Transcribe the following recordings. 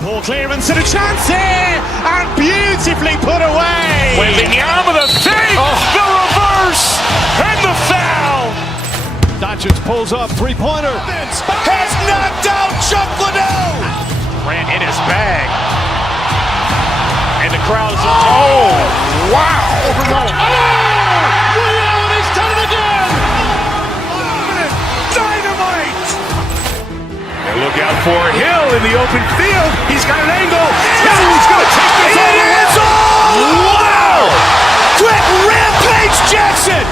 Poor clearance and a chance here, and beautifully put away. Wembanyama with a fake, the reverse, and the foul. Doncic pulls up, three-pointer. Has knocked out Chuck Liddell. Ran in his bag. And the crowd is, oh, wow. Reality's done it again. Dynamite. And look out for Hill in the open field. He's got an angle. He's going to take this all the way. Wow! Quick Rampage Jackson.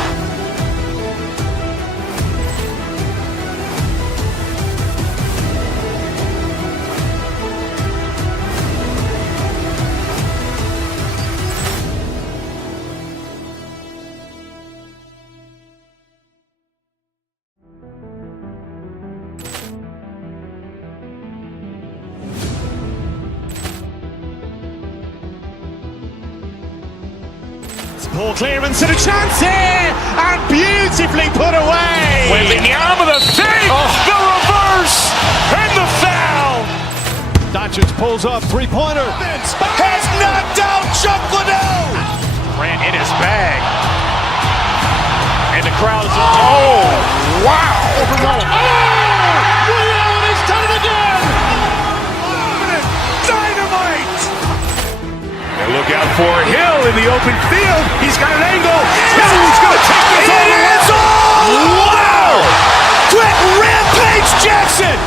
Poor clearance and a chance here, and beautifully put away. Wembanyama with a fake, the reverse, and the foul. Doncic pulls up, three-pointer. Has knocked out Chuck Liddell. Ran in his bag. And the crowd is, oh, wow. Reality's done it again. Dynamite. And look out for Hill in the open field. He's got an angle. He's going to take this all the way. Wow! Quick Rampage Jackson.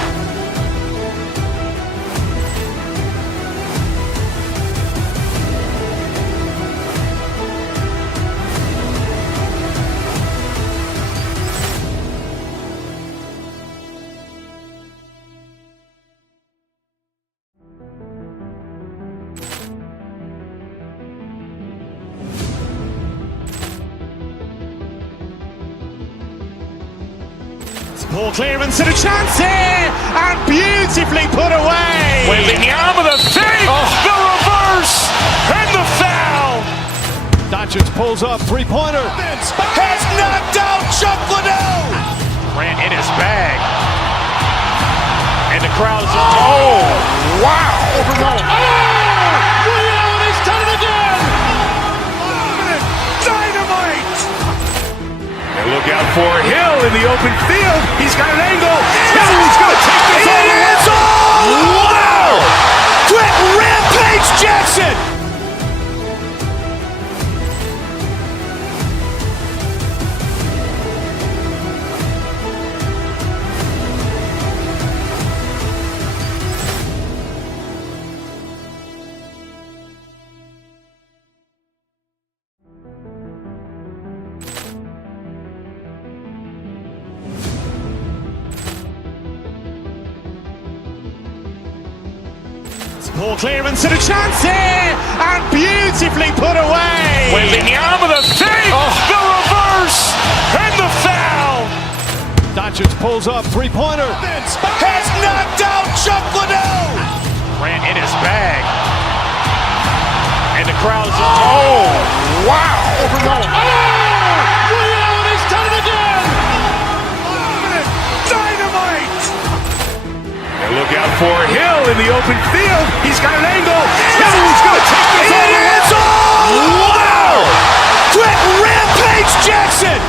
Poor clearance and a chance here, and beautifully put away. Wembanyama with a fake, the reverse, and the foul. Doncic pulls up, three-pointer. Has knocked out Chuck Liddell. Ran in his bag. And the crowd is, oh, wow. Reality's done it again. Dynamite. And look out for Hill in the open field. He's got an angle. He's going to take this all the way. Wow! Quick Rampage Jackson. Poor clearance and a chance here, and beautifully put away. Wembanyama with a fake, the reverse, and the foul. Doncic pulls up, three-pointer. Has knocked out Chuck Liddell. Ran in his bag. And the crowd is, oh, wow. Reality's done it again. Dynamite. And look out for Hill in the open field. He's got an angle. He's going to take this all the way. Wow! Quick Rampage Jackson.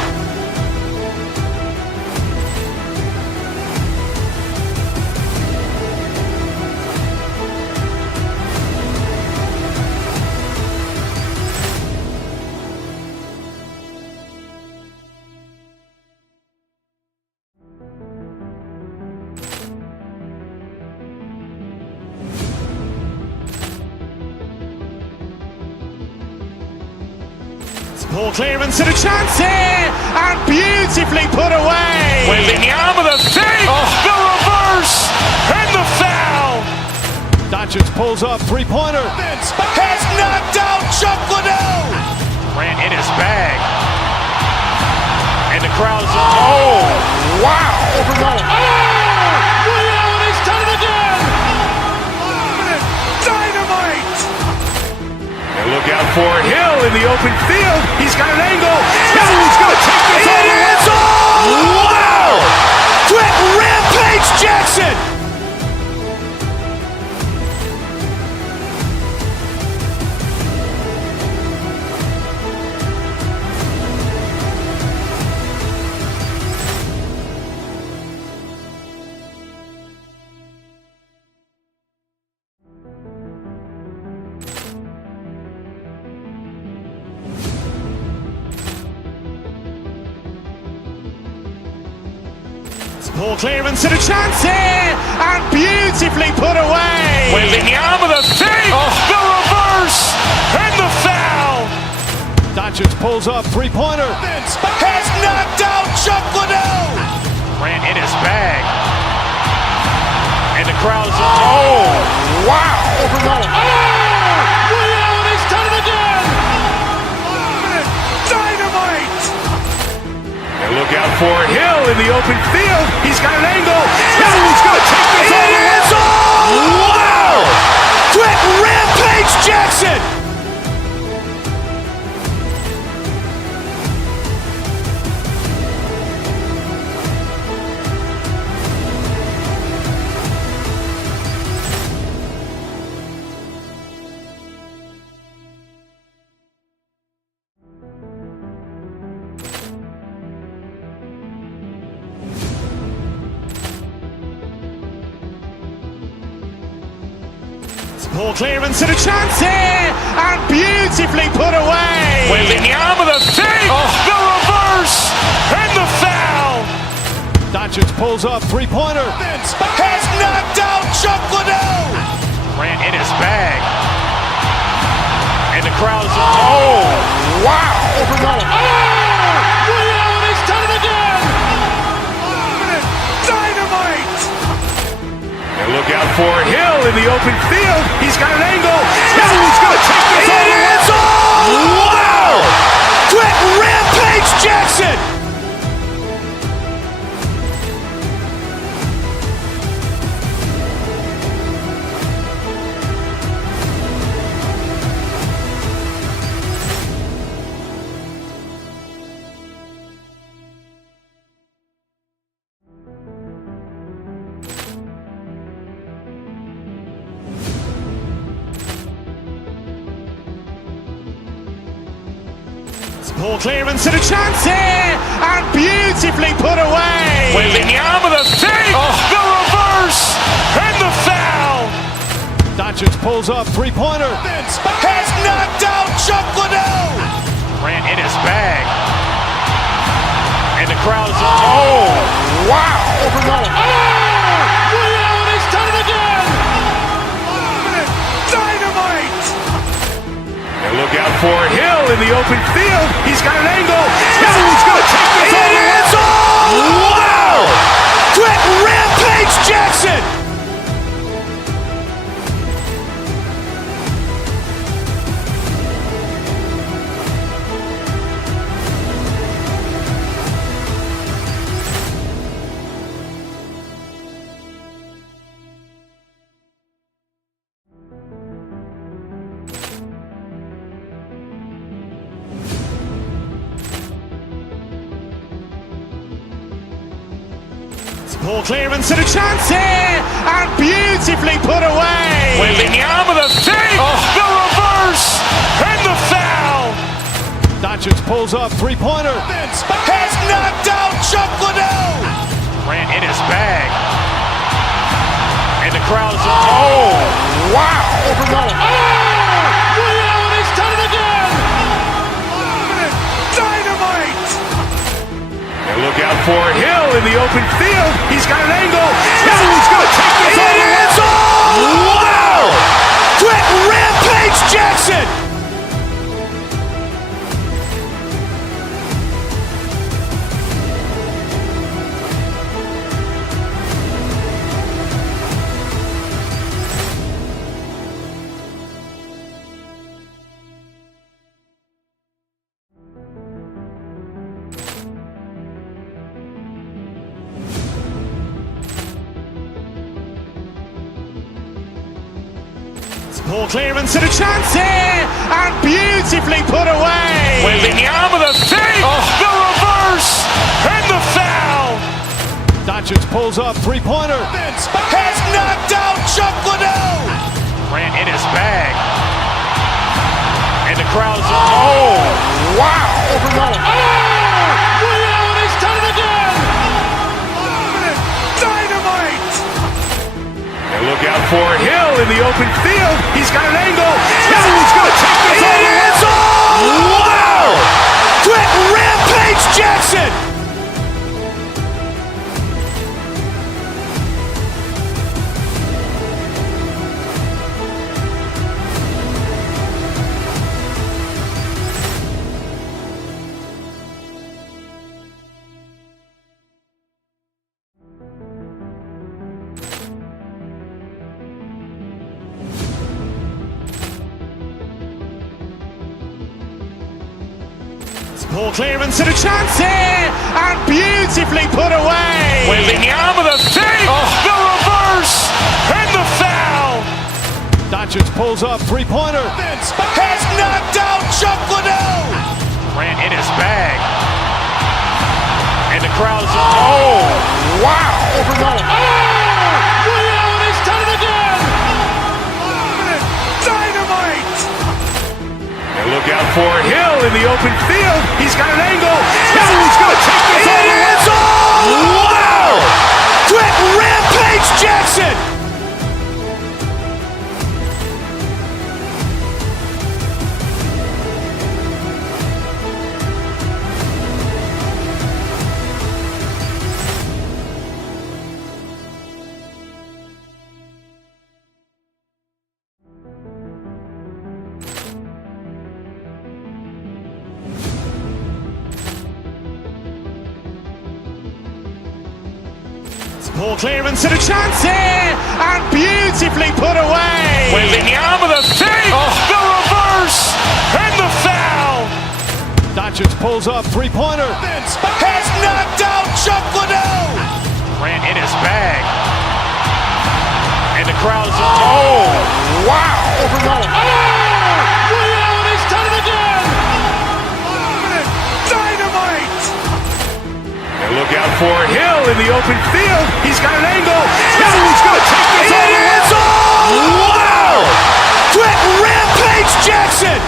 Poor clearance and a chance here, and beautifully put away. Wembanyama with a fake, the reverse, and the foul. Doncic pulls up, three-pointer. Has knocked out Chuck Liddell. Ran in his bag. And the crowd is, oh, wow. Reality's done it again. Dynamite. And look out for Hill in the open field. He's got an angle. He's going to take this all the way. Wow! Quick Rampage Jackson. Poor clearance and a chance here, and beautifully put away. Waving the arm of the fake, the reverse, and the foul. Doncic pulls up, three-pointer. Has knocked out Chuck Liddell. Ran in his bag. And the crowd is, oh, wow. Overrun. Ray Allen has done it again. Dynamite. And look out for Hill in the open field. He's got an angle. He's going to take this all the way. Wow. Quick Rampage Jackson. Poor clearance and a chance here, and beautifully put away. Waving the arm of the fake, the reverse, and the foul. Doncic pulls up, three-pointer. Has knocked out Chuck Liddell. Ran in his bag. And the crowd is, oh, wow. Overrun. Ray Allen has done it again. Dynamite. And look out for Hill in the open field. He's got an angle. He's going to take this all the way. Wow. Quick Rampage Jackson. Poor clearance and a chance here, and beautifully put away. Waving the arm of the fake, the reverse, and the foul. Doncic pulls up, three-pointer. Has knocked out Chuck Liddell. Ran in his bag. And the crowd is, oh, wow. Overrun. Ray Allen has done it again. Dynamite. And look out for Hill in the open field. He's got an angle. He's going to take this all the way. Wow. Quick Rampage Jackson. Poor clearance and a chance here, and beautifully put away. Waving the arm of the fake, the reverse, and the foul. Doncic pulls up, three-pointer. Has knocked out Chuck Liddell. Ran in his bag. And the crowd is, oh, wow. Overrun. Ray Allen has done it again. Dynamite. And look out for Hill in the open field. He's got an angle. He's going to take this all the way. Wow. Quick Rampage Jackson. Poor clearance and a chance here, and beautifully put away. Waving the arm of the fake, the reverse, and the foul. Doncic pulls up, three-pointer. Has knocked out Chuck Liddell. Ran in his bag. And the crowd is, oh, wow. Overrun. Ray Allen has done it again. Dynamite. And look out for Hill in the open field. He's got an angle. He's going to take this all the way. Wow. Quick Rampage Jackson. Poor clearance and a chance here, and beautifully put away. With the arm of the fake, the reverse, and the foul. Doncic pulls up, three-pointer. Has knocked out Chuck Liddell. Ran in his bag. And the crowd is, oh, wow. Ray Allen has done it again. Dynamite. And look out for Hill in the open field. He's got an angle. He's going to take this all the way. Wow. Quick Rampage Jackson. Poor clearance and a chance here, and beautifully put away. With the arm of the fake, the reverse, and the foul. Doncic pulls up, three-pointer. Has knocked out Chuck Liddell. Ran in his bag. And the crowd is, oh, wow. Ray Allen has done it again. Dynamite. And look out for Hill in the open field. He's got an angle. He's going to take this all the way. Wow. Quick Rampage Jackson.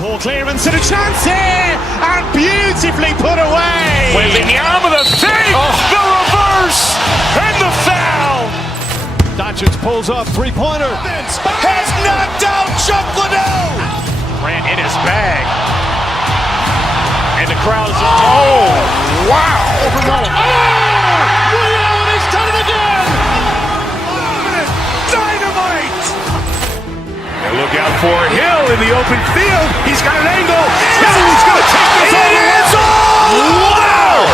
Poor clearance and a chance here, and beautifully put away. With the arm of the fake, the reverse, and the foul. Doncic pulls up, three-pointer. Has knocked out Chuck Liddell. Ran in his bag. And the crowd is, oh, wow. Ray Allen has done it again. Dynamite. And look out for Hill in the open field. He's got an angle. He's going to take this all the way. Wow.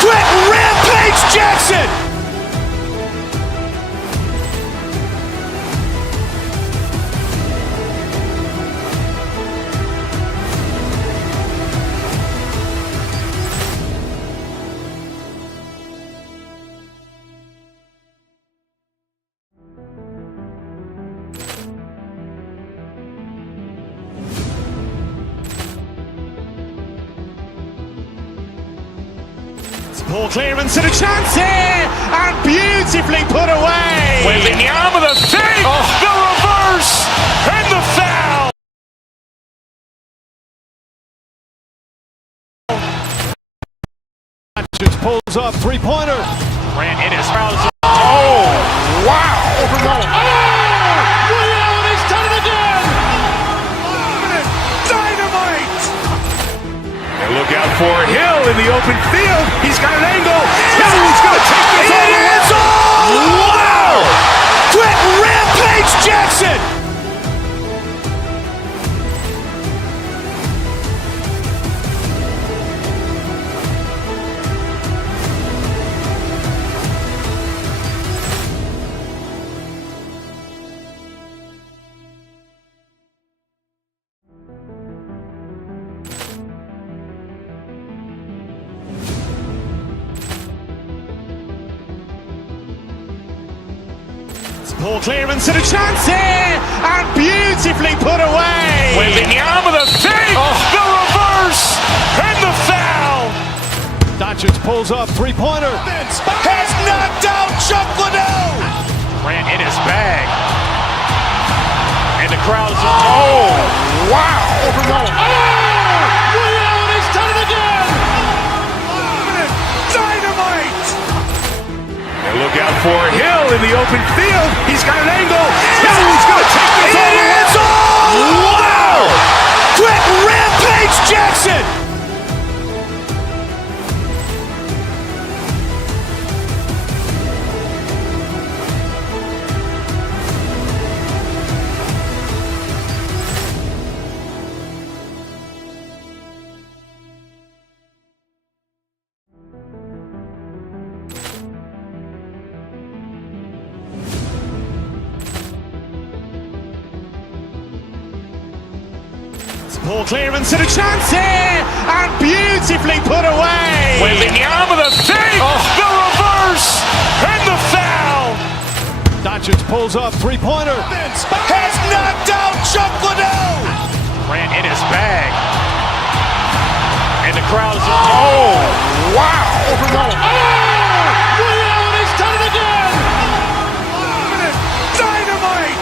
Quick Rampage Jackson. Poor clearance and a chance here, and beautifully put away. With the arm of the fake, the reverse, and the foul. Doncic pulls up, three-pointer. Ran in his crowd. Oh, wow. Ray Allen has done it again. Dynamite. And look out for Hill in the open field. He's got an angle. He's going to take this all the way. Wow. Quick Rampage Jackson. Poor clearance and a chance here, and beautifully put away. With the arm of the fake, the reverse, and the foul. Doncic pulls up, three-pointer. Has knocked out Chuck Liddell. Ran in his bag. And the crowd is, oh, wow. Ray Allen has done it again. Dynamite. And look out for Hill in the open field. He's got an angle. He's going to take this all the way. Wow. Quick Rampage Jackson. Poor clearance and a chance here, and beautifully put away. Waving the arm of the fake, the reverse, and the foul. Doncic pulls up, three-pointer. Has knocked out Chuck Liddell. Ran in his bag. And the crowd is, oh, wow. Ray Allen has done it again. Dynamite.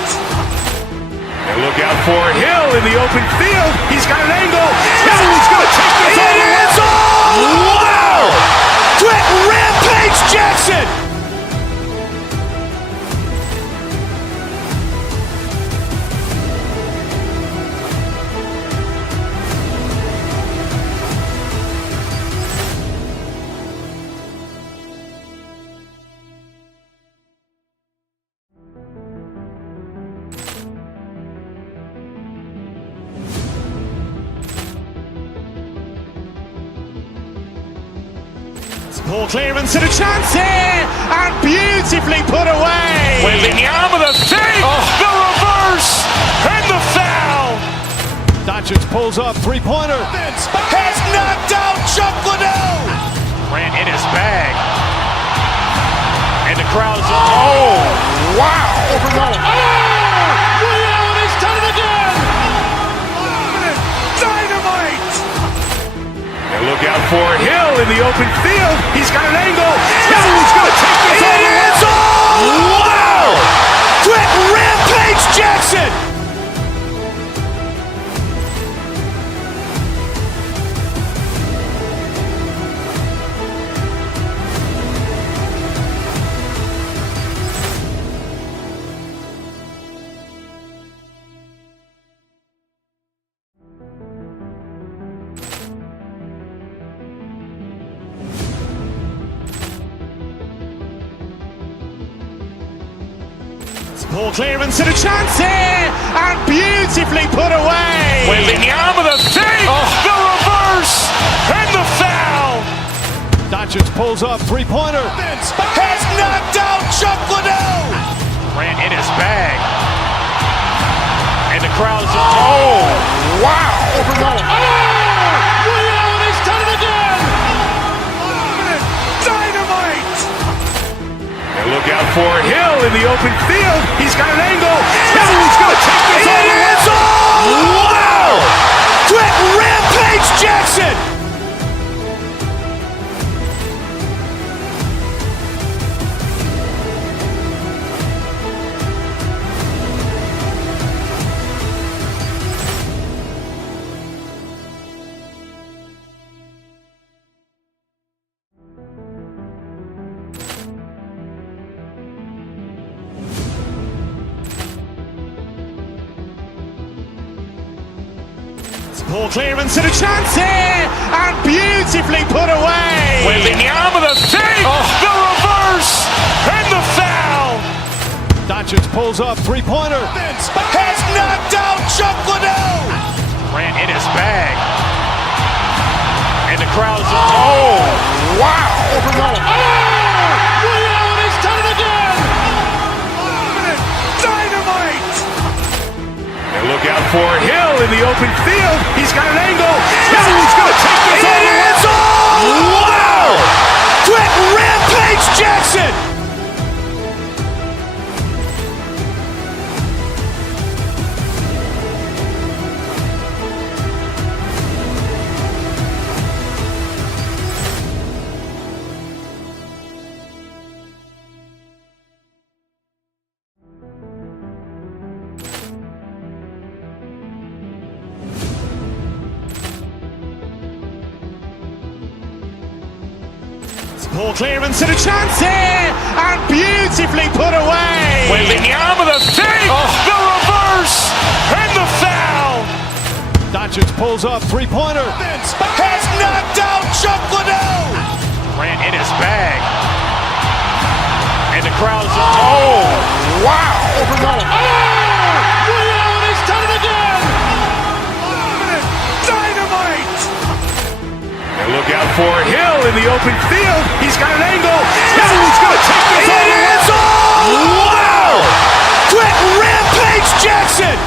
And look out for Hill in the open field. He's got an angle. He's going to take this all the way. Wow. Quick Rampage Jackson. Poor clearance and a chance here, and beautifully put away. Waving the arm of the fake, the reverse, and the foul. Doncic pulls up, three-pointer. Has knocked out Chuck Liddell. Ran in his bag. And the crowd is, oh, wow. Ray Allen has done it again. Dynamite. And look out for Hill in the open field. He's got an angle. He's going to take this all the way. Wow. Quick Rampage Jackson. Poor clearance and a chance here, and beautifully put away. Waving the arm of the fake, the reverse, and the foul. Doncic pulls up, three-pointer. Has knocked out Chuck Liddell. Ran in his bag. And the crowd is, oh, wow. Ray Allen has done it again. Dynamite. And look out for Hill in the open field. He's got an angle. He's going to take this all the way. Wow. Quick Rampage Jackson. Poor clearance and a chance here, and beautifully put away. Waving the arm of the fake, the reverse, and the foul. Doncic pulls up, three-pointer. Has knocked out Chuck Liddell. Ran in his bag. And the crowd is, oh, wow. Ray Allen has done it again. Dynamite. And look out for Hill in the open field. He's got an angle. He's going to take this all the way. Wow. Quick Rampage Jackson. Poor clearance and a chance here, and beautifully put away. Waving the arm of the fake, the reverse, and the foul. Doncic pulls up, three-pointer. Has knocked out Chuck Liddell. Ran in his bag. And the crowd is, oh, wow. Ray Allen has done it again. Dynamite. And look out for Hill in the open field. He's got an angle. He's going to take this all the way. Wow. Quick Rampage Jackson.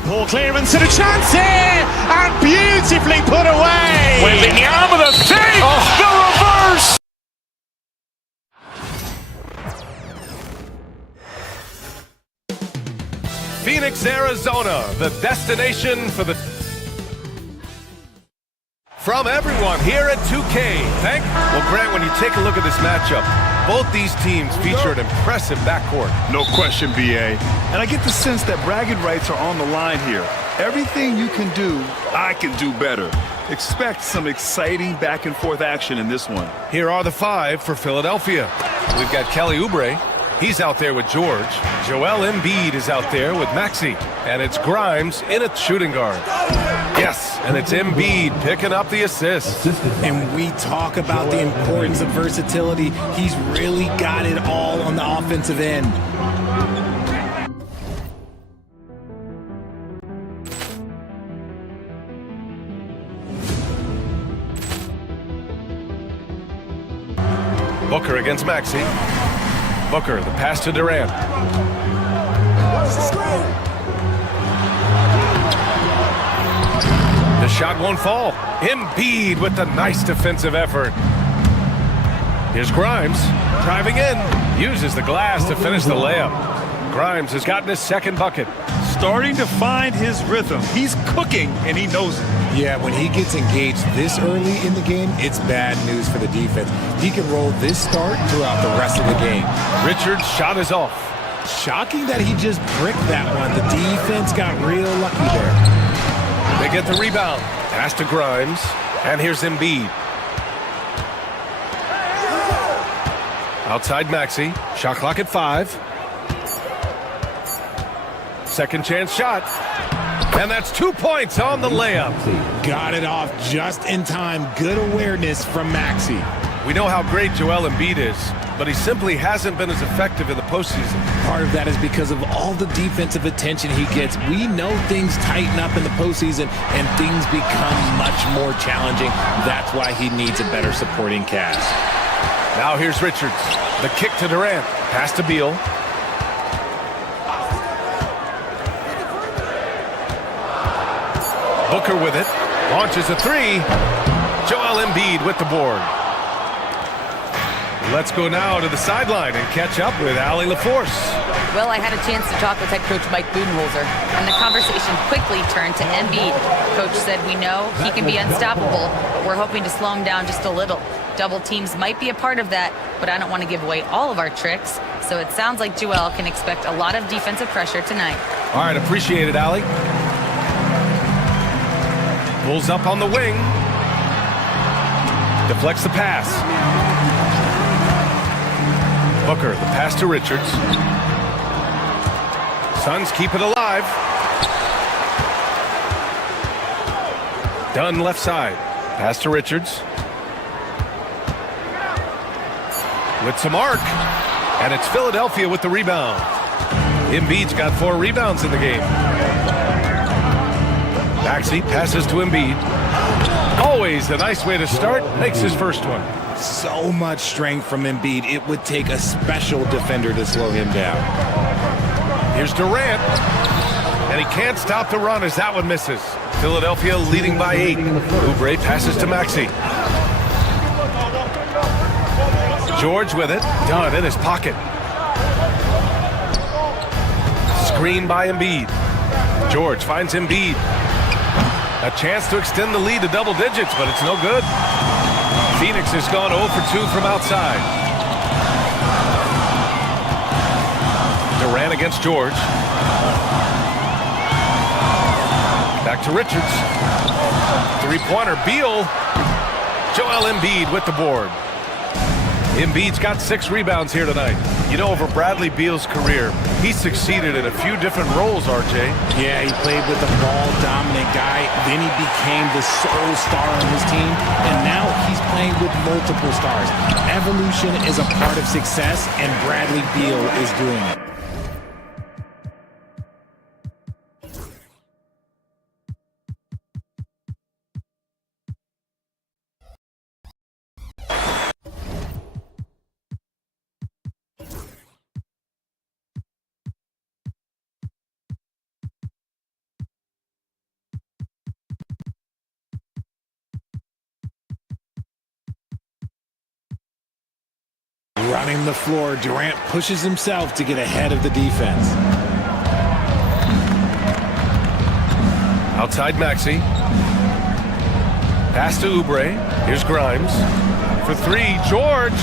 Poor clearance and a chance here, and beautifully put away. Wembanyama the save, the reverse. Phoenix, Arizona, the destination for the... From everyone here at 2K, Well, Grant, when you take a look at this matchup, both these teams feature an impressive backcourt. No question, BA. And I get the sense that bragging rights are on the line here. Everything you can do, I can do better. Expect some exciting back-and-forth action in this one. Here are the five for Philadelphia. We've got Kelly Oubre. He's out there with George. Joel Embiid is out there with Maxey. And it's Grimes in a shooting guard. Yes, and it's Embiid picking up the assist. And we talk about the importance of versatility. He's really got it all on the offensive end. Booker against Maxey. Booker, the pass to Durant. The shot won't fall. Embiid with the nice defensive effort. Here's Grimes, driving in. Uses the glass to finish the layup. Grimes has gotten his second bucket. Starting to find his rhythm. He's cooking, and he knows it. Yeah, when he gets engaged this early in the game, it's bad news for the defense. He can roll this start throughout the rest of the game. Richard's shot is off. Shocking that he just bricked that one. The defense got real lucky there. They get the rebound. Pass to Grimes. And here's Embiid. Outside Maxey. Shot clock at 5. Second chance shot. And that's 2 points on the layup. Got it off just in time. Good awareness from Maxey. We know how great Joel Embiid is, but he simply hasn't been as effective in the postseason. Part of that is because of all the defensive attention he gets. We know things tighten up in the postseason and things become much more challenging. That's why he needs a better supporting cast. Now here's Richards. The kick to Durant. Pass to Beal. Booker with it. Launches a three. Joel Embiid with the board. Let's go now to the sideline and catch up with Allie LaForce. Well, I had a chance to talk with head coach Mike Budenholzer, and the conversation quickly turned to Embiid. Coach said, we know he can be unstoppable, but we're hoping to slow him down just a little. Double teams might be a part of that, but I don't want to give away all of our tricks. So it sounds like Joel can expect a lot of defensive pressure tonight. All right, appreciate it, Allie. Pulls up on the wing. Deflects the pass. Booker, the pass to Richards. Suns keep it alive. Dunn left side. Pass to Richards. With some arc. And it's Philadelphia with the rebound. Embiid's got 4 rebounds in the game. Maxey passes to Embiid. Always a nice way to start. Makes his first one. So much strength from Embiid. It would take a special defender to slow him down. Here's Durant. And he can't stop the run as that one misses. Philadelphia leading by 8. Oubre passes to Maxey. George with it. Dunn in his pocket. Screen by Embiid. George finds Embiid. A chance to extend the lead to double digits, but it's no good. Phoenix has gone 0 for 2 from outside. Durant against George. Back to Richards. Three-pointer, Beal. Joel Embiid with the board. Embiid's got 6 rebounds here tonight. You know, over Bradley Beal's career, he succeeded in a few different roles, RJ. Yeah, he played with a ball-dominant guy. Then he became the sole star on his team. And now he's playing with multiple stars. Evolution is a part of success, and Bradley Beal is doing it. Running the floor, Durant pushes himself to get ahead of the defense. Outside Maxey. Pass to Oubre. Here's Grimes. For three, George.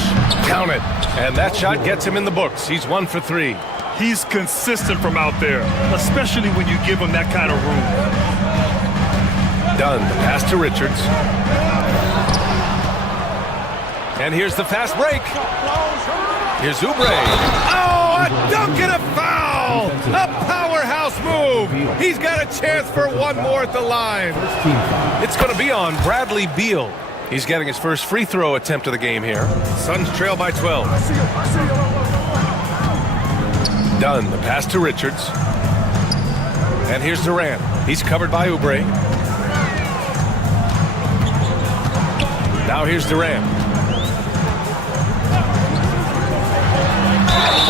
Count it. And that shot gets him in the books. He's 1 for 3. He's consistent from out there, especially when you give him that kind of room. Done. The pass to Richards. And here's the fast break. Here's Oubre. Oh, a dunk and a foul! A powerhouse move! He's got a chance for one more at the line. It's going to be on Bradley Beal. He's getting his first free throw attempt of the game here. Suns trail by 12. Done. The pass to Richards. And here's Durant. He's covered by Oubre. Now here's Durant.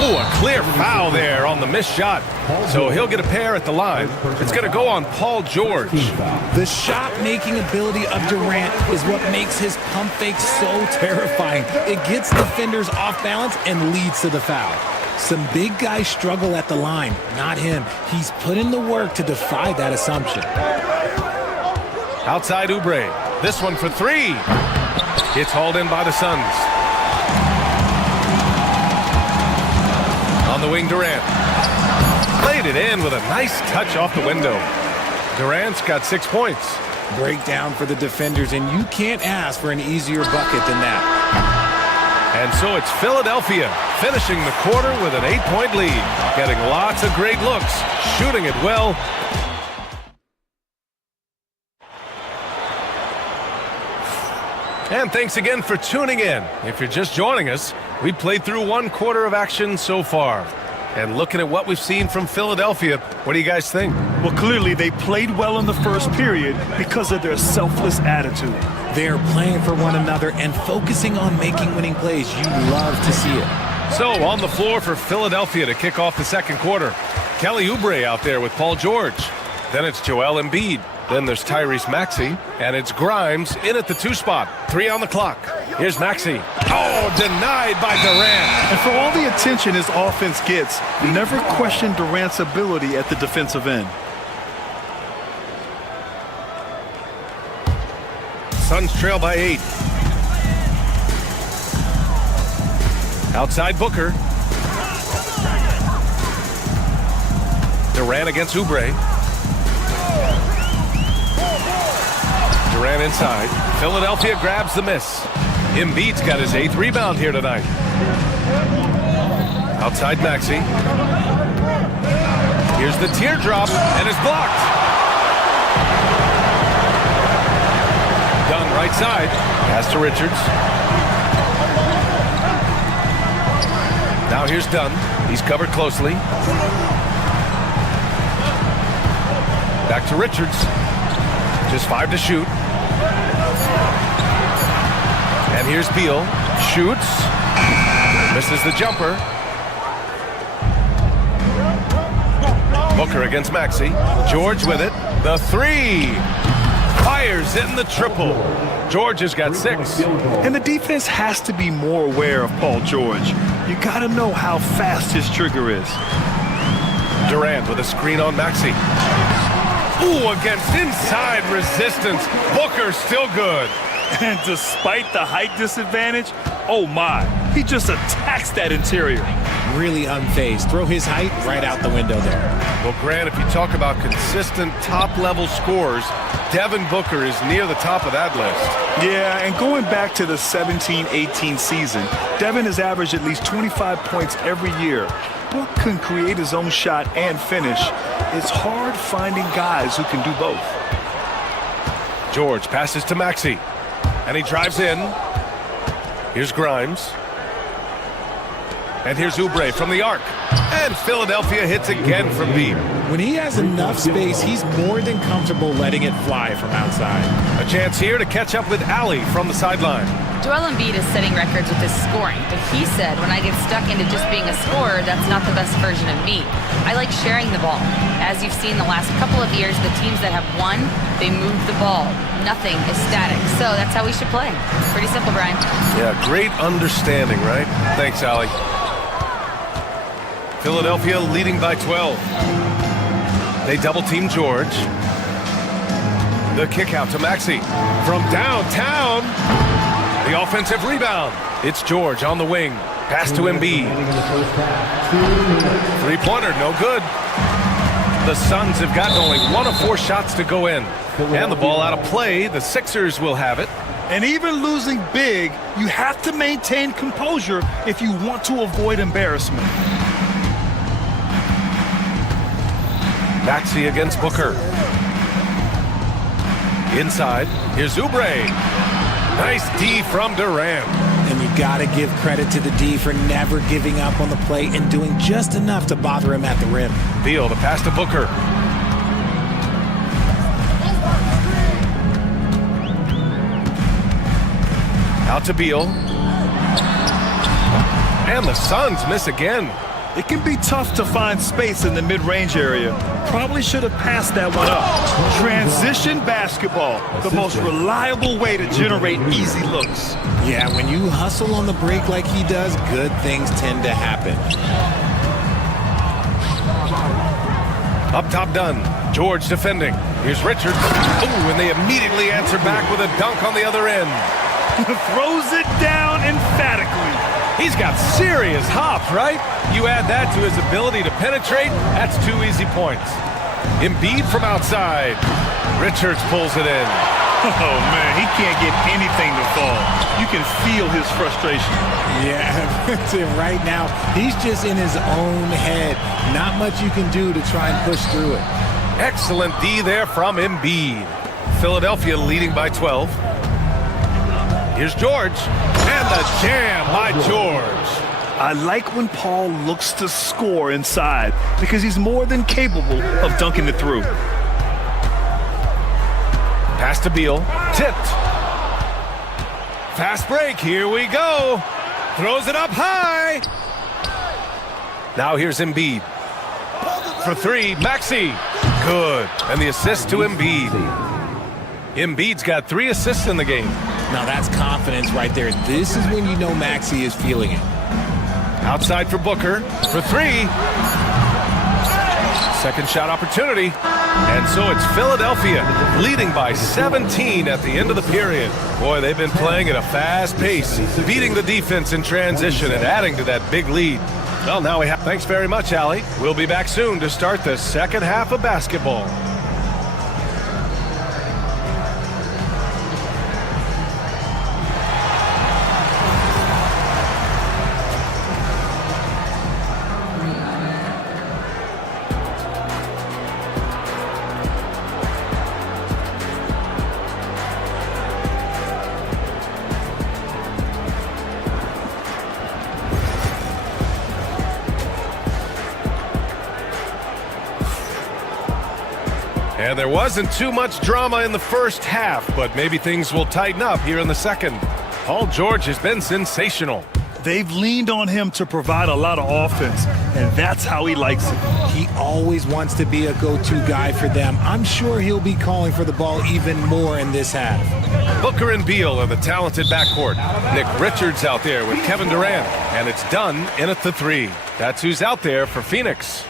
Oh, a clear foul there on the missed shot. So he'll get a pair at the line. It's going to go on Paul George. The shot-making ability of Durant is what makes his pump fake so terrifying. It gets defenders off balance and leads to the foul. Some big guys struggle at the line, not him. He's put in the work to defy that assumption. Outside Oubre. This one for three. It's hauled in by the Suns. On the wing, Durant. Played it in with a nice touch off the window. Durant's got 6 points. Breakdown for the defenders, and you can't ask for an easier bucket than that. And so it's Philadelphia finishing the quarter with an 8-point lead. Getting lots of great looks, shooting it well. And thanks again for tuning in. If you're just joining us, we played through 1 quarter of action so far. And looking at what we've seen from Philadelphia, what do you guys think? Well, clearly they played well in the first period because of their selfless attitude. They're playing for one another and focusing on making winning plays. You love to see it. So on the floor for Philadelphia to kick off the second quarter. Kelly Oubre out there with Paul George. Then it's Joel Embiid. Then there's Tyrese Maxey. And it's Grimes in at the 2 spot. 3 on the clock. Here's Maxey. Oh, denied by Durant. And for all the attention his offense gets, never question Durant's ability at the defensive end. Suns trail by 8. Outside Booker. Durant against Oubre. Durant inside. Philadelphia grabs the miss. Embiid's got his 8th rebound here tonight. Outside Maxey. Here's the teardrop, and it's blocked. Dunn right side. Pass to Richards. Now here's Dunn. He's covered closely. Back to Richards. Just 5 to shoot. And here's Beal. Shoots. Misses the jumper. Booker against Maxey. George with it. The 3. Fires in the triple. George has got 6. And the defense has to be more aware of Paul George. You got to know how fast his trigger is. Durant with a screen on Maxey. Ooh, against inside resistance. Booker still good. And despite the height disadvantage, oh my, he just attacks that interior. Really unfazed. Throw his height right out the window there. Well, Grant, if you talk about consistent top-level scores, Devin Booker is near the top of that list. Yeah, and going back to the 17-18 season, Devin has averaged at least 25 points every year. Book can create his own shot and finish. It's hard finding guys who can do both. George passes to Maxey, and he drives in. Here's Grimes. And here's Oubre from the arc. And Philadelphia hits again from deep. When he has enough space, he's more than comfortable letting it fly from outside. A chance here to catch up with Ali from the sideline. Joel Embiid is setting records with his scoring, but he said, when I get stuck into just being a scorer, that's not the best version of me. I like sharing the ball. As you've seen the last couple of years, the teams that have won, they move the ball. Nothing is static. So that's how we should play. Pretty simple, Brian. Yeah, great understanding, right? Thanks, Allie. Philadelphia leading by 12. They double-team George. The kick out to Maxey. From downtown, the offensive rebound. It's George on the wing. Pass to Embiid. Three-pointer, no good. The Suns have gotten only 1 of 4 shots to go in. And the ball out of play. The Sixers will have it. And even losing big, you have to maintain composure if you want to avoid embarrassment. Maxey against Booker. Inside, here's Oubre. Nice D from Durant. And you got to give credit to the D for never giving up on the play and doing just enough to bother him at the rim. Beal, the pass to Booker. Out to Beal. And the Suns miss again. It can be tough to find space in the mid-range area. Probably should have passed that one up. Transition basketball, the most reliable way to generate easy looks. Yeah, when you hustle on the break like he does, good things tend to happen. Up top done. George defending. Here's Richards. Ooh, and they immediately answer back with a dunk on the other end. Throws it down emphatically. He's got serious hop, right? You add that to his ability to penetrate, that's 2 easy points. Embiid from outside. Richards pulls it in. Oh, man, he can't get anything to fall. You can feel his frustration. Yeah, right now, he's just in his own head. Not much you can do to try and push through it. Excellent D there from Embiid. Philadelphia leading by 12. Here's George. And the jam by George. I like when Paul looks to score inside because he's more than capable of dunking it through. Pass to Beal. Tipped. Fast break. Here we go. Throws it up high. Now here's Embiid. For 3, Maxey. Good. And the assist to Embiid. Embiid's got 3 assists in the game. Now that's confidence right there. This is when you know Maxey is feeling it. Outside for Booker. For 3. Second shot opportunity. And so it's Philadelphia leading by 17 at the end of the period. Boy, they've been playing at a fast pace, beating the defense in transition and adding to that big lead. Well, now we have... Thanks very much, Allie. We'll be back soon to start the second half of basketball. And there wasn't too much drama in the first half, but maybe things will tighten up here in the second. Paul George has been sensational. They've leaned on him to provide a lot of offense, and that's how he likes it. He always wants to be a go-to guy for them. I'm sure he'll be calling for the ball even more in this half. Booker and Beal are the talented backcourt. Nick Richards out there with Kevin Durant, and it's done in at the 3. That's who's out there for Phoenix.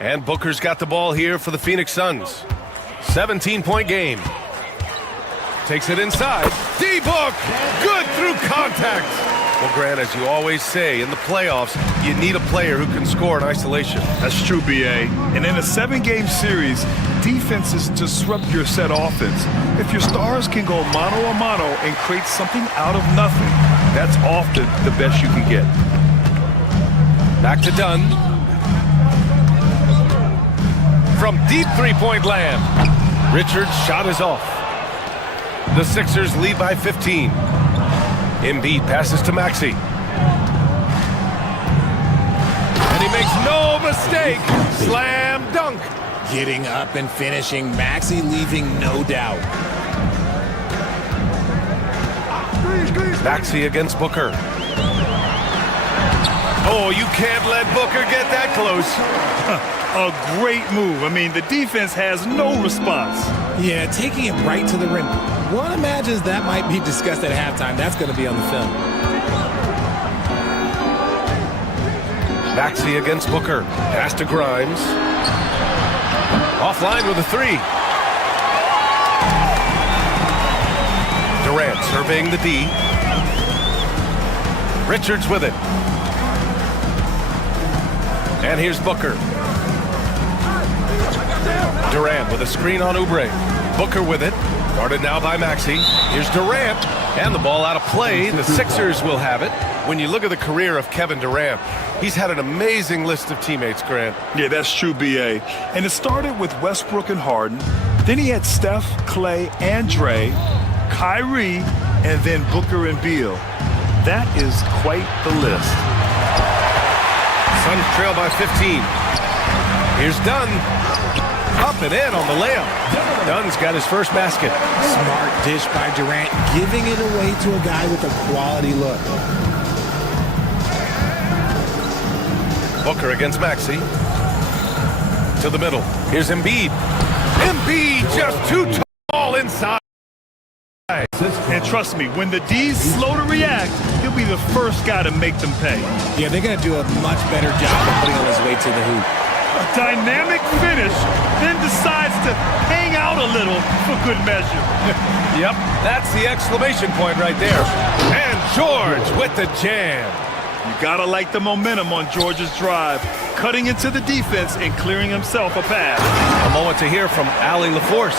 And Booker's got the ball here for the Phoenix Suns. 17-point game. Takes it inside. D-Book! Good through contact. Well, Grant, as you always say, in the playoffs, you need a player who can score in isolation. That's true, B.A. And in a 7-game series, defenses disrupt your set offense. If your stars can go mano-a-mano and create something out of nothing, that's often the best you can get. Back to Dunn. From deep three-point land. Richards' shot is off. The Sixers lead by 15. Embiid passes to Maxey. And he makes no mistake. Slam dunk. Getting up and finishing. Maxey leaving no doubt. Maxey against Booker. Oh, you can't let Booker get that close. A great move. I mean, the defense has no response. Yeah, taking it right to the rim. One imagines that might be discussed at halftime. That's going to be on the film. Maxey against Booker. Pass to Grimes. Offline with a three. Durant surveying the D. Richards with it. And here's Booker. Durant with a screen on Oubre. Booker with it. Guarded now by Maxey. Here's Durant. And the ball out of play. The Sixers will have it. When you look at the career of Kevin Durant, he's had an amazing list of teammates, Grant. Yeah, that's true, B.A. And it started with Westbrook and Harden. Then he had Steph, Clay, and Dre, Kyrie, and then Booker and Beal. That is quite the list. Suns trail by 15. Here's Dunn. Up and in on the layup. Dunn's got his first basket. Smart dish by Durant, giving it away to a guy with a quality look. Booker against Maxey. To the middle. Here's Embiid. Embiid just too tall inside. And trust me, when the D's slow to react, he'll be the first guy to make them pay. Yeah, they're going to do a much better job of putting on his way to the hoop. A dynamic finish, then decides to hang out a little for good measure. Yep, that's the exclamation point right there. And George with the jam. You gotta like the momentum on George's drive, cutting into the defense and clearing himself a pass. A moment to hear from Allie LaForce.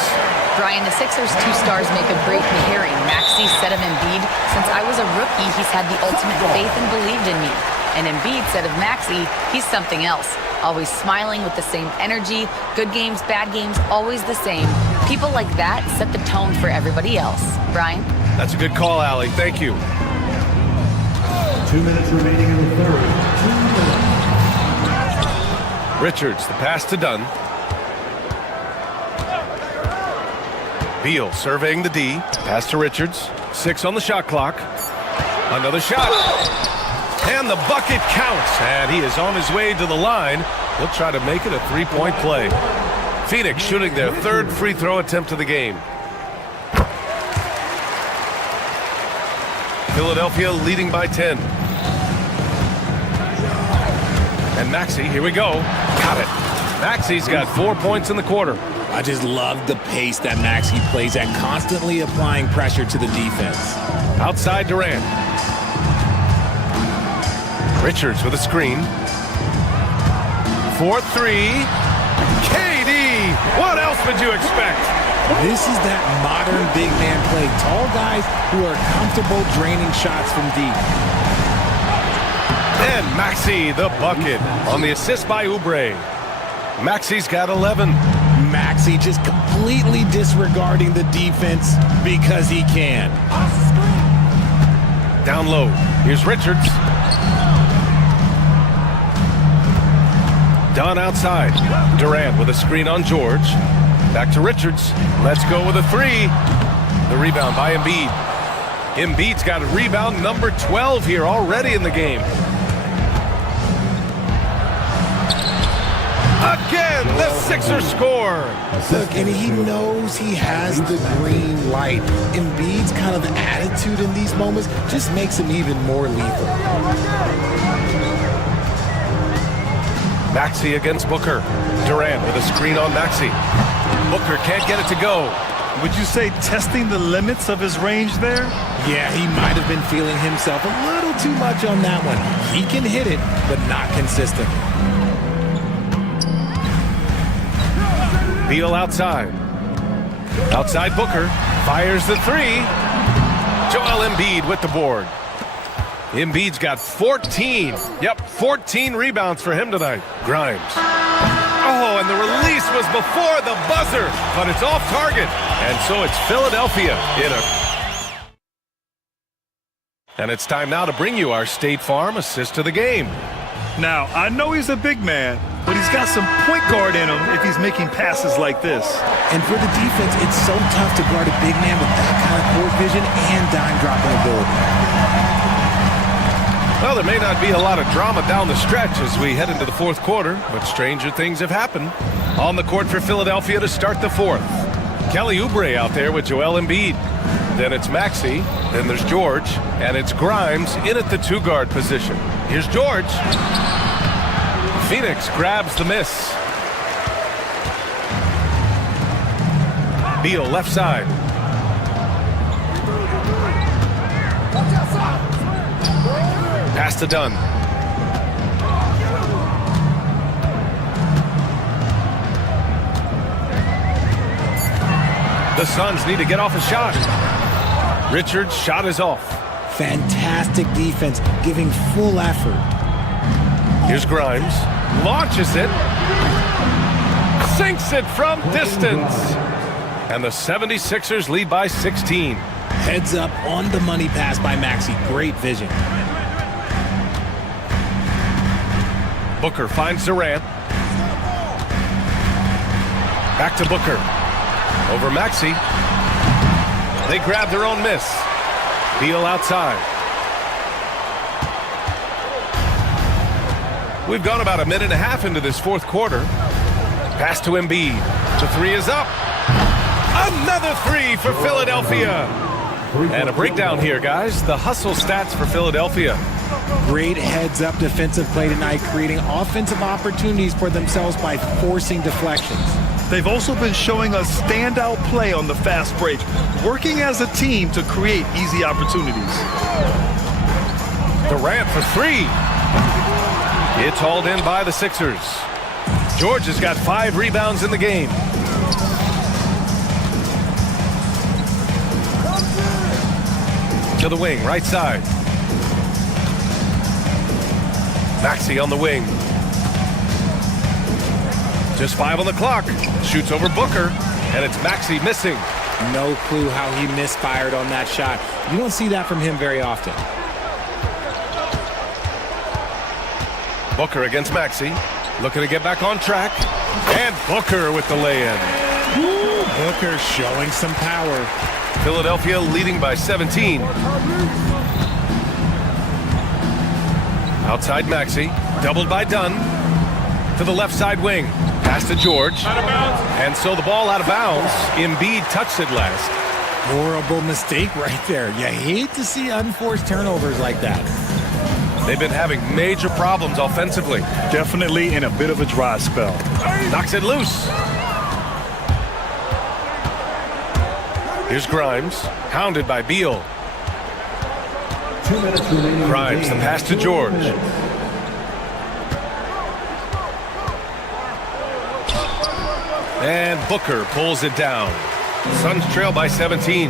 Brian, the Sixers' two stars make a great pairing. Maxey said of Embiid, since I was a rookie, he's had the ultimate faith and believed in me. And Embiid said of Maxey, he's something else. Always smiling with the same energy. Good games, bad games, always the same. People like that set the tone for everybody else. Brian? That's a good call, Allie. Thank you. 2 minutes remaining in the third. Richards, the pass to Dunn. Beal surveying the D. Pass to Richards. 6 on the shot clock. Another shot. And the bucket counts. And he is on his way to the line. He'll try to make it a three-point play. Phoenix shooting their third free throw attempt of the game. Philadelphia leading by 10. And Maxey, here we go. Got it. Maxey's got 4 points in the quarter. I just love the pace that Maxey plays at, constantly applying pressure to the defense. Outside Durant. Richards with a screen. 4-3. KD! What else would you expect? This is that modern big man play. Tall guys who are comfortable draining shots from deep. And Maxey, the bucket, on the assist by Oubre. Maxey's got 11. Maxey just completely disregarding the defense because he can. Down low. Here's Richards. Dunn outside. Durant with a screen on George. Back to Richards. Let's go with a three. The rebound by Embiid. Embiid's got a rebound number 12 here already in the game. Again, the Sixers score. Look, and he knows he has the green light. Embiid's kind of attitude in these moments just makes him even more lethal. Maxey against Booker. Durant with a screen on Maxey. Booker can't get it to go. Would you say testing the limits of his range there? Yeah, he might have been feeling himself a little too much on that one. He can hit it, but not consistently. Beal outside. Outside Booker. Fires the three. Joel Embiid with the board. Embiid's got 14. Yep, 14 rebounds for him tonight. Grimes. Oh, and the release was before the buzzer, but it's off target. And so it's Philadelphia in a... And it's time now to bring you our State Farm assist of the game. Now, I know he's a big man, but he's got some point guard in him if he's making passes like this. And for the defense, it's so tough to guard a big man with that kind of court vision and dime dropping ability. Well, there may not be a lot of drama down the stretch as we head into the fourth quarter, but stranger things have happened. On the court for Philadelphia to start the fourth. Kelly Oubre out there with Joel Embiid. Then it's Maxey, then there's George, and it's Grimes in at the two-guard position. Here's George. Phoenix grabs the miss. Beal left side. Pass to Dunn. The Suns need to get off a shot. Richards' shot is off. Fantastic defense, giving full effort. Here's Grimes. Launches it. Sinks it from distance. And the 76ers lead by 16. Heads up on the money pass by Maxey. Great vision. Booker finds Durant. Back to Booker. Over Maxey. They grab their own miss. Beal outside. We've gone about a minute and a half into this fourth quarter. Pass to Embiid. The three is up. Another three for Philadelphia. And a breakdown here, guys. The hustle stats for Philadelphia. Great heads-up defensive play tonight, creating offensive opportunities for themselves by forcing deflections. They've also been showing us standout play on the fast break, working as a team to create easy opportunities. Durant for three. It's hauled in by the Sixers. George has got 5 rebounds in the game. To the wing, right side. Maxey on the wing. Just 5 on the clock. Shoots over Booker, and it's Maxey missing. No clue how he misfired on that shot. You don't see that from him very often. Booker against Maxey. Looking to get back on track. And Booker with the lay-in. Booker showing some power. Philadelphia leading by 17. Outside Maxey. Doubled by Dunn. To the left side wing. Pass to George. Out of bounds. And so the ball out of bounds. Embiid touched it last. Horrible mistake right there. You hate to see unforced turnovers like that. They've been having major problems offensively. Definitely in a bit of a dry spell. Knocks it loose. Here's Grimes. Hounded by Beal. 2 minutes remaining. Grimes, the pass to George. And Booker pulls it down. Suns trail by 17.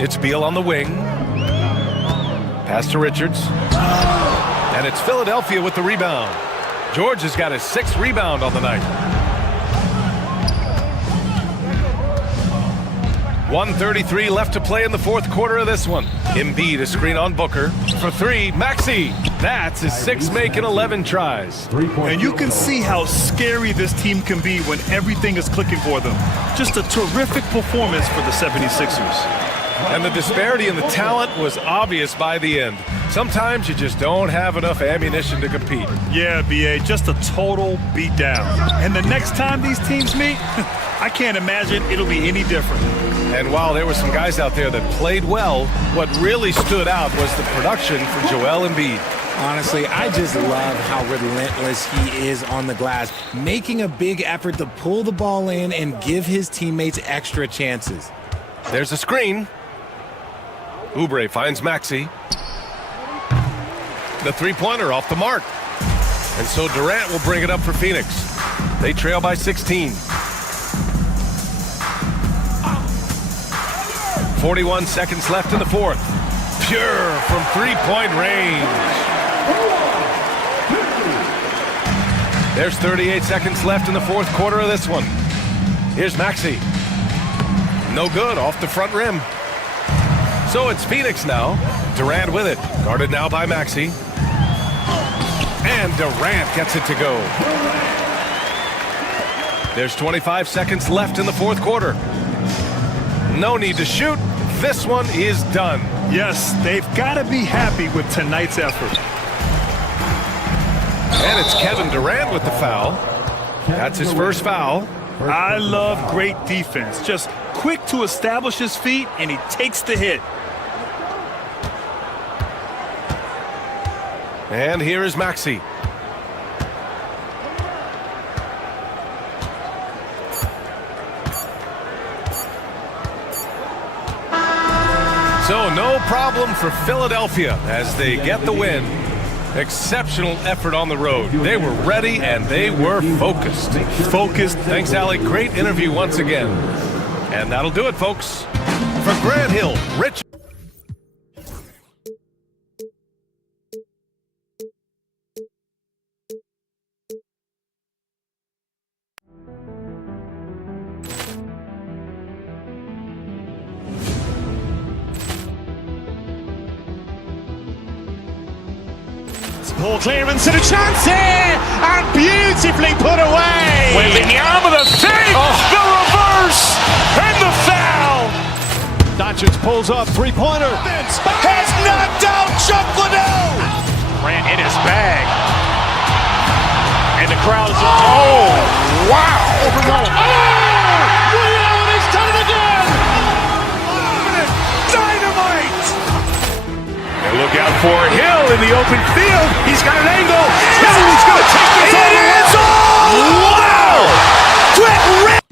It's Beal on the wing. Pass to Richards. And it's Philadelphia with the rebound. George has got his 6th rebound on the night. 1:33 left to play in the fourth quarter of this one. Embiid a screen on Booker. For 3, Maxey. That's his 6th make in 11 tries. And you can see how scary this team can be when everything is clicking for them. Just a terrific performance for the 76ers. And the disparity in the talent was obvious by the end. Sometimes you just don't have enough ammunition to compete. Yeah, B.A., just a total beatdown. And the next time these teams meet, I can't imagine it'll be any different. And while there were some guys out there that played well, what really stood out was the production for Joel Embiid. Honestly, I just love how relentless he is on the glass, making a big effort to pull the ball in and give his teammates extra chances. There's a screen. Oubre finds Maxey. The three-pointer off the mark. And so Durant will bring it up for Phoenix. They trail by 16. 41 seconds left in the fourth. Pure from three-point range. There's 38 seconds left in the fourth quarter of this one. Here's Maxey. No good, off the front rim. So it's Phoenix now. Durant with it. Guarded now by Maxey. And Durant gets it to go. There's 25 seconds left in the fourth quarter. No need to shoot. This one is done. Yes, they've got to be happy with tonight's effort. And it's Kevin Durant with the foul. That's his first foul. I love great defense. Just quick to establish his feet, and he takes the hit. And here is Maxey. So no problem for Philadelphia as they get the win. Exceptional effort on the road. They were ready and they were focused. Thanks, Allie. Great interview once again. And that'll do it, folks. For Grant Hill, Rich. Poor clearance and a chance here, and beautifully put away. Wembanyama the save, the reverse, and the foul. Doncic pulls up, three-pointer. Has knocked out Chuck Liddell. Grant in his bag. And the crowd is... Oh, wow. Ray Allen has done it again. Dynamite. And look out for Hill in the open field. He's got an angle. He's going to take this all the way. Wow. Quick rip.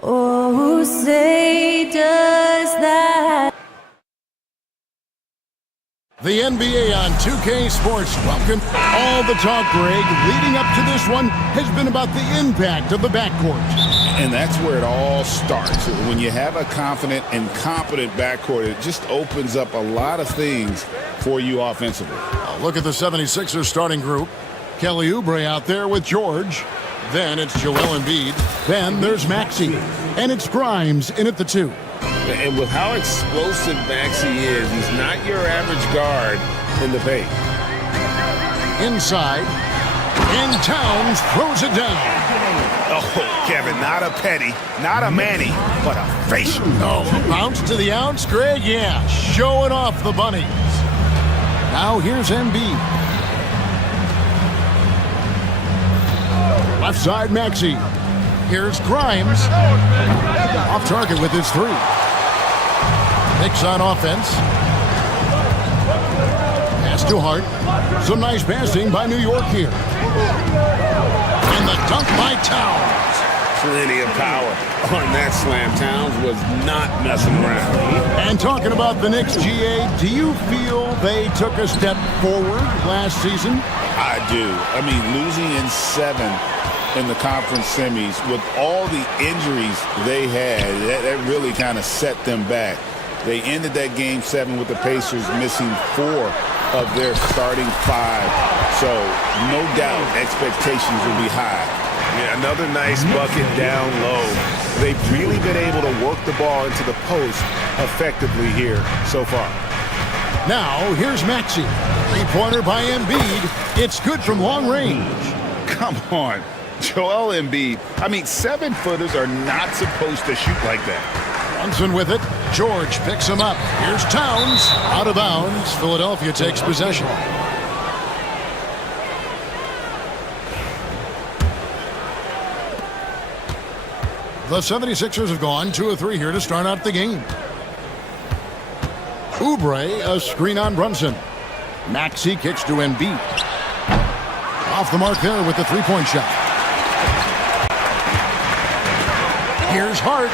Oh, say does that. The NBA on 2K Sports. Welcome. All the talk, Greg, leading up to this one has been about the impact of the backcourt. And that's where it all starts. When you have a confident and competent backcourt, it just opens up a lot of things for you offensively. Look at the 76ers starting group. Kelly Oubre out there with George. Then it's Joel Embiid. Then there's Maxey. And it's Grimes in at the 2. And with how explosive Maxey is, he's not your average guard in the paint. Inside. And Towns throws it down. Oh, Kevin, not a petty, not a Manny, but a facial. Oh, bounce to the ounce, Greg? Yeah, showing off the bunnies. Now here's Embiid. Left side, Maxey. Here's Grimes. Off target with his 3. Knicks on offense. Pass to Hart. Some nice passing by New York here. And the dunk by Towns. Plenty of power on that slam. Towns was not messing around. And talking about the Knicks, GA, do you feel they took a step forward last season? I do. I mean, losing in 7 in the conference semis with all the injuries they had, that really kind of set them back. They ended that game 7 with the Pacers missing 4 of their starting 5. So, no doubt, expectations will be high. Yeah, another nice bucket down low. They've really been able to work the ball into the post effectively here so far. Now, here's Maxey. 3-pointer by Embiid. It's good from long range. Come on. Joel Embiid. I mean, 7-footers are not supposed to shoot like that. Brunson with it. George picks him up. Here's Towns. Out of bounds. Philadelphia takes possession. The 76ers have gone 2 of 3 here to start out the game. Oubre, a screen on Brunson. Maxey kicks to Embiid. Off the mark there with the 3-point shot. Here's Hart.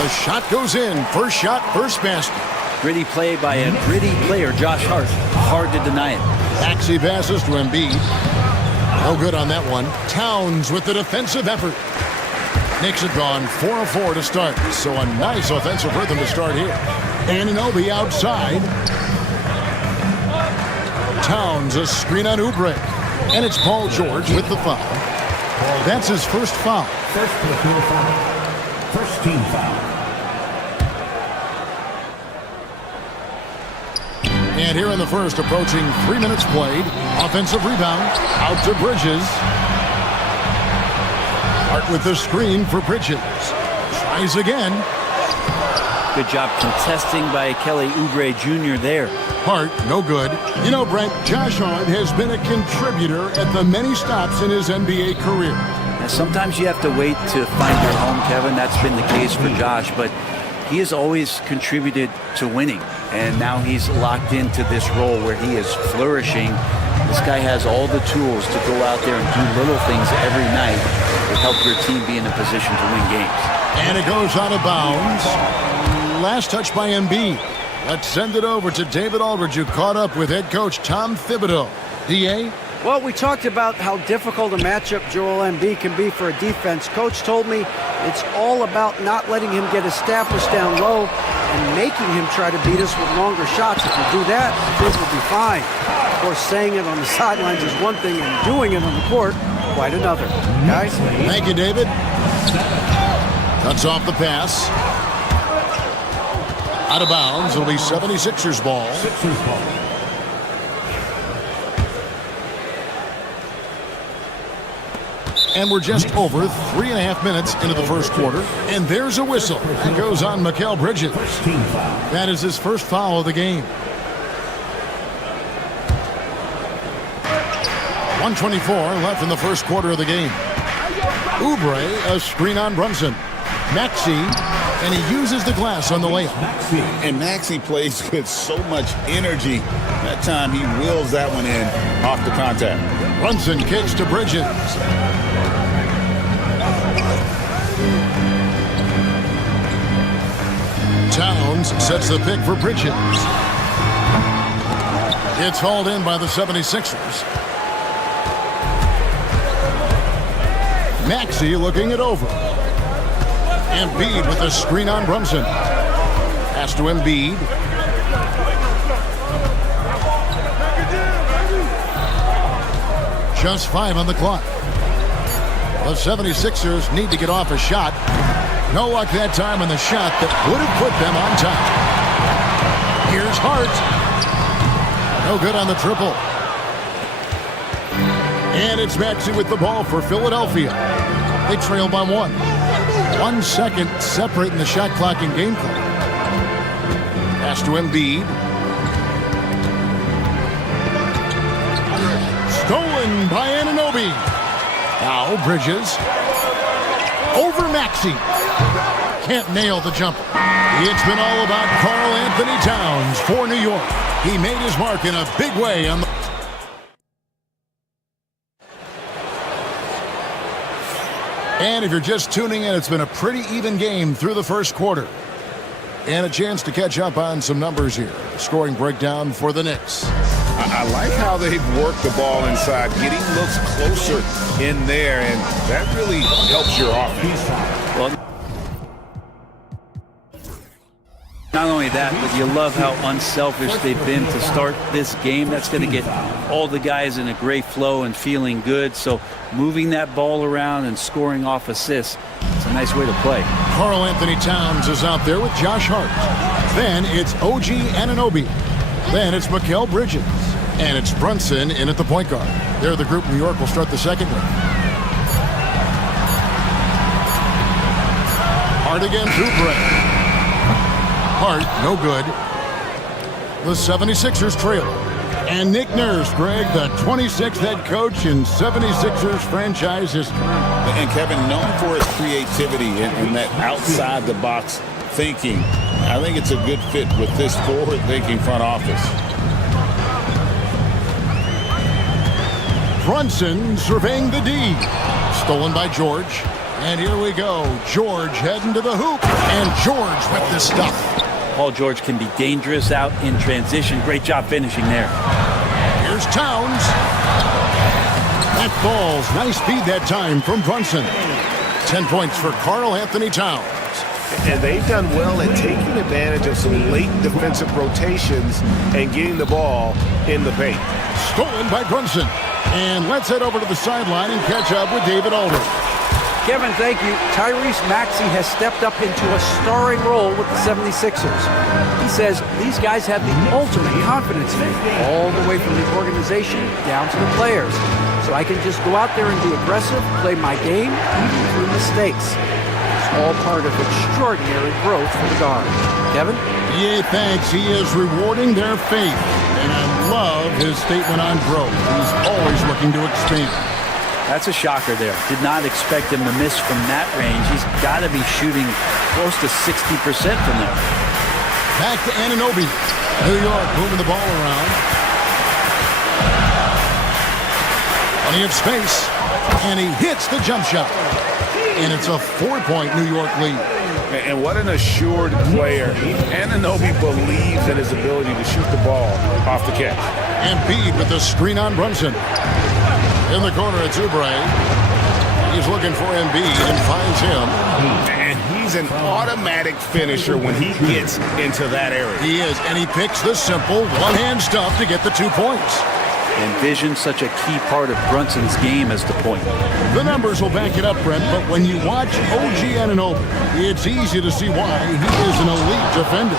The shot goes in. First shot, first basket. Gritty play by a gritty player, Josh Hart. Hard to deny it. Maxey passes to Embiid. No good on that one. Towns with the defensive effort. Knicks have gone 4 of 4 to start, so a nice offensive rhythm to start here. Anunoby outside. Towns, a screen on Oubre. And it's Paul George with the foul. That's his first foul. First personal foul. First team foul. And here in the first, approaching 3 minutes played. Offensive rebound. Out to Bridges. Hart with the screen for Bridges. Tries again. Good job contesting by Kelly Oubre Jr. there. Hart, no good. You know, Brent, Josh Hart has been a contributor at the many stops in his NBA career. Now, sometimes you have to wait to find your home, Kevin. That's been the case for Josh, but he has always contributed to winning, and now he's locked into this role where he is flourishing. This guy has all the tools to go out there and do little things every night that help your team be in a position to win games. And it goes out of bounds. Last touch by Embiid. Let's send it over to David Aldridge, who caught up with head coach Tom Thibodeau. D.A.? Well, we talked about how difficult a matchup Joel Embiid can be for a defense. Coach told me it's all about not letting him get established down low and making him try to beat us with longer shots. If you do that, the kids will be fine. Of course, saying it on the sidelines is one thing and doing it on the court, quite another. Guys? Thank you, David. Cuts off the pass. Out of bounds. It'll be 76ers ball. And we're just over 3.5 minutes into the first quarter. And there's a whistle. That goes on Mikal Bridges. That is his first foul of the game. 1:24 left in the first quarter of the game. Oubre, a screen on Brunson. Maxey, and he uses the glass on the layup. And Maxey plays with so much energy. That time he wheels that one in off the contact. Brunson kicks to Bridges. Towns sets the pick for Bridges. It's hauled in by the 76ers. Maxey looking it over. Embiid with a screen on Brunson. Pass to Embiid. Just 5 on the clock. The 76ers need to get off a shot. No luck that time on the shot that would have put them on top. Here's Hart. No good on the triple. And it's Maxey with the ball for Philadelphia. They trail by 1. 1 second separating the shot clock and game clock. Pass to Embiid. Stolen by Anunoby. Now Bridges. Over Maxey. Can't nail the jumper. It's been all about Karl Anthony Towns for New York. He made his mark in a big way on the... And if you're just tuning in, it's been a pretty even game through the first quarter. And a chance to catch up on some numbers here. Scoring breakdown for the Knicks. I like how they've worked the ball inside, getting looks closer in there, and that really helps your offense. Well, not only that, but you love how unselfish they've been to start this game. That's going to get all the guys in a great flow and feeling good. So moving that ball around and scoring off assists, it's a nice way to play. Karl Anthony Towns is out there with Josh Hart. Then it's OG Anunoby. Then it's Mikal Bridges. And it's Brunson in at the point guard. They're the group New York will start the second with. Hart again to Oubre. Hart, no good. The 76ers trail. And Nick Nurse, Greg, the 26th head coach in 76ers franchise history. And Kevin, known for his creativity and that outside-the-box thinking, I think it's a good fit with this forward-thinking front office. Brunson surveying the D. Stolen by George. And here we go. George heading to the hoop. And George with the stuff. Paul George can be dangerous out in transition. Great job finishing there. Here's Towns. That falls. Nice feed that time from Brunson. 10 points for Karl Anthony Towns. And they've done well at taking advantage of some late defensive rotations and getting the ball in the paint. Stolen by Brunson. And let's head over to the sideline and catch up with David Aldridge. Kevin, thank you. Tyrese Maxey has stepped up into a starring role with the 76ers. He says these guys have the ultimate confidence in me, all the way from the organization down to the players. So I can just go out there and be aggressive, play my game, even through mistakes. It's all part of extraordinary growth for the guard. Kevin? EA thanks. He is rewarding their faith. And I love his statement on growth. He's always looking to expand. That's a shocker there. Did not expect him to miss from that range. He's got to be shooting close to 60% from there. Back to Anunoby. New York moving the ball around. Plenty of space. And he hits the jump shot. And it's a 4-point New York lead. And what an assured player. Anunoby believes in his ability to shoot the ball off the catch. Embiid with the screen on Brunson. In the corner, it's Oubre. He's looking for Embiid and finds him. And he's an automatic finisher when he gets into that area. He is, and he picks the simple one-hand stuff to get the 2 points. Envision such a key part of Brunson's game as the point. The numbers will back it up, Brent, but when you watch OG Anunoby, it's easy to see why he is an elite defender.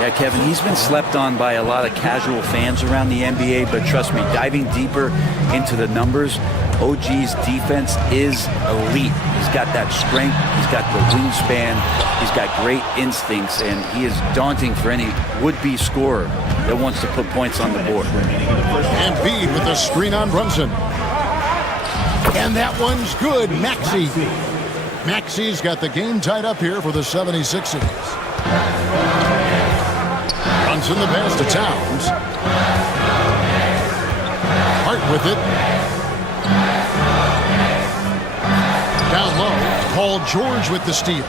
Yeah, Kevin, he's been slept on by a lot of casual fans around the NBA, but trust me, diving deeper into the numbers, OG's defense is elite. He's got that strength, he's got the wingspan, he's got great instincts, and he is daunting for any would-be scorer that wants to put points on the board. Embiid with the screen on Brunson. And that one's good, Maxey. Maxey's got the game tied up here for the 76ers. Brunson the pass to Towns. Hart with it. Down low, Paul George with the steal.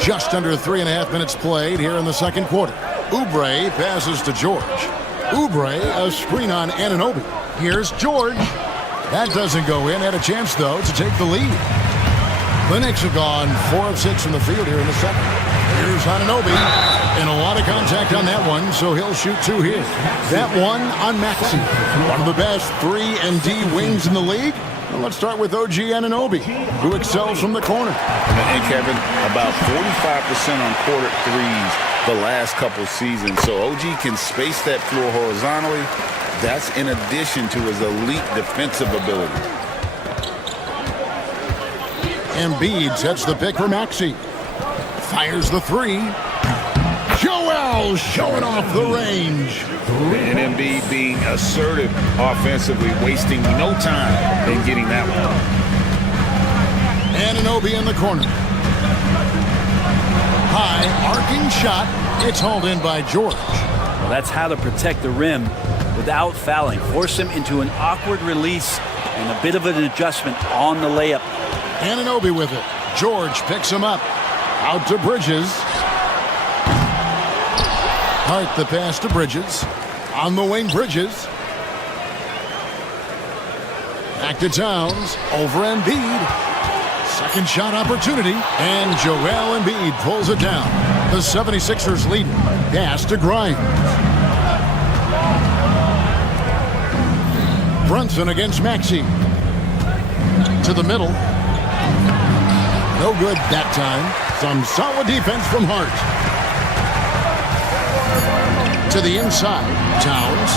Just under 3.5 minutes played here in the second quarter. Oubre passes to George. Oubre, a screen on Anunoby. Here's George. That doesn't go in. Had a chance, though, to take the lead. The Knicks have gone 4 of 6 from the field here in the second. Here's Anunoby. And a lot of contact on that one, so he'll shoot 2 here. That one on Maxey. One of the best 3-and-D wings in the league. Well, let's start with OG Anunoby, who excels from the corner. And Kevin, about 45% on quarter threes the last couple seasons. So OG can space that floor horizontally. That's in addition to his elite defensive ability. Embiid sets the pick for Maxey. Fires the 3. Joel showing off the range. And Embiid being assertive offensively, wasting no time in getting that one. Anunoby in the corner. High arcing shot. It's hauled in by George. Well, that's how to protect the rim without fouling. Force him into an awkward release and a bit of an adjustment on the layup. Anunoby with it. George picks him up. Out to Bridges. Hart the pass to Bridges. On the wing, Bridges. Back to Towns. Over Embiid. Second shot opportunity. And Joel Embiid pulls it down. The 76ers lead. Pass to Grimes. Brunson against Maxey. To the middle. No good that time. Some solid defense from Hart. To the inside. Towns.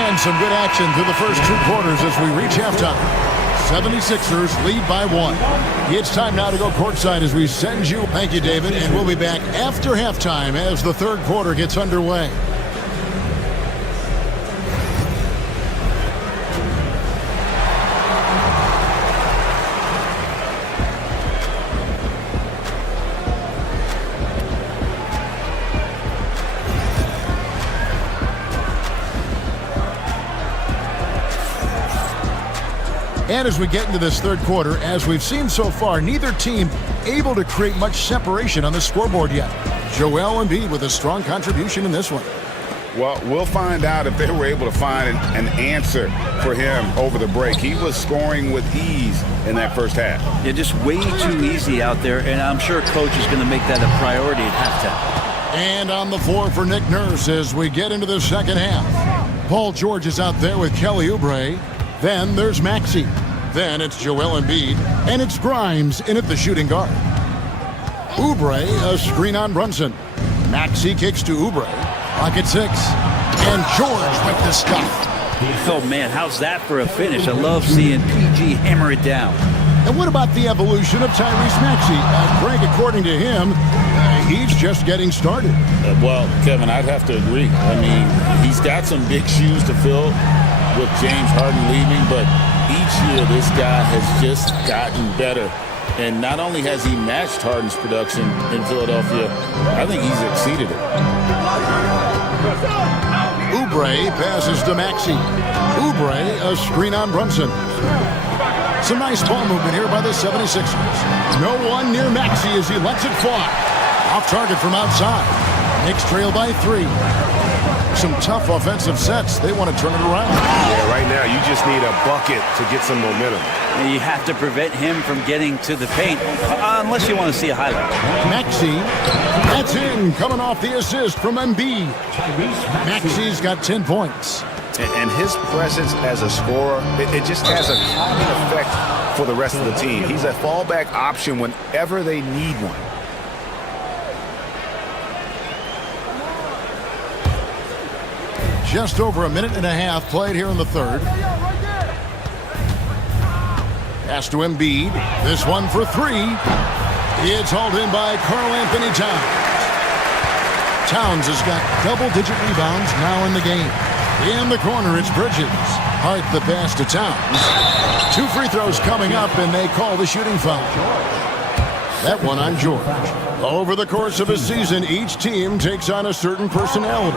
And some good action through the first 2 quarters as we reach halftime. 76ers lead by 1. It's time now to go courtside as we send you. Thank you, David. And we'll be back after halftime as the third quarter gets underway. And as we get into this third quarter, as we've seen so far, neither team able to create much separation on the scoreboard yet. Joel Embiid with a strong contribution in this one. Well, we'll find out if they were able to find an answer for him over the break. He was scoring with ease in that first half. Yeah, just way too easy out there, and I'm sure coach is going to make that a priority at halftime. And on the floor for Nick Nurse as we get into the second half. Paul George is out there with Kelly Oubre. Then there's Maxey. Then it's Joel Embiid. And it's Grimes in at the shooting guard. Oubre, a screen on Brunson. Maxey kicks to Oubre. Pocket 6. And George with the stuff. Oh, man, how's that for a finish? I love seeing PG hammer it down. And what about the evolution of Tyrese Maxey? Greg, according to him, he's just getting started. Well, Kevin, I'd have to agree. I mean, he's got some big shoes to fill with James Harden leaving, but each year this guy has just gotten better. And not only has he matched Harden's production in Philadelphia, I think he's exceeded it. Oubre passes to Maxey. Oubre, a screen on Brunson. Some nice ball movement here by the 76ers. No one near Maxey as he lets it fly. Off target from outside. Knicks trail by 3. Some tough offensive sets. They want to turn it around. Yeah, right now you just need a bucket to get some momentum. And you have to prevent him from getting to the paint, unless you want to see a highlight. Maxey, that's in, coming off the assist from Embiid. Maxey's got 10 points. And his presence as a scorer, it just has a calming effect for the rest of the team. He's a fallback option whenever they need one. Just over a minute and a half played here in the third. Pass to Embiid. This one for 3. It's hauled in by Karl Anthony Towns. Towns has got double-digit rebounds now in the game. In the corner, it's Bridges. Hart the pass to Towns. 2 free throws coming up, and they call the shooting foul. That one on George. Over the course of a season, each team takes on a certain personality.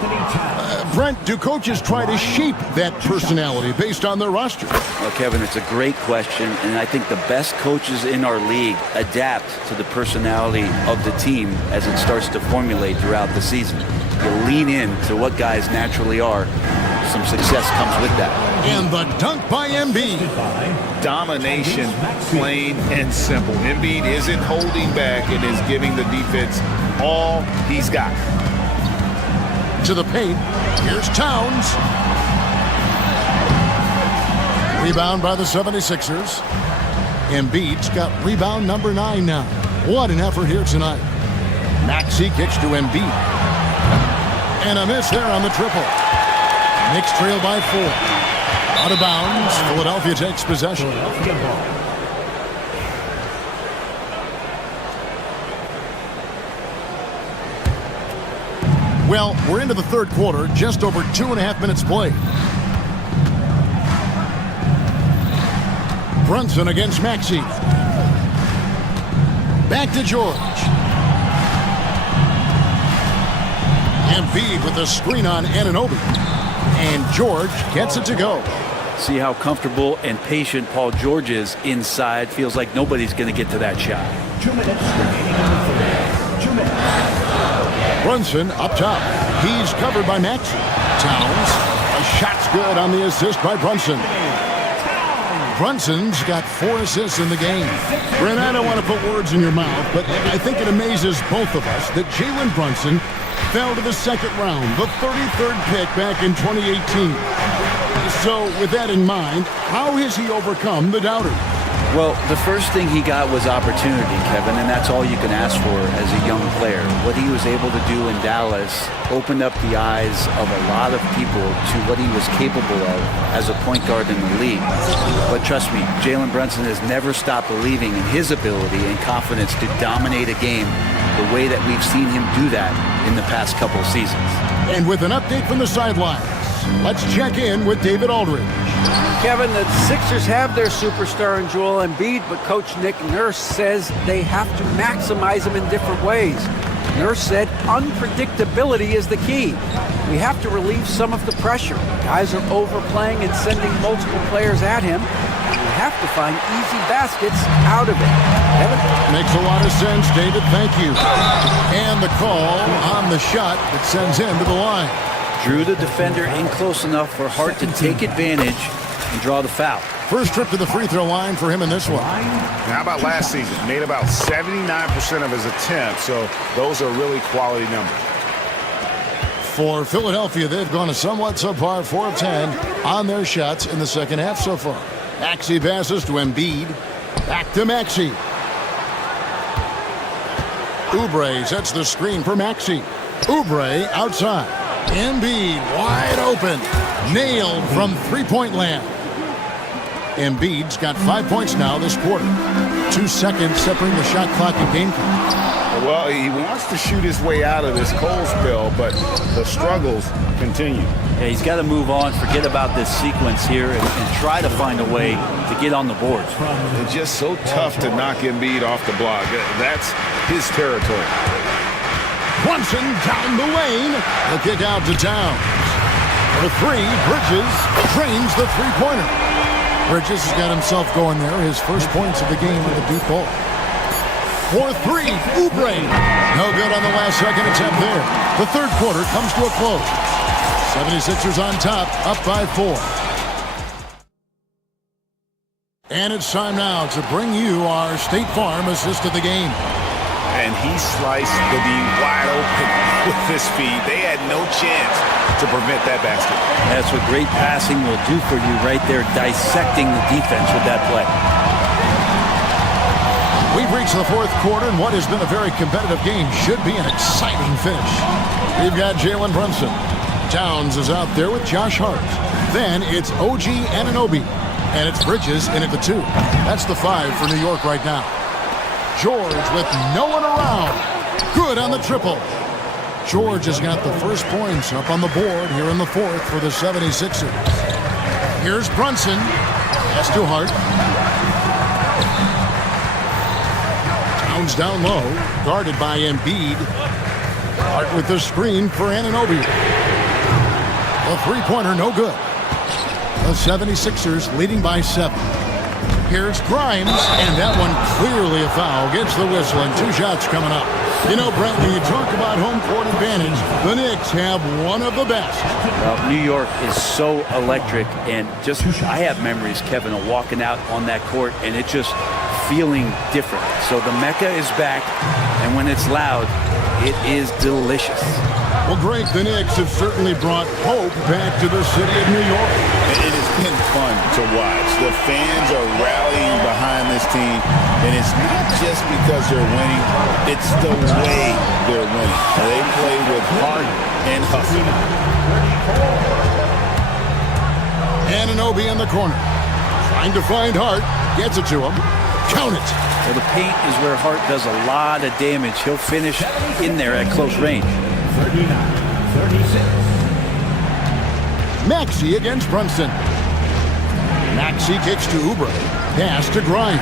Brent, do coaches try to shape that personality based on their roster? Well, Kevin, it's a great question, and I think the best coaches in our league adapt to the personality of the team as it starts to formulate throughout the season. You lean in to what guys naturally are. Some success comes with that. And the dunk by Embiid. Domination, plain and simple. Embiid isn't holding back and is giving the defense all he's got. To the paint. Here's Towns. Rebound by the 76ers. Embiid's got rebound number 9 now. What an effort here tonight. Maxey kicks to Embiid. And a miss there on the triple. Knicks trail by 4. Out of bounds. Philadelphia takes possession. Well, we're into the third quarter, just over 2.5 minutes played. Brunson against Maxey. Back to George. Embiid with a screen on Anunoby. And George gets it to go. See how comfortable and patient Paul George is inside. Feels like nobody's going to get to that shot. 2 minutes remaining in the third. 2 minutes. Brunson up top. He's covered by Maxey. Towns. A shot's good on the assist by Brunson. Brunson's got 4 assists in the game. Brent, I don't want to put words in your mouth, but I think it amazes both of us that Jalen Brunson fell to the second round, the 33rd pick back in 2018. So with that in mind, how has he overcome the doubters? Well, the first thing he got was opportunity, Kevin, and that's all you can ask for as a young player. What he was able to do in Dallas opened up the eyes of a lot of people to what he was capable of as a point guard in the league. But trust me, Jalen Brunson has never stopped believing in his ability and confidence to dominate a game the way that we've seen him do that in the past couple of seasons. And with an update from the sidelines, let's check in with David Aldridge. Kevin, the Sixers have their superstar in Joel Embiid, but Coach Nick Nurse says they have to maximize him in different ways. Nurse said unpredictability is the key. We have to relieve some of the pressure. Guys are overplaying and sending multiple players at him. We have to find easy baskets out of it. Kevin? Makes a lot of sense, David. Thank you. And the call on the shot that sends him to the line. Drew the defender in close enough for Hart to take advantage and draw the foul. First trip to the free throw line for him in this one. How about last season? Made about 79% of his attempts, so those are really quality numbers. For Philadelphia, they've gone a somewhat subpar 4 of 10 on their shots in the second half so far. Maxey passes to Embiid. Back to Maxey. Oubre sets the screen for Maxey. Oubre outside. Embiid wide open. Nailed from three-point land. Embiid's got 5 points now this quarter. 2 seconds separating the shot clock and game clock. Well, he wants to shoot his way out of this cold spell, but the struggles continue. Yeah, he's got to move on, forget about this sequence here, and try to find a way to get on the boards. It's just so tough to knock Embiid off the block. That's his territory. Brunson down the lane. The kick out to Towns. For three, Bridges drains the three-pointer. Bridges has got himself going there. His first points of the game with the deep ball. For three, Oubre. No good on the last second attempt there. The third quarter comes to a close. 76ers on top, up by 4. And it's time now to bring you our State Farm assist of the game. And he sliced the D wide open with his feet. They had no chance to prevent that basket. That's what great passing will do for you right there, dissecting the defense with that play. We've reached the fourth quarter, and what has been a very competitive game should be an exciting finish. We've got Jalen Brunson. Towns is out there with Josh Hart. Then it's OG Anunoby. And it's Bridges in at the 2. That's the 5 for New York right now. George with no one around. Good on the triple. George has got the first points up on the board here in the fourth for the 76ers. Here's Brunson. That's to Hart. Towns down low, guarded by Embiid. Hart with the screen for Anunoby. The three-pointer, no good. The 76ers leading by 7. Here's Grimes, and that one clearly a foul. Gets the whistle, and 2 shots coming up. You know, Brent, when you talk about home court advantage, the Knicks have one of the best. Well, New York is so electric, and just I have memories, Kevin, of walking out on that court, and it just feeling different. So the Mecca is back, and when it's loud, it is delicious. Well, great. The Knicks have certainly brought hope back to the city of New York. It has been fun to watch. The fans are rallying behind this team, and it's not just because they're winning. It's the way they're winning. They play with heart and hustle. Anunoby in the corner. Trying to find Hart. Gets it to him. Count it. Well, the paint is where Hart does a lot of damage. He'll finish in there at close range. 39-36. Maxey against Brunson. Maxey kicks to Oubre. Pass to Grimes.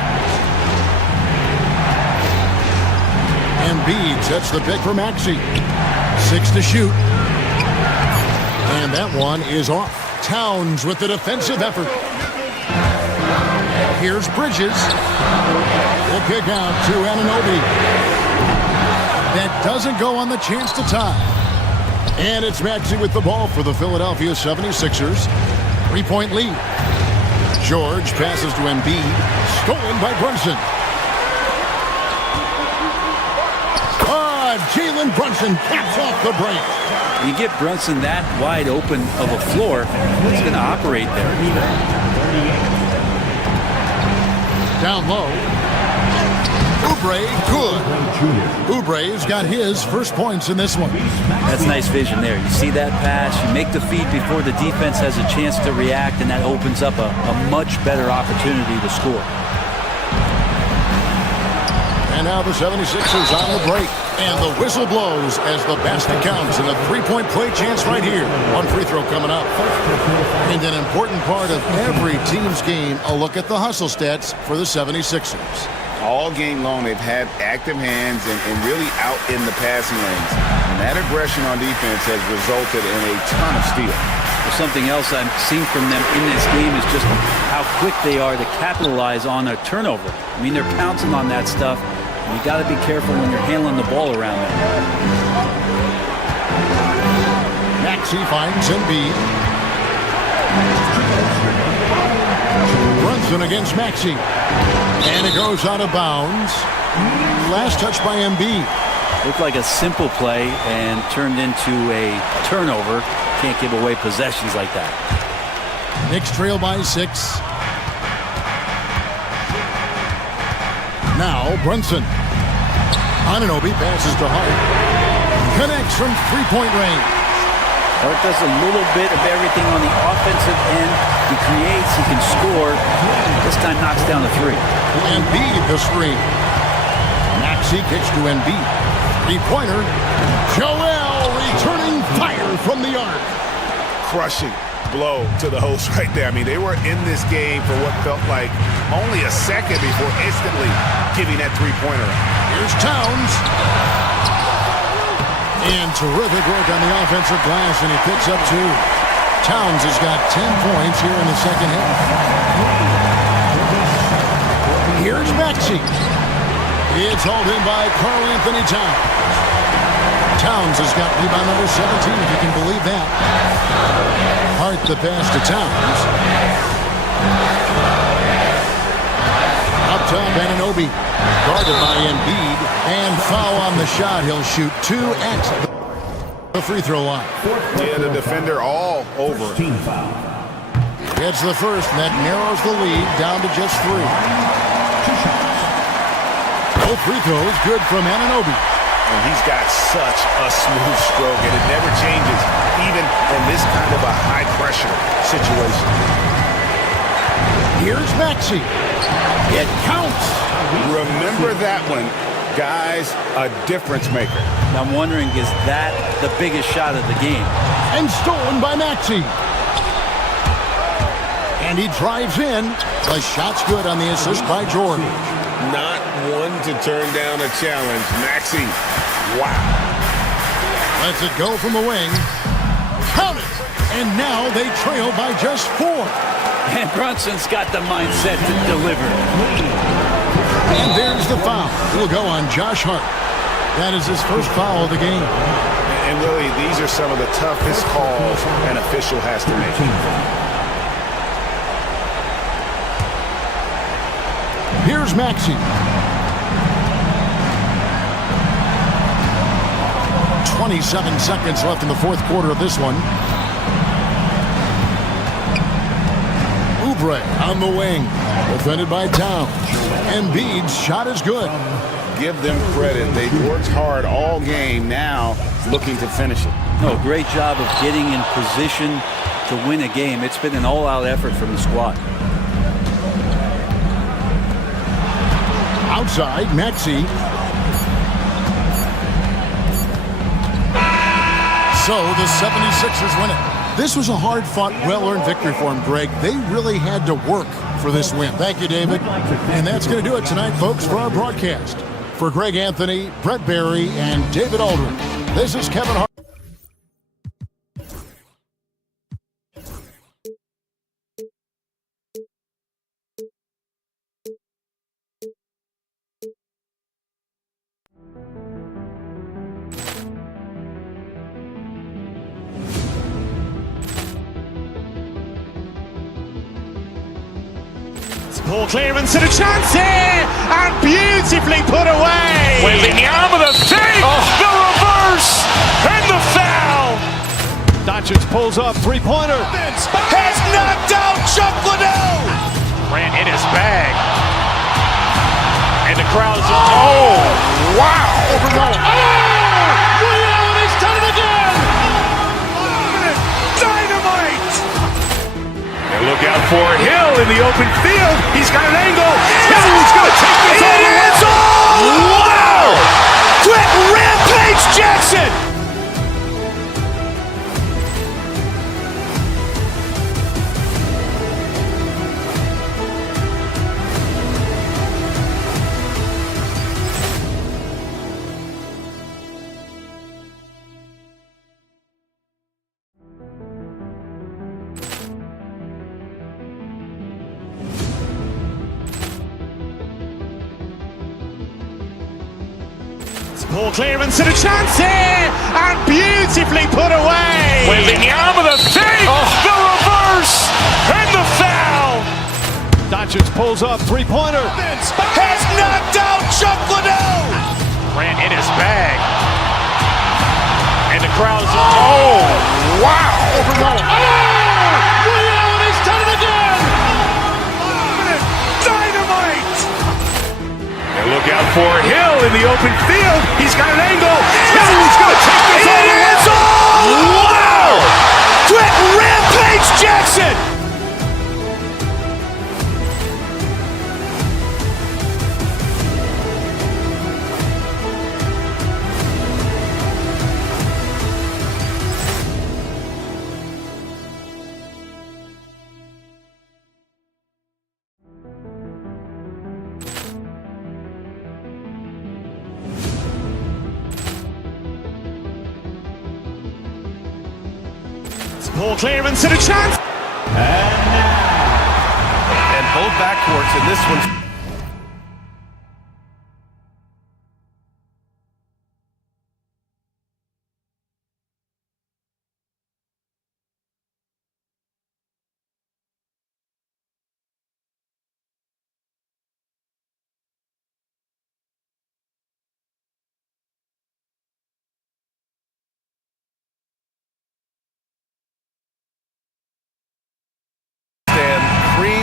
Embiid sets the pick for Maxey. 6 to shoot. And that one is off. Towns with the defensive effort. Here's Bridges. The kick out to Anunoby. That doesn't go on the chance to tie. And it's Maxey with the ball for the Philadelphia 76ers. 3-point lead. George passes to Embiid. Stolen by Brunson. Jalen Brunson caps off the break. You get Brunson that wide open of a floor, he's going to operate there. Down low. Oubre, good. Oubre's got his first points in this one. That's nice vision there. You see that pass, you make the feed before the defense has a chance to react, and that opens up a much better opportunity to score. And now the 76ers on the break. And the whistle blows as the basket counts, and a three-point play chance right here. One free throw coming up. And an important part of every team's game, a look at the hustle stats for the 76ers. All game long, they've had active hands and really out in the passing lanes. And that aggression on defense has resulted in a ton of steals. Well, something else I've seen from them in this game is just how quick they are to capitalize on a turnover. I mean, they're pouncing on that stuff. You got to be careful when you're handling the ball around them. Maxey finds Embiid. Brunson against Maxey. And it goes out of bounds. Last touch by Embiid. Looked like a simple play and turned into a turnover. Can't give away possessions like that. Knicks trail by 6. Now Brunson. Anunoby passes to Hart. Connects from three-point range. Hart does a little bit of everything on the offensive end. He creates, he can score. This time knocks down the three. Embiid the screen. Maxey kicks to Embiid. Three-pointer. Joel returning fire from the arc. Crushing blow to the host right there. I mean, they were in this game for what felt like only a second before instantly giving that three-pointer. Here's Towns. And terrific work on the offensive glass, and he picks up 2. Towns has got 10 points here in the second half. Here's Maxey. It's hauled in by Karl Anthony Towns. Towns has got rebound number 17, if you can believe that. Hart the pass to Towns. Up top, Anunoby. Guarded by Embiid. And foul on the shot. He'll shoot 2 at the free throw line. Yeah, the defender all over. Team foul. Gets the first, and that narrows the lead down to just 3. 2 shots. Both free throws good from Anunoby. And he's got such a smooth stroke, and it never changes, even in this kind of a high-pressure situation. Here's Maxey. It counts. Remember that one. Guys, a difference maker. Now I'm wondering, is that the biggest shot of the game? And stolen by Maxey. And he drives in. The shot's good on the assist by George. Not one to turn down a challenge. Maxey, wow. Lets it go from the wing. Count it. And now they trail by just 4. And Brunson's got the mindset to deliver. And there's the foul. It'll go on Josh Hart. That is his first foul of the game. And really, these are some of the toughest calls an official has to make. Here's Maxey. 27 seconds left in the fourth quarter of this one. Oubre on the wing. Defended by Towns. Embiid's shot is good. Give them credit. They've worked hard all game, now looking to finish it. No, great job of getting in position to win a game. It's been an all-out effort from the squad. Outside, Maxey. So the 76ers win it. This was a hard-fought, well-earned victory for them, Greg. They really had to work for this win. Thank you, David. And that's going to do it tonight, folks, for our broadcast. For Greg Anthony, Brett Barry, and David Aldridge, this is Kevin Hart. Poor clearance and a chance here, and beautifully put away. Wembanyama the fake, the reverse, and the foul. Doncic pulls up, three-pointer. Has knocked out Chuck Liddell. Ran in his bag. And the crowd is, oh, wow. He's done it again. Dynamite. And look out for Hill in the open field. He's got an angle. Hill's going to take this all the way. Wow. Quick Rampage Jackson. Poor clearance and a chance here, and beautifully put away. Wembanyama the fake, the reverse, and the foul. Doncic pulls up, three-pointer. Has knocked out Chuck Liddell. Morant in his bag. And the crowd is, oh, wow. Ray Allen has done it again! Dynamite! And look out for Hill in the open field. He's got an angle. Hill's going to take this all the way. Wow! Quick Rampage Jackson! Ball clearance and a chance. And both backcourts in this one.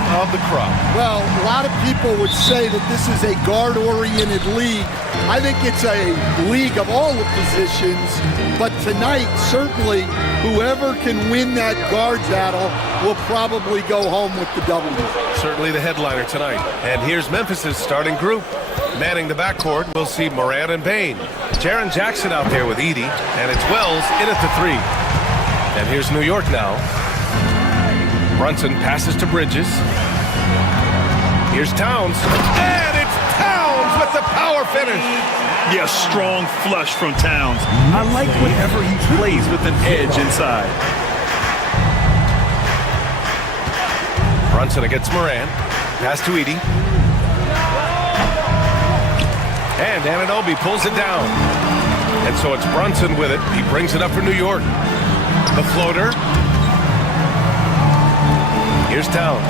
Of the crop. Well, a lot of people would say that this is a guard-oriented league. I think it's a league of all the positions, but tonight, certainly, whoever can win that guard battle will probably go home with the W. Certainly the headliner tonight. And here's Memphis's starting group. Manning the backcourt, we'll see Morant and Bain. Jaren Jackson out there with Edey, and it's Wells in at the 3. And here's New York now. Brunson passes to Bridges. Here's Towns. And it's Towns with the power finish. Yeah, strong flush from Towns. I like whenever he plays with an edge inside. Brunson against Morant. Pass to Edey. And Anunoby pulls it down. And so it's Brunson with it. He brings it up for New York. The floater. Here's Towns.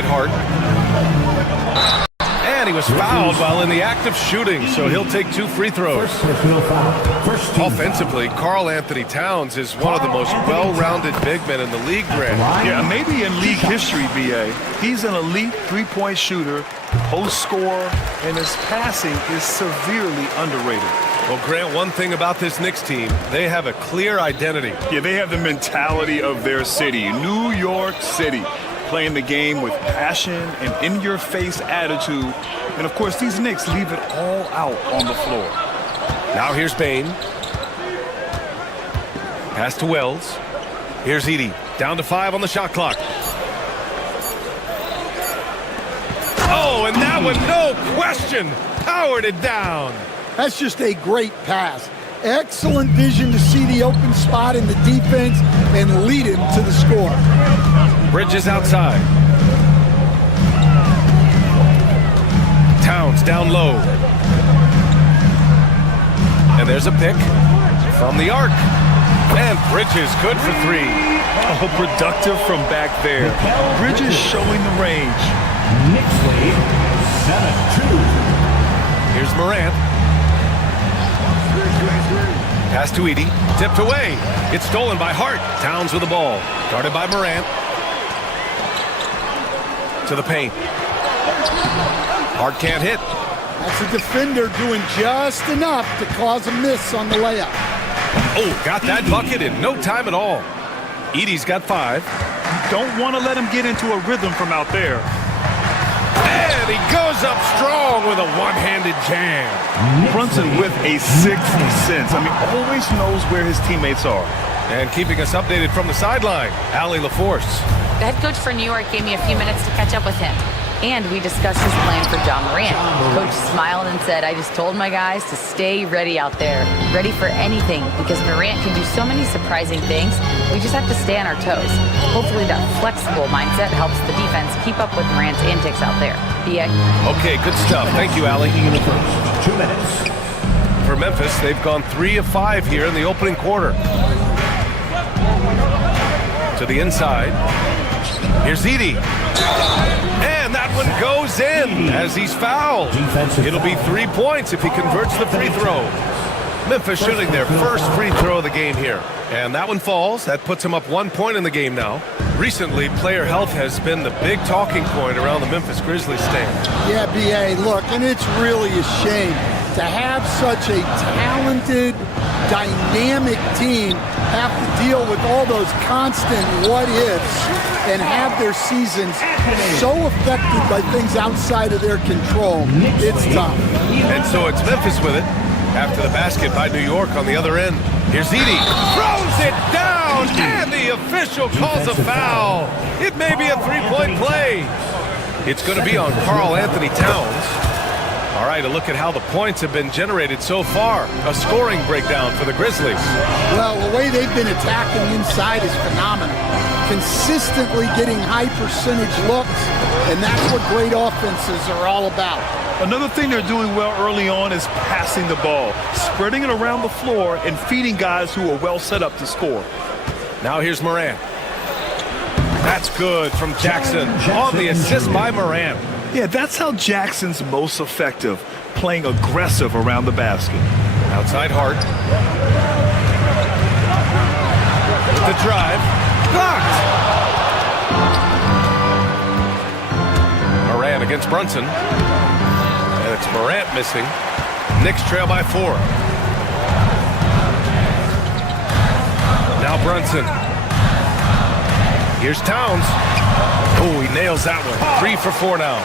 Hart. And he was fouled while in the act of shooting, so he'll take 2 free throws. Offensively, Karl Anthony Towns is one of the most well-rounded big men in the league, Grant. Yeah, maybe in league history, B.A. He's an elite three-point shooter, post scorer, and his passing is severely underrated. Well, Grant, one thing about this Knicks team, they have a clear identity. Yeah, they have the mentality of their city, New York City. Playing the game with passion and in-your-face attitude. And, of course, these Knicks leave it all out on the floor. Now here's Bain. Pass to Wells. Here's Edey. Down to 5 on the shot clock. Oh, and that one, no question, powered it down. That's just a great pass. Excellent vision to see the open spot in the defense and lead him to the score. Bridges outside. Towns down low. And there's a pick from the arc. And Bridges good for 3. Oh, productive from back there. Bridges showing the range. Knicks lead 7-2. Here's Morant. Pass to Edey. Tipped away. It's stolen by Hart. Towns with the ball. Guarded by Morant. To the paint. Hart can't hit. That's a defender doing just enough to cause a miss on the layup. Oh, got that bucket in no time at all. Edey's got 5. Don't want to let him get into a rhythm from out there. And he goes up strong with a one-handed jam. Brunson with a sixth sense. I mean, always knows where his teammates are. And keeping us updated from the sideline, Allie LaForce. The head coach for New York gave me a few minutes to catch up with him. And we discussed his plan for John Morant. Coach smiled and said, I just told my guys to stay ready out there, ready for anything, because Morant can do so many surprising things. We just have to stay on our toes. Hopefully that flexible mindset helps the defense keep up with Morant's antics out there. B.A. Okay, good stuff. Thank you, Allie. 2 minutes. For Memphis, they've gone 3 of 5 here in the opening quarter. To the inside. Here's Edie. And that one goes in as he's fouled. It'll be 3 points if he converts the free throw. Memphis shooting their first free throw of the game here. And that one falls. That puts him up 1 point in the game now. Recently, player health has been the big talking point around the Memphis Grizzlies stand. Yeah, B.A., look, and it's really a shame to have such a talented, dynamic team have to deal with all those constant what-ifs and have their seasons so affected by things outside of their control. It's tough. And so it's Memphis with it. After the basket by New York on the other end. Here's Edie. Throws it down, and the official calls a foul. It may be a three-point play. It's going to be on Karl Anthony Towns. All right, a look at how the points have been generated so far. A scoring breakdown for the Grizzlies. Well, the way they've been attacking inside is phenomenal. Consistently getting high percentage looks, and that's what great offenses are all about. Another thing they're doing well early on is passing the ball, spreading it around the floor and feeding guys who are well set up to score. Now here's Morant. That's good from Jackson on the assist by Morant. Yeah, that's how Jackson's most effective, playing aggressive around the basket. Outside Hart. With the drive. Blocked! Morant against Brunson. And it's Morant missing. Knicks trail by 4. Now Brunson. Here's Towns. Oh, he nails that one. 3 for 4 now.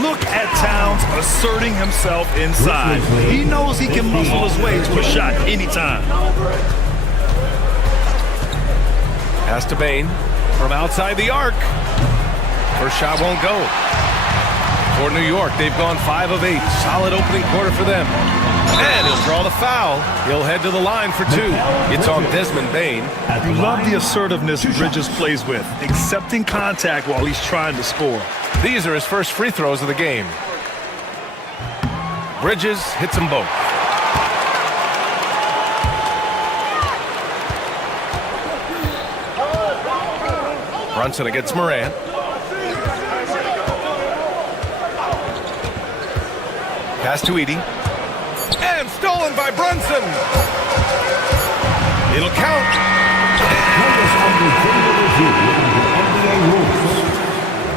Look at Towns asserting himself inside. He knows he can muscle his way to a shot anytime. Pass to Bane from outside the arc. First shot won't go. For New York, they've gone 5 of 8. Solid opening quarter for them. And he'll draw the foul. He'll head to the line for 2. It's on Desmond Bane. You love the assertiveness Bridges plays with, accepting contact while he's trying to score. These are his first free throws of the game. Bridges hits them both. Brunson against Morant. Pass to Edie. And stolen by Brunson. It'll count.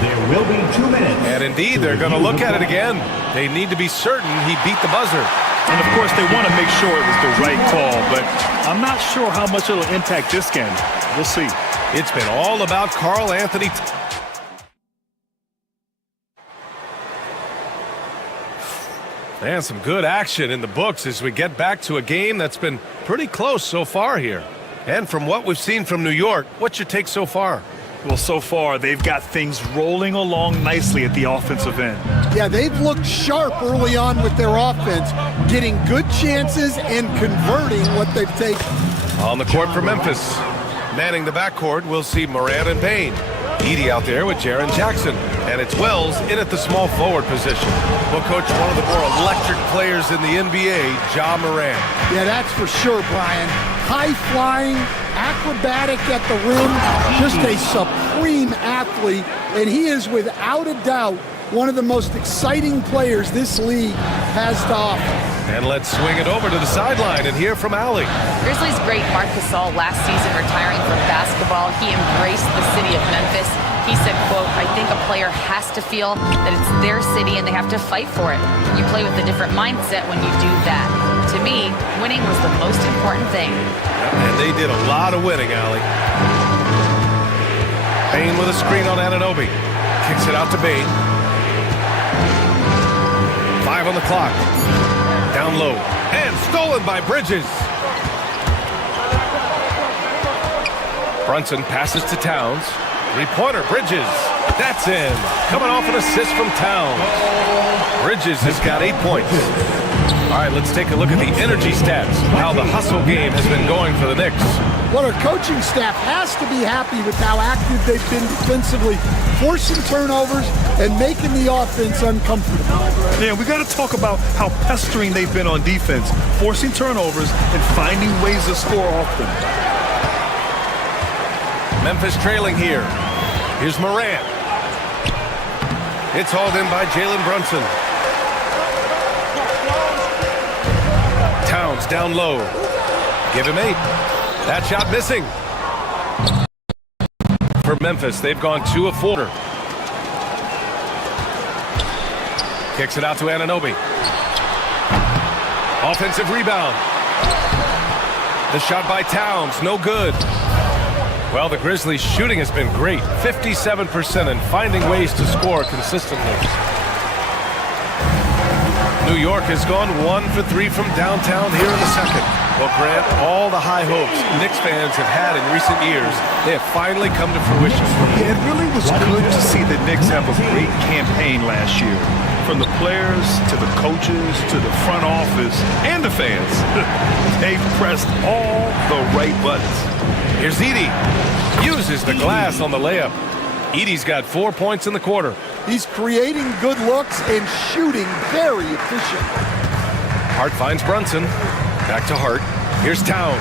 There will be 2 minutes. And indeed, they're going to look at it again. They need to be certain he beat the buzzer. And of course, they want to make sure it was the right call, but I'm not sure how much it'll impact this game. We'll see. It's been all about Karl Anthony. And some good action in the books as we get back to a game that's been pretty close so far here. And from what we've seen from New York, what's your take so far? Well, so far, they've got things rolling along nicely at the offensive end. Yeah, they've looked sharp early on with their offense, getting good chances and converting what they've taken. On the court for Memphis. Manning the backcourt, we'll see Morant and Bane. Edie out there with Jaren Jackson. And it's Wells in at the small forward position. Well, Coach, one of the more electric players in the NBA, Ja Morant. Yeah, that's for sure, Brian. High-flying, acrobatic at the rim, just a supreme athlete. And he is, without a doubt, one of the most exciting players this league has to offer. And let's swing it over to the sideline and hear from Allie. Grizzlies great Marc Gasol last season retiring from basketball. He embraced the city of Memphis. He said, quote, "I think a player has to feel that it's their city and they have to fight for it. You play with a different mindset when you do that. To me, winning was the most important thing." And they did a lot of winning, Allie. Bane with a screen on Anunoby. Kicks it out to Bane. 5 on the clock. Down low. And stolen by Bridges. Brunson passes to Towns. 3-pointer, Bridges. That's in. Coming off an assist from Towns. Bridges has got 8 points. All right, let's take a look at the energy stats. How the hustle game has been going for the Knicks. Well, our coaching staff has to be happy with how active they've been defensively, forcing turnovers and making the offense uncomfortable. Yeah, we got to talk about how pestering they've been on defense, forcing turnovers and finding ways to score off them. Memphis trailing here. Here's Morant. It's hauled in by Jalen Brunson. Towns down low. Give him 8. That shot missing. For Memphis, they've gone 2 of 4. Kicks it out to Anunoby. Offensive rebound. The shot by Towns, no good. Well, the Grizzlies' shooting has been great. 57% and finding ways to score consistently. New York has gone 1 for 3 from downtown here in the second. Well, Grant, all the high hopes Knicks fans have had in recent years, they have finally come to fruition. Yeah, it really was good to see the Knicks have a great campaign last year. From the players to the coaches to the front office and the fans. They've pressed all the right buttons. Here's Edey. Uses the glass on the layup. Edey's got 4 points in the quarter. He's creating good looks and shooting very efficient. Hart finds Brunson. Back to Hart. Here's Towns.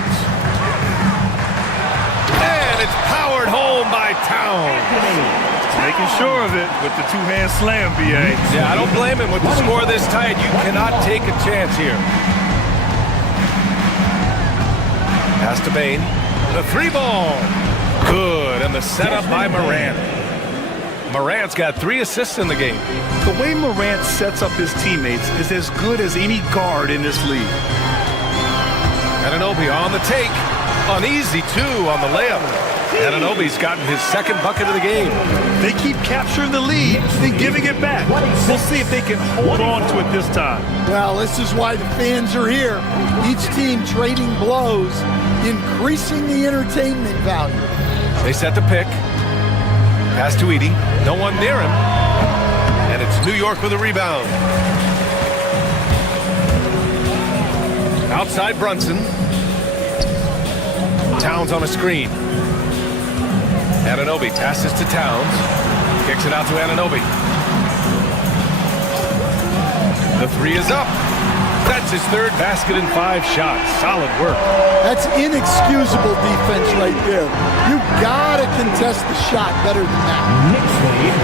And it's powered home by Towns. Making sure of it with the two-hand slam, B.A. Yeah, I don't blame him. With the score this tight, you cannot take a chance here. Pass to Bane. The 3-ball. Good. And the setup by Morant. Morant's got 3 assists in the game. The way Morant sets up his teammates is as good as any guard in this league. Anunoby on the take. Uneasy, too, on the layup. Anunoby's gotten his 2nd bucket of the game. They keep capturing the lead and giving it back. We'll see if they can hold on to it this time. Well, this is why the fans are here. Each team trading blows, increasing the entertainment value. They set the pick. Pass to Edey. No one near him. And it's New York with a rebound. Outside Brunson. Towns on a screen. Anunoby passes to Towns. Kicks it out to Anunoby. The 3 is up. That's his 3rd basket in 5 shots. Solid work. That's inexcusable defense right there. You gotta contest the shot better than that. Knicks lead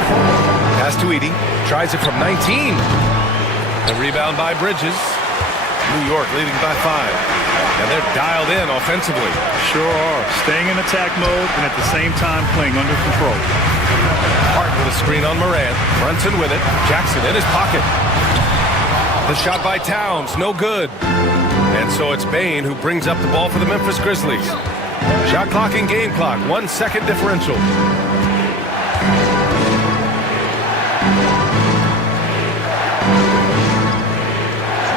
29-24. Pass to Edey. Tries it from 19. The rebound by Bridges. New York leading by 5. And they're dialed in offensively. Sure are. Staying in attack mode and at the same time playing under control. Hart with a screen on Morant. Brunson with it. Jackson in his pocket. The shot by Towns, no good. And so it's Bane who brings up the ball for the Memphis Grizzlies. Shot clock and game clock, 1 second differential.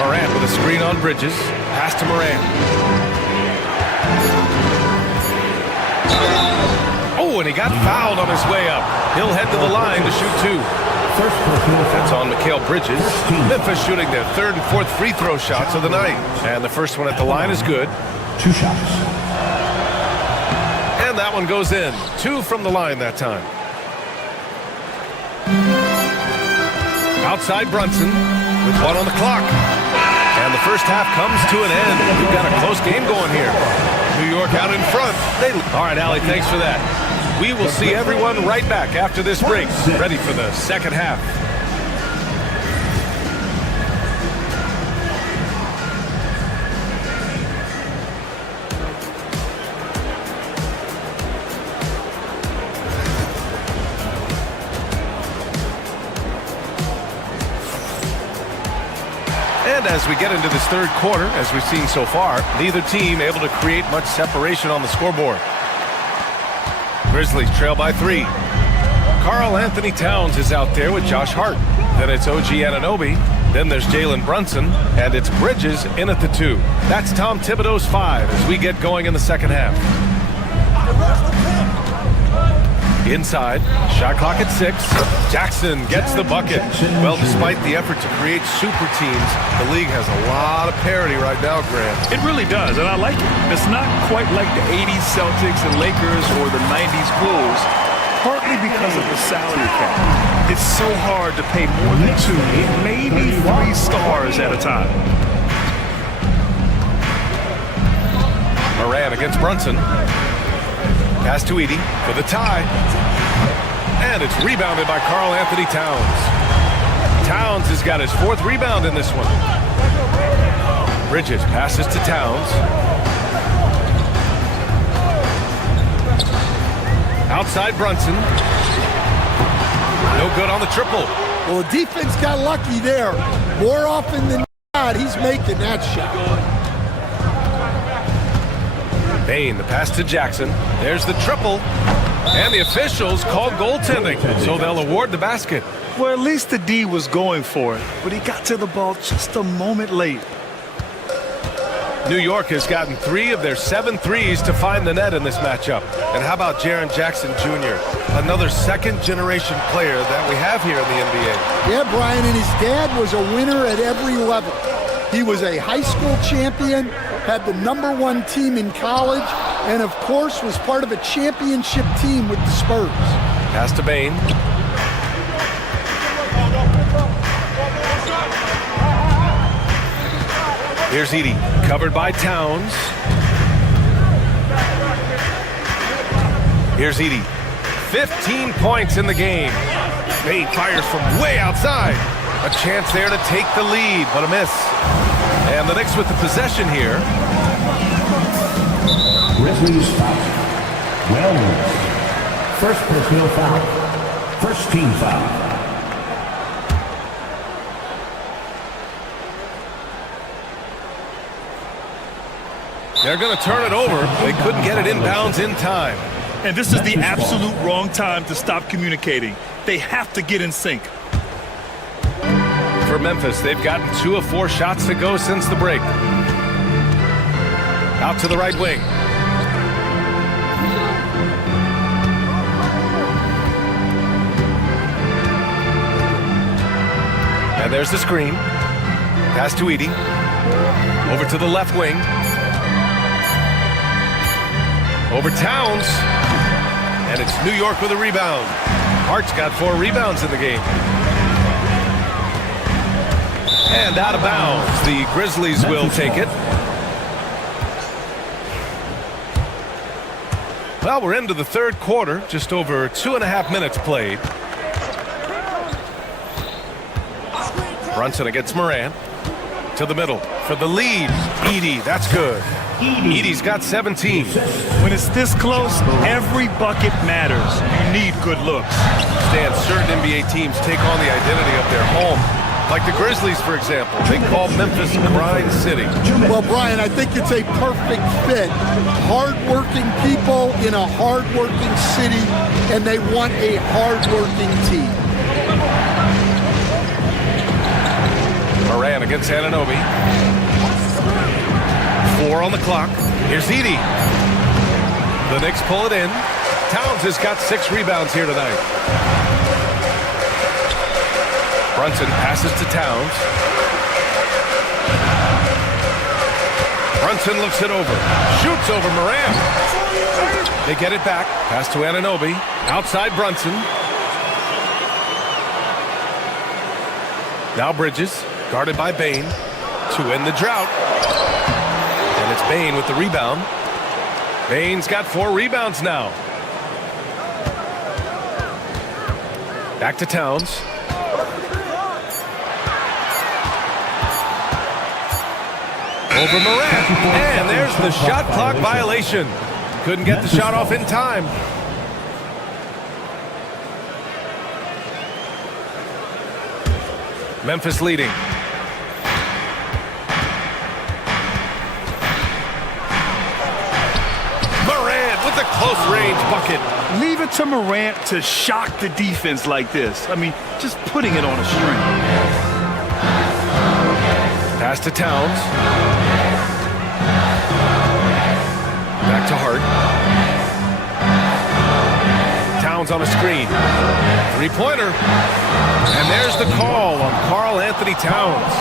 Morant with a screen on Bridges. Pass to Morant. Oh, and he got fouled on his way up. He'll head to the line to shoot 2. That's on Mikal Bridges. Memphis shooting their 3rd and 4th free throw shots of the night. And the first one at the line is good. 2 shots. And that one goes in. 2 from the line that time. Outside Brunson with 1 on the clock. And the first half comes to an end. We've got a close game going here. New York out in front. All right, Allie, thanks for that. We will see everyone right back after this break, ready for the second half. And as we get into this 3rd quarter, as we've seen so far, neither team able to create much separation on the scoreboard. Grizzlies trail by 3. Karl Anthony Towns is out there with Josh Hart. Then it's OG Anunoby. Then there's Jalen Brunson. And it's Bridges in at the 2. That's Tom Thibodeau's 5 as we get going in the second half. Inside, shot clock at 6. Jackson gets the bucket. Well, despite the effort to create super teams, the league has a lot of parity right now, Grant. It really does, and I like it. It's not quite like the 80s Celtics and Lakers or the 90s Bulls, partly because of the salary cap. It's so hard to pay more than 2, maybe 3 stars at a time. Morant against Brunson. Pass to Edie for the tie. And it's rebounded by Karl Anthony Towns. Towns has got his 4th rebound in this one. Bridges passes to Towns. Outside Brunson. No good on the triple. Well, the defense got lucky there. More often than not, he's making that shot. Bain, the pass to Jackson. There's the triple. And the officials called goaltending, so they'll award the basket. Well, at least the D was going for it, but he got to the ball just a moment late. New York has gotten 3 of their 7 threes to find the net in this matchup. And how about Jaren Jackson Jr., another second-generation player that we have here in the NBA? Yeah, Brian, and his dad was a winner at every level. He was a high school champion, had the #1 team in college, and of course was part of a championship team with the Spurs. Pass to Bain. Here's Edie, covered by Towns. Here's Edie. 15 points in the game. Bain fires from way outside. A chance there to take the lead, but a miss. And the Knicks with the possession here. Grizzlies foul. Wells. First personal foul. First team foul. They're going to turn it over. They couldn't get it inbounds in time. And this is the absolute wrong time to stop communicating. They have to get in sync. For Memphis, they've gotten 2 of 4 shots to go since the break. Out to the right wing. And there's the screen. Pass to Edie. Over to the left wing. Over Towns. And it's New York with a rebound. Hart's got 4 rebounds in the game. And out of bounds. The Grizzlies will take it. Well, we're into the 3rd quarter. Just over 2.5 minutes played. Brunson against Morant. To the middle for the lead. Edie, that's good. Edie's got 17. When it's this close, every bucket matters. You need good looks. Stan, certain NBA teams take on the identity of their home. Like the Grizzlies, for example. They call Memphis Grind City. Well, Brian, I think it's a perfect fit. Hard-working people in a hard-working city, and they want a hard-working team. Moran against Anunoby. 4 on the clock. Here's Edie. The Knicks pull it in. Towns has got 6 rebounds here tonight. Brunson passes to Towns. Brunson looks it over. Shoots over Moran. They get it back. Pass to Anunoby. Outside Brunson. Now Bridges. Guarded by Bain to end the drought. And it's Bain with the rebound. Bain's got 4 rebounds now. Back to Towns. Over Morant. And there's the shot clock violation. Couldn't get the shot off in time. Memphis leading. The close range bucket. Leave it to Morant to shock the defense like this. I mean, just putting it on a string. Pass to Towns. Back to Hart. Towns on a screen. 3-pointer. And there's the call on Karl Anthony Towns.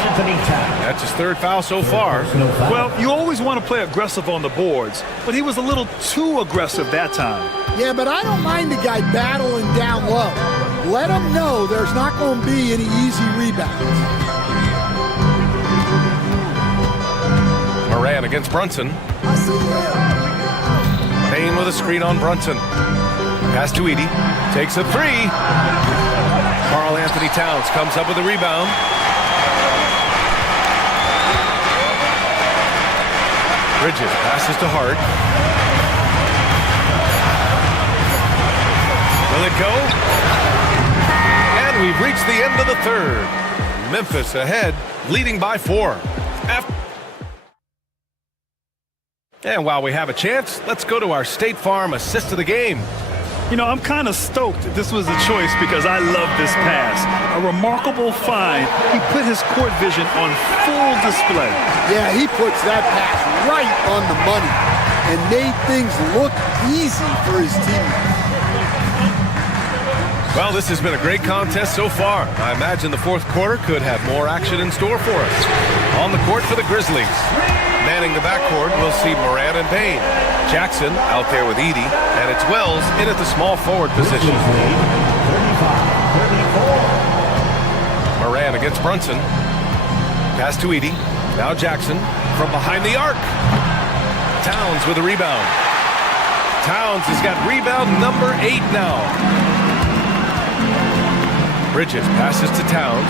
That's his 3rd foul so far. Well, you always want to play aggressive on the boards, but he was a little too aggressive that time. Yeah, but I don't mind the guy battling down low. Let him know there's not going to be any easy rebounds. Moran against Brunson. Payne with a screen on Brunson. Pass to Edie. Takes a three. Karl Anthony Towns comes up with a rebound. Bridges passes to Hart. Will it go? And we've reached the end of the third. Memphis ahead, leading by 4. And while we have a chance, let's go to our State Farm assist of the game. You know, I'm kind of stoked that this was a choice because I love this pass. A remarkable find. He put his court vision on full display. Yeah, he puts that pass right on the money and made things look easy for his team. Well, this has been a great contest so far. I imagine the fourth quarter could have more action in store for us. On the court for the Grizzlies. Manning the backcourt, we'll see Moran and Payne. Jackson out there with Edie, and it's Wells in at the small forward position. Moran against Brunson. Pass to Edie. Now Jackson from behind the arc. Towns with a rebound. Towns has got rebound number 8 now. Bridges passes to Towns.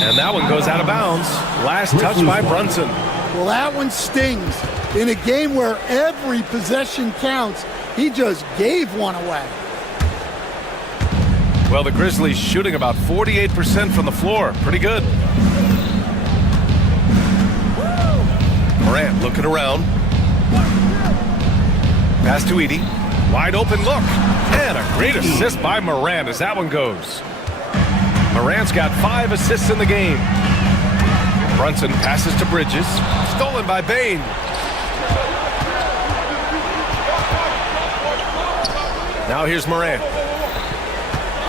And that one goes out of bounds. Last touch by Brunson. Well, that one stings. In a game where every possession counts, he just gave one away. Well, the Grizzlies shooting about 48% from the floor. Pretty good. Morant looking around. Pass to Edie. Wide open look. And a great assist by Morant as that one goes. Morant's got 5 assists in the game. Brunson passes to Bridges. Stolen by Payne. Now here's Morant.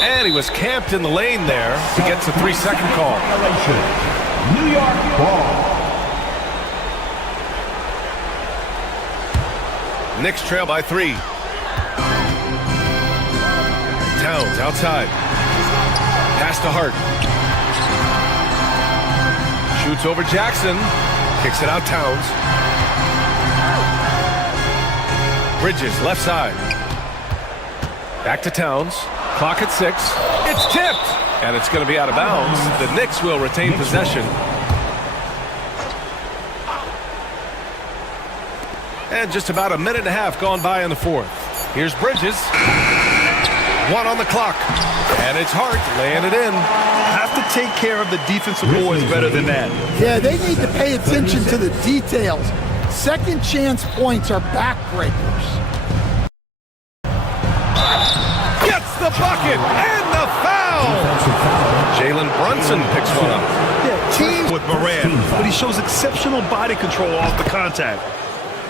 And he was camped in the lane there. He gets a 3-second call. New York ball. Knicks trail by 3. Towns outside. Pass to Hart. Shoots over Jackson. Kicks it out Towns. Bridges left side. Back to Towns. Clock at 6. It's tipped. And it's going to be out of bounds. The Knicks will retain possession. And just about a minute and a half gone by in the fourth. Here's Bridges. 1 on the clock. And it's Hart laying it in. Have to take care of the defensive boards better than that. Yeah, they need to pay attention to the details. Second chance points are backbreakers. Gets the bucket and the foul. Jalen Brunson picks one up. Yeah, team with Moran, but he shows exceptional body control off the contact.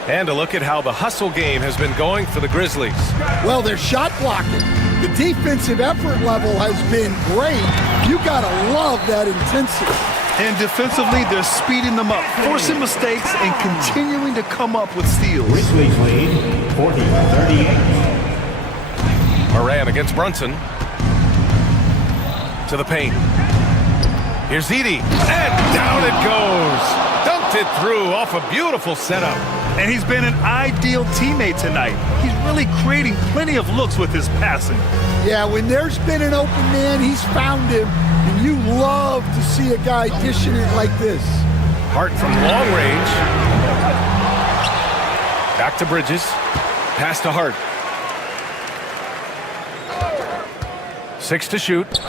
And a look at how the hustle game has been going for the Grizzlies. Well, they're shot blocking. The defensive effort level has been great. You gotta love that intensity. And defensively, they're speeding them up, forcing mistakes and continuing to come up with steals. Grizzlies lead 40-38. Moran against Brunson. To the paint. Here's Edie. And down it goes. Dunked it through off a beautiful setup. And he's been an ideal teammate tonight. He's really creating plenty of looks with his passing. Yeah, when there's been an open man, he's found him. And you love to see a guy dishing it like this. Hart from long range. Back to Bridges. Pass to Hart. 6 to shoot.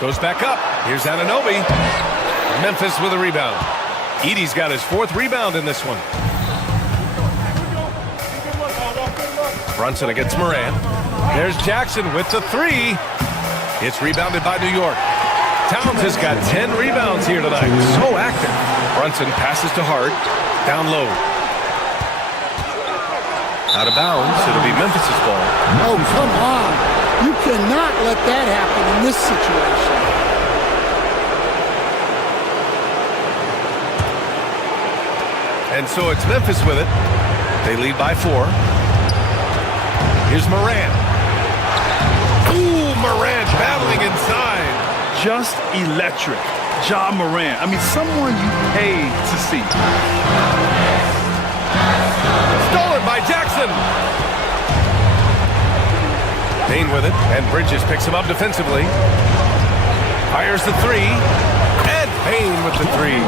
Goes back up. Here's Anunoby. Memphis with a rebound. Edie's got his 4th rebound in this one. Brunson against Moran. There's Jackson with the 3. It's rebounded by New York. Towns has got 10 rebounds here tonight. So active. Brunson passes to Hart. Down low. Out of bounds. It'll be Memphis's ball. Oh, come on. You cannot let that happen in this situation. And so it's Memphis with it. They lead by 4. Here's Moran. Ooh, Moran battling inside. Just electric. Ja Moran. I mean, someone you pay to see. Stolen by Jackson. Payne with it, and Bridges picks him up defensively. Fires the three, and Payne with the three.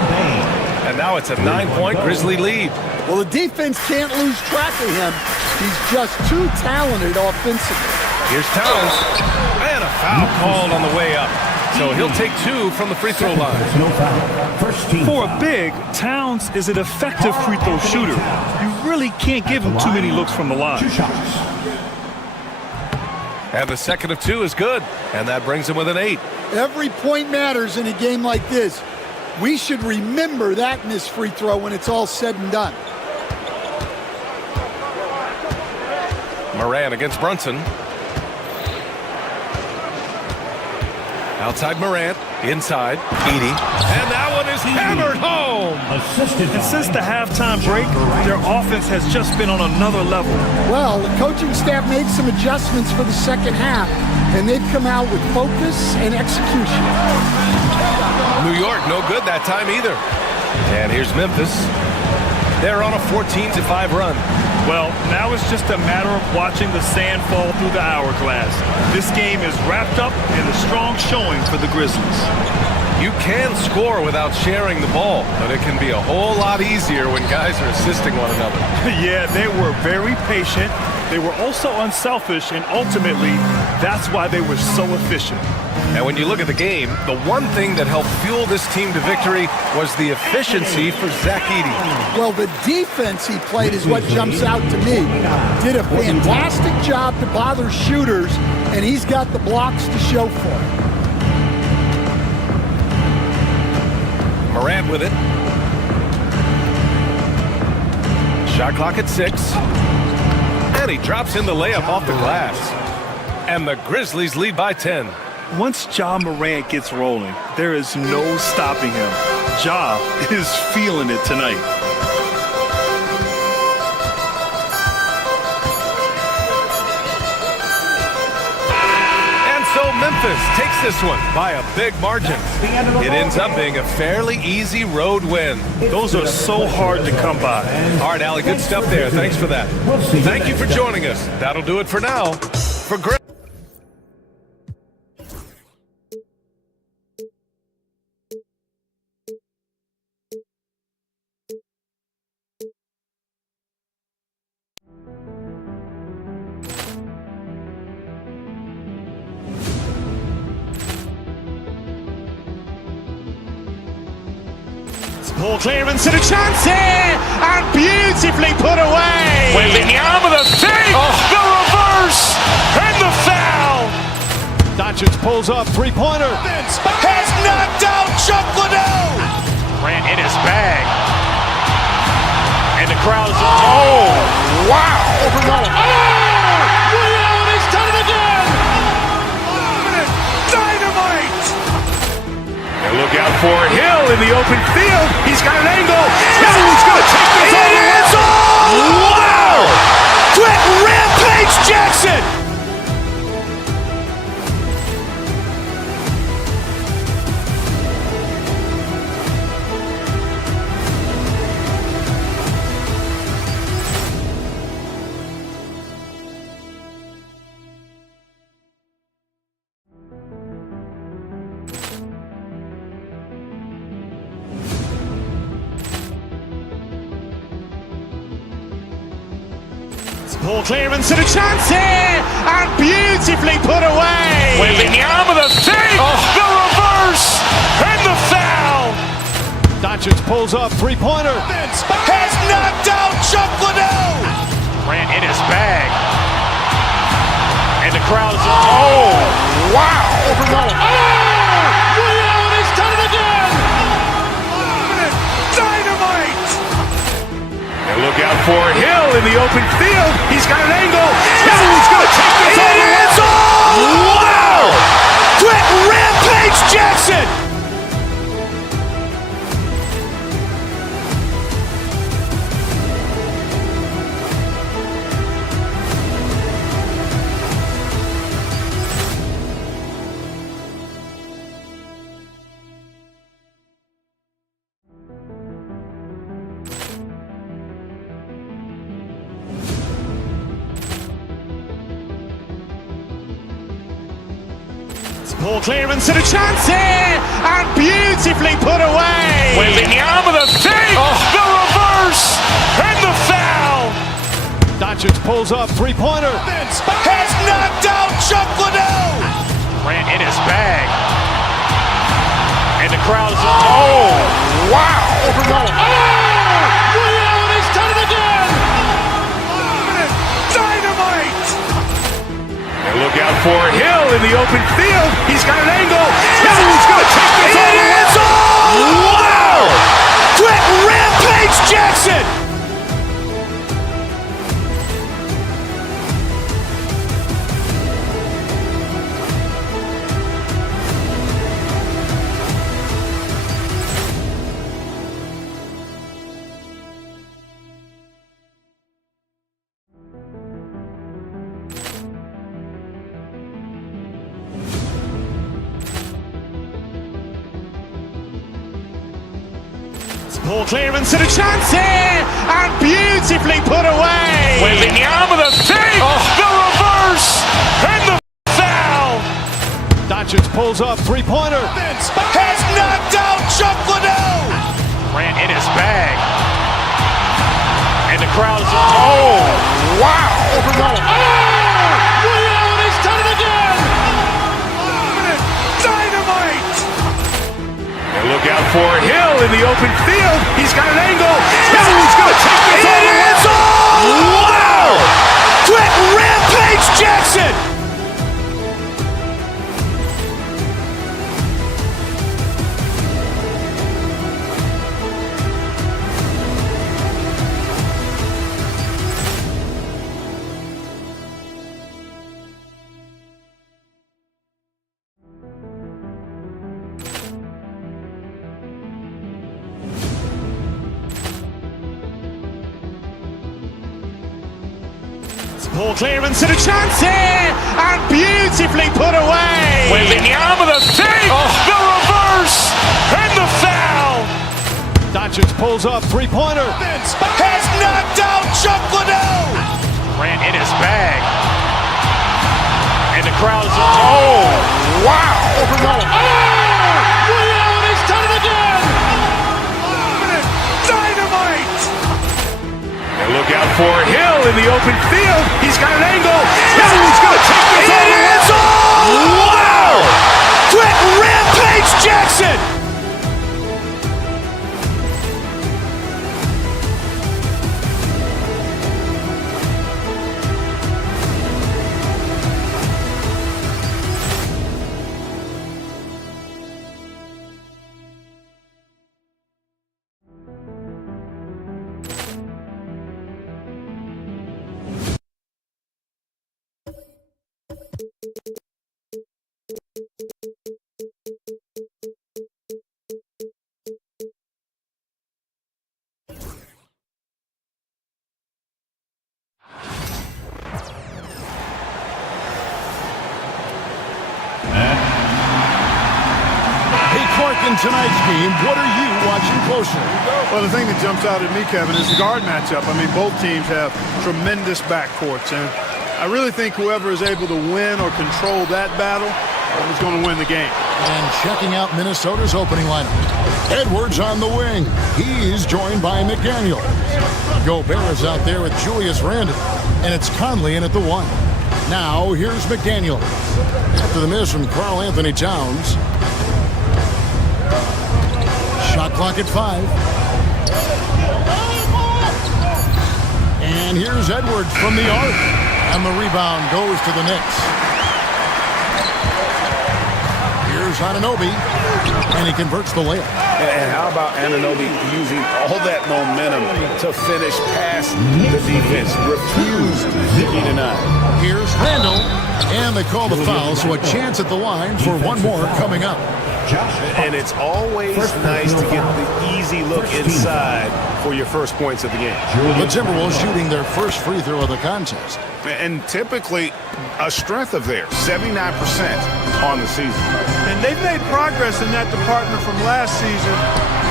And now it's a 9-point Grizzly lead. Well, the defense can't lose track of him. He's just too talented offensively. Here's Towns, and a foul called on the way up. So he'll take 2 from the free throw line. No foul. First team. For a big, Towns is an effective free throw shooter. You really can't give him too many looks from the line. 2 shots. And the second of 2 is good, and that brings him with an 8. Every point matters in a game like this. We should remember that in this free throw when it's all said and done. Moran against Brunson. Outside Morant, inside, Edey. And that one is hammered home! And since the halftime break, their offense has just been on another level. Well, the coaching staff made some adjustments for the second half, and they've come out with focus and execution. New York, no good that time either. And here's Memphis. They're on a 14-5 run. Well, now it's just a matter of watching the sand fall through the hourglass. This game is wrapped up in a strong showing for the Grizzlies. You can score without sharing the ball, but it can be a whole lot easier when guys are assisting one another. Yeah, they were very patient. They were also unselfish, and ultimately, that's why they were so efficient. And when you look at the game, the one thing that helped fuel this team to victory was the efficiency for Zach Edey. Well, the defense he played is what jumps out to me. Did a fantastic job to bother shooters, and he's got the blocks to show for it. Morant with it. Shot clock at 6. And he drops in the layup off the glass. And the Grizzlies lead by 10. Once Ja Morant gets rolling, there is no stopping him. Ja is feeling it tonight. And so Memphis takes this one by a big margin. It ends up being a fairly easy road win. Those are so hard to come by. All right, Allie, good stuff there. Thanks for that. Thank you for joining us. That'll do it for now. For Greg. Ball clearance and a chance here, and beautifully put away. Wembanyama the save, the reverse, and the foul. Doncic pulls up, three-pointer. Has knocked out Chuck Liddell. Grant in his bag. And the crowd is... Oh, wow. Ray Allen has done it again. Dynamite. And look out for Hill in the open field. He's got an angle. He's going to take this all the way. Wow. Quick Rampage Jackson. Ball clearance and a chance here, and beautifully put away. Wembanyama the save, the reverse, and the foul. Doncic pulls up, three-pointer. Has knocked out Chuck Liddell. Grant in his bag. And the crowd is... Oh, wow. Ray Allen has done it again. Dynamite. And look out for Hill in the open field. He's got an angle. He's going to take this all the way. Wow. Quick Rampage Jackson. Poor clearance and a chance here, and beautifully put away. Wembanyama the fake, the reverse, and the foul. Doncic pulls up, three-pointer. Has knocked out Chuck Liddell. Grant in his bag. And the crowd is, oh, wow. He's done it again. Dynamite. And look out for Hill in the open field. He's got an angle. He's going to take this all the way. Wow. Quick Rampage Jackson. Poor clearance and a chance here, and beautifully put away. Wembanyama the fake, the reverse, and the foul. Doncic pulls up, three-pointer. Has knocked out Chuck Liddell. Grant in his bag. And the crowd is, oh, wow. He's done it again. Dynamite. And look out for Hill in the open field. He's got an angle. He's going to take this all the way. Wow. Quick Rampage Jackson. Poor clearance and a chance here, and beautifully put away. Wembanyama the fake, the reverse, and the foul. Doncic pulls up, three-pointer. Has knocked out Chuck Liddell. Grant in his bag. And the crowd is, oh, wow. He's done it again. Dynamite. And look out for Hill in the open field. He's got an angle. He's going to take this all the way. Wow. Quick Rampage Jackson. In tonight's game, what are you watching closely? Well, the thing that jumps out at me, Kevin, is the guard matchup. I mean, both teams have tremendous backcourts, and I really think whoever is able to win or control that battle is going to win the game. And checking out Minnesota's opening lineup. Edwards on the wing. He's joined by McDaniel. Gobert is out there with Julius Randle, and it's Conley in at the one. Now, here's McDaniel. After the miss from Karl Anthony Towns. Shot clock at 5. And here's Edwards from the arc. And the rebound goes to the Knicks. Here's Anunoby. And he converts the layup. And how about Anunoby using all that momentum to finish past the defense? Refused to be denied. Here's Randle. And they call the foul, so a chance at the line for one more coming up. And it's always nice to get the easy look inside for your first points of the game. The Timberwolves shooting their first free throw of the contest. And typically a strength of theirs, 79% on the season. And they've made progress in that department from last season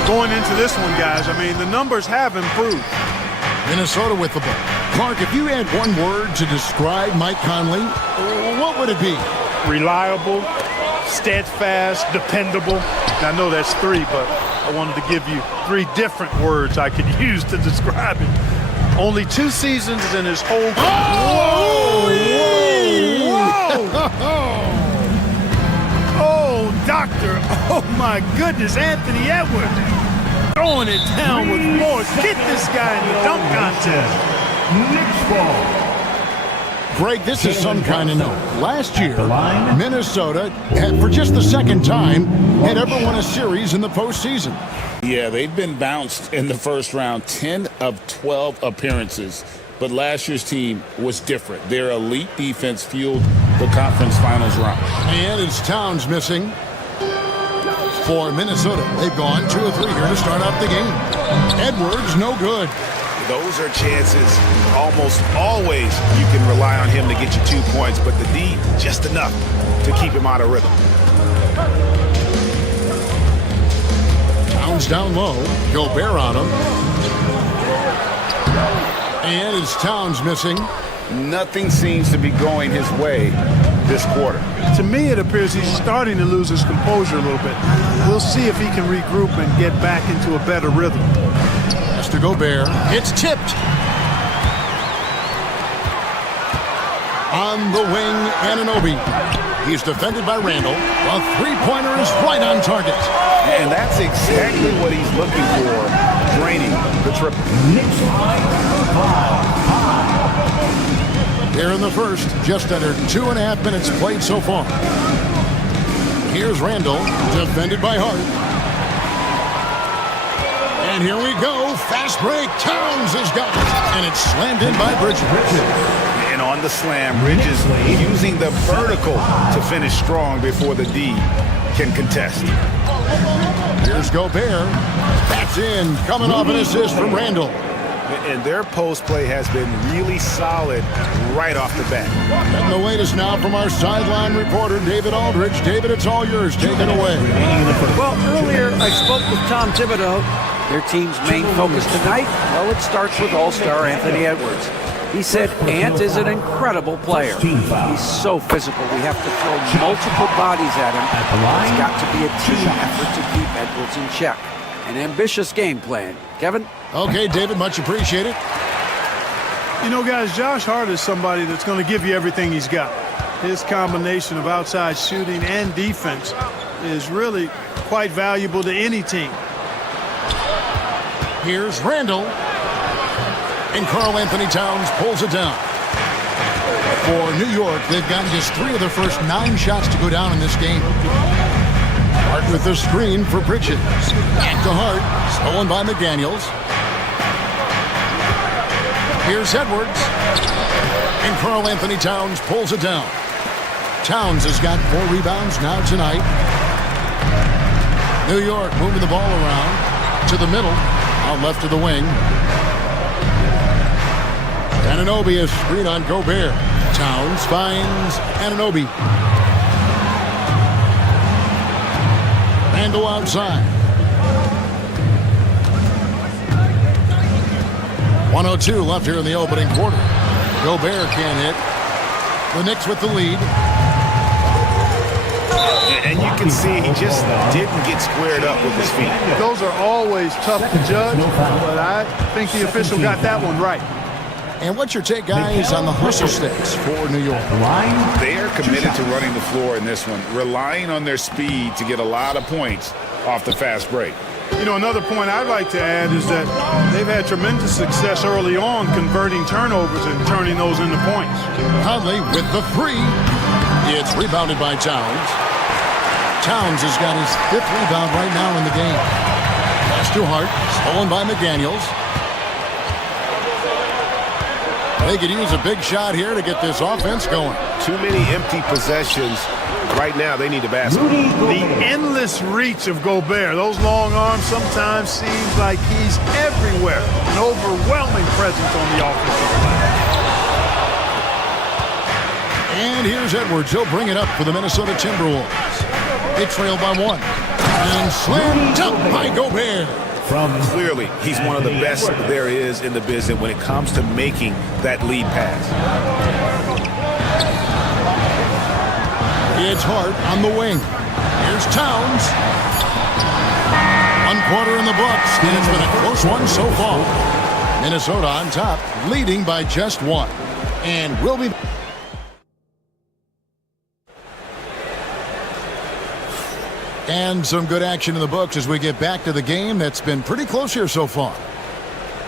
going into this one, guys. I mean, the numbers have improved. Minnesota with the ball. Clark, if you had one word to describe Mike Conley, what would it be? Reliable, steadfast, dependable. I know that's 3, but I wanted to give you 3 different words I could use to describe it. Only 2 seasons in his whole Oh, Oh, doctor. Oh, my goodness. Anthony Edwards throwing it down with force. Get this guy in the dunk contest. Next ball. Greg, this is some kind of note. Last year, Minnesota, for just the second time, had ever won a series in the postseason. Yeah, they've been bounced in the first round, 10 of 12 appearances. But last year's team was different. Their elite defense fueled the conference finals run. And it's Towns missing for Minnesota. They've gone 2 of 3 here to start out the game. Edwards, no good. Those are chances. Almost always you can rely on him to get you 2 points, but the D, just enough to keep him out of rhythm. Towns down low. Gobert on him. And it's Towns missing. Nothing seems to be going his way this quarter. To me, it appears he's starting to lose his composure a little bit. We'll see if he can regroup and get back into a better rhythm. Pass to Gobert. It's tipped. On the wing, Anunoby. He's defended by Randall. A three-pointer is right on target. And that's exactly what he's looking for, draining the triple. Here in the first, just under 2.5 minutes played so far. Here's Randall, defended by Hart. And here we go, fast break. Towns has got it, and it's slammed in by Bridges. And on the slam, Bridges using the vertical to finish strong before the D can contest. Here's Gobert. That's in, coming off an assist from Randall. And their post play has been really solid right off the bat. And the latest now from our sideline reporter, David Aldridge. David, it's all yours. Take it away. Well, earlier I spoke with Tom Thibodeau. Their team's main focus tonight, well, it starts with All-Star Anthony Edwards. He said Ant is an incredible player. He's so physical. We have to throw multiple bodies at him. It's got to be a team effort to keep Edwards in check. An ambitious game plan. Kevin? Okay, David, much appreciated. You know, guys, Josh Hart is somebody that's going to give you everything he's got. His combination of outside shooting and defense is really quite valuable to any team. Here's Randall. And Karl Anthony Towns pulls it down. For New York, they've gotten just 3 of their first 9 shots to go down in this game. Hart with the screen for Bridges. Back to Hart. Stolen by McDaniels. Here's Edwards. And Karl Anthony Towns pulls it down. Towns has got 4 rebounds now tonight. New York moving the ball around to the middle. Out left to the wing. Anunoby a screen on Gobert. Towns finds Anunoby. Randall outside. 1:02 left here in the opening quarter. Gobert can't hit. The Knicks with the lead. And you can see he just didn't get squared up with his feet. Those are always tough to judge, but I think the official got that one right. And what's your take, guys, on the hustle sticks for New York? They are committed to running the floor in this one, relying on their speed to get a lot of points off the fast break. You know, another point I'd like to add is that they've had tremendous success early on converting turnovers and turning those into points. Conley with the 3. It's rebounded by Towns. Towns has got his 5th rebound right now in the game. Pass to Hart, stolen by McDaniels. They could use a big shot here to get this offense going. Too many empty possessions. Right now, they need a basket. The endless reach of Gobert. Those long arms sometimes seems like he's everywhere. An overwhelming presence on the offensive line. And here's Edwards. He'll bring it up for the Minnesota Timberwolves. They trail by 1. And slammed dunk by Gobert. Clearly, he's one of the best there is in the business when it comes to making that lead pass. It's Hart on the wing. Here's Towns. 1 quarter in the books, and it's been a close one so far. Minnesota on top, leading by just 1. And we'll be... And some good action in the books as we get back to the game that's been pretty close here so far.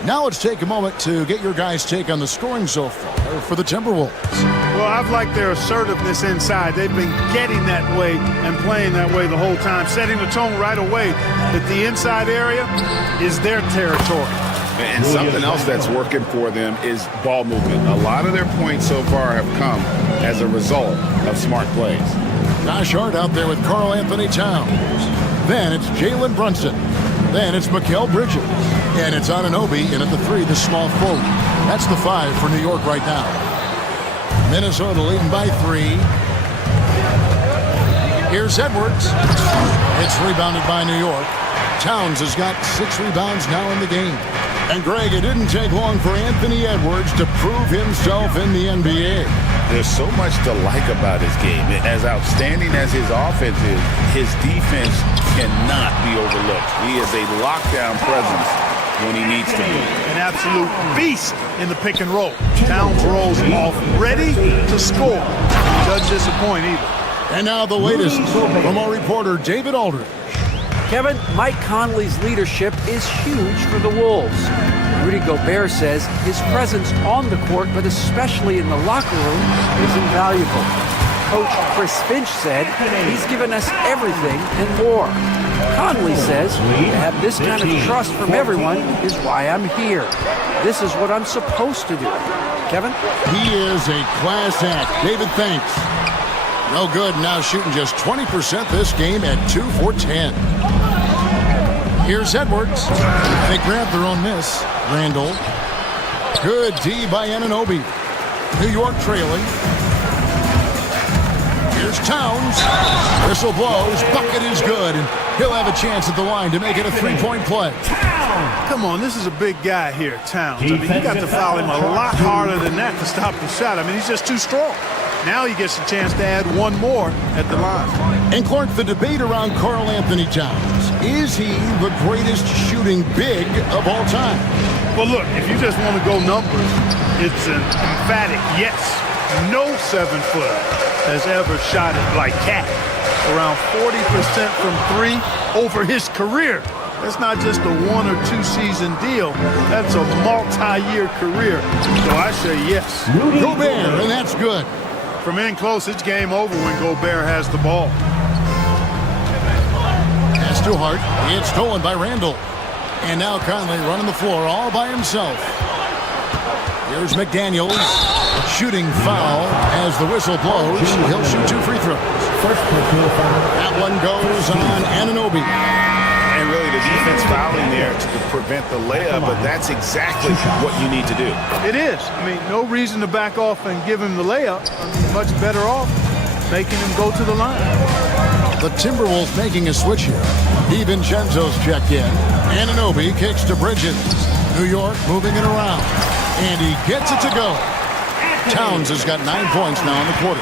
Now let's take a moment to get your guys' take on the scoring so far for the Timberwolves. Well, I've liked their assertiveness inside. They've been getting that way and playing that way the whole time, setting the tone right away that the inside area is their territory. And something else that's working for them is ball movement. A lot of their points so far have come as a result of smart plays. Josh Hart out there with Karl Anthony Towns. Then it's Jalen Brunson. Then it's Mikal Bridges. And it's Anunoby in at the 3, the small forward. That's the 5 for New York right now. Minnesota leading by 3. Here's Edwards. It's rebounded by New York. Towns has got 6 rebounds now in the game. And Greg, it didn't take long for Anthony Edwards to prove himself in the NBA. There's so much to like about his game. As outstanding as his offense is, his defense cannot be overlooked. He is a lockdown presence when he needs to be. An absolute beast in the pick and roll. Towns rolls off, ready to score. He doesn't disappoint either. And now the latest from our reporter, David Aldridge. Kevin, Mike Conley's leadership is huge for the Wolves. Rudy Gobert says his presence on the court, but especially in the locker room, is invaluable. Coach Chris Finch said he's given us everything and more. Conley says to have this kind of trust from everyone is why I'm here. This is what I'm supposed to do. Kevin? He is a class act. David, thanks. No good, now shooting just 20% this game at 2 for 10. Here's Edwards. They grab their own miss. Randall. Good D by Anunoby. New York trailing. Here's Towns. Whistle blows. Bucket is good. And he'll have a chance at the line to make it a 3-point play. Come on, this is a big guy here, Towns. I mean, you got to foul him a lot harder than that to stop the shot. I mean, he's just too strong. Now he gets a chance to add one more at the line. And Clark, the debate around Karl Anthony Towns. Is he the greatest shooting big of all time? Well, look, if you just want to go numbers, it's an emphatic yes. No 7-footer has ever shot it like Cat. Around 40% from 3 over his career. That's not just a 1 or 2 season deal. That's a multi-year career. So I say yes. Gobert, and that's good. From in close, it's game over when Gobert has the ball. Pass to Hart. It's stolen by Randall. And now Conley running the floor all by himself. Here's McDaniels. Shooting foul as the whistle blows. He'll shoot 2 free throws. That one goes on Anunoby. And really the defense fouling there to prevent the layup, but that's exactly what you need to do. It is. I mean, no reason to back off and give him the layup. I mean, much better off making him go to the line. The Timberwolves making a switch here. DiVincenzo's checked in. Anunoby kicks to Bridges. New York moving it around. And he gets it to go. Towns has got 9 points now in the quarter.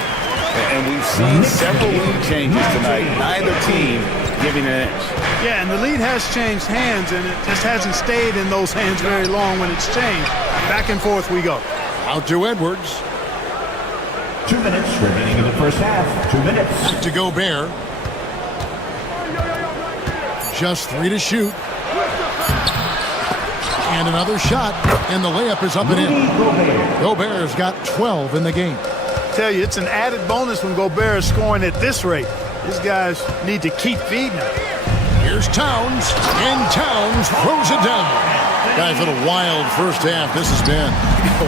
And we've seen several lead changes tonight. Neither team giving an edge. Yeah, and the lead has changed hands, and it just hasn't stayed in those hands very long when it's changed. Back and forth we go. Out to Edwards. 2 minutes remaining in the first half. 2 minutes. Back to Gobert. Just 3 to shoot. And another shot, and the layup is up and in. Gobert's got 12 in the game. Tell you, it's an added bonus when Gobert is scoring at this rate. These guys need to keep feeding him. Here's Towns, and Towns throws it down. Guys, what a wild first half this has been.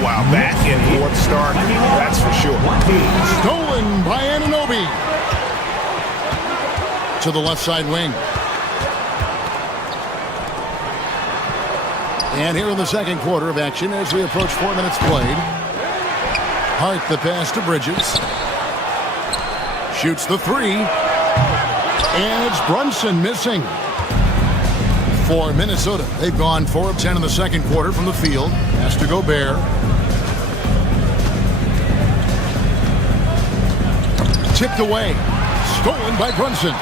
Wow, back and forth start, that's for sure. Stolen by Anunoby. To the left side wing. And here in the second quarter of action as we approach 4 minutes played. Hart the pass to Bridges. Shoots the 3. And it's Brunson missing. For Minnesota, they've gone 4 of 10 in the second quarter from the field. Pass to Gobert. Tipped away. Stolen by Brunson.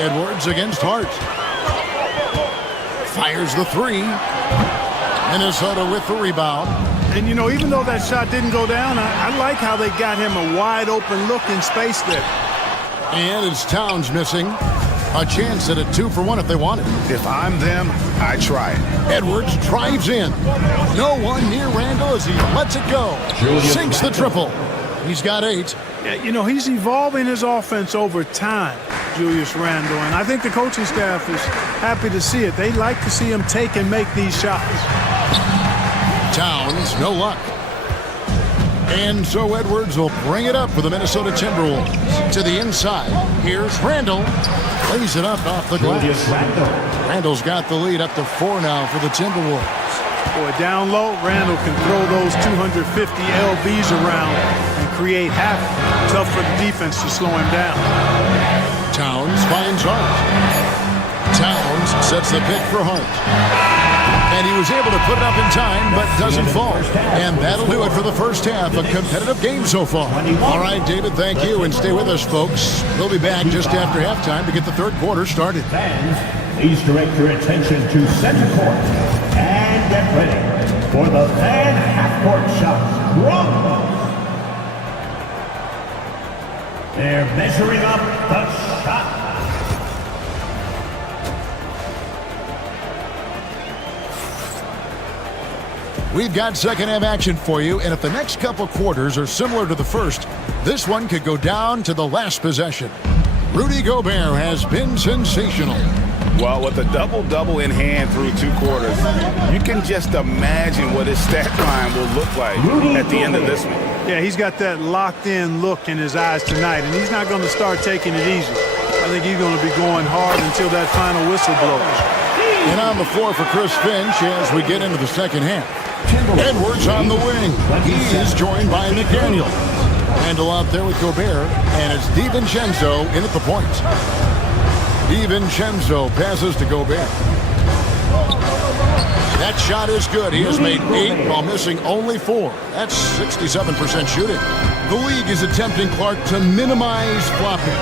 Edwards against Hart. Fires the three. Minnesota with the rebound. And, you know, even though that shot didn't go down, I like how they got him a wide open look in space there. And it's Towns missing. A chance at a 2-for-1 if they want it. If I'm them, I try it. Edwards drives in. No one near Randall as he lets it go. Sinks the triple. He's got 8. Yeah, you know, he's evolving his offense over time, Julius Randle, and I think the coaching staff is happy to see it. They like to see him take and make these shots. Towns, no luck. And so Edwards will bring it up for the Minnesota Timberwolves. To the inside. Here's Randall. Lays it up off the glass. Randall's got the lead up to 4 now for the Timberwolves. Boy, down low, Randall can throw those 250 LBs around and create havoc. Tough for the defense to slow him down. Towns finds Hart. Towns sets the pick for Hart. And he was able to put it up in time, but doesn't fall. And that'll do it for the first half. A competitive game so far. All right, David, thank you. And stay with us, folks. We'll be back just after halftime to get the third quarter started. Fans, please direct your attention to center court. And get ready for the fan half-court shots. Wrong. They're measuring up the shot. We've got second half action for you, and if the next couple quarters are similar to the first, this one could go down to the last possession. Rudy Gobert has been sensational. Well, with a double-double in hand through 2 quarters, you can just imagine what his stat line will look like at the end of this one. Yeah, he's got that locked-in look in his eyes tonight, and he's not going to start taking it easy. I think he's going to be going hard until that final whistle blows. And on the floor for Chris Finch as we get into the second half. Edwards on the wing. He is joined by McDaniel. Randall out there with Gobert, and it's DiVincenzo in at the point. DiVincenzo passes to Gobert. That shot is good. He has made 8 while missing only 4. That's 67% shooting. The league is attempting Clark to minimize flopping.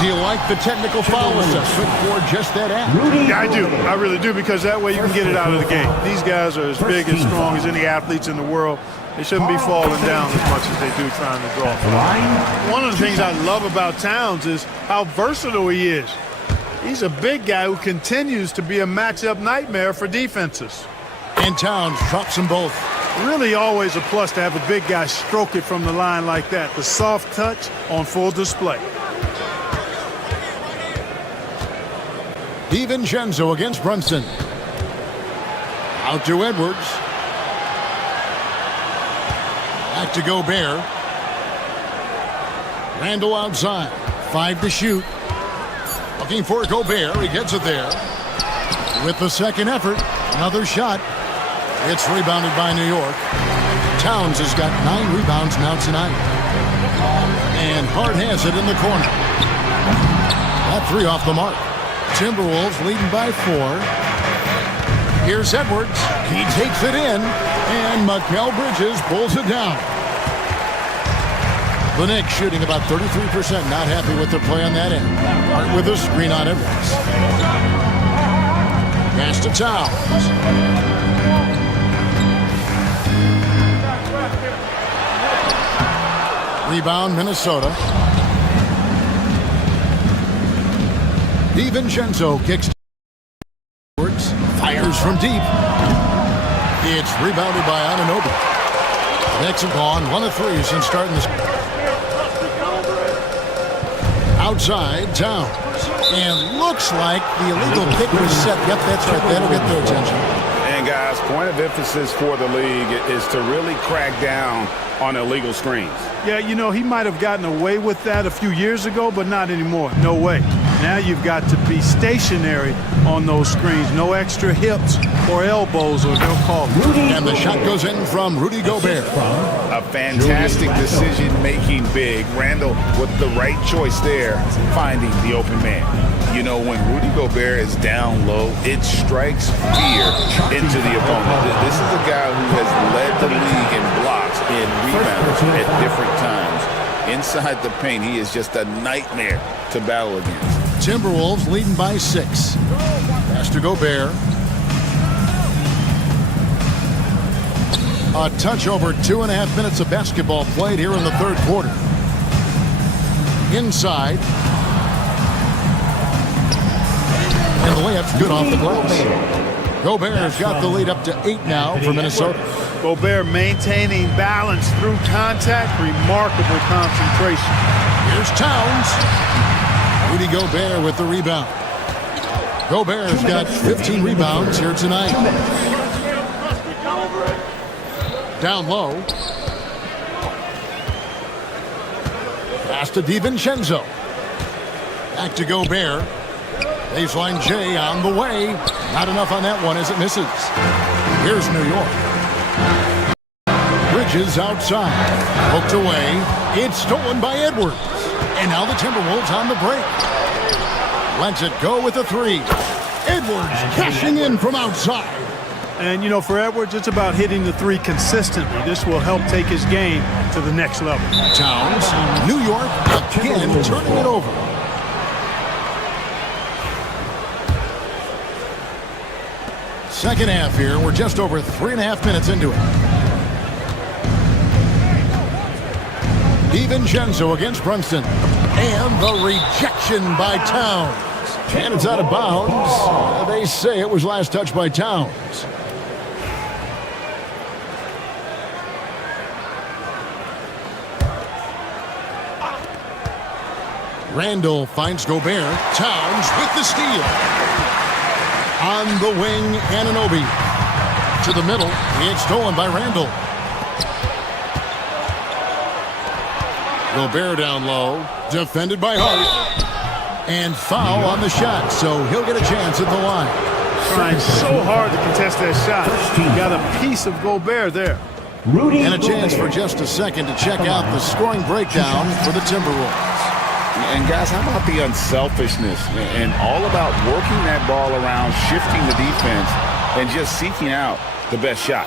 Do you like the technical foul assessment for just that act? Yeah, I do. I really do, because that way you can get it out of the game. These guys are as big and strong as any athletes in the world. They shouldn't be falling down as much as they do trying to draw. One of the things I love about Towns is how versatile he is. He's a big guy who continues to be a matchup nightmare for defenses. And Towns drops them both. Really always a plus to have a big guy stroke it from the line like that. The soft touch on full display. DiVincenzo against Brunson. Out to Edwards. Back to Gobert. Randall outside. 5 to shoot. Looking for Gobert. He gets it there. With the second effort, another shot. It's rebounded by New York. Towns has got 9 rebounds now tonight. And Hart has it in the corner. That 3 off the mark. Timberwolves leading by 4. Here's Edwards. He takes it in. And Mikal Bridges pulls it down. The Knicks shooting about 33%. Not happy with their play on that end. Hart with a screen on Edwards. Pass to Towns. Rebound, Minnesota. DiVincenzo kicks Edwards. Fires from deep. It's rebounded by Anunoby. Knicks have gone 1 of 3 since starting this. Outside, Towns. And looks like the illegal kick was set. Yep, that's right. That'll get their attention. And guys, point of emphasis for the league is to really crack down on illegal screens. Yeah, you know, he might have gotten away with that a few years ago, but not anymore. No way. Now you've got to be stationary on those screens. No extra hips or elbows, or they'll call it. And the shot goes in from Rudy Gobert. A fantastic decision-making big. Randall with the right choice there, finding the open man. You know, when Rudy Gobert is down low, it strikes fear into the opponent. This is a guy who has led the league in blocks, in rebounds, at different times. Inside the paint, he is just a nightmare to battle against. Timberwolves leading by 6. Pass to Gobert. A touch over 2.5 minutes of basketball played here in the third quarter. Inside. And the layup's good off the glass. Gobert's got the lead up to 8 now for Minnesota. Gobert maintaining balance through contact. Remarkable concentration. Here's Towns. Rudy Gobert with the rebound. Gobert's got 15 rebounds here tonight. Down low. Pass to DiVincenzo. Back to Gobert. Baseline J on the way. Not enough on that one as it misses. Here's New York. Bridges outside. Poked away. It's stolen by Edwards. And now the Timberwolves on the break. Lets it go with a 3. Edwards cashing in from outside. And, you know, for Edwards, it's about hitting the 3 consistently. This will help take his game to the next level. Towns, New York, again turning it over. Second half here. We're just over 3.5 minutes into it. DiVincenzo against Brunson. And the rejection by Towns. And it's out of bounds. They say it was last touched by Towns. Randall finds Gobert. Towns with the steal. On the wing, Anunoby. To the middle. It's stolen by Randall. Gobert down low. Defended by Hart. And foul on the shot, so he'll get a chance at the line. Trying so hard to contest that shot. Got a piece of Gobert there. And a chance for just a second to check out the scoring breakdown for the Timberwolves. And guys, how about the unselfishness and all about working that ball around, shifting the defense, and just seeking out the best shot.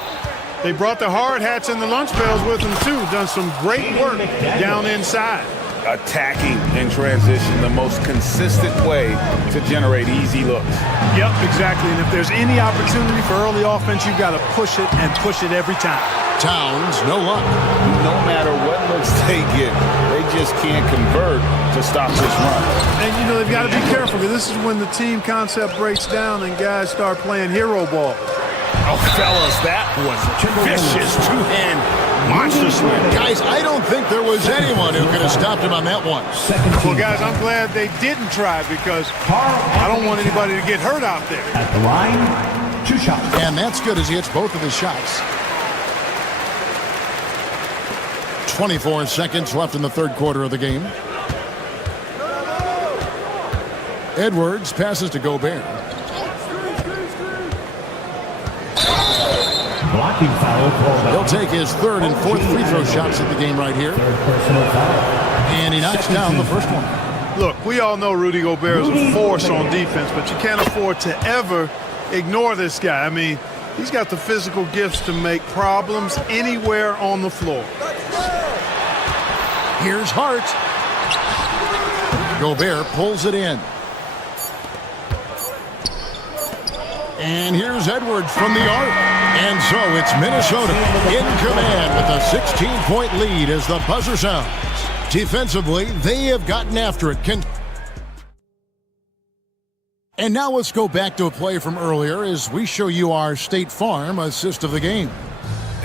They brought the hard hats and the lunch bells with them too. Done some great work down inside. Attacking in transition, the most consistent way to generate easy looks. Yep, exactly. And if there's any opportunity for early offense, you've got to push it and push it every time. Towns, no luck. No matter what looks they get, they just can't convert to stop this run. And, you know, they've got to be careful because this is when the team concept breaks down and guys start playing hero ball. Oh, fellas, that was vicious two-hand monster slam. Guys, I don't think there was anyone who could have stopped him on that one. Well, guys, I'm glad they didn't try because I don't want anybody to get hurt out there. At the line, 2 shots. And that's good as he hits both of his shots. 24 seconds left in the third quarter of the game. Edwards passes to Gobert. Blocking foul called. He'll take his third and fourth free throw shots at the game right here. And he knocks down the first one. Look, we all know Rudy Gobert is a force on defense, but you can't afford to ever ignore this guy. I mean, he's got the physical gifts to make problems anywhere on the floor. Here's Hart. Gobert pulls it in. And here's Edwards from the arc. And so it's Minnesota in command with a 16-point lead as the buzzer sounds. Defensively, they have gotten after it. And now let's go back to a play from earlier as we show you our State Farm assist of the game.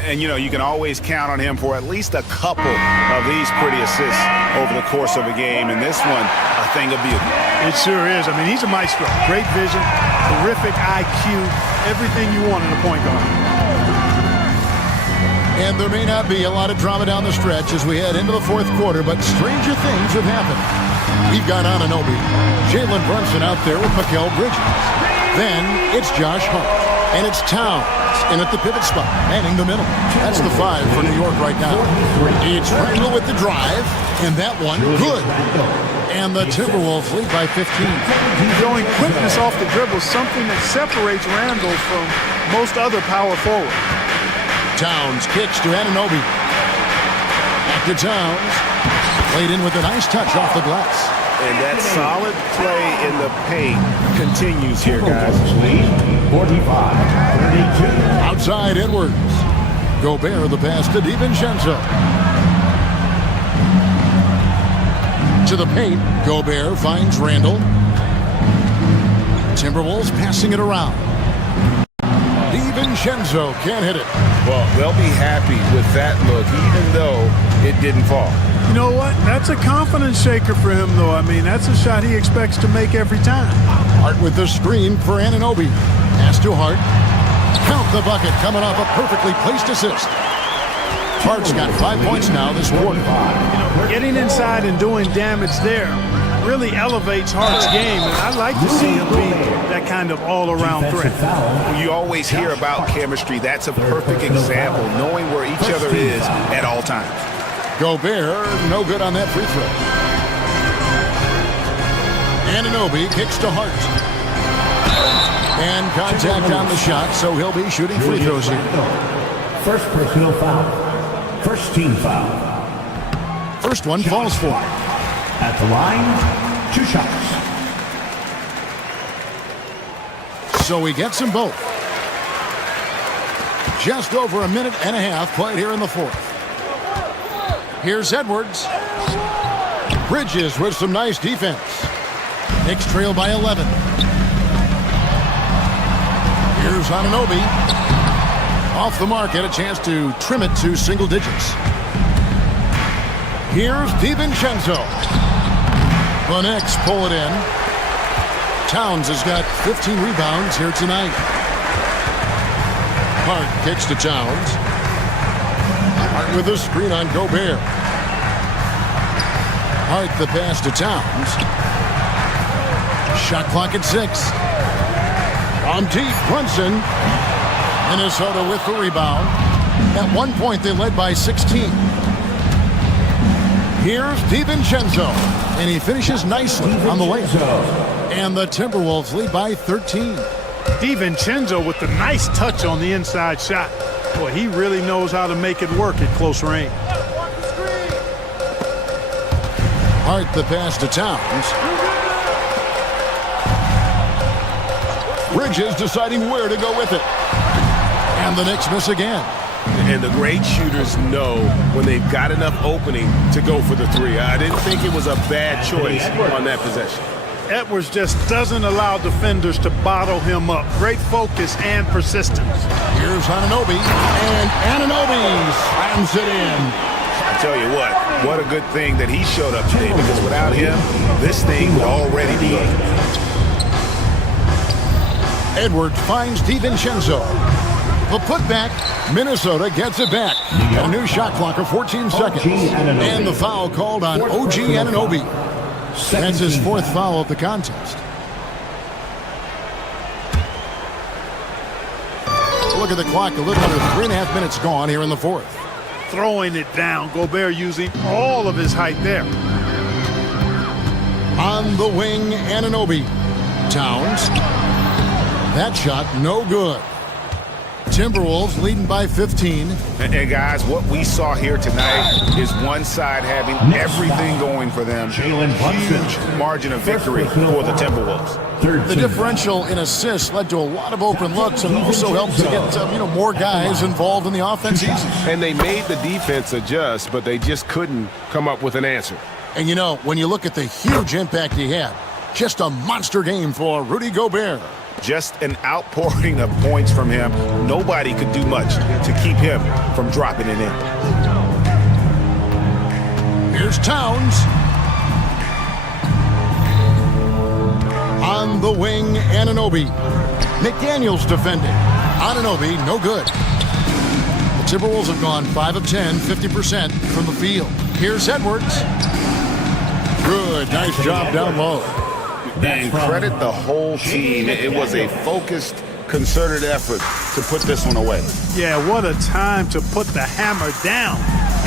And, you know, you can always count on him for at least a couple of these pretty assists over the course of a game. And this one, a thing of beauty. It sure is. I mean, he's a maestro. Great vision, terrific IQ, everything you want in a point guard. And there may not be a lot of drama down the stretch as we head into the fourth quarter, but stranger things have happened. We've got Anunoby, Jalen Brunson out there with Mikal Bridges. Then it's Josh Hart, and it's Towns in at the pivot spot, manning the middle. That's the 5 for New York right now. It's Randall with the drive, and that one good. And the Timberwolves lead by 15. Showing quickness off the dribble, something that separates Randall from most other power forwards. Towns kicks to Anunoby. Back to Towns. Played in with a nice touch off the glass. And that solid play in the paint continues here, guys. 45-32. Outside Edwards. Gobert the pass to DiVincenzo. To the paint. Gobert finds Randall. Timberwolves passing it around. DiVincenzo can't hit it. Well, they'll be happy with that look, even though it didn't fall. You know what? That's a confidence shaker for him, though. I mean, that's a shot he expects to make every time. Hart with the screen for Anunoby. Pass to Hart. Count the bucket coming off a perfectly placed assist. Hart's got 5 points now this quarter. Getting inside and doing damage there really elevates Hart's game, and I'd like to see him be that kind of all-around threat. You always hear about chemistry. That's a perfect example, knowing where each other is at all times. Gobert, no good on that free throw. Anunoby kicks to Hart. And contact on the shot, so he'll be shooting free throws here. First personal foul. First team foul. First one falls for. At the line, 2 shots. So he gets them both. Just over a minute and a half played here in the fourth. Here's Edwards. Bridges with some nice defense. Knicks trail by 11. Here's Anunoby. Off the mark, had a chance to trim it to single digits. Here's DiVincenzo. The Knicks pull it in. Towns has got 15 rebounds here tonight. Hart kicks to Towns. Hart with a screen on Gobert. Hart the pass to Towns. Shot clock at 6. From deep, Brunson. Minnesota with the rebound. At one point, they led by 16. Here's DiVincenzo, and he finishes nicely on the layup. And the Timberwolves lead by 13. DiVincenzo with the nice touch on the inside shot. Boy, he really knows how to make it work at close range. Hart the pass to Towns. Bridges deciding where to go with it. And the Knicks miss again. And the great shooters know when they've got enough opening to go for the three. I didn't think it was a bad choice on that possession. Edwards just doesn't allow defenders to bottle him up. Great focus and persistence. Here's Anunoby, and Anunoby slams it in. I tell you what a good thing that he showed up today, because without him, this thing would already be over. Edwards finds DiVincenzo. The putback, Minnesota gets it back. A new shot clock of 14 seconds. And the foul called on OG Anunoby. That's his fourth foul of the contest. Look at the clock, a little under 3.5 minutes gone here in the fourth. Throwing it down, Gobert using all of his height there. On the wing, Anunoby. Towns. That shot, no good. Timberwolves leading by 15. And guys, what we saw here tonight is one side having everything going for them. Huge margin of victory for the Timberwolves. The differential in assists led to a lot of open looks and also helped to get more guys involved in the offense easy. And they made the defense adjust, but they just couldn't come up with an answer. And when you look at the huge impact he had, just a monster game for Rudy Gobert. Just an outpouring of points from him. Nobody could do much to keep him from dropping it in. Here's Towns. On the wing, Anunoby. McDaniels defending. Anunoby, no good. The Timberwolves have gone 5 of 10, 50% from the field. Here's Edwards. Good, nice job down low. And credit the whole team. It was a focused, concerted effort to put this one away. Yeah, what a time to put the hammer down.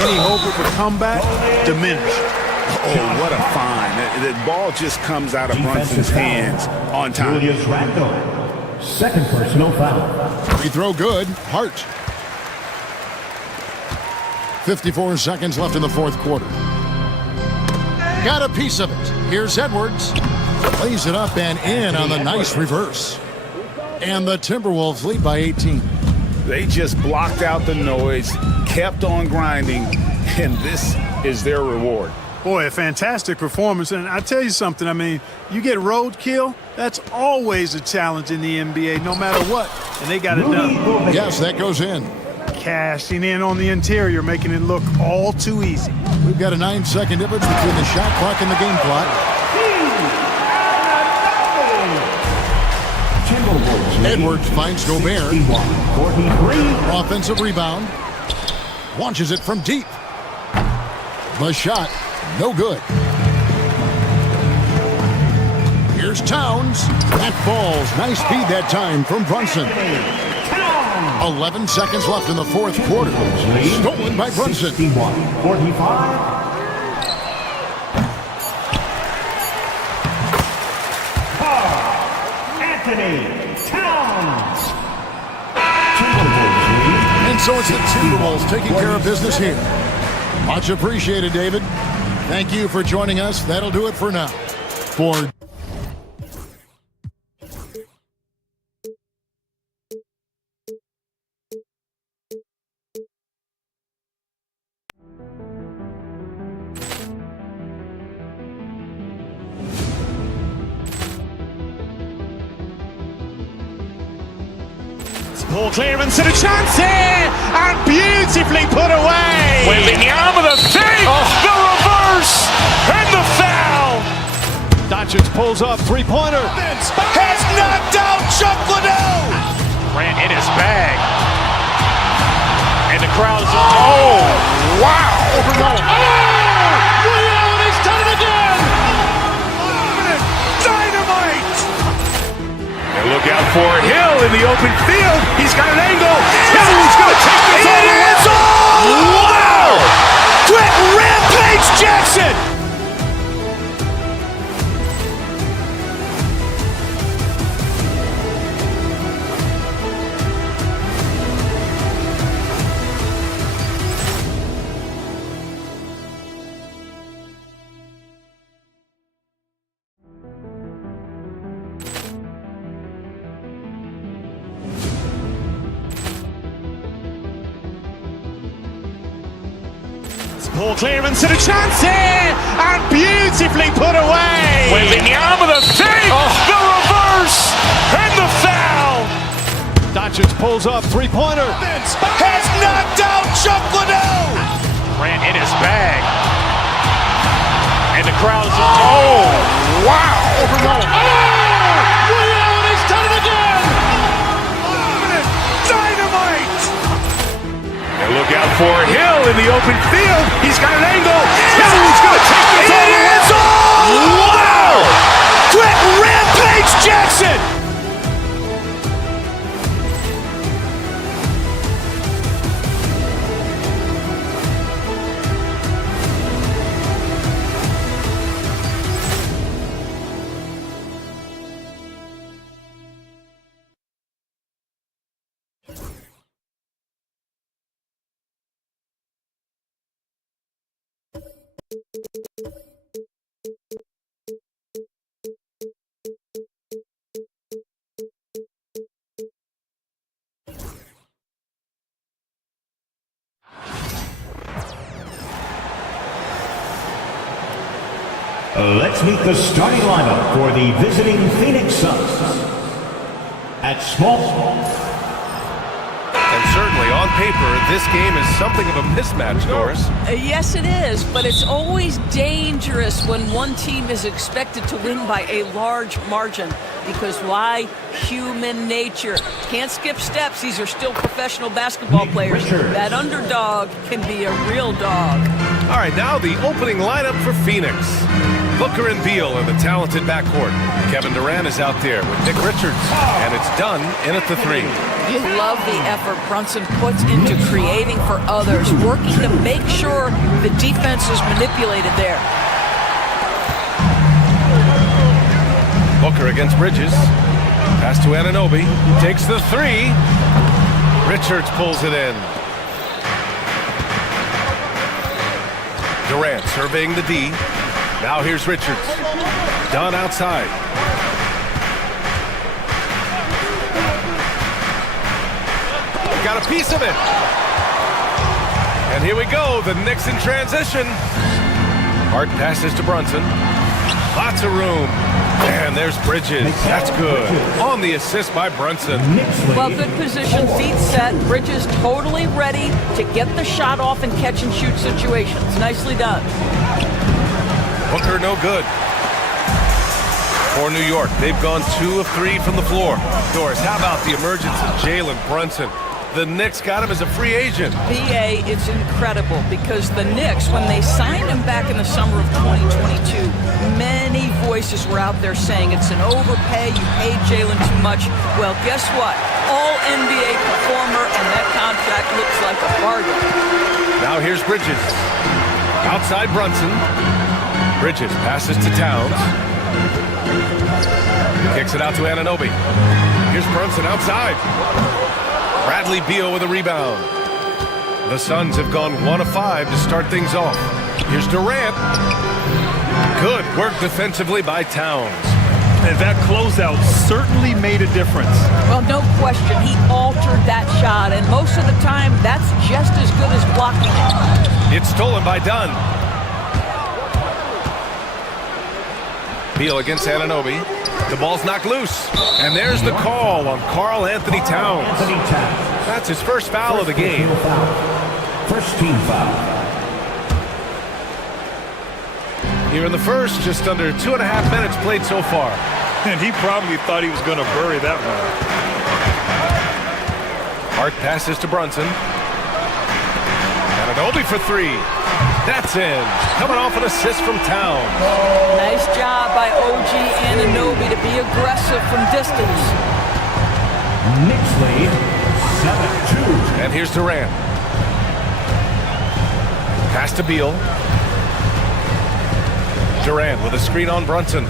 Any hope of a comeback? Diminished. Oh, what a find. The ball just comes out of Brunson's hands on time. Julius Randle. Second personal foul. Free throw good. Hart. 54 seconds left in the fourth quarter. Got a piece of it. Here's Edwards. Lays it up and in on the nice reverse. And the Timberwolves lead by 18. They just blocked out the noise, kept on grinding, and this is their reward. Boy, a fantastic performance. And I tell you something, I mean, you get roadkill, that's always a challenge in the NBA, no matter what. And they got it done. Yes, that goes in. Cashing in on the interior, making it look all too easy. We've got a 9-second difference between the shot clock and the game clock. Edwards finds Gobert. Offensive rebound. Launches it from deep. The shot, no good. Here's Towns. That falls. Nice feed that time from Brunson. 11 seconds left in the fourth quarter. Stolen by Brunson. 45. Towns. And so it's the Timberwolves taking care of business here. Much appreciated, David. Thank you for joining us. That'll do it for now. For Ball clearance and a chance here, and beautifully put away. Wembanyama the fake, the reverse, and the foul. Doncic pulls up, three-pointer. Has knocked out Chuck Liddell. Grant in his bag. And the crowd is, oh, wow. Ray Allen has done it again. Dynamite. Look out for Hill in the open field. He's got an angle. He's going to take this all the way. Wow! Quick Rampage Jackson. Ball clearance and a chance here, and beautifully put away. Wembanyama the fake, the reverse, and the foul. Doncic pulls up, three-pointer. Has knocked out Chuck Liddell. Grant in his bag. And the crowd is, oh, wow. Ray Allen has done it again. Dynamite. And look out for Hill in the open field. He's got an angle. He's going to take this all the way. Wow! Quick Rampage Jackson. Let's meet the starting lineup for the visiting Phoenix Suns. At small. And certainly on paper, this game is something of a mismatch, Doris. Yes, it is, but it's always dangerous when one team is expected to win by a large margin. Because why? Human nature. Can't skip steps. These are still professional basketball players. That underdog can be a real dog. All right, now the opening lineup for Phoenix. Booker and Beal in the talented backcourt. Kevin Durant is out there with Nick Richards, and it's done in at the three. You love the effort Brunson puts into creating for others, working to make sure the defense is manipulated there. Booker against Bridges. Pass to Anunoby. Takes the three. Richards pulls it in. Durant surveying the D. Now here's Richards. Dunn outside. Got a piece of it. And here we go, the Knicks in transition. Hart passes to Brunson. Lots of room. And there's Bridges. That's good. On the assist by Brunson. Well, good position, feet set. Bridges totally ready to get the shot off in catch and shoot situations. Nicely done. Booker no good. For New York, they've gone 2 of 3 from the floor. Doris, how about the emergence of Jalen Brunson? The Knicks got him as a free agent. BA, it's incredible because the Knicks, when they signed him back in the summer of 2022, many voices were out there saying it's an overpay, you paid Jalen too much. Well, guess what? All NBA performer, and that contract looks like a bargain. Now here's Bridges. Outside Brunson. Bridges passes to Towns. Kicks it out to Anunoby. Here's Brunson outside. Bradley Beal with a rebound. The Suns have gone 1 of 5 to start things off. Here's Durant. Good work defensively by Towns. And that closeout certainly made a difference. Well, no question. He altered that shot, and most of the time, that's just as good as blocking it. It's stolen by Dunn. Beal against Anunoby. The ball's knocked loose. And there's the call on Karl Anthony Towns. That's his first foul of the game. First team foul. Here in the first, just under 2.5 minutes played so far. And he probably thought he was going to bury that one. Hart passes to Brunson. Anunoby for 3. That's in. Coming off an assist from Towns. Nice job by OG Anunoby to be aggressive from distance. Knicks lead 7-2. And here's Durant. Pass to Beal. Durant with a screen on Brunson.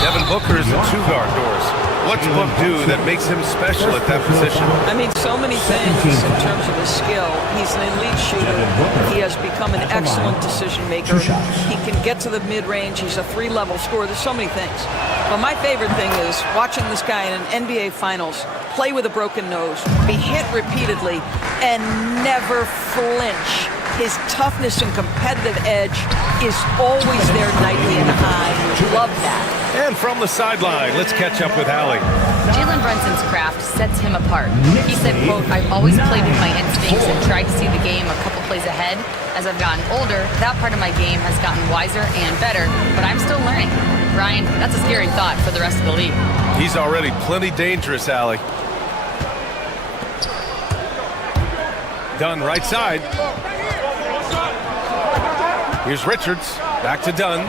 Devin Booker is a 2-guard, Doris. What's Book do that makes him special at that position? I mean, so many things in terms of his skill. He's an elite shooter. He has become an excellent decision maker. He can get to the mid-range. He's a 3-level scorer. There's so many things. But my favorite thing is watching this guy in an NBA Finals play with a broken nose, be hit repeatedly, and never flinch. His toughness and competitive edge is always there nightly and high. Love that. And from the sideline, let's catch up with Allie. Jalen Brunson's craft sets him apart. He said, quote, "I've always played with my instincts and tried to see the game a couple plays ahead. As I've gotten older, that part of my game has gotten wiser and better, but I'm still learning." Ryan, that's a scary thought for the rest of the league. He's already plenty dangerous, Allie. Dunn right side. Here's Richards. Back to Dunn.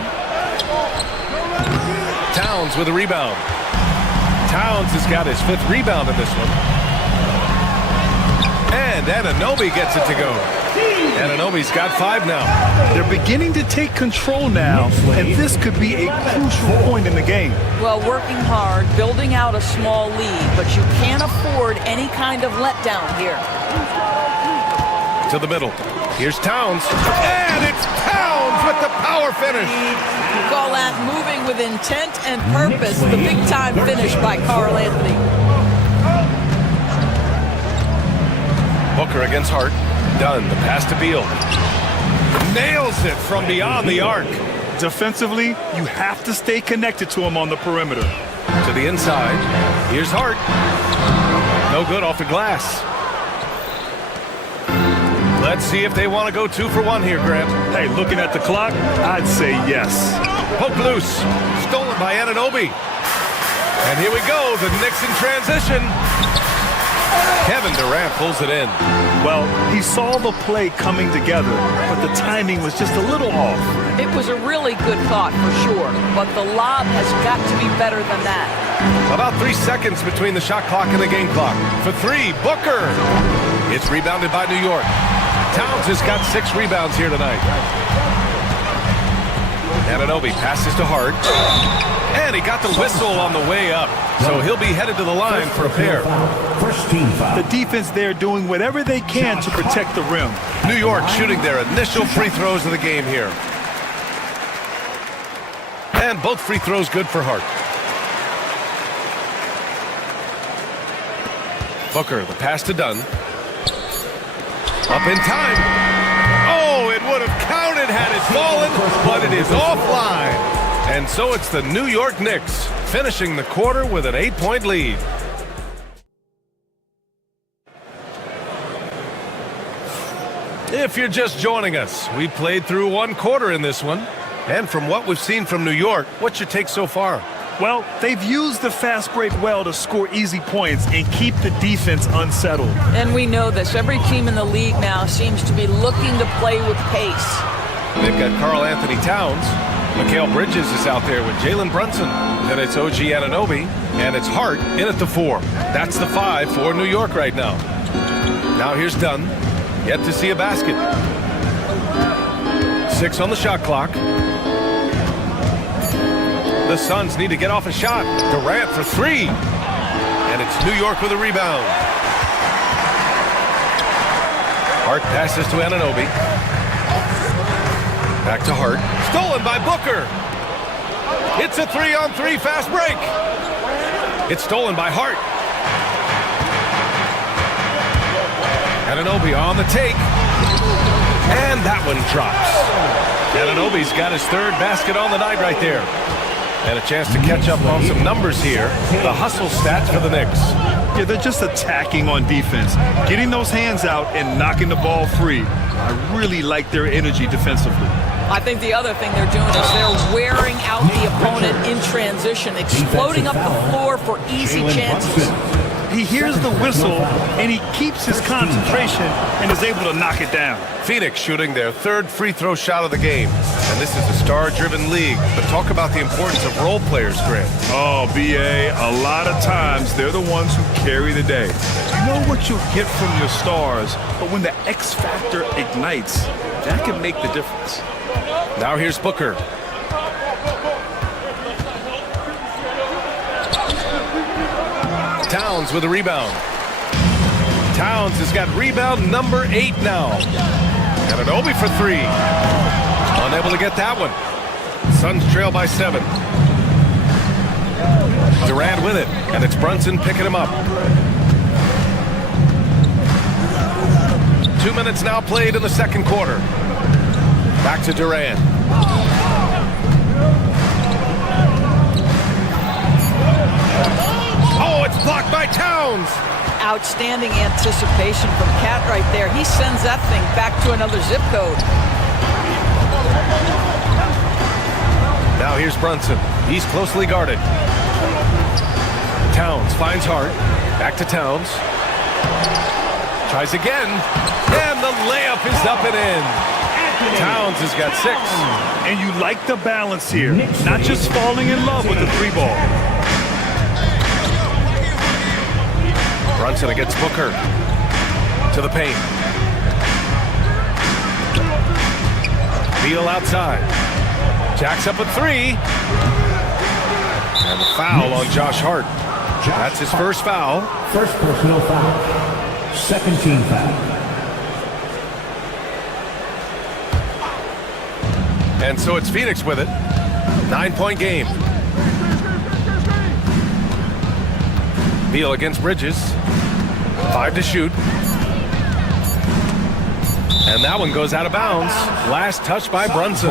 Towns with a rebound. Towns has got his 5th rebound in this one. And Anunoby gets it to go. Anunoby's got 5 now. They're beginning to take control now, and this could be a crucial point in the game. Well, working hard, building out a small lead, but you can't afford any kind of letdown here. To the middle. Here's Towns. And it's Towns with the power finish. You call that moving with intent and purpose. The big-time finish by Karl Anthony. Booker against Hart. Dunn, the pass to Beal. Nails it from beyond the arc. Defensively, you have to stay connected to him on the perimeter. To the inside. Here's Hart. No good off the glass. Let's see if they want to go 2 for 1 here, Grant. Hey, looking at the clock, I'd say yes. Poke loose. Stolen by Anunoby. And here we go, the Knicks in transition. Kevin Durant pulls it in. Well, he saw the play coming together, but the timing was just a little off. It was a really good thought for sure, but the lob has got to be better than that. About 3 seconds between the shot clock and the game clock. For 3, Booker. It's rebounded by New York. Towns has got 6 rebounds here tonight. Anunoby passes to Hart. And he got the whistle on the way up. So he'll be headed to the line for a pair. First team foul. The defense there doing whatever they can to protect the rim. New York shooting their initial free throws of the game here. And both free throws good for Hart. Booker, the pass to Dunn. Up in time. Oh, it would have counted had it fallen, but it is offline. And so it's the New York Knicks finishing the quarter with an 8-point lead. If you're just joining us, we played through one quarter in this one. And from what we've seen from New York, what's your take so far? Well, they've used the fast break well to score easy points and keep the defense unsettled. And we know this. Every team in the league now seems to be looking to play with pace. They've got Karl Anthony Towns. Mikal Bridges is out there with Jalen Brunson. Then it's OG Anunoby. And it's Hart in at the 4. That's the 5 for New York right now. Now here's Dunn. Yet to see a basket. 6 on the shot clock. The Suns need to get off a shot. Durant for 3. And it's New York with a rebound. Hart passes to Anunoby. Back to Hart. Stolen by Booker. It's a 3-on-3 fast break. It's stolen by Hart. Anunoby on the take. And that one drops. Anunoby's got his 3rd basket on the night right there. And a chance to catch up on some numbers here. The hustle stats for the Knicks. Yeah, they're just attacking on defense, getting those hands out and knocking the ball free. I really like their energy defensively. I think the other thing they're doing is they're wearing out the opponent in transition, exploding up the floor for easy chances. He hears the whistle, and he keeps his concentration and is able to knock it down. Phoenix shooting their 3rd free throw shot of the game. And this is a star-driven league. But talk about the importance of role players, Grant. Oh, B.A., a lot of times they're the ones who carry the day. You know what you'll get from your stars, but when the X factor ignites, that can make the difference. Now here's Booker. Towns with a rebound. Towns has got rebound number 8 now. Anunoby for 3. Unable to get that one. Suns trail by 7. Durant with it, and it's Brunson picking him up. 2 minutes now played in the 2nd quarter. Back to Durant. Oh, it's blocked by Towns. Outstanding anticipation from Cat right there. He sends that thing back to another zip code. Now here's Brunson. He's closely guarded. Towns finds Hart. Back to Towns. Tries again. And the layup is up and in. Towns has got 6. And you like the balance here. Not just falling in love with the 3 ball. Brunson against Booker. To the paint. Beal outside. Jacks up a 3. And the foul on Josh Hart. That's his first foul. First personal foul. 2nd team foul. And so it's Phoenix with it. 9-point game. Beal against Bridges. 5 to shoot. And that one goes out of bounds. Last touch by Brunson.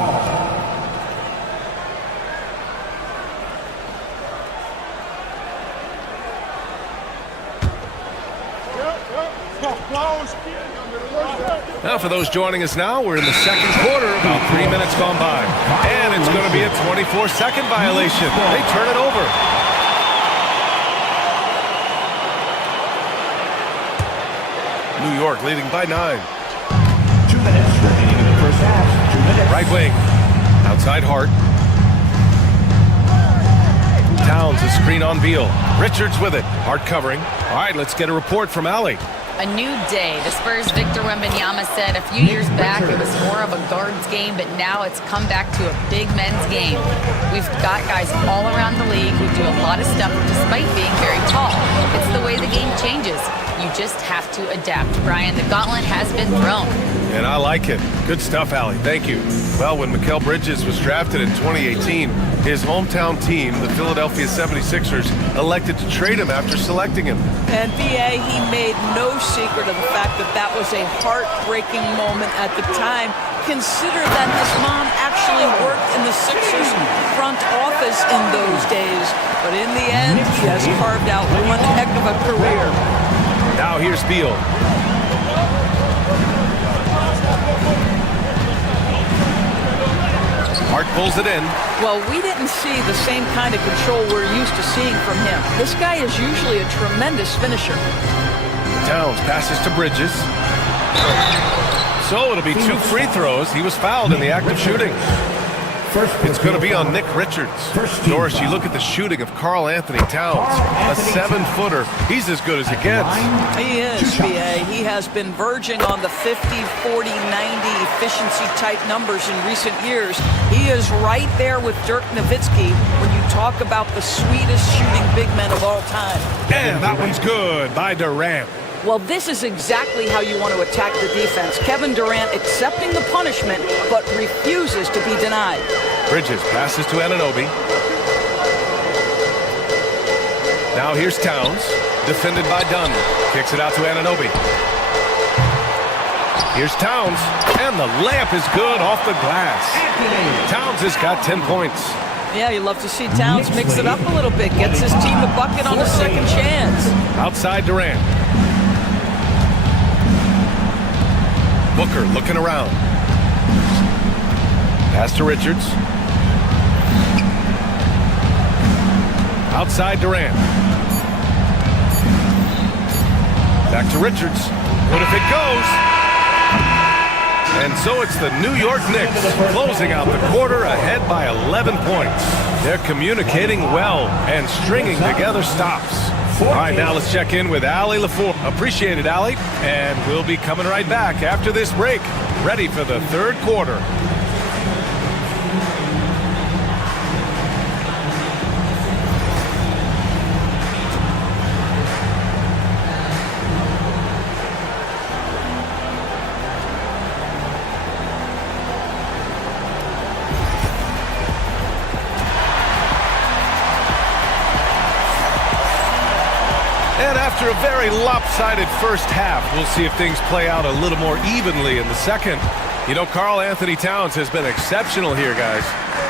Now for those joining us now, we're in the 2nd quarter, about 3 minutes gone by. And it's going to be a 24-second violation. They turn it over. New York leading by 9. 2 minutes remaining in the first half. 2 minutes. Right wing. Outside Hart. Towns a screen on Beal. Richards with it. Hart covering. All right, let's get a report from Allie. A new day. The Spurs' Victor Wembanyama said a few years back it was more of a guards game, but now it's come back to a big men's game. We've got guys all around the league who do a lot of stuff despite being very tall. It's the way the game changes. You just have to adapt. Brian, the gauntlet has been thrown. And I like it. Good stuff, Allie. Thank you. Well, when Mikal Bridges was drafted in 2018, his hometown team, the Philadelphia 76ers, elected to trade him after selecting him. And BA, he made no secret of the fact that that was a heartbreaking moment at the time. Consider that his mom actually worked in the Sixers front office in those days. But in the end, he has carved out one heck of a career. Now here's Beal. Hart pulls it in. Well, we didn't see the same kind of control we're used to seeing from him. This guy is usually a tremendous finisher. Towns passes to Bridges. So it'll be 2 free throws. He was fouled in the act of shooting. It's going to be on Nick Richards. Doris, you look at the shooting of Karl Anthony Towns, a 7-footer. He's as good as it gets. He is, BA. He has been verging on the 50, 40, 90 efficiency type numbers in recent years. He is right there with Dirk Nowitzki when you talk about the sweetest shooting big men of all time. And that one's good by Durant. Well, this is exactly how you want to attack the defense. Kevin Durant accepting the punishment, but refuses to be denied. Bridges passes to Anunoby. Now here's Towns, defended by Dunn. Kicks it out to Anunoby. Here's Towns, and the layup is good off the glass. Towns has got 10 points. Yeah, you love to see Towns mix it up a little bit. Gets his team a bucket on a second chance. Outside Durant. Booker looking around. Pass to Richards. Outside Durant. Back to Richards. What if it goes? And so it's the New York Knicks closing out the quarter ahead by 11 points. They're communicating well and stringing together stops. All right, now let's check in with Allie LaFour. Appreciate it, Allie. And we'll be coming right back after this break, ready for the third quarter. And after a very lopsided first half, we'll see if things play out a little more evenly in the second. You know, Karl Anthony Towns has been exceptional here, guys.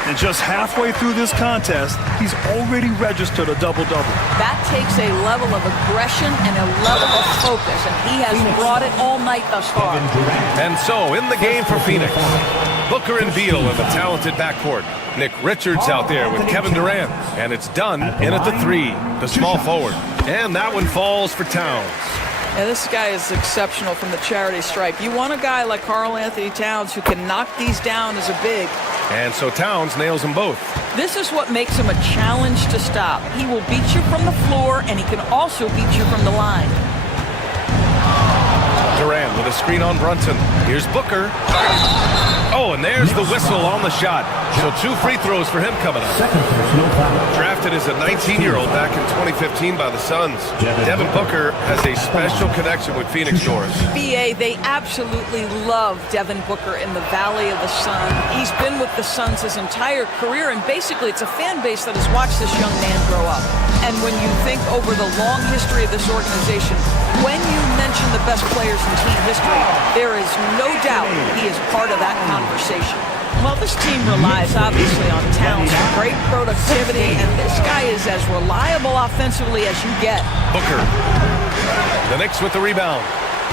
And just halfway through this contest, he's already registered a double-double. That takes a level of aggression and a level of focus, and he has brought it all night thus far. And so, in the game for Phoenix, Booker and Beal in the talented backcourt. Nick Richards out there with Kevin Durant. And it's Dunn in at the 3, the small forward. And that one falls for Towns. Yeah, this guy is exceptional from the charity stripe. You want a guy like Karl Anthony Towns who can knock these down as a big. And so Towns nails them both. This is what makes him a challenge to stop. He will beat you from the floor, and he can also beat you from the line. Durant with a screen on Brunson. Here's Booker. Oh, and there's the whistle on the shot. So 2 free throws for him coming up. Drafted as a 19-year-old back in 2015 by the Suns, Devin Booker has a special connection with Phoenix, Doris. BA, they absolutely love Devin Booker in the Valley of the Sun. He's been with the Suns his entire career, and basically it's a fan base that has watched this young man grow up. And when you think over the long history of this organization, when you mention the best players in team history, there is no doubt he is part of that conversation. Well, this team relies obviously on Towns for great productivity, and this guy is as reliable offensively as you get. Booker. The Knicks with the rebound.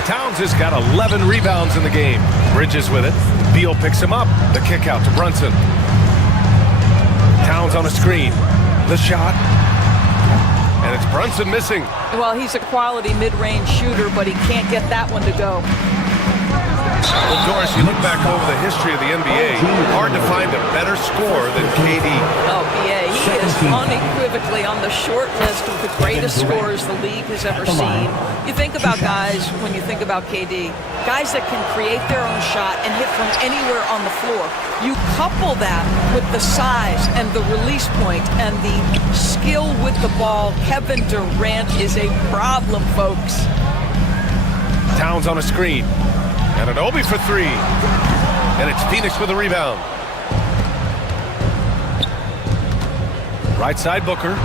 Towns has got 11 rebounds in the game. Bridges with it. Beal picks him up. The kick out to Brunson. Towns on a screen. The shot. And it's Brunson missing. Well, he's a quality mid-range shooter, but he can't get that one to go. Well, Doris, you look back over the history of the NBA, hard to find a better scorer than KD. Oh, BA, he is unequivocally on the short list of the greatest scorers the league has ever seen. You think about guys, when you think about KD, guys that can create their own shot and hit from anywhere on the floor. You couple that with the size and the release point and the skill with the ball. Kevin Durant is a problem, folks. Towns on a screen. And an Obi for three. And it's Phoenix with a rebound. Right side, Booker.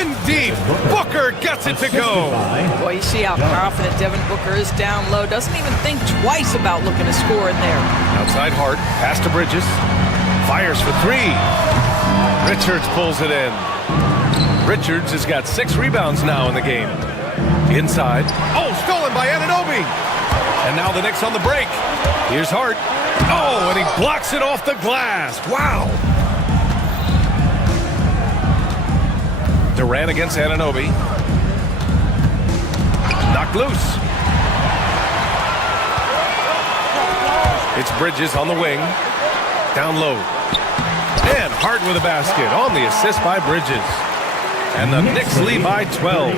In deep. Booker gets it to go. Boy, you see how confident Devin Booker is down low. Doesn't even think twice about looking to score in there. Outside Hart. Pass to Bridges. Fires for three. Richards pulls it in. Richards has got 6 rebounds now in the game. Inside. Oh, stolen by Anunoby. And now the Knicks on the break. Here's Hart. Oh, and he blocks it off the glass. Wow. Durant against Anunoby. Knocked loose. It's Bridges on the wing. Down low. And Hart with a basket on the assist by Bridges. And the Knicks lead by 12.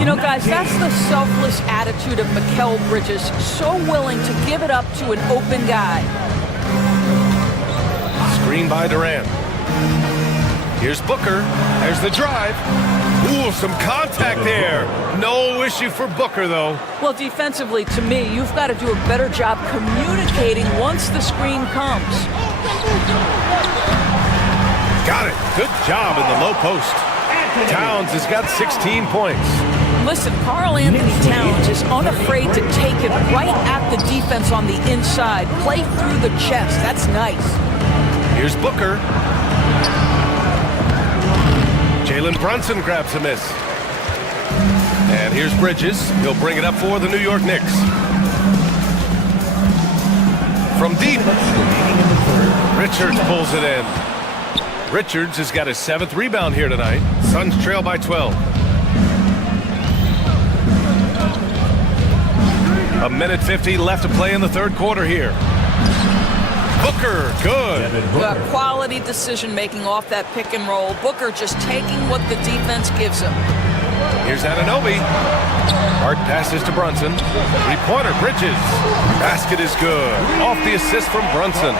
You know, guys, that's the selfless attitude of Mikal Bridges. So willing to give it up to an open guy. Screen by Durant. Here's Booker. There's the drive. Ooh, some contact there. No issue for Booker, though. Well, defensively, to me, you've got to do a better job communicating once the screen comes. Got it. Good job in the low post. Towns has got 16 points. Listen, Karl Anthony Towns is unafraid to take it right at the defense on the inside. Play through the chest. That's nice. Here's Booker. Jalen Brunson grabs a miss. And here's Bridges. He'll bring it up for the New York Knicks. From deep. Richards pulls it in. Richards has got his 7th rebound here tonight. Suns trail by 12. A minute 50 left to play in the third quarter here. Booker, good. Quality decision-making off that pick and roll. Booker just taking what the defense gives him. Here's Anunoby. Hart passes to Brunson. Three-pointer, Bridges. Basket is good. Off the assist from Brunson.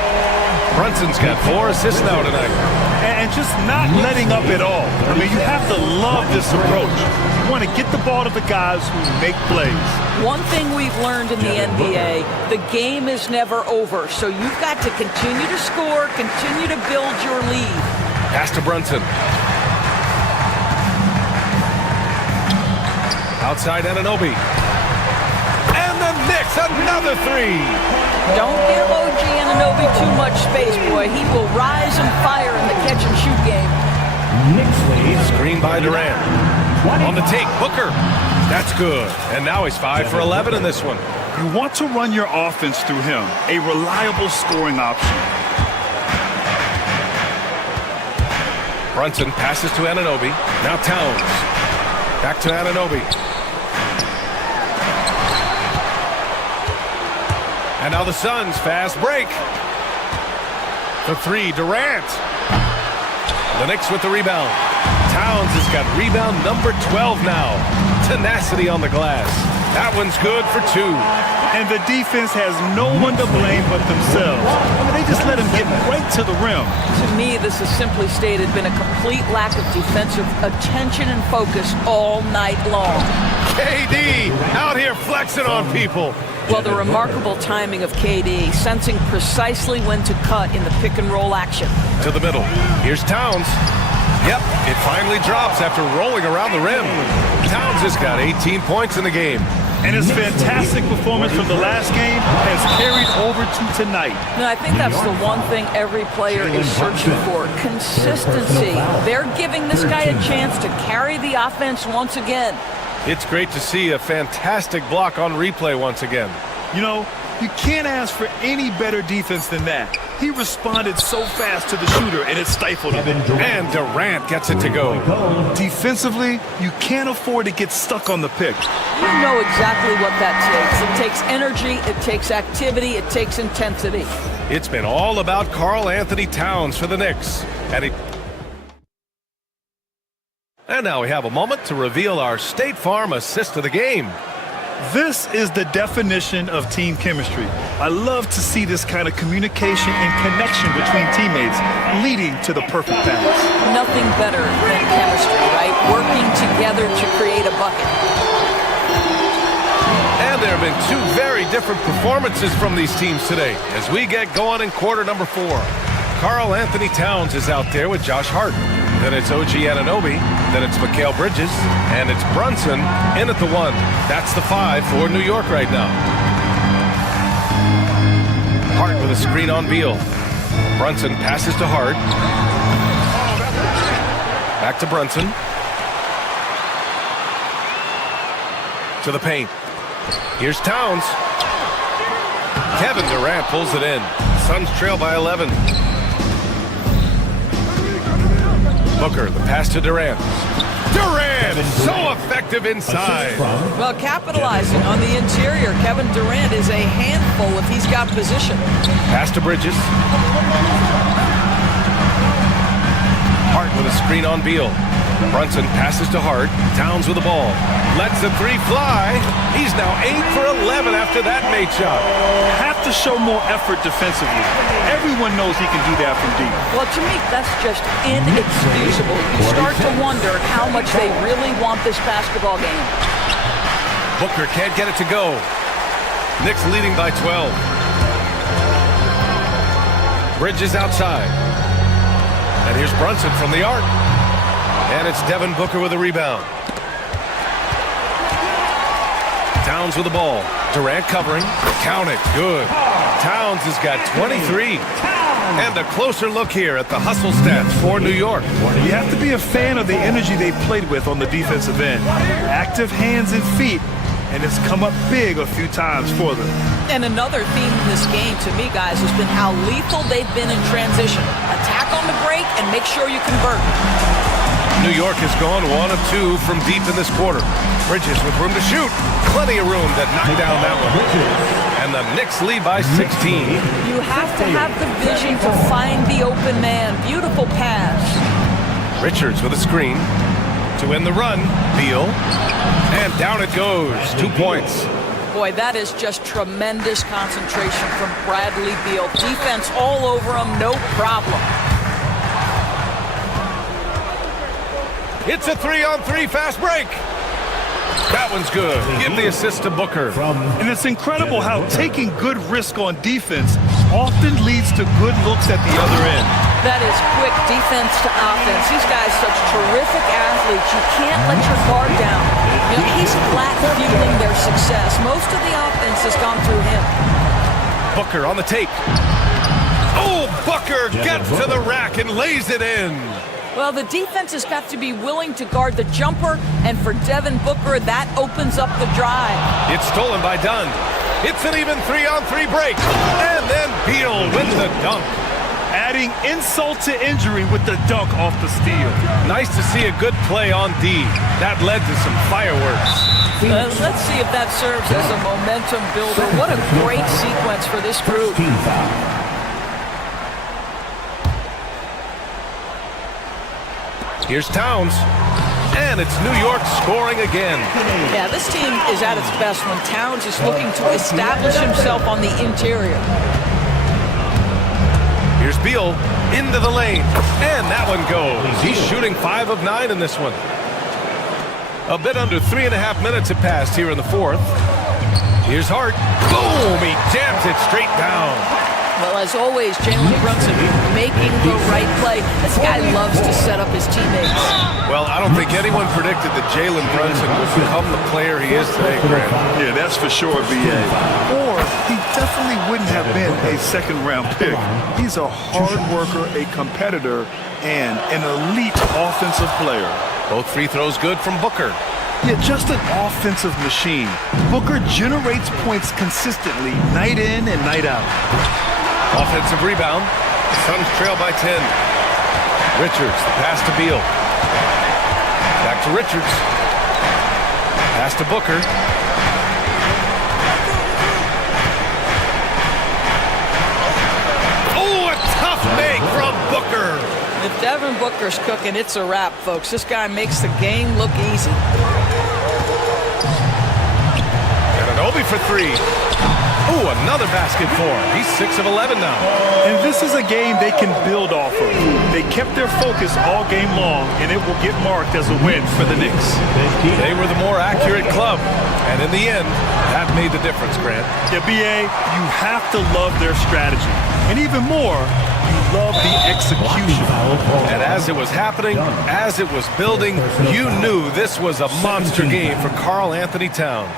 Brunson's got 4 assists now tonight. And just not letting up at all. I mean, you have to love this approach. You want to get the ball to the guys who make plays. One thing we've learned in the NBA, the game is never over. So you've got to continue to score, continue to build your lead. Pass to Brunson. Outside Anunoby. And the Knicks, another 3. Don't give OG Anunoby too much space, boy. He will rise and fire in the catch-and-shoot game. Screen by Durant. On the take, Booker. That's good. And now he's 5 for 11 in this one. You want to run your offense through him. A reliable scoring option. Brunson passes to Anunoby. Now Towns. Back to Anunoby. And now the Suns, fast break. The 3, Durant. The Knicks with the rebound. Towns has got rebound number 12 now. Tenacity on the glass. That one's good for 2. And the defense has no one to blame but themselves. I mean, they just let him get right to the rim. To me, this has simply stated been a complete lack of defensive attention and focus all night long. KD out here flexing on people. Well, the remarkable timing of KD, sensing precisely when to cut in the pick-and-roll action. To the middle. Here's Towns. Yep, it finally drops after rolling around the rim. Towns has got 18 points in the game. And his fantastic performance from the last game has carried over to tonight. No, I think that's the one thing every player is searching for. Consistency. They're giving this guy a chance to carry the offense once again. It's great to see a fantastic block on replay once again. You know, you can't ask for any better defense than that. He responded so fast to the shooter, and it stifled him. And Durant gets it to go. Defensively, you can't afford to get stuck on the pick. You know exactly what that takes. It takes energy, it takes activity, it takes intensity. It's been all about Karl Anthony Towns for the Knicks. And now we have a moment to reveal our State Farm assist of the game. This is the definition of team chemistry. I love to see this kind of communication and connection between teammates leading to the perfect pass. Nothing better than chemistry, right? Working together to create a bucket. And there have been two very different performances from these teams today as we get going in quarter number 4. Karl Anthony Towns is out there with Josh Hart. Then it's OG Anunoby. Then it's Mikal Bridges. And it's Brunson in at the 1. That's the 5 for New York right now. Hart with a screen on Beal. Brunson passes to Hart. Back to Brunson. To the paint. Here's Towns. Kevin Durant pulls it in. Suns trail by 11. Booker, the pass to Durant. Durant, so effective inside. Well, capitalizing on the interior, Kevin Durant is a handful if he's got position. Pass to Bridges. Hart with a screen on Beal. Brunson passes to Hart. Towns with the ball. Lets the 3 fly. He's now 8 for 11 after that made shot. Have to show more effort defensively. Everyone knows he can do that from deep. Well, to me, that's just inexcusable. You start to wonder how much they really want this basketball game. Booker can't get it to go. Knicks leading by 12. Bridges outside. And here's Brunson from the arc. And it's Devin Booker with a rebound. Towns with the ball. Durant covering. Count it. Good. Towns has got 23. And a closer look here at the hustle stats for New York. You have to be a fan of the energy they played with on the defensive end. Active hands and feet, and it's come up big a few times for them. And another theme in this game, to me, guys, has been how lethal they've been in transition. Attack on the break and make sure you convert. New York has gone 1 of 2 from deep in this quarter. Bridges with room to shoot. Plenty of room to knock down that one. And the Knicks lead by 16. You have to have the vision to find the open man. Beautiful pass. Richards with a screen. To win the run, Beal. And down it goes. 2 points. Boy, that is just tremendous concentration from Bradley Beal. Defense all over him, no problem. It's a 3-on-3 fast break. That one's good. Give the assist to Booker. And it's incredible how taking good risk on defense often leads to good looks at the other end. That is quick defense to offense. These guys such terrific athletes. You can't let your guard down. You know, he's flat fueling their success. Most of the offense has gone through him. Booker on the tape. Oh, Booker gets to the rack and lays it in. Well, the defense has got to be willing to guard the jumper, and for Devin Booker, that opens up the drive. It's stolen by Dunn. It's an even 3-on-3 break. And then Beal wins the dunk. Adding insult to injury with the dunk off the steal. Nice to see a good play on D. That led to some fireworks. Let's see if that serves as a momentum builder. What a great sequence for this group. Here's Towns. And it's New York scoring again. Yeah, this team is at its best when Towns is looking to establish himself on the interior. Here's Beal into the lane. And that one goes. He's shooting 5 of 9 in this one. A bit under 3.5 minutes have passed here in the 4th. Here's Hart. Boom! He jams it straight down. Well, as always, Jalen Brunson making the right play. This guy loves to set up his teammates. Well, I don't think anyone predicted that Jalen Brunson would become the player he is today, Grant. Yeah, that's for sure, B.A. Or he definitely wouldn't have been a second-round pick. He's a hard worker, a competitor, and an elite offensive player. Both free throws good from Booker. Yeah, just an offensive machine. Booker generates points consistently, night in and night out. Offensive rebound. The Suns trail by 10. Richards, the pass to Beal. Back to Richards. Pass to Booker. Oh, a tough make from Booker. If Devin Booker's cooking, it's a wrap, folks. This guy makes the game look easy. Anunoby for three. Ooh, another basket for him. He's 6 of 11 now. And this is a game they can build off of. They kept their focus all game long, and it will get marked as a win for the Knicks. They were the more accurate club, and in the end, that made the difference, Grant. Yeah, BA, you have to love their strategy. And even more, you love the execution. And as it was happening, as it was building, you knew this was a monster game for Karl Anthony Towns.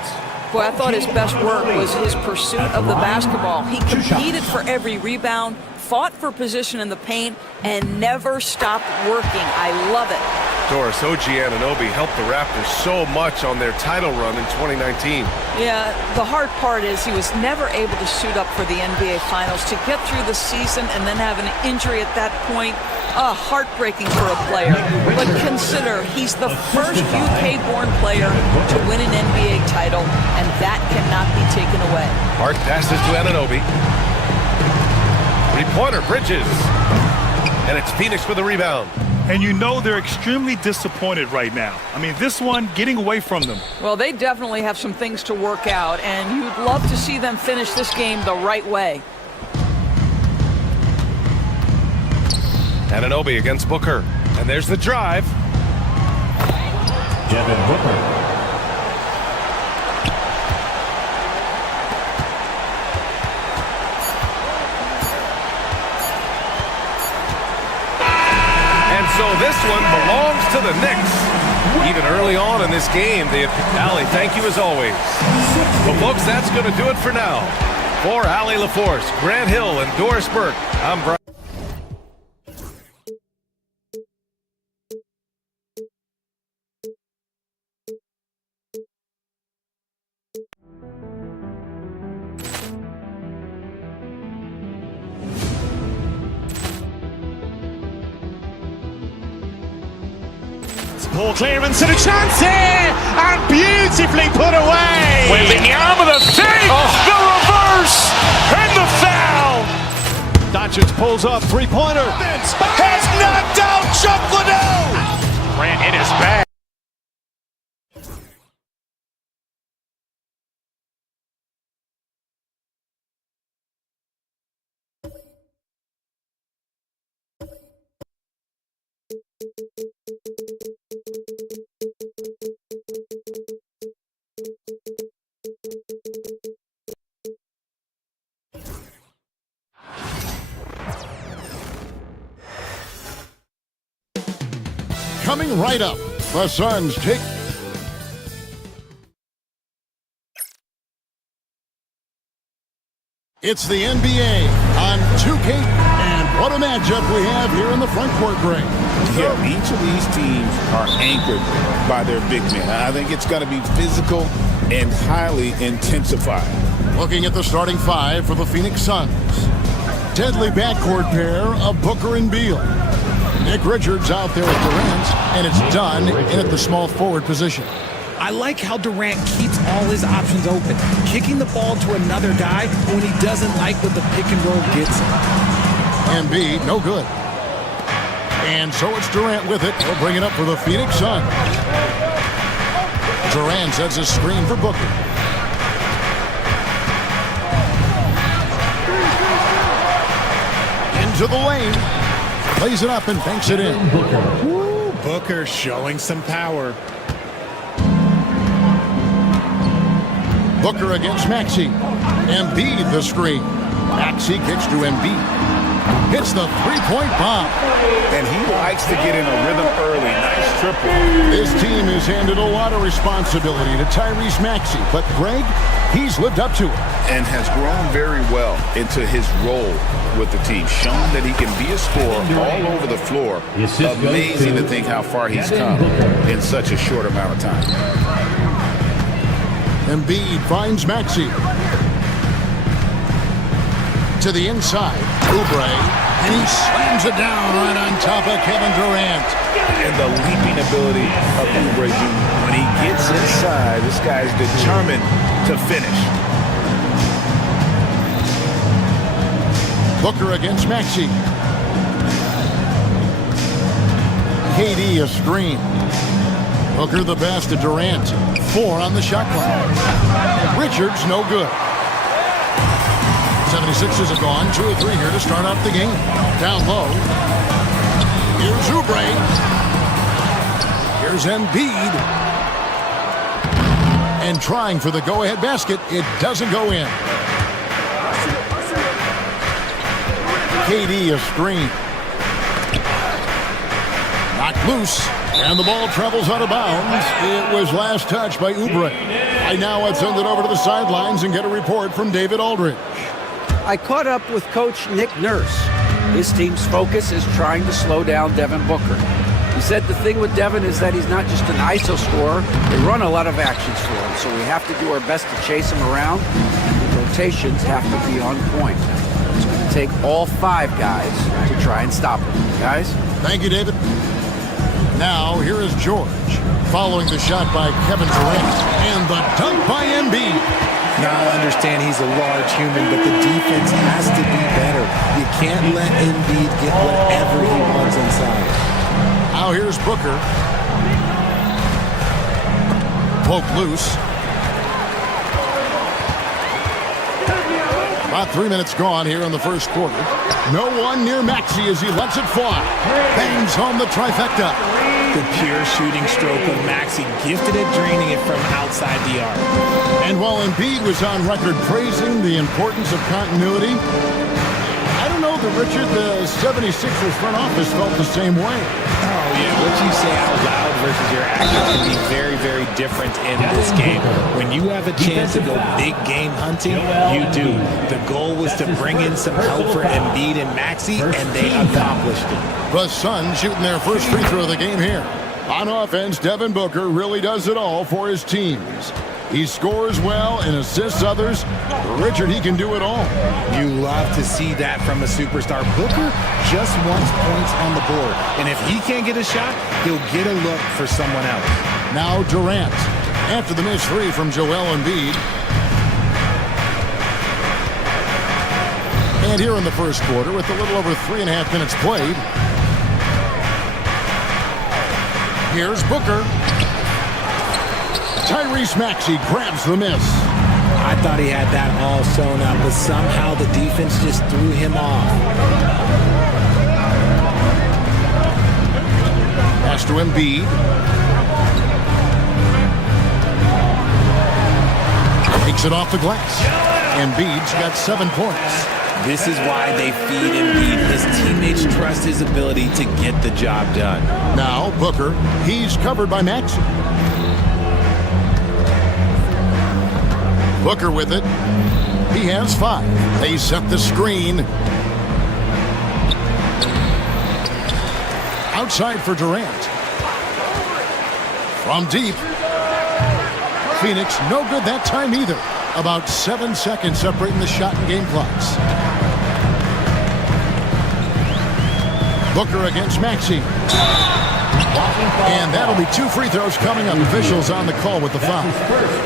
Boy, I thought his best work was his pursuit of the basketball. He competed for every rebound, fought for position in the paint, and never stopped working. I love it. Doris, OG Anunoby helped the Raptors so much on their title run in 2019. Yeah, the hard part is he was never able to suit up for the NBA Finals. To get through the season and then have an injury at that point, heartbreaking for a player. But consider, he's the first UK-born player to win an NBA title, and that cannot be taken away. Hart passes to Anunoby. Three-pointer, Bridges. And it's Phoenix with the rebound. And you know they're extremely disappointed right now. I mean, this one getting away from them. Well, they definitely have some things to work out, and you'd love to see them finish this game the right way. Anunoby against Booker. And there's the drive. Devin Booker. So this one belongs to the Knicks. Even early on in this game, Allie, thank you as always. But folks, that's going to do it for now. For Allie LaForce, Grant Hill, and Doris Burke, I'm Brian. Poor clearance and a chance here, and beautifully put away. Wembanyama the fake, the reverse, and the foul. Doncic pulls up, three-pointer. Has knocked out Chuck Liddell. Grant in his bag. Coming right up, the Suns take... It's the NBA on 2K, and what a matchup we have here in the front court, Greg. Yeah, each of these teams are anchored by their big men. I think it's going to be physical and highly intensified. Looking at the starting five for the Phoenix Suns. Deadly backcourt pair of Booker and Beal. Nick Richards out there at Durant, and it's done in at the small forward position. I like how Durant keeps all his options open, kicking the ball to another guy when he doesn't like what the pick and roll gets him. Embiid, no good. And so it's Durant with it. He'll bring it up for the Phoenix Suns. Durant sets a screen for Booker. Into the lane. Plays it up and banks it in. Ooh, Booker showing some power. Booker against Maxey. Embiid the screen. Maxey kicks to Embiid. Hits the three-point bomb. And he likes to get in a rhythm early. Nice triple. His team has handed a lot of responsibility to Tyrese Maxey, but Greg, he's lived up to it. And has grown very well into his role with the team. Shown that he can be a scorer all over the floor. Amazing to think how far he's come in such a short amount of time. Embiid finds Maxey. To the inside, Oubre, and he slams it down right on top of Kevin Durant. And the leaping ability of Oubre Jr. When he gets inside, this guy's determined to finish. Booker against Maxey. KD a screen. Booker the best to Durant. 4 on the shot clock. Richards no good. 76ers are gone. 2 or 3 here to start off the game. Down low. Here's Oubre. Here's Embiid. And trying for the go-ahead basket. It doesn't go in. KD a screen. Knocked loose. And the ball travels out of bounds. It was last touched by Oubre. Right now, let's send it over to the sidelines and get a report from David Aldridge. I caught up with Coach Nick Nurse. His team's focus is trying to slow down Devin Booker. He said the thing with Devin is that he's not just an ISO scorer. They run a lot of actions for him, so we have to do our best to chase him around. The rotations have to be on point. It's going to take all 5 guys to try and stop him. Guys? Thank you, David. Now, here is George, following the shot by Kevin Durant, and the dunk by Embiid. Now I understand he's a large human, but the defense has to be better. You can't let Embiid get whatever he wants inside. Now here's Booker. Poke loose. About 3 minutes gone here in the first quarter. No one near Maxey as he lets it fly. Bangs home the trifecta. The pure shooting stroke of Maxey, gifted at draining it from outside the arc. And while Embiid was on record praising the importance of continuity, I don't know that, Richard, the 76ers front office felt the same way. Oh, yeah. What you say out loud versus your actions can be very, very different in this game. When you have a chance to go big game hunting, you do. The goal was to bring in some help for Embiid and Maxey, and they accomplished it. The Suns shooting their first free throw of the game here. On offense, Devin Booker really does it all for his teams. He scores well and assists others. Richard, he can do it all. You love to see that from a superstar. Booker just wants points on the board. And if he can't get a shot, he'll get a look for someone else. Now Durant. After the missed 3 from Joel Embiid. And here in the first quarter, with a little over 3.5 minutes played, here's Booker. Tyrese Maxey grabs the miss. I thought he had that all sewn up, but somehow the defense just threw him off. Pass to Embiid. Takes it off the glass. Embiid's got 7 points. This is why they feed Embiid. His teammates trust his ability to get the job done. Now Booker, he's covered by Maxey. Booker with it. He has 5. They set the screen. Outside for Durant. From deep. Phoenix no good that time either. About 7 seconds separating the shot and game clocks. Booker against Maxey. And that'll be 2 free throws coming up. Officials on the call with the foul.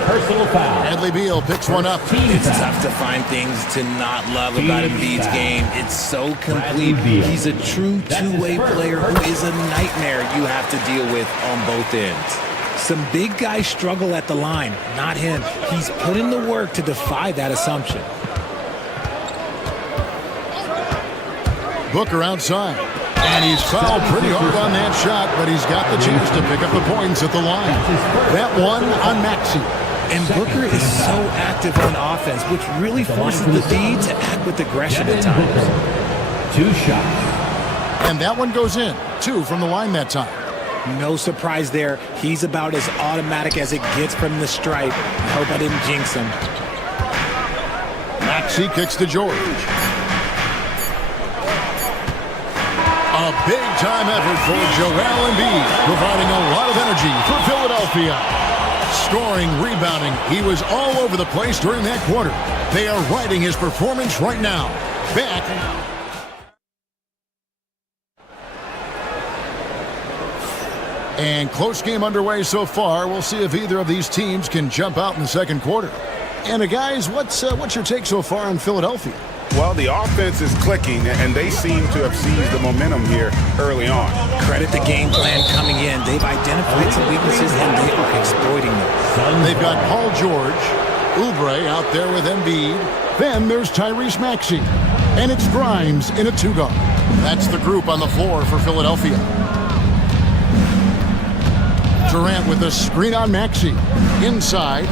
Personal foul. Bradley Beal picks one up. It's tough to find things to not love about Embiid's game. It's so complete. He's a true two-way player who is a nightmare you have to deal with on both ends. Some big guys struggle at the line, not him. He's put in the work to defy that assumption. Booker outside. And he's fouled pretty hard on that shot, but he's got the chance to pick up the points at the line. That one on Maxey. And Booker is so active on offense, which really forces the D to act with aggression at times. 2 shots. And that one goes in. 2 from the line that time. No surprise there. He's about as automatic as it gets from the stripe. I hope I didn't jinx him. Maxey kicks to George. A big-time effort for Joel Embiid, providing a lot of energy for Philadelphia. Scoring, rebounding, he was all over the place during that quarter. They are riding his performance right now. back. And close game underway so far. We'll see if either of these teams can jump out in the second quarter. And guys, what's your take so far on Philadelphia? Well, the offense is clicking, and they seem to have seized the momentum here early on. Credit the game plan coming in. They've identified some weaknesses, and they are exploiting them. They've got Paul George, Oubre out there with Embiid. Then there's Tyrese Maxey. And it's Grimes in a two-guard. That's the group on the floor for Philadelphia. Durant with the screen on Maxey. Inside.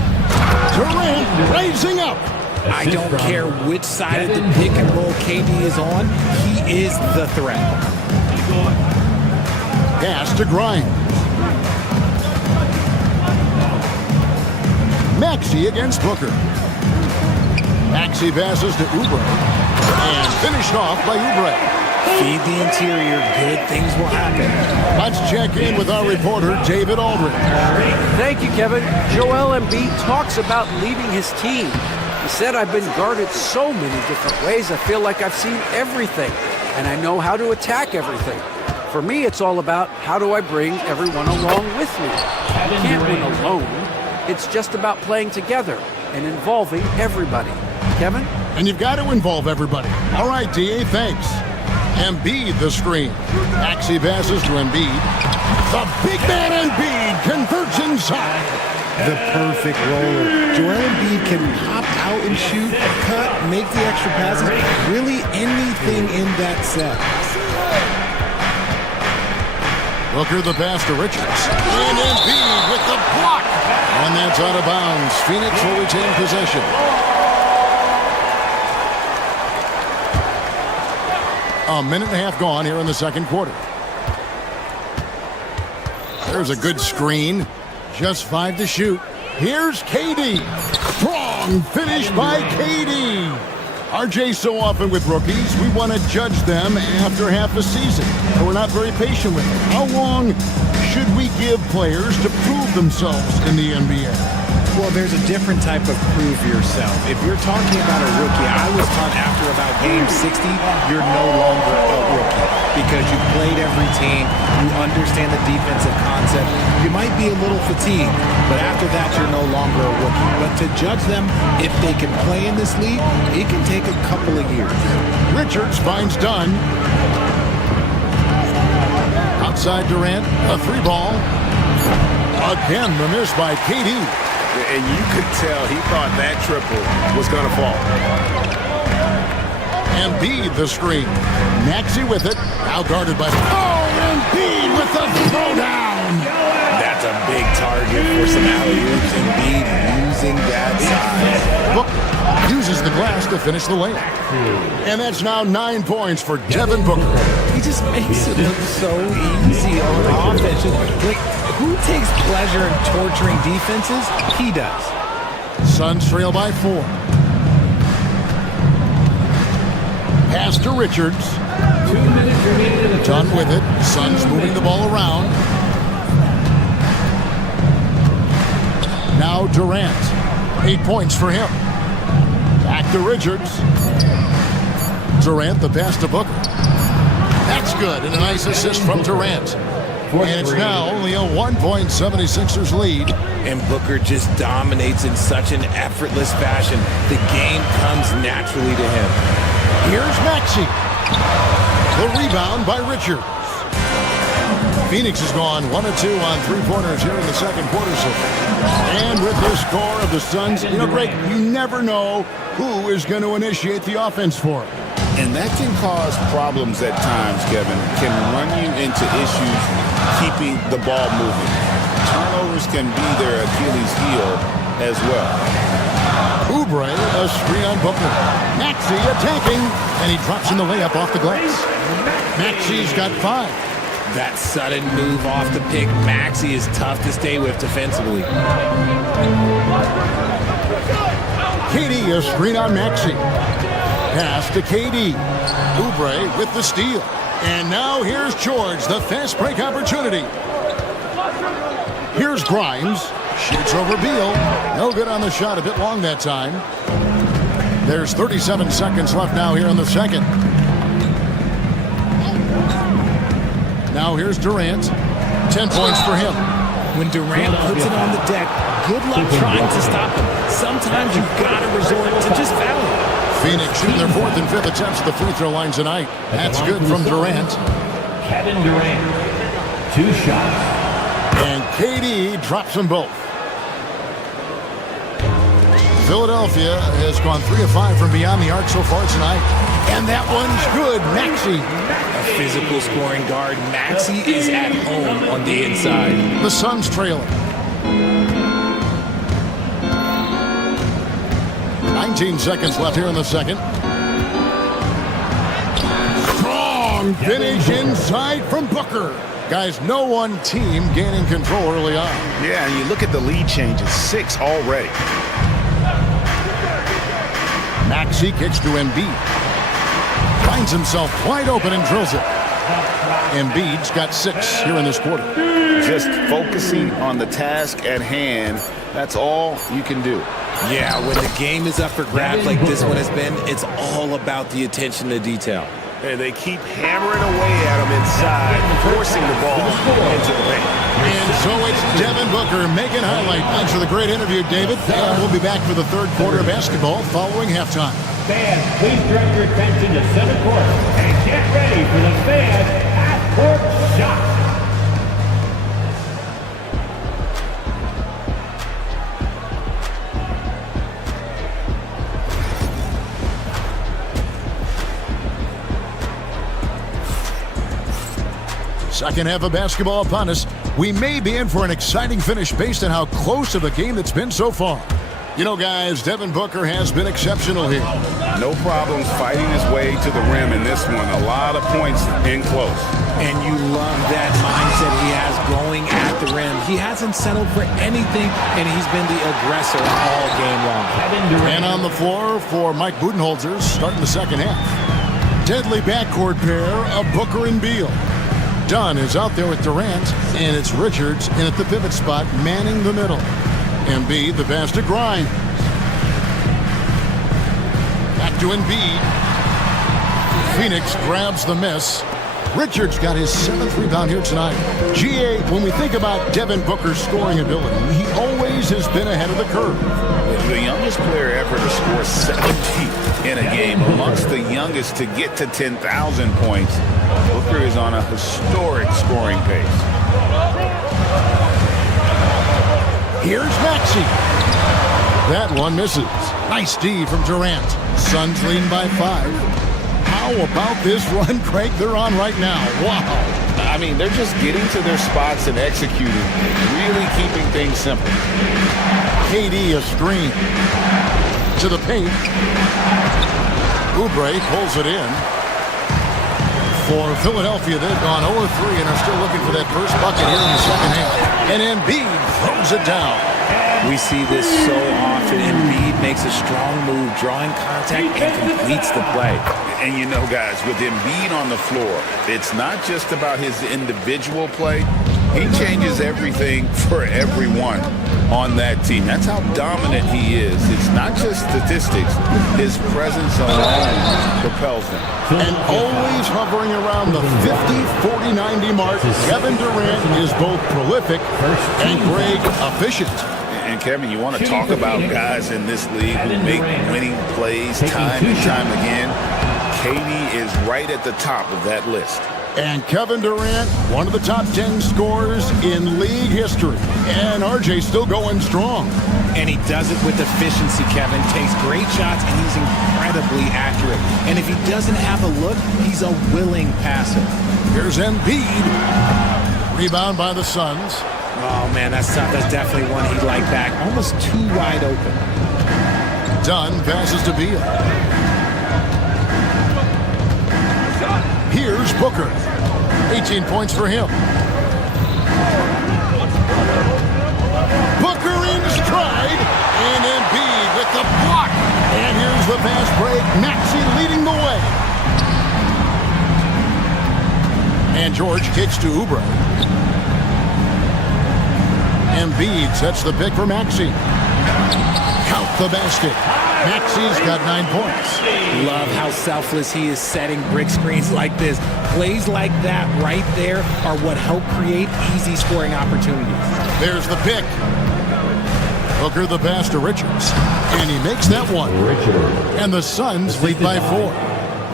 Durant raising up. I don't care which side of the pick and roll KD is on. He is the threat. Pass to Grimes. Maxey against Booker. Maxey passes to Oubre. And finished off by Oubre. Feed the interior. Good things will happen. Let's check in with our reporter, David Aldridge. Thank you, Kevin. Joel Embiid talks about leading his team. He said, I've been guarded so many different ways. I feel like I've seen everything, and I know how to attack everything. For me, it's all about how do I bring everyone along with me. You can't win alone. It's just about playing together and involving everybody. Kevin? And you've got to involve everybody. All right, D.A., thanks. Embiid the screen. Maxey passes to Embiid. The big man Embiid converts inside. The perfect roller. Joel Embiid can hop out and shoot, cut, make the extra passes, really anything in that set. Booker the pass to Richards. And Embiid with the block. And that's out of bounds. Phoenix will retain possession. A minute and a half gone here in the second quarter. There's a good screen. Just 5 to shoot. Here's KD. Strong finish by KD. RJ, so often with rookies, we want to judge them after half a season. And we're not very patient with them. How long should we give players to prove themselves in the NBA? Well, there's a different type of prove yourself. If you're talking about a rookie, I was taught after about game 60, you're no longer a rookie because you played every team, you understand the defensive concept. You might be a little fatigued, but after that, you're no longer a rookie. But to judge them, if they can play in this league, it can take a couple of years. Richards finds Dunn. Outside Durant, a free ball. Again, the miss by KD. And you could tell he thought that triple was going to fall. Embiid the screen. Maxey with it. Now guarded by... Oh, Embiid with the throwdown. That's a big target for some alley-oops. Embiid using that size. Booker uses the glass to finish the layup. And that's now 9 points for Devin Booker. He just makes it look so easy on offense. Like, who takes pleasure in torturing defenses? He does. Suns trail by 4. Pass to Richards. 2 minutes remaining. Done with it. Suns moving the ball around. Now Durant. 8 points for him. Back to Richards. Durant the pass to Booker. That's good, and a nice assist from Durant. And it's now only a 1-point 76ers lead. And Booker just dominates in such an effortless fashion. The game comes naturally to him. Here's Maxey. The rebound by Richards. Phoenix has gone 1 of 2 on 3-pointers here in the second quarter. And with the score of the Suns, Greg, you never know who is going to initiate the offense for them. And that can cause problems at times, Kevin. Can run you into issues keeping the ball moving. Turnovers can be their Achilles heel as well. Oubre, a screen on Booker. Maxey attacking, and he drops in the layup off the glass. Maxey's got 5. That sudden move off the pick, Maxey is tough to stay with defensively. KD, a screen on Maxey. Pass to KD. Oubre with the steal. And now here's George, the fast break opportunity. Here's Grimes. Shoots over Beal. No good on the shot, a bit long that time. There's 37 seconds left now here in the second. Now here's Durant. 10 points for him. When Durant puts it on the deck, good luck trying to stop him. Sometimes you've got to resort to just fouling. Phoenix shooting their 4th and 5th attempts at the free throw line tonight. That's good from Durant. Kevin Durant, 2 shots. And KD drops them both. Philadelphia has gone 3 of 5 from beyond the arc so far tonight. And that one's good. Maxey. A physical scoring guard. Maxey is at home on the inside. The Suns trailing. 19 seconds left here in the second. Strong finish inside from Booker. Guys, no one team gaining control early on. Yeah, and you look at the lead changes, 6 already. Maxey kicks to Embiid. Finds himself wide open and drills it. Embiid's got 6 here in this quarter. Just focusing on the task at hand, that's all you can do. Yeah, when the game is up for grabs like this one has been, it's all about the attention to detail. And they keep hammering away at him inside, forcing the ball into the paint. And so it's Devin Booker making highlight. Thanks for the great interview, David. And we'll be back for the 3rd quarter of basketball following halftime. Fans, please direct your attention to center court and get ready for the fan half-court shot. Second half of basketball upon us. We may be in for an exciting finish based on how close of a game it's been so far. You know, guys, Devin Booker has been exceptional here. No problems fighting his way to the rim in this one. A lot of points in close. And you love that mindset he has going at the rim. He hasn't settled for anything, and he's been the aggressor all game long. And on the floor for Mike Budenholzer starting the second half. Deadly backcourt pair of Booker and Beal. Dunn is out there with Durant, and it's Richards in at the pivot spot, manning the middle. Embiid, the pass to Grimes. Back to Embiid. Phoenix grabs the miss. Richards got his 7th rebound here tonight. GA, when we think about Devin Booker's scoring ability, he always has been ahead of the curve. The youngest player ever to score 70 in a game, amongst the youngest to get to 10,000 points. Booker is on a historic scoring pace. Here's Maxey. That one misses. Nice D from Durant. Suns lead by 5. How about this run, Craig, they're on right now? Wow. I mean, they're just getting to their spots and executing, really keeping things simple. KD a screen. To the paint. Oubre pulls it in. For Philadelphia, they've gone 0-3 and are still looking for that first bucket here in the second half. And Embiid throws it down. We see this so often. Embiid makes a strong move, drawing contact, and completes the play. And you know, guys, with Embiid on the floor, it's not just about his individual play. He changes everything for everyone on that team. That's how dominant he is. It's not just statistics. His presence alone propels them. And always hovering around the 50, 40, 90 mark, Kevin Durant is both prolific and Greg efficient. And Kevin, you want to talk about guys in this league who make winning plays time and time again. KD is right at the top of that list. And Kevin Durant, one of the top 10 scorers in league history. And RJ still going strong. And he does it with efficiency, Kevin. Takes great shots, and he's incredibly accurate. And if he doesn't have a look, he's a willing passer. Here's Embiid. Rebound by the Suns. Oh, man, that's tough. That's definitely one he'd like back. Almost too wide open. Dunn passes to Beal. Here's Booker. 18 points for him. Booker in stride. And Embiid with the block. And here's the fast break. Maxey leading the way. And George kicks to Oubre. Embiid sets the pick for Maxey. Count the basket. Maxi's got 9 points. Love how selfless he is setting brick screens like this. Plays like that right there are what help create easy scoring opportunities. There's the pick. Booker the pass to Richards. And he makes that one. And the Suns lead by 4.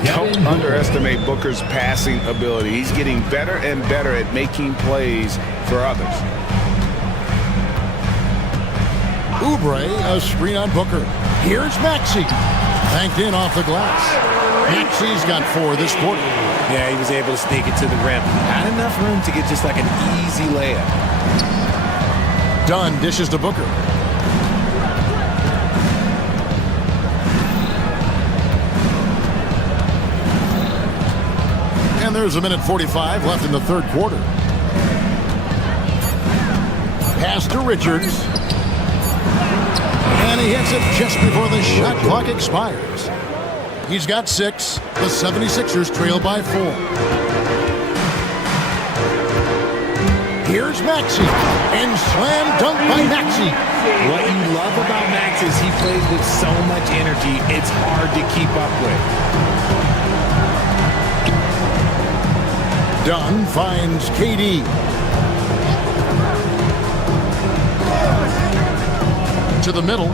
Don't underestimate Booker's passing ability. He's getting better and better at making plays for others. Oubre, a screen on Booker. Here's Maxey. Banked in off the glass. Maxi's got 4 this quarter. Yeah, he was able to sneak it to the rim. Not enough room to get just like an easy layup. Dunn dishes to Booker. And there's a minute 45 left in the third quarter. Pass to Richards. And he hits it just before the shot clock expires. He's got 6. The 76ers trail by 4. Here's Maxey. And slam dunk by Maxey. What you love about Max is he plays with so much energy, it's hard to keep up with. Dunn finds KD. To the middle.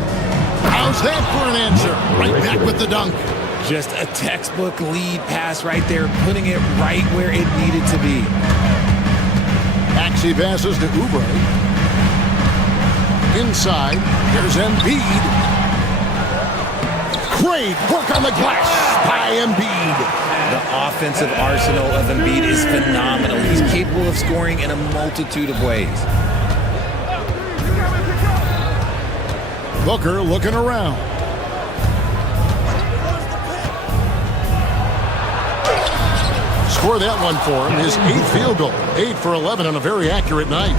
How's that for an answer? Right back with the dunk. Just a textbook lead pass right there, putting it right where it needed to be. Maxey passes to Oubre. Inside, here's Embiid. Great work on the glass by Embiid. The offensive arsenal of Embiid is phenomenal. He's capable of scoring in a multitude of ways. Booker looking around. Score that one for him. His 8th field goal. 8 for 11 on a very accurate night.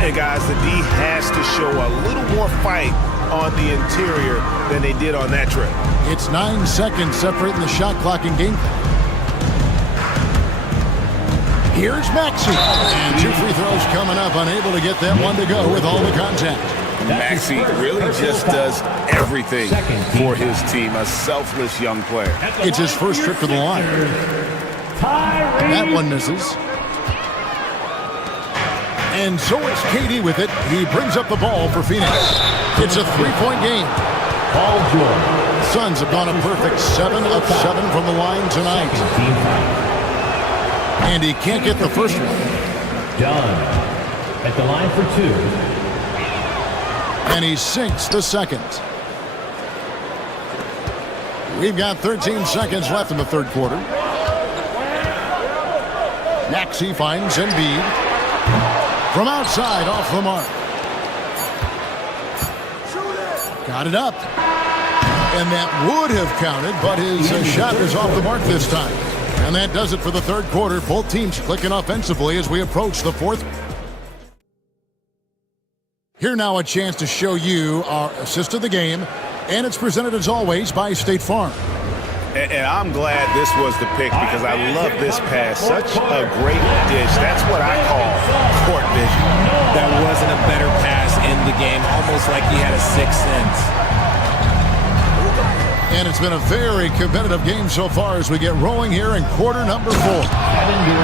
Hey, guys, the D has to show a little more fight on the interior than they did on that trip. It's 9 seconds separating the shot clock and game clock. Here's Maxey. And 2 free throws coming up. Unable to get that one to go with all the contact. Maxey really just does everything for his team. A selfless young player. It's his first trip to the line. That one misses. And so it's KD with it. He brings up the ball for Phoenix. It's a 3-point game. Paul George. Suns have gone a perfect 7 of 7 from the line tonight. And he can't get the first one. Dunn at the line for 2. And he sinks the second. We've got 13 seconds left in the third quarter. Maxey finds Embiid. From outside, off the mark. Got it up. And that would have counted, but his shot is off the mark this time. And that does it for the third quarter. Both teams clicking offensively as we approach the fourth. Here now a chance to show you our assist of the game. And it's presented as always by State Farm. And I'm glad this was the pick because I love this pass. Such a great dish. That's what I call court vision. That wasn't a better pass in the game. Almost like he had a sixth sense. And it's been a very competitive game so far as we get rolling here in quarter number 4.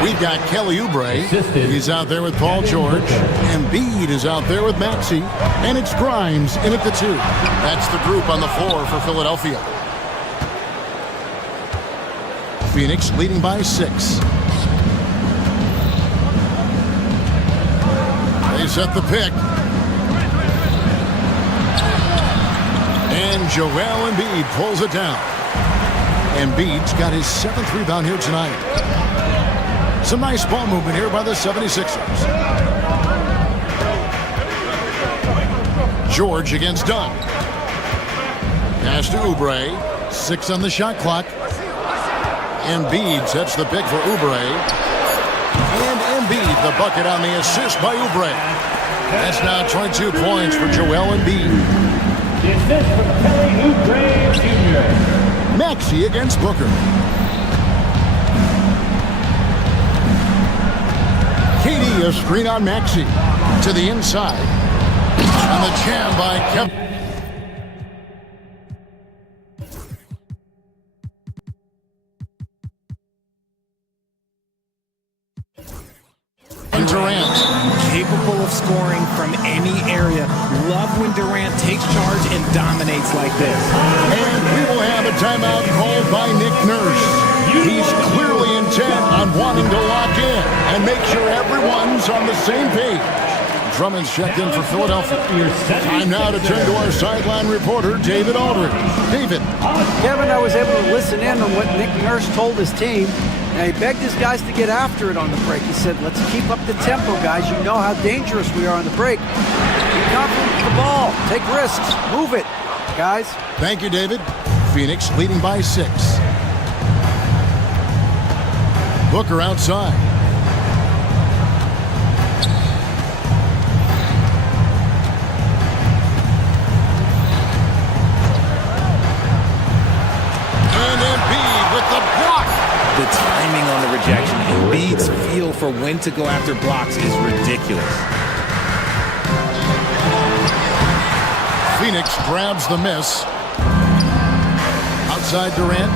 We've got Kelly Oubre. He's out there with Paul George. Embiid is out there with Maxey. And it's Grimes in at the 2. That's the group on the floor for Philadelphia. Phoenix leading by 6. They set the pick. And Joel Embiid pulls it down. Embiid's got his 7th rebound here tonight. Some nice ball movement here by the 76ers. George against Dunn. Pass to Oubre. 6 on the shot clock. Embiid sets the pick for Oubre. And Embiid, the bucket on the assist by Oubre. That's now 22 points for Joel Embiid. Dismiss from Kelly Oubre Jr. Maxey against Booker. KD a screen on Maxey. To the inside. And the jam by Kevin. Durant. Capable of scoring from any area. Love when Durant takes charge and dominates like this. And we will have a timeout called by Nick Nurse. He's clearly intent on wanting to lock in and make sure everyone's on the same page. Drummond's checked in for Philadelphia. Time now to turn to our sideline reporter, David Aldridge. David. Kevin, I was able to listen in on what Nick Nurse told his team. Now, he begged his guys to get after it on the break. He said, let's keep up the tempo, guys. You know how dangerous we are on the break. Be confident with the ball. Take risks. Move it, guys. Thank you, David. Phoenix leading by 6. Booker outside. And Embiid with the block. The timing on the rejection, Embiid's feel for when to go after blocks is ridiculous. Phoenix grabs the miss. Outside Durant.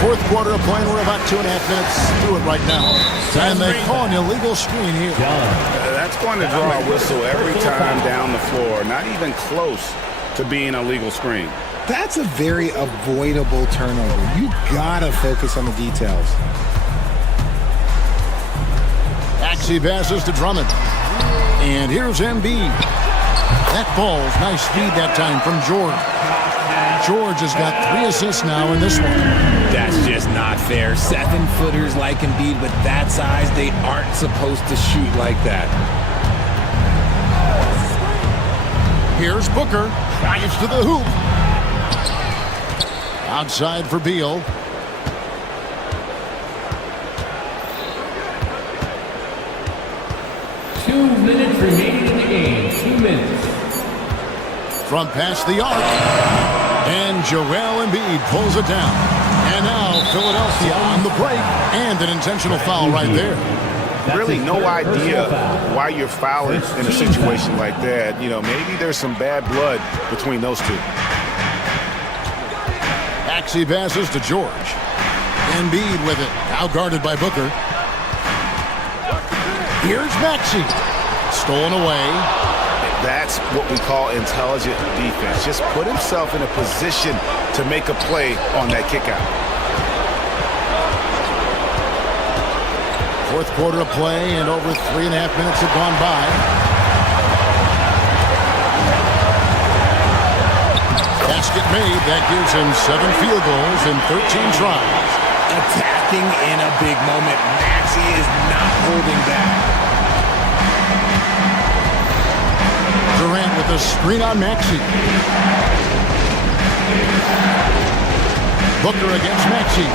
Fourth quarter of play, we're about 2.5 minutes through it right now. And they call an illegal screen here. That's going to draw a whistle every time down the floor. Not even close to being a legal screen. That's a very avoidable turnover. You gotta focus on the details. Maxey passes to Drummond. And here's Embiid. That ball's nice feed that time from George. George has got 3 assists now in this one. That's just not fair. 7-footers like Embiid with that size, they aren't supposed to shoot like that. Here's Booker. Drives to the hoop. Outside for Beal. Minutes remaining in the game. 2 minutes. From past the arc. And Joel Embiid pulls it down. And now Philadelphia on the break. And an intentional foul right there. Really no idea why you're fouling in a situation like that. You know, maybe there's some bad blood between those two. Maxey passes to George. Embiid with it. Now guarded by Booker. Here's Maxey. Stolen away. That's what we call intelligent defense. Just put himself in a position to make a play on that kickout. Fourth quarter of play, and over 3.5 minutes have gone by. Basket made. That gives him 7 field goals in 13 tries. Attacking in a big moment. Maxey is not holding back. Durant with a screen on Maxey. Booker against Maxey.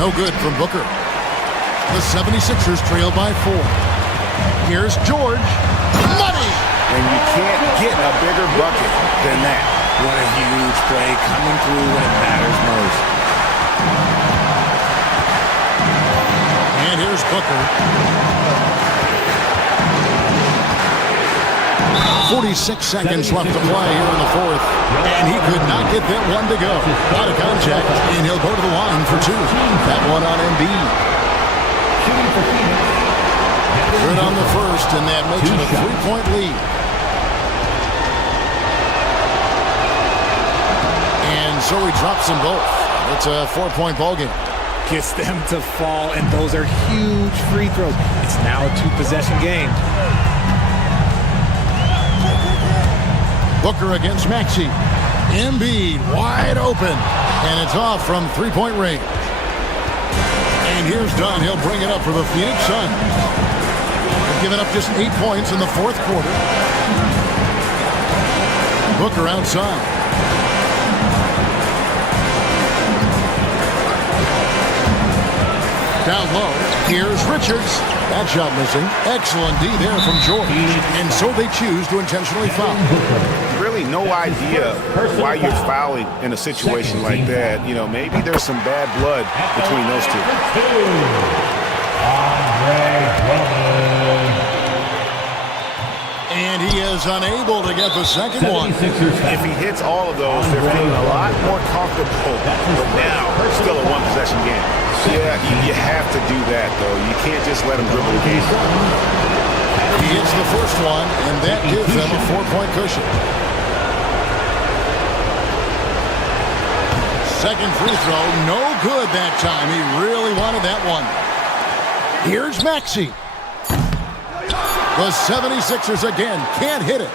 No good from Booker. The 76ers trail by 4. Here's George. Money! And you can't get a bigger bucket than that. What a huge play coming through when it matters most. And here's Booker. 46 seconds left to play here in the fourth. And he could not get that one to go. Out of contact, and he'll go to the line for 2. That one on Embiid. Good on the first, and that makes it a 3-point lead. And so he drops them both. It's a 4-point ball game. Gets them to fall, and those are huge free throws. It's now a 2-possession game. Booker against Maxey. Embiid wide open. And it's off from 3-point range. And here's Dunn. He'll bring it up for the Phoenix Suns. They've given up just 8 points in the fourth quarter. Booker outside. Down low. Here's Richards. That shot missing. Excellent D there from George. And so they choose to intentionally foul. Really no idea why you're fouling in a situation like that. You know, maybe there's some bad blood between those two. And he is unable to get the second one. If he hits all of those, they're feeling a lot more comfortable. But now, still a one-possession game. Yeah, you have to do that, though. You can't just let him dribble the game. He hits the first one, and that gives them a 4-point cushion. Second free throw, no good that time. He really wanted that one. Here's Maxey. The 76ers again can't hit it.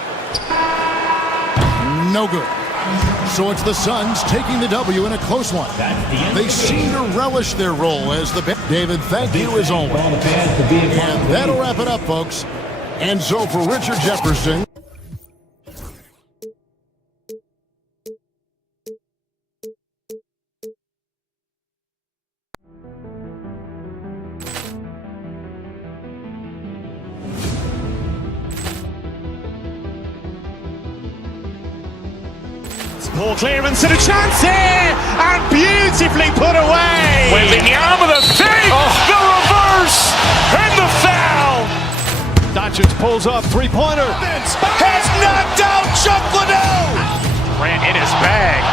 No good. So it's the Suns taking the W in a close one. They seem to relish their role as the... David, thank you as always. And that'll wrap it up, folks. And so for Richard Jefferson... Poor clearance and a chance here, and beautifully put away. Wembanyama the save, the reverse, and the foul. Doncic pulls up, three-pointer. Has knocked out Chuck Liddell. Ran in his bag.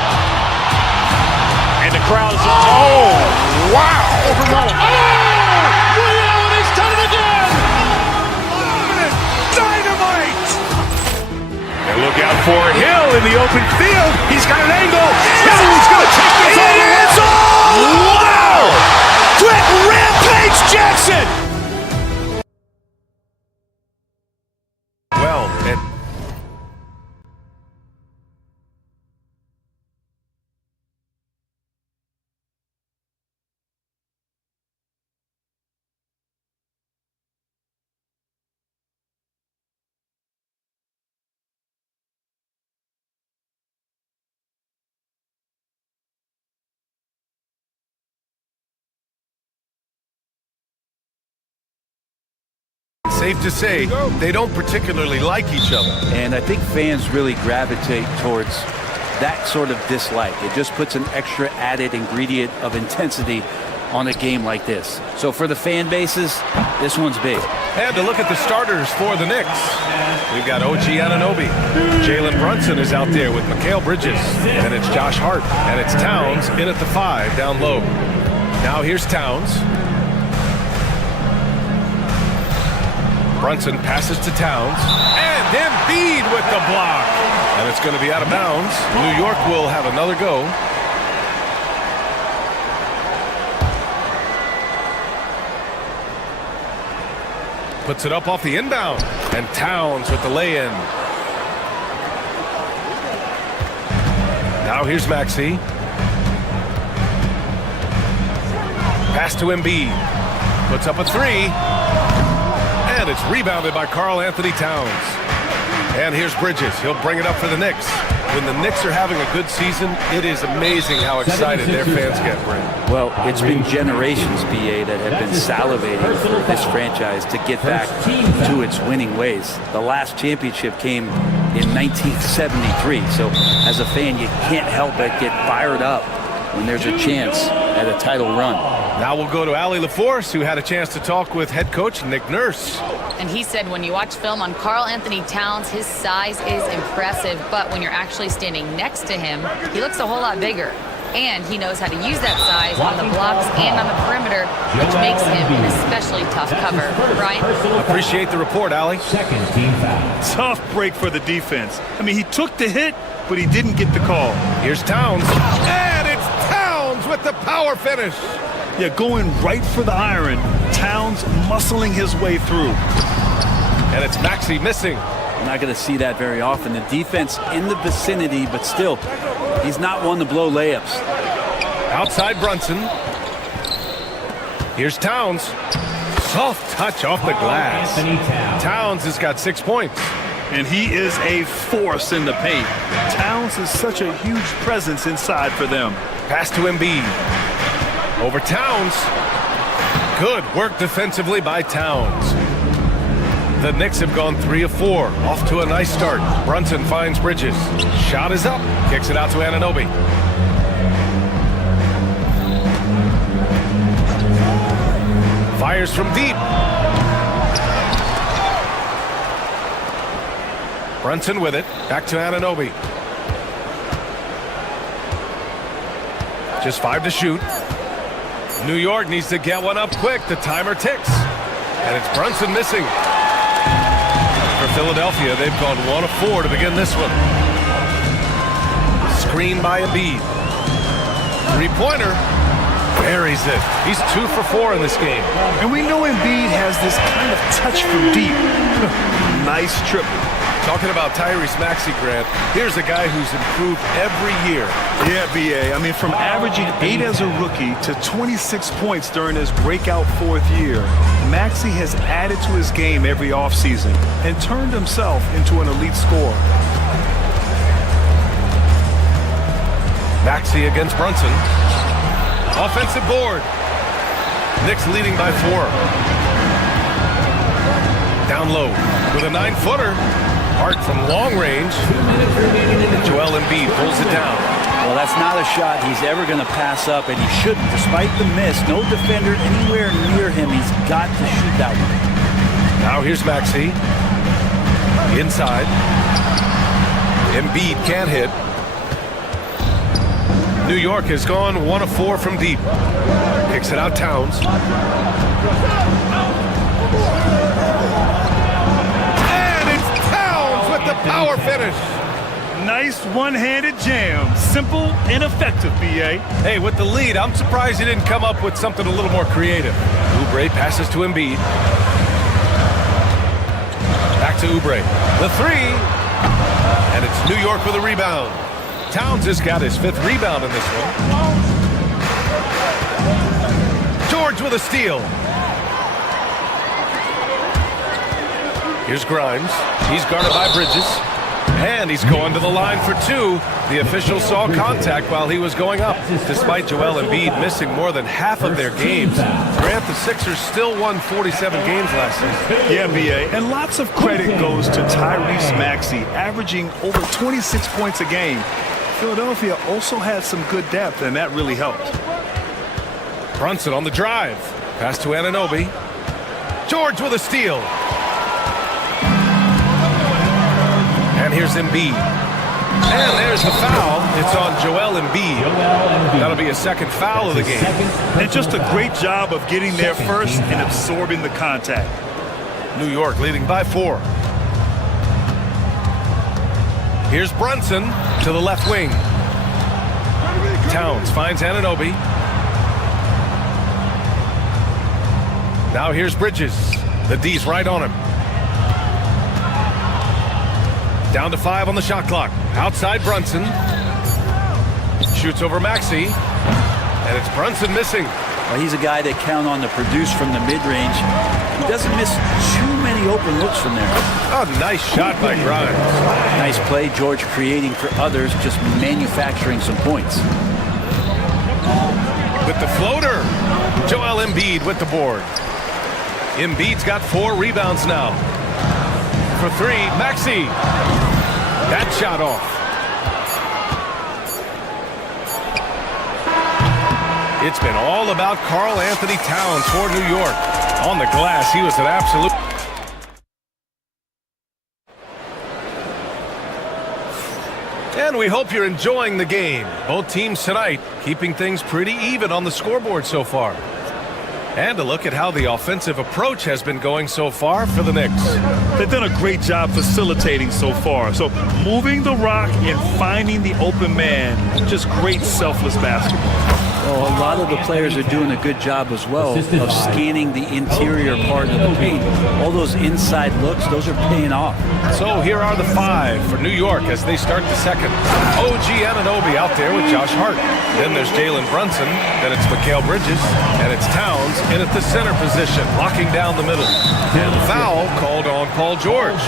And the crowd is, oh, wow. He's done it again. Dynamite. And look out for Hill in the open field. He's got an angle. Hill is going to take this all the way. Wow! Quick Rampage Jackson. Well, and safe to say, they don't particularly like each other. And I think fans really gravitate towards that sort of dislike. It just puts an extra added ingredient of intensity on a game like this. So for the fan bases, this one's big. And to look at the starters for the Knicks. We've got OG Anunoby. Jalen Brunson is out there with Mikal Bridges. And it's Josh Hart. And it's Towns in at the 5 down low. Now here's Towns. Brunson passes to Towns, and Embiid with the block. And it's going to be out of bounds. New York will have another go. Puts it up off the inbound, and Towns with the lay-in. Now here's Maxey. Pass to Embiid. Puts up a 3. And it's rebounded by Karl Anthony Towns. And here's Bridges. He'll bring it up for the Knicks. When the Knicks are having a good season, it is amazing how excited their fans get, Brent. Well, it's been generations, BA, that have been salivating for this franchise to get back to its winning ways. The last championship came in 1973. So as a fan, you can't help but get fired up when there's a chance at a title run. Now we'll go to Allie LaForce, who had a chance to talk with head coach Nick Nurse. And he said when you watch film on Karl Anthony Towns, his size is impressive, but when you're actually standing next to him, he looks a whole lot bigger. And he knows how to use that size on the blocks and on the perimeter, which makes him an especially tough cover. Brian? Appreciate the report, Allie. Second team foul. Tough break for the defense. I mean, he took the hit, but he didn't get the call. Here's Towns. And it's Towns with the power finish. Yeah, going right for the iron. Towns muscling his way through. And it's Maxey missing. You're not going to see that very often. The defense in the vicinity, but still, he's not one to blow layups. Outside Brunson. Here's Towns. Soft touch off the glass. Towns has got 6 points. And he is a force in the paint. Towns is such a huge presence inside for them. Pass to Embiid. Over Towns. Good work defensively by Towns. The Knicks have gone 3 of 4. Off to a nice start. Brunson finds Bridges. Shot is up. Kicks it out to Anunoby. Fires from deep. Brunson with it. Back to Anunoby. Just 5 to shoot. New York needs to get one up quick. The timer ticks. And it's Brunson missing. For Philadelphia, they've gone 1 of 4 to begin this one. Screen by Embiid. Three-pointer. Buries it. He's 2 for 4 in this game. And we know Embiid has this kind of touch from deep. Nice triple. Talking about Tyrese Maxey, Grant, here's a guy who's improved every year. Yeah, BA. I mean, from averaging 8 as a rookie to 26 points during his breakout 4th year, Maxey has added to his game every offseason and turned himself into an elite scorer. Maxey against Brunson. Offensive board. Knicks leading by 4. Down low with a 9-footer. Hart from long range. Joel Embiid pulls it down. Well, that's not a shot he's ever going to pass up, and he shouldn't. Despite the miss, no defender anywhere near him. He's got to shoot that one. Now here's Maxey. Inside. Embiid can't hit. New York has gone 1 of 4 from deep. Kicks it out Towns. The power finish. Nice one-handed jam. Simple and effective, BA. Hey, with the lead, I'm surprised he didn't come up with something a little more creative. Oubre passes to Embiid. Back to Oubre. The 3. And it's New York with a rebound. Towns has got his 5th rebound in this one. George with a steal. Here's Grimes. He's guarded by Bridges. And he's going to the line for 2. The official saw contact while he was going up. Despite Joel Embiid missing more than half of their games, Grant, the Sixers still won 47 games last season. Yeah, BA. And lots of credit goes to Tyrese Maxey, averaging over 26 points a game. Philadelphia also had some good depth, and that really helped. Brunson on the drive. Pass to Anunoby. George with a steal. And here's Embiid. And there's the foul. It's on Joel Embiid. That'll be a 2nd foul of the game. And just a great job of getting there first and absorbing the contact. New York leading by 4. Here's Brunson to the left wing. Towns finds Anunoby. Now here's Bridges. The D's right on him. Down to 5 on the shot clock. Outside Brunson. Shoots over Maxey. And it's Brunson missing. Well, he's a guy that count on to produce from the mid-range. He doesn't miss too many open looks from there. Oh, nice shot by Grimes. Nice play, George, creating for others, just manufacturing some points. With the floater. Joel Embiid with the board. Embiid's got 4 rebounds now. For 3, Maxey. That shot off. It's been all about Karl Anthony Towns for New York. On the glass, he was an absolute... And we hope you're enjoying the game. Both teams tonight keeping things pretty even on the scoreboard so far. And a look at how the offensive approach has been going so far for the Knicks. They've done a great job facilitating so far. So moving the rock and finding the open man, just great selfless basketball. Well, a lot of the players are doing a good job as well of scanning the interior part of the paint. All those inside looks, those are paying off. So here are the 5 for New York as they start the second. OG Anunoby out there with Josh Hart. Then there's Jalen Brunson. Then it's Mikal Bridges. And it's Towns in at the center position, locking down the middle. And foul called on Paul George.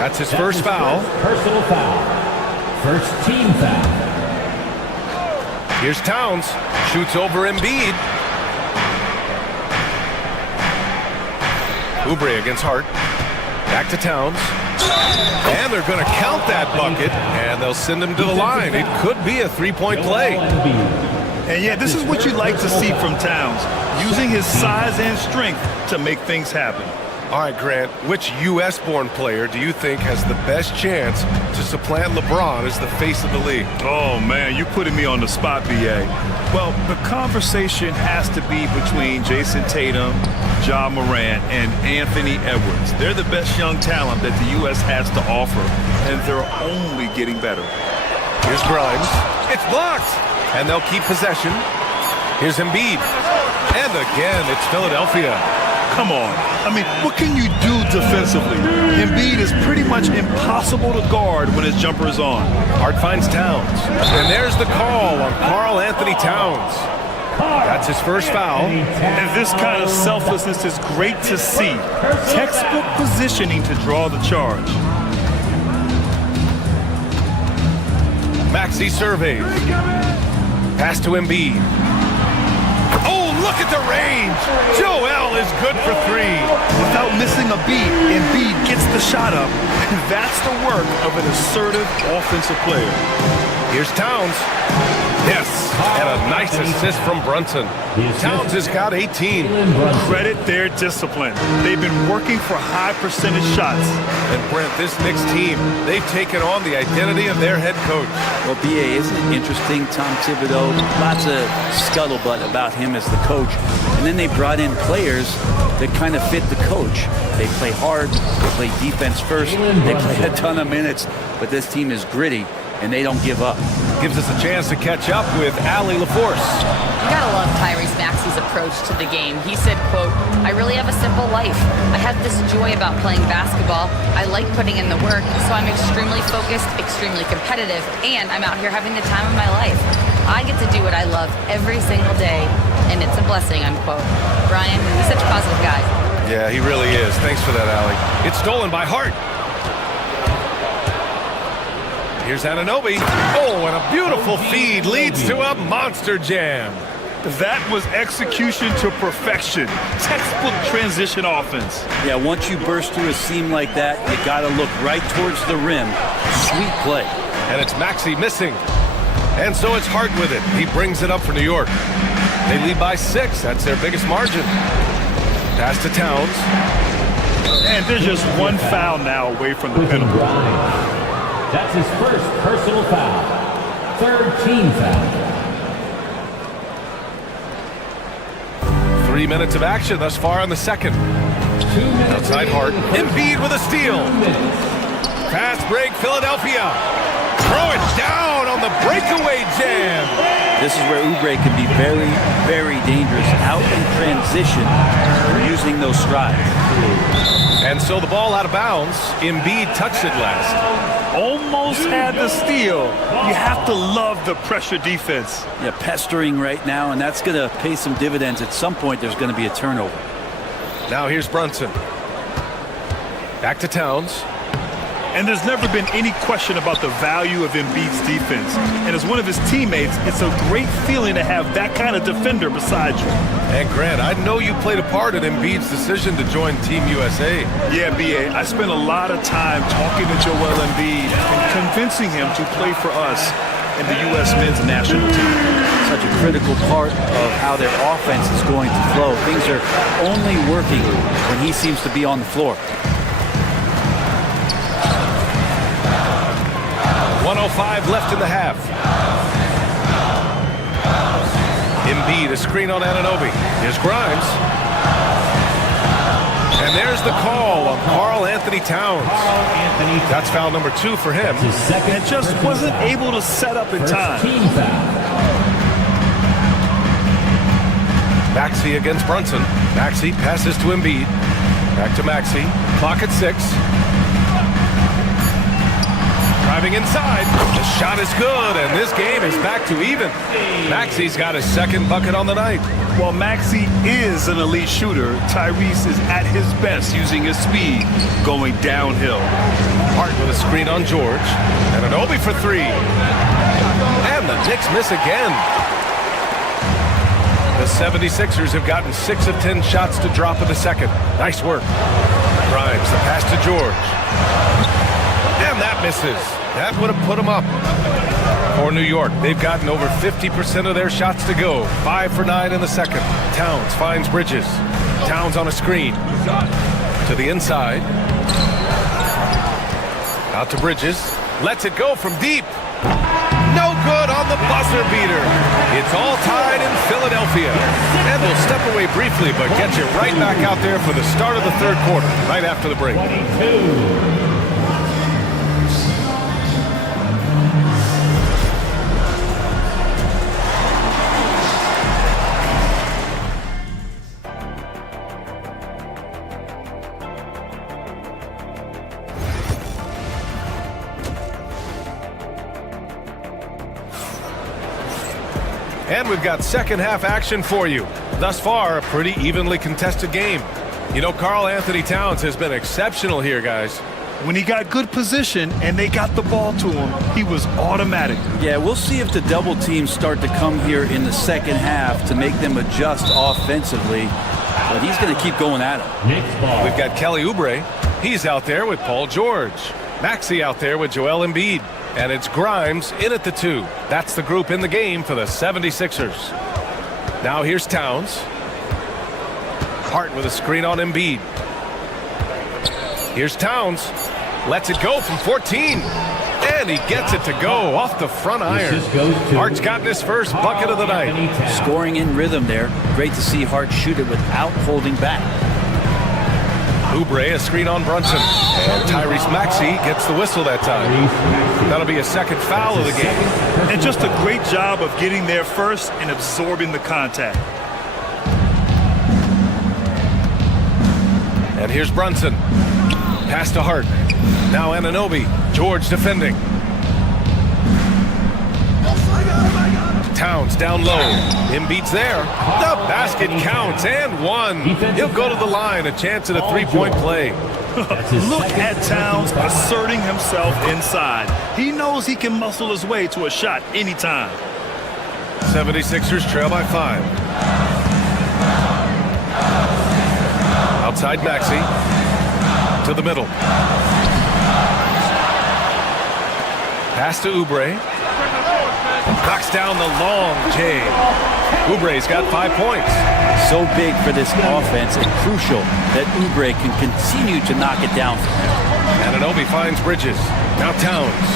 That's his first foul. Personal foul. First team foul. Here's Towns. Shoots over Embiid. Oubre against Hart. Back to Towns. And they're going to count that bucket, and they'll send him to the line. It could be a 3-point play. And yeah, this is what you like to see from Towns, using his size and strength to make things happen. All right, Grant, which U.S.-born player do you think has the best chance to supplant LeBron as the face of the league? Oh, man, you're putting me on the spot, B.A. Well, the conversation has to be between Jason Tatum, Ja Morant, and Anthony Edwards. They're the best young talent that the U.S. has to offer, and they're only getting better. Here's Grimes. It's blocked, and they'll keep possession. Here's Embiid. And again, it's Philadelphia. Come on. I mean, what can you do defensively? Embiid is pretty much impossible to guard when his jumper is on. Hart finds Towns. And there's the call on Karl Anthony Towns. That's his first foul. And this kind of selflessness is great to see. Textbook positioning to draw the charge. Maxey surveys. Pass to Embiid. Oh, look at the range. Joel is good for three. Without missing a beat, Embiid gets the shot up. And that's the work of an assertive offensive player. Here's Towns. Yes, and a nice assist from Brunson. Towns has got 18. Credit their discipline. They've been working for high percentage shots. And Brent, this Knicks team, they've taken on the identity of their head coach. Well, B.A., isn't it interesting? Tom Thibodeau, lots of scuttlebutt about him as the coach. And then they brought in players that kind of fit the coach. They play hard, they play defense first, they play a ton of minutes, but this team is gritty, and they don't give up. Gives us a chance to catch up with Allie LaForce. You gotta love Tyrese Maxey's approach to the game. He said, quote, "I really have a simple life. I have this joy about playing basketball. I like putting in the work, so I'm extremely focused, extremely competitive, and I'm out here having the time of my life. I get to do what I love every single day, and it's a blessing," unquote. Brian, he's such a positive guy. Yeah, he really is. Thanks for that, Allie. It's stolen by Hart. Here's Anunoby. Oh, and a beautiful feed leads to a monster jam. That was execution to perfection. Textbook transition offense. Yeah, once you burst through a seam like that, you got to look right towards the rim. Sweet play. And it's Maxey missing. And so it's Hart with it. He brings it up for New York. They lead by 6. That's their biggest margin. Pass to Towns. And they're just one foul now away from the penalty. That's his first personal foul. Third team foul. 3 minutes of action thus far in the second. 2 minutes. Outside Hart. Embiid with a steal. Fast break, Philadelphia. Throw it down on the breakaway jam. This is where Oubre can be very, very dangerous out in transition using those strides. And so the ball out of bounds. Embiid touched it last. Almost had the steal. You have to love the pressure defense. Yeah, pestering right now, and that's going to pay some dividends. At some point, there's going to be a turnover. Now here's Brunson. Back to Towns. And there's never been any question about the value of Embiid's defense. And as one of his teammates, it's a great feeling to have that kind of defender beside you. And Grant, I know you played a part in Embiid's decision to join Team USA. Yeah, B.A., I spent a lot of time talking to Joel Embiid and convincing him to play for us in the U.S. men's national team. Such a critical part of how their offense is going to flow. Things are only working when he seems to be on the floor. 1:05 left in the half. Embiid, a screen on Anunoby. Here's Grimes. And there's the call on Karl Anthony Towns. That's foul number 2 for him. And just wasn't able to set up in time. Maxey against Brunson. Maxey passes to Embiid. Back to Maxey. Clock at 6. Driving inside. The shot is good, and this game is back to even. Maxey's got his second bucket on the night. While Maxey is an elite shooter, Tyrese is at his best using his speed going downhill. Hart with a screen on George. And Anunoby for 3. And the Knicks miss again. The 76ers have gotten 6 of 10 shots to drop in the second. Nice work. Grimes, the pass to George. And that misses. That would have put them up. For New York, they've gotten over 50% of their shots to go. 5 for 9 in the second. Towns finds Bridges. Towns on a screen. To To the inside. Out to Bridges. Lets it go from deep. No good on the buzzer beater. It's all tied in Philadelphia. And we'll step away briefly, but get you right back out there for the start of the third quarter, right after the break. 22. And we've got second half action for you. Thus far, a pretty evenly contested game. You know, Karl Anthony Towns has been exceptional here, guys. When he got good position and they got the ball to him, he was automatic. Yeah, we'll see if the double teams start to come here in the second half to make them adjust offensively. But he's going to keep going at him. We've got Kelly Oubre. He's out there with Paul George. Maxey out there with Joel Embiid. And it's Grimes in at the 2. That's the group in the game for the 76ers. Now here's Towns. Hart with a screen on Embiid. Here's Towns. Lets it go from 14. And he gets it to go off the front iron. Hart's gotten his first bucket of the night. Scoring in rhythm there. Great to see Hart shoot it without holding back. Oubre, a screen on Brunson. And Tyrese Maxey gets the whistle that time. That'll be a second foul of the game. And just a great job of getting there first and absorbing the contact. And here's Brunson. Pass to Hart. Now Anunoby. George defending. Towns down low. Embiid's there. The basket counts and one. He'll go to the line. A chance at a three-point play. Look at Towns asserting himself inside. He knows he can muscle his way to a shot anytime. 76ers trail by 5. Outside Maxey. To the middle. Pass to Oubre. Knocks down the long J. Oubre's got 5 points. So big for this offense and crucial that Oubre can continue to knock it down. Anunoby finds Bridges. Now Towns.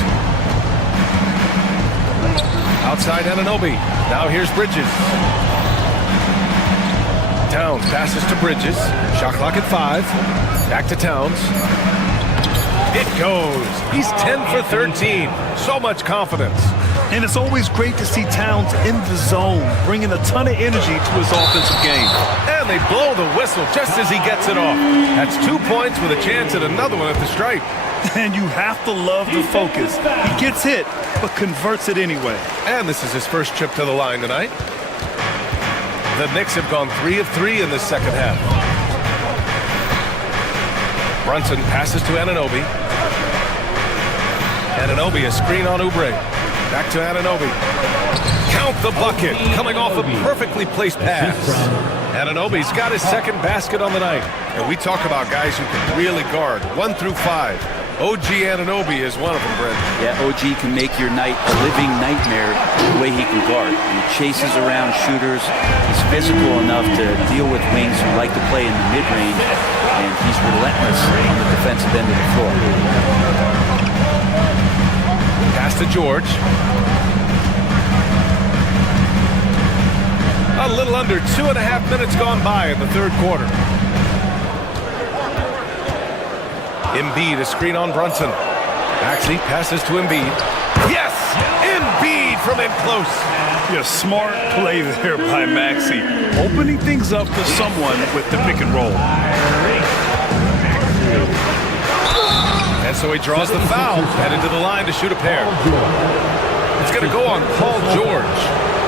Outside Anunoby. Now here's Bridges. Towns passes to Bridges. Shot clock at 5. Back to Towns. It goes. He's 10 for 13. So much confidence. And it's always great to see Towns in the zone, bringing a ton of energy to his offensive game. And they blow the whistle just as he gets it off. That's 2 points with a chance at another one at the stripe. And you have to love the focus. He gets hit, but converts it anyway. And this is his first trip to the line tonight. The Knicks have gone 3 of 3 in this second half. Brunson passes to Anunoby. Anunoby, a screen on Oubre. Back to Anunoby. Count the bucket, coming off a perfectly placed pass. Anunoby's got his second basket on the night. And we talk about guys who can really guard 1 through 5. OG Anunoby is one of them, Brent. Yeah, OG can make your night a living nightmare the way he can guard. He chases around shooters. He's physical enough to deal with wings who like to play in the mid-range. And he's relentless on the defensive end of the floor. Pass to George. A little under 2.5 minutes gone by in the third quarter. Embiid, a screen on Brunson. Maxey passes to Embiid. Yes! Embiid from in close. Yeah, smart play there by Maxey. Opening things up for someone with the pick and roll. And so he draws the foul, headed to the line to shoot a pair. It's going to go on Paul George.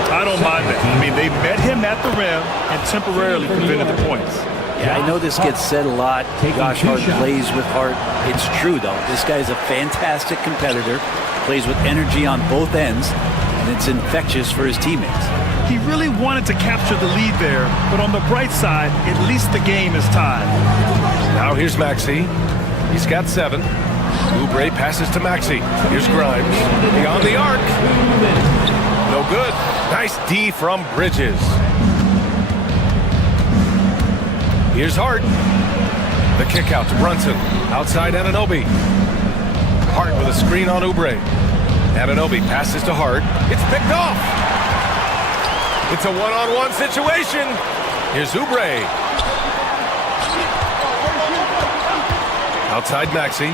I don't mind that. I mean, they met him at the rim and temporarily prevented the points. Yeah, I know this gets said a lot. Josh Hart plays with heart. It's true, though. This guy's a fantastic competitor, plays with energy on both ends, and it's infectious for his teammates. He really wanted to capture the lead there, but on the bright side, at least the game is tied. Now here's Maxey. He's got 7. Oubre passes to Maxey. Here's Grimes. Beyond the arc. No good. Nice D from Bridges. Here's Hart. The kick out to Brunson. Outside Anunoby. Hart with a screen on Oubre. Anunoby passes to Hart. It's picked off. It's a one-on-one situation. Here's Oubre. Outside Maxey.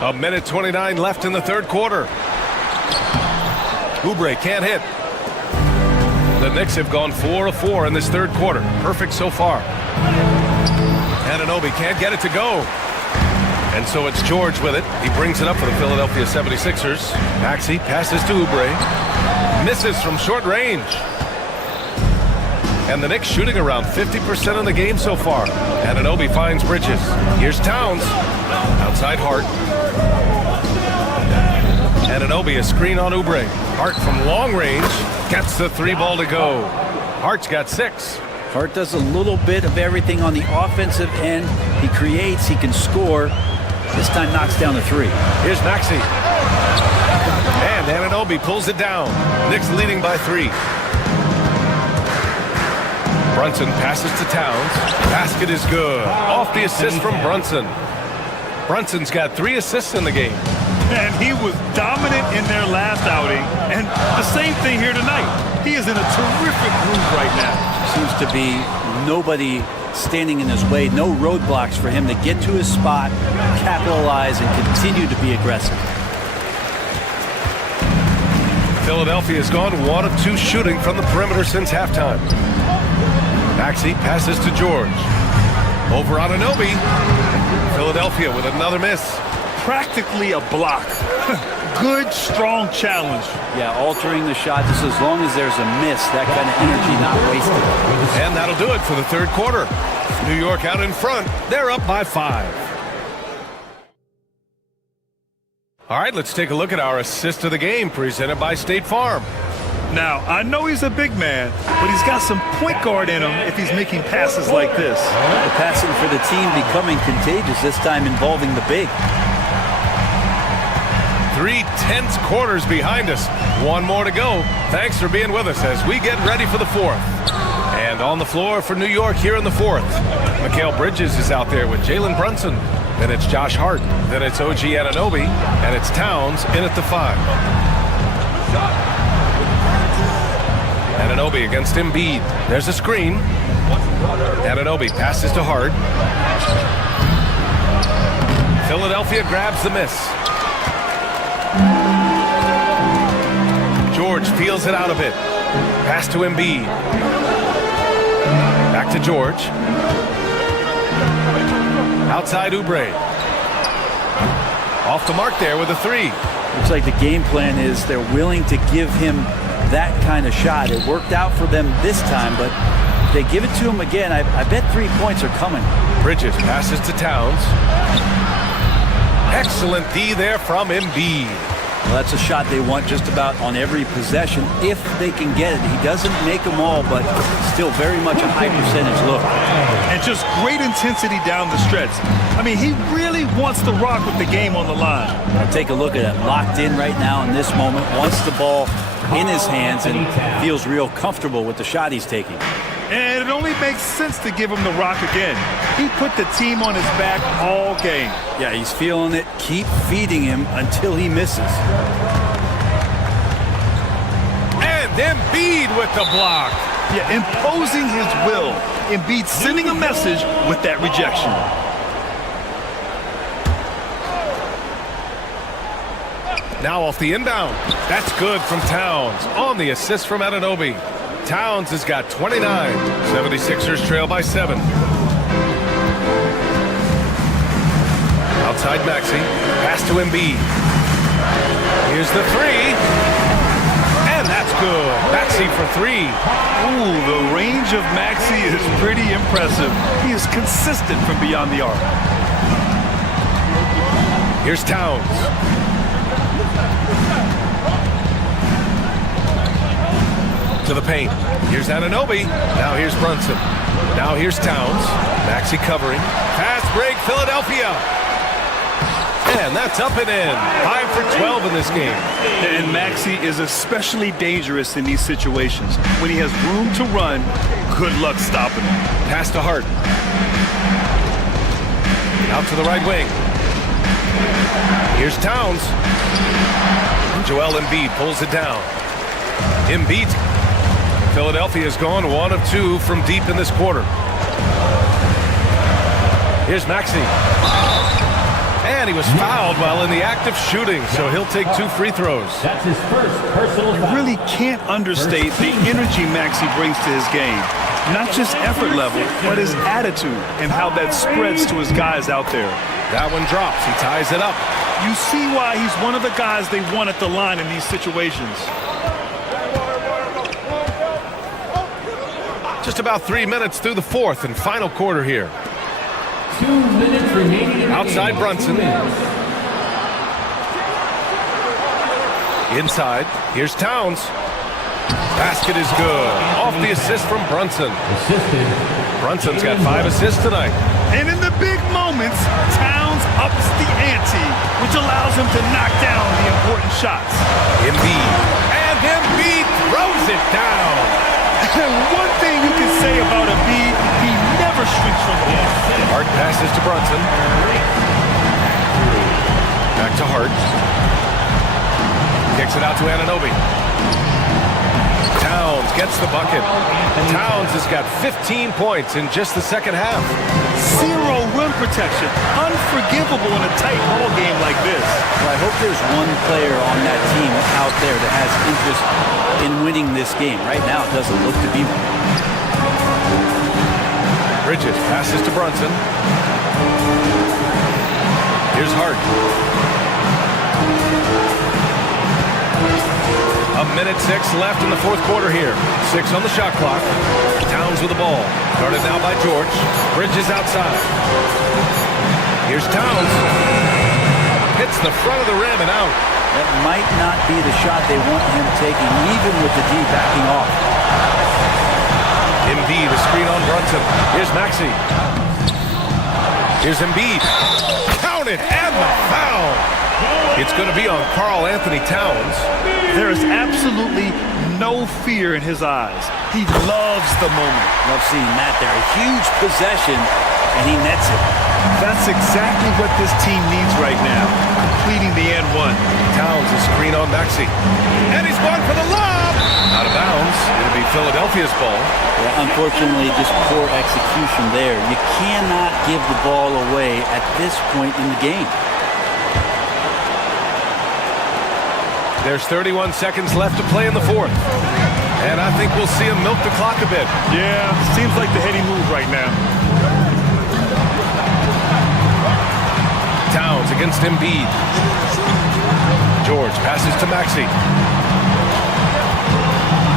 A minute 29 left in the third quarter. Oubre can't hit. The Knicks have gone 4 of 4 in this third quarter. Perfect so far. Anunoby can't get it to go. And so it's George with it. He brings it up for the Philadelphia 76ers. Maxey passes to Oubre. Misses from short range. And the Knicks shooting around 50% in the game so far. Anunoby finds Bridges. Here's Towns. Outside Hart. Anunoby, a screen on Oubre. Hart from long range gets the 3-ball to go. Hart's got 6. Hart does a little bit of everything on the offensive end. He creates, he can score. This time knocks down the 3. Here's Maxey. And Anunoby pulls it down. Knicks leading by 3. Brunson passes to Towns. Basket is good. Off the assist from Brunson. Brunson's got 3 assists in the game. And he was dominant in their last outing. And the same thing here tonight. He is in a terrific groove right now. Seems to be nobody standing in his way. No roadblocks for him to get to his spot, capitalize, and continue to be aggressive. Philadelphia has gone 1 of 2 shooting from the perimeter since halftime. Maxey passes to George. Over Anunoby. Philadelphia with another miss. Practically a block. Good, strong challenge. Yeah, altering the shot just as long as there's a miss, that kind of energy not wasted. And that'll do it for the third quarter. New York out in front. They're up by 5. All right, let's take a look at our assist of the game presented by State Farm. Now, I know he's a big man, but he's got some point guard in him if he's making passes like this. The passing for the team becoming contagious, this time involving the big. 3 tense quarters behind us. 1 more to go. Thanks for being with us as we get ready for the 4th. And on the floor for New York here in the 4th. Mikal Bridges is out there with Jalen Brunson. Then it's Josh Hart. Then it's OG Anunoby. And it's Towns in at the 5. Anunoby against Embiid. There's a screen. Anunoby passes to Hart. Philadelphia grabs the miss. George feels it out a bit. Pass to Embiid. Back to George. Outside Oubre. Off the mark there with a 3. Looks like the game plan is they're willing to give him that kind of shot. It worked out for them this time, but if they give it to him again, I bet 3 points are coming. Bridges passes to Towns. Excellent D there from Embiid. Well, that's a shot they want just about on every possession if they can get it. He doesn't make them all, but still very much a high percentage look. And just great intensity down the stretch. I mean, he really wants to rock with the game on the line. I'll take a look at it. Locked in right now in this moment. Wants the ball in his hands and feels real comfortable with the shot he's taking. And it only makes sense to give him the rock again. He put the team on his back all game. Yeah, he's feeling it. Keep feeding him until he misses. And Embiid with the block. Yeah, imposing his will. Embiid sending a message with that rejection. Now off the inbound. That's good from Towns. On the assist from Anunoby. Towns has got 29. 76ers trail by 7. Outside Maxey. Pass to Embiid. Here's the 3. And that's good. Maxey for 3. Ooh, the range of Maxey is pretty impressive. He is consistent from beyond the arc. Here's Towns. To the paint. Here's Anunoby. Now here's Brunson. Now here's Towns. Maxey covering. Fast break, Philadelphia. And that's up and in. 5 for 12 in this game. And Maxey is especially dangerous in these situations. When he has room to run, good luck stopping him. Pass to Hart. Out to the right wing. Here's Towns. Joel Embiid pulls it down. Embiid. Philadelphia's gone 1 of 2 from deep in this quarter. Here's Maxey. And he was fouled while in the act of shooting, so he'll take 2 free throws. That's his first personal foul. You really can't understate the energy Maxey brings to his game. Not just effort level, but his attitude and how that spreads to his guys out there. That one drops. He ties it up. You see why he's one of the guys they want at the line in these situations. Just about 3 minutes through the fourth and final quarter here. 2 minutes remaining. Outside Brunson. Inside. Here's Towns. Basket is good. Off the assist from Brunson. Brunson's got 5 assists tonight. And in the big moments, Towns ups the ante, which allows him to knock down the important shots. Embiid. And Embiid throws it down. And one thing you can say about Embiid, he never shrinks from the ball. Hart passes to Brunson. Back to Hart. Kicks it out to Anunoby. Towns gets the bucket. Towns has got 15 points in just the second half. 0 rim protection. Unforgivable in a tight ball game like this. Well, I hope there's one player on that team out there that has interest in winning this game. Right now, it doesn't look to be one. Bridges passes to Brunson. Here's Hart. 1:06 left in the fourth quarter here. 6 on the shot clock. Towns with the ball. Guarded now by George. Bridges outside. Here's Towns. Hits the front of the rim and out. That might not be the shot they want him taking, even with the D backing off. Embiid, a screen on Brunson. Here's Maxey. Here's Embiid. Count it, and the foul. It's going to be on Karl Anthony Towns. There is absolutely no fear in his eyes. He loves the moment. Love seeing that there. A huge possession, and he nets it. That's exactly what this team needs right now, completing the and one. Towns, a screen on Maxey. And he's going for the lob. Out of bounds. It'll be Philadelphia's ball. Yeah, unfortunately, just poor execution there. You cannot give the ball away at this point in the game. There's 31 seconds left to play in the fourth. And I think we'll see him milk the clock a bit. Yeah, seems like the heady move right now. Towns against Embiid. George passes to Maxey.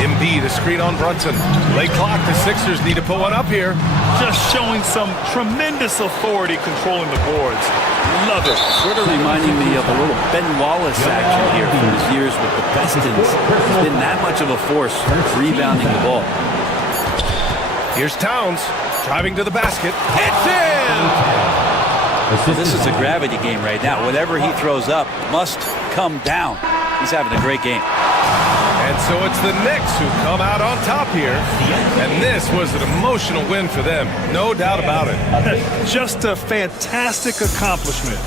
Embiid, a screen on Brunson. Late clock, the Sixers need to put one up here. Just showing some tremendous authority controlling the boards. Love it. Sort of reminding me of a little Ben Wallace action here from his years with the Pistons. He's been that much of a force rebounding the ball. Here's Towns driving to the basket. It's in! This is a gravity game right now. Whatever he throws up must come down. He's having a great game. And so it's the Knicks who come out on top here. And this was an emotional win for them. No doubt about it. Just a fantastic accomplishment.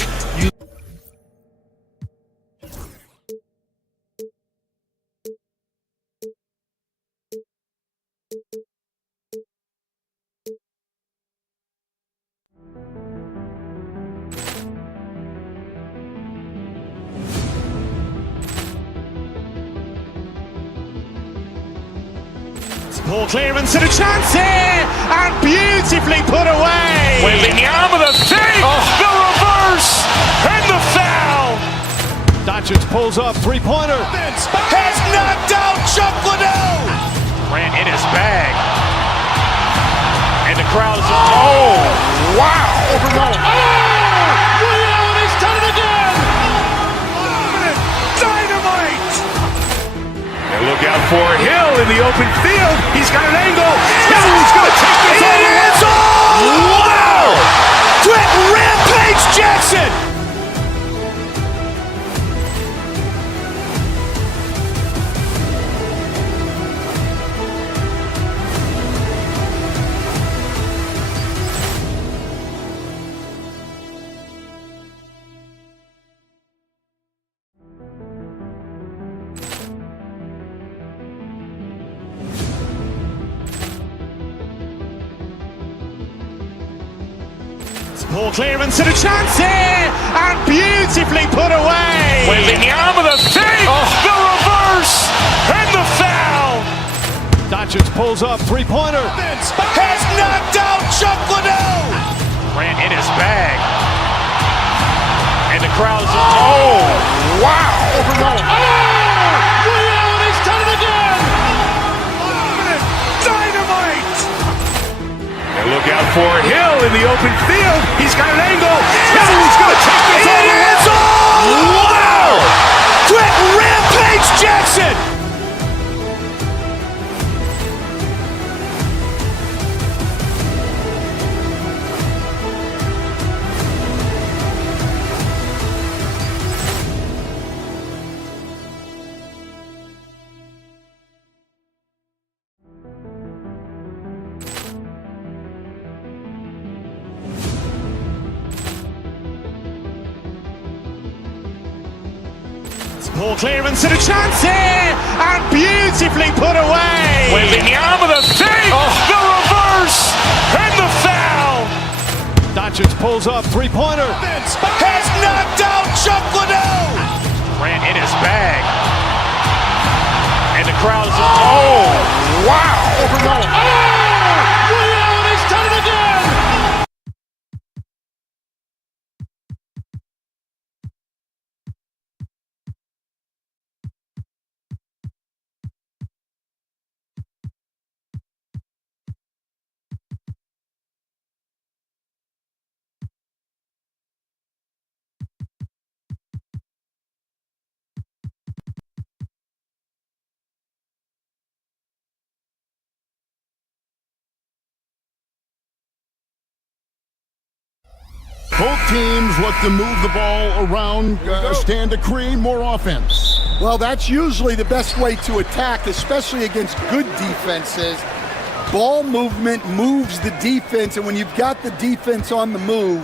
Ball clearance and a chance here, and beautifully put away. Wembanyama the save, the reverse, and the foul. Doncic pulls up, three-pointer. Has knocked out Chuck Liddell. Ran in his bag. And the crowd is, oh, wow. Allen has done it again. Dynamite. And look out for Hill in the open field. He's got an angle. He's going to take this all the way. Wow. Quick Rampage Jackson. Ball clearance and a chance here, and beautifully put away. Wembanyama the fake, the reverse, and the foul. Doncic pulls up, three-pointer. Has knocked out Chuck Liddell. Ran in his bag. And the crowd's, oh, wow. He's done it again. Dynamite. And look out for Hill in the open field. He's got an angle. He's going to take this all the way. Wow. Quick rampage Jackson. Ball clearance and a chance here, and beautifully put away. Wembanyama the fake, the reverse, and the foul. Doncic pulls up, three-pointer. Has knocked out Chuck Liddell. Ran in his bag. And the crowd's, oh, wow. He's done it again. Both teams look to move the ball around, stand to create more offense. Well, that's usually the best way to attack, especially against good defenses. Ball movement moves the defense, and when you've got the defense on the move,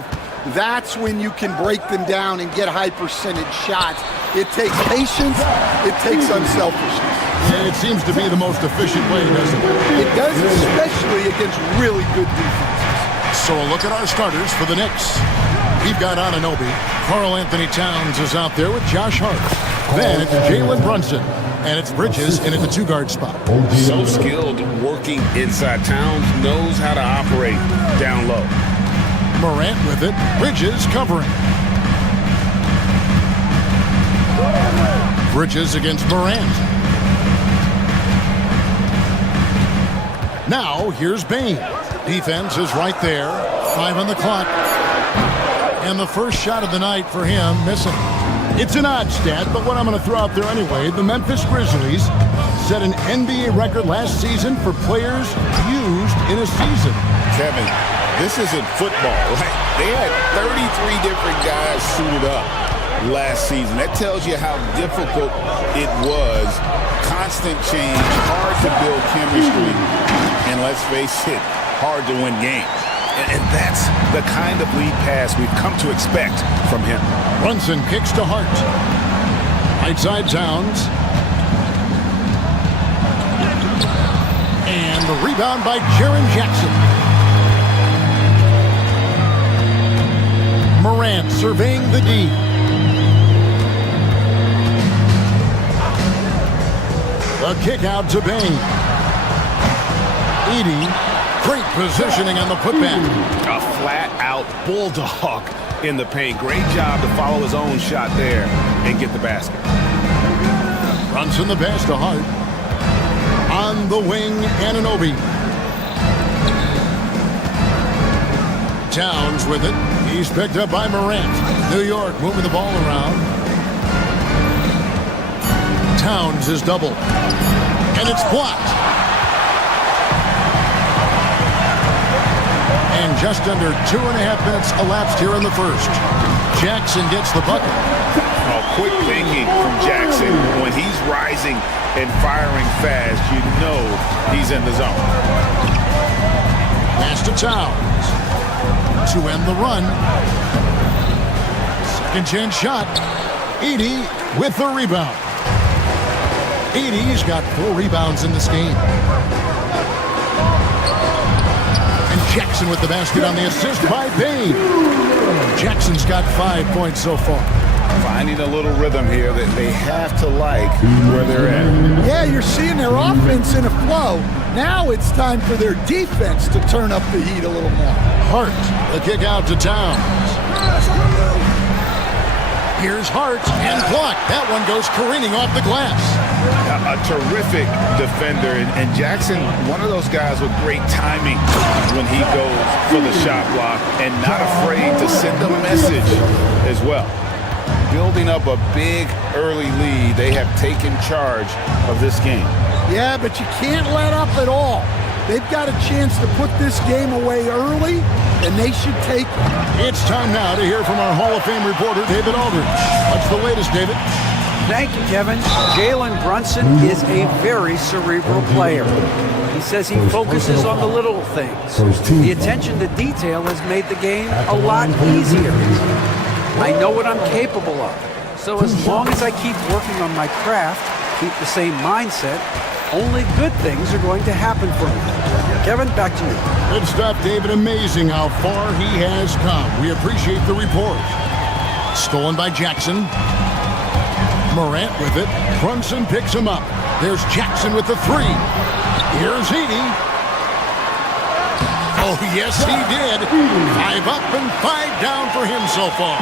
that's when you can break them down and get high percentage shots. It takes patience, it takes unselfishness. And it seems to be the most efficient way, doesn't it? It does, especially against really good defenses. So a look at our starters for the Knicks. We've got Anunoby. Karl Anthony Towns is out there with Josh Hart. Then it's Jalen Brunson. And it's Bridges in at the two-guard spot. So skilled working inside. Towns knows how to operate down low. Morant with it. Bridges covering. Bridges against Morant. Now here's Bane. Defense is right there. 5 on the clock. And the first shot of the night for him, missing. It's an odd stat, but what I'm going to throw out there anyway, the Memphis Grizzlies set an NBA record last season for players used in a season. Kevin, this isn't football. They had 33 different guys suited up last season. That tells you how difficult it was. Constant change, hard to build chemistry, and let's face it, hard to win games. And that's the kind of lead pass we've come to expect from him. Brunson kicks to Hart. Right side Towns. And the rebound by Jaren Jackson. Morant surveying the D. The kick out to Bane. Edey. Great positioning on the putback. A flat-out bulldog in the paint. Great job to follow his own shot there and get the basket. Brunson the pass to Hart. On the wing, Anunoby. Towns with it. He's picked up by Morant. New York moving the ball around. Towns is doubled. And it's blocked. And just under 2.5 minutes elapsed here in the first. Jackson gets the bucket. Oh, quick thinking from Jackson. When he's rising and firing fast, you know he's in the zone. Pass to Towns to end the run. Second chance shot. Edey with the rebound. Edey's got 4 rebounds in this game. And Jackson with the basket on the assist by Bane. Jackson's got 5 points so far. Finding a little rhythm here that they have to like where they're at. Yeah, you're seeing their offense in a flow. Now it's time for their defense to turn up the heat a little more. Hart, the kick out to Towns. Here's Hart and blocked. That one goes careening off the glass. A terrific defender, and Jackson, one of those guys with great timing when he goes for the shot block and not afraid to send a message as well. Building up a big early lead, they have taken charge of this game. Yeah, but you can't let up at all. They've got a chance to put this game away early, and they should take it. It's time now to hear from our Hall of Fame reporter, David Aldridge. What's the latest, David? Thank you, Kevin. Jalen Brunson is a very cerebral player. He says he focuses on the little things. The attention to detail has made the game a lot easier. I know what I'm capable of. So as long as I keep working on my craft, keep the same mindset, only good things are going to happen for me. Kevin, back to you. Good stuff, David. Amazing how far he has come. We appreciate the report. Stolen by Jackson. Morant with it. Brunson picks him up. There's Jackson with the three. Here's Edey. Oh, yes, he did. 5 up and 5 down for him so far.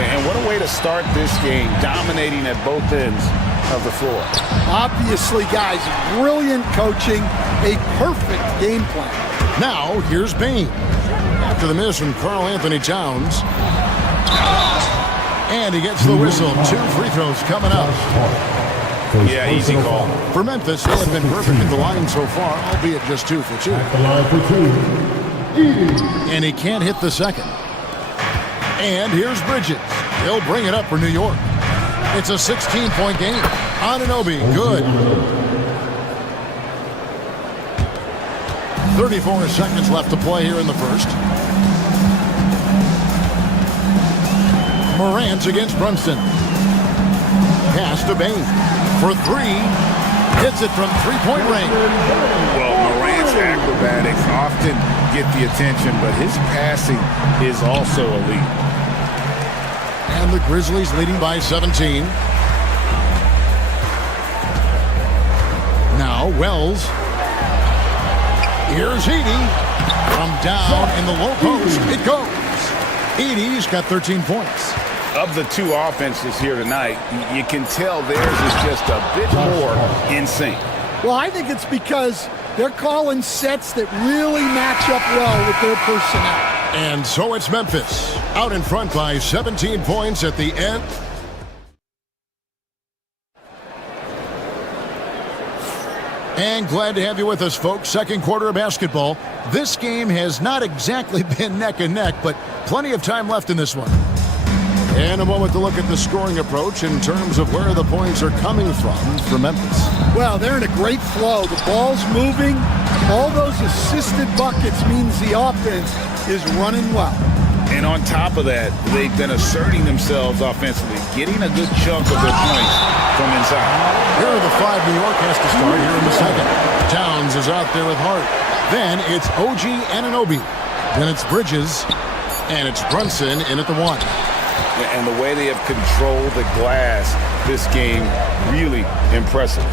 And what a way to start this game, dominating at both ends of the floor. Obviously, guys, brilliant coaching, a perfect game plan. Now, here's Bain. After the miss from Karl Anthony Towns. And he gets the whistle. 2 free throws coming up. Yeah, easy call. For Memphis, they have been perfect at the line so far, albeit just 2 for 2. And he can't hit the second. And here's Bridges. He'll bring it up for New York. It's a 16-point game. Anunoby, good. 34 seconds left to play here in the first. Morant against Brunson. Pass to Bain. For 3. Hits it from 3-point range. Well, Morant's acrobatics often get the attention, but his passing is also elite. And the Grizzlies leading by 17. Now Wells. Here's Edey. From down in the low post. It goes. Edey's got 13 points. Of the 2 offenses here tonight, you can tell theirs is just a bit more in sync. Well, I think it's because they're calling sets that really match up well with their personnel. And so it's Memphis, out in front by 17 points at the end. And glad to have you with us, folks. Second quarter of basketball. This game has not exactly been neck and neck, but plenty of time left in this one. And a moment to look at the scoring approach in terms of where the points are coming from for Memphis. Well, they're in a great flow. The ball's moving. All those assisted buckets means the offense is running well. And on top of that, they've been asserting themselves offensively, getting a good chunk of their points from inside. Here are the 5 New York has to start here in the second. Towns is out there with Hart. Then it's OG Anunoby. Then it's Bridges. And it's Brunson in at the 1. And the way they have controlled the glass this game, really impressive.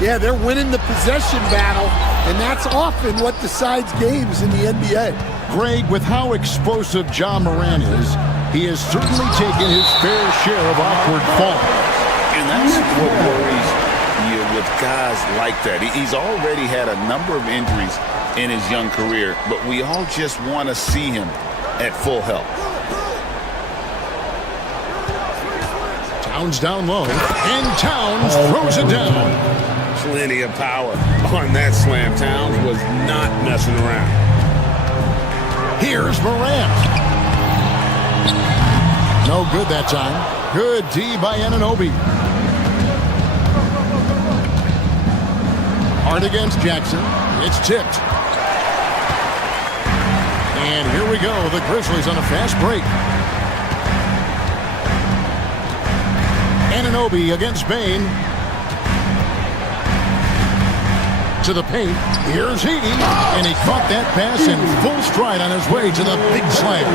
Yeah, they're winning the possession battle, and that's often what decides games in the NBA. Greg, with how explosive John Moran is, he has certainly taken his fair share of awkward falls. And that's what worries you with guys like that. He's already had a number of injuries in his young career, but we all just want to see him at full health. Towns down low, and Towns throws it down. Plenty of power on that slam. Towns was not messing around. Here's Morant. No good that time. Good D by Anunoby. Hard against Jackson. It's tipped. And here we go. The Grizzlies on a fast break. Anunoby against Bain. To the paint, here's Heaney, and he caught that pass in full stride on his way to the big slam.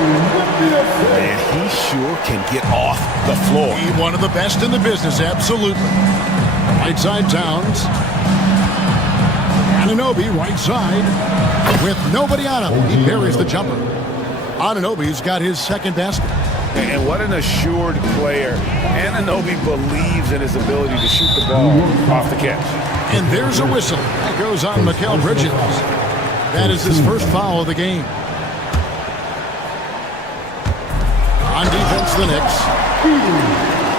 Man, he sure can get off the floor. He's one of the best in the business, absolutely. Right side Towns. Anunoby, right side, with nobody on him. He buries the jumper. Anunoby's got his second basket. And what an assured player. Anunoby believes in his ability to shoot the ball off the catch. And there's a whistle. That goes on Mikal Bridges. That is his first foul of the game. On defense, the Knicks.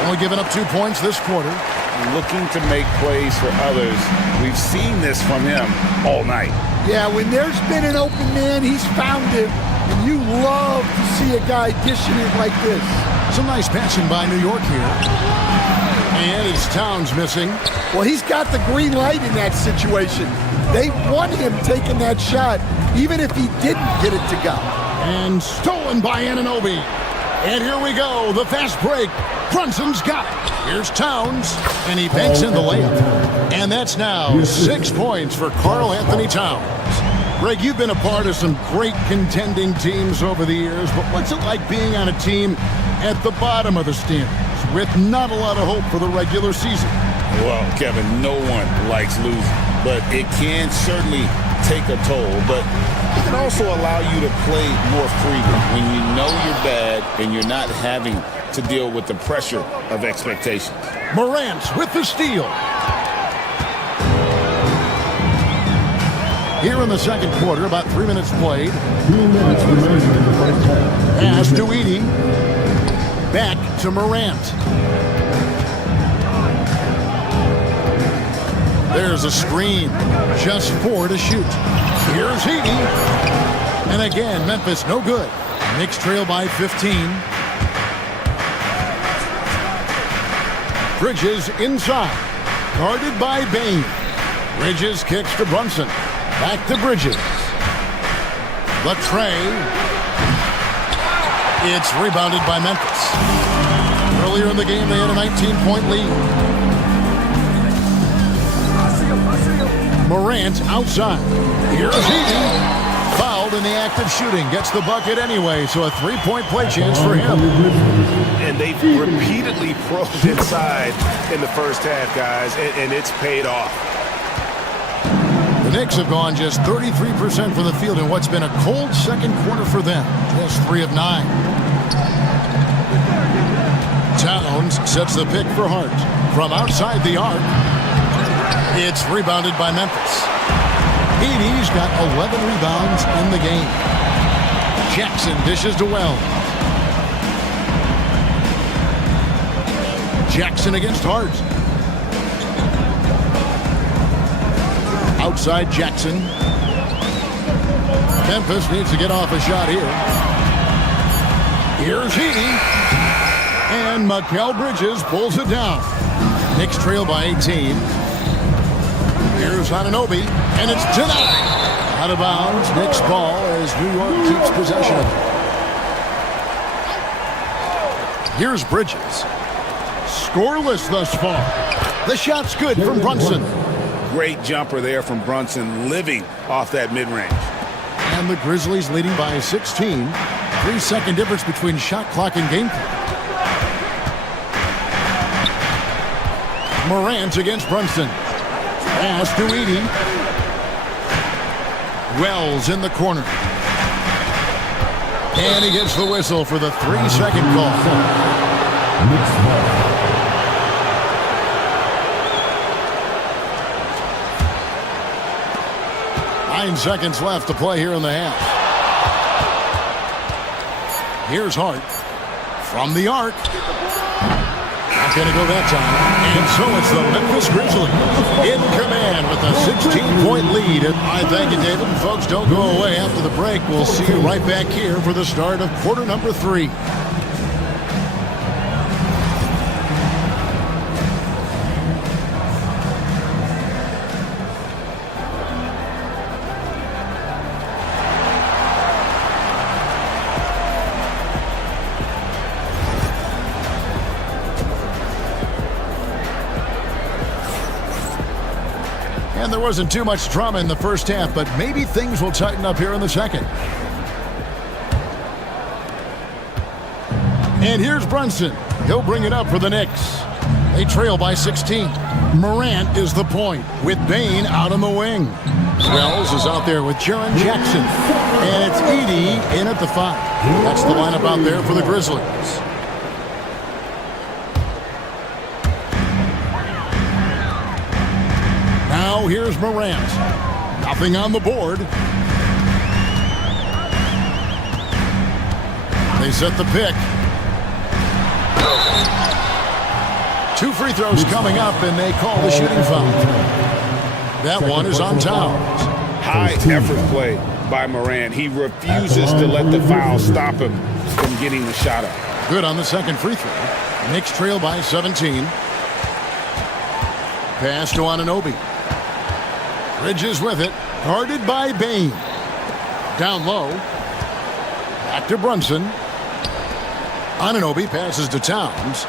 Only giving up 2 points this quarter. Looking to make plays for others. We've seen this from him all night. Yeah, when there's been an open man, he's found him. And you love to see a guy dishing it like this. Some nice passing by New York here. And it's Towns missing. Well, he's got the green light in that situation. They want him taking that shot, even if he didn't get it to go. And stolen by Anunoby. And here we go, the fast break. Brunson's got it. Here's Towns, and he banks in the layup. And that's now 6 points for Karl Anthony Towns. Greg, you've been a part of some great contending teams over the years, but what's it like being on a team at the bottom of the standings with not a lot of hope for the regular season? Well, Kevin, no one likes losing, but it can certainly take a toll. But it can also allow you to play more freely when you know you're bad and you're not having to deal with the pressure of expectations. Morant with the steal. Here in the second quarter, about 3 minutes played. 2 minutes remaining in the first half. Pass to Edey. Back to Morant. There's a screen. Just 4 to shoot. Here's Edey. And again, Memphis no good. Knicks trail by 15. Bridges inside. Guarded by Bain. Bridges kicks to Brunson. Back to Bridges. The tray. It's rebounded by Memphis. Earlier in the game, they had a 19-point lead. Morant outside. Here's Edey. Fouled in the act of shooting. Gets the bucket anyway, so a 3-point play chance for him. And they've repeatedly probed inside in the first half, guys, and it's paid off. The Knicks have gone just 33% from the field in what's been a cold second quarter for them. Just 3 of 9. Towns sets the pick for Hart. From outside the arc, it's rebounded by Memphis. Edey's got 11 rebounds in the game. Jackson dishes to Wells. Jackson against Hart. Outside Jackson. Memphis needs to get off a shot here. Here's Edey. And Mikal Bridges pulls it down. Knicks trail by 18. Here's Anunoby. And it's denied. Out of bounds. Knicks ball as New York keeps possession of it. Here's Bridges. Scoreless thus far. The shot's good from Brunson. Great jumper there from Brunson, living off that mid-range. And the Grizzlies leading by 16. 3-second difference between shot clock and game clock. Morant against Brunson. Pass to Edey. Wells in the corner. And he gets the whistle for the 3-second call. 9 seconds left to play here in the half. Here's Hart from the arc. Not going to go that time. And so it's the Memphis Grizzlies in command with a 16-point lead. And I thank you, David. And folks, don't go away after the break. We'll see you right back here for the start of quarter number 3. And there wasn't too much drama in the first half, but maybe things will tighten up here in the second. And here's Brunson. He'll bring it up for the Knicks. They trail by 16. Morant is the point with Bain out on the wing. Wells is out there with Jaren Jackson. And it's Edey in at the 5. That's the lineup out there for the Grizzlies. Now here's Morant. Nothing on the board. They set the pick. 2 free throws coming up, and they call the shooting foul. That one is on Towns. High effort play by Morant. He refuses to let the foul stop him from getting the shot up. Good on the second free throw. Knicks trail by 17. Pass to Anunoby. Bridges with it. Guarded by Bain. Down low. Back to Brunson. Anunoby passes to Towns.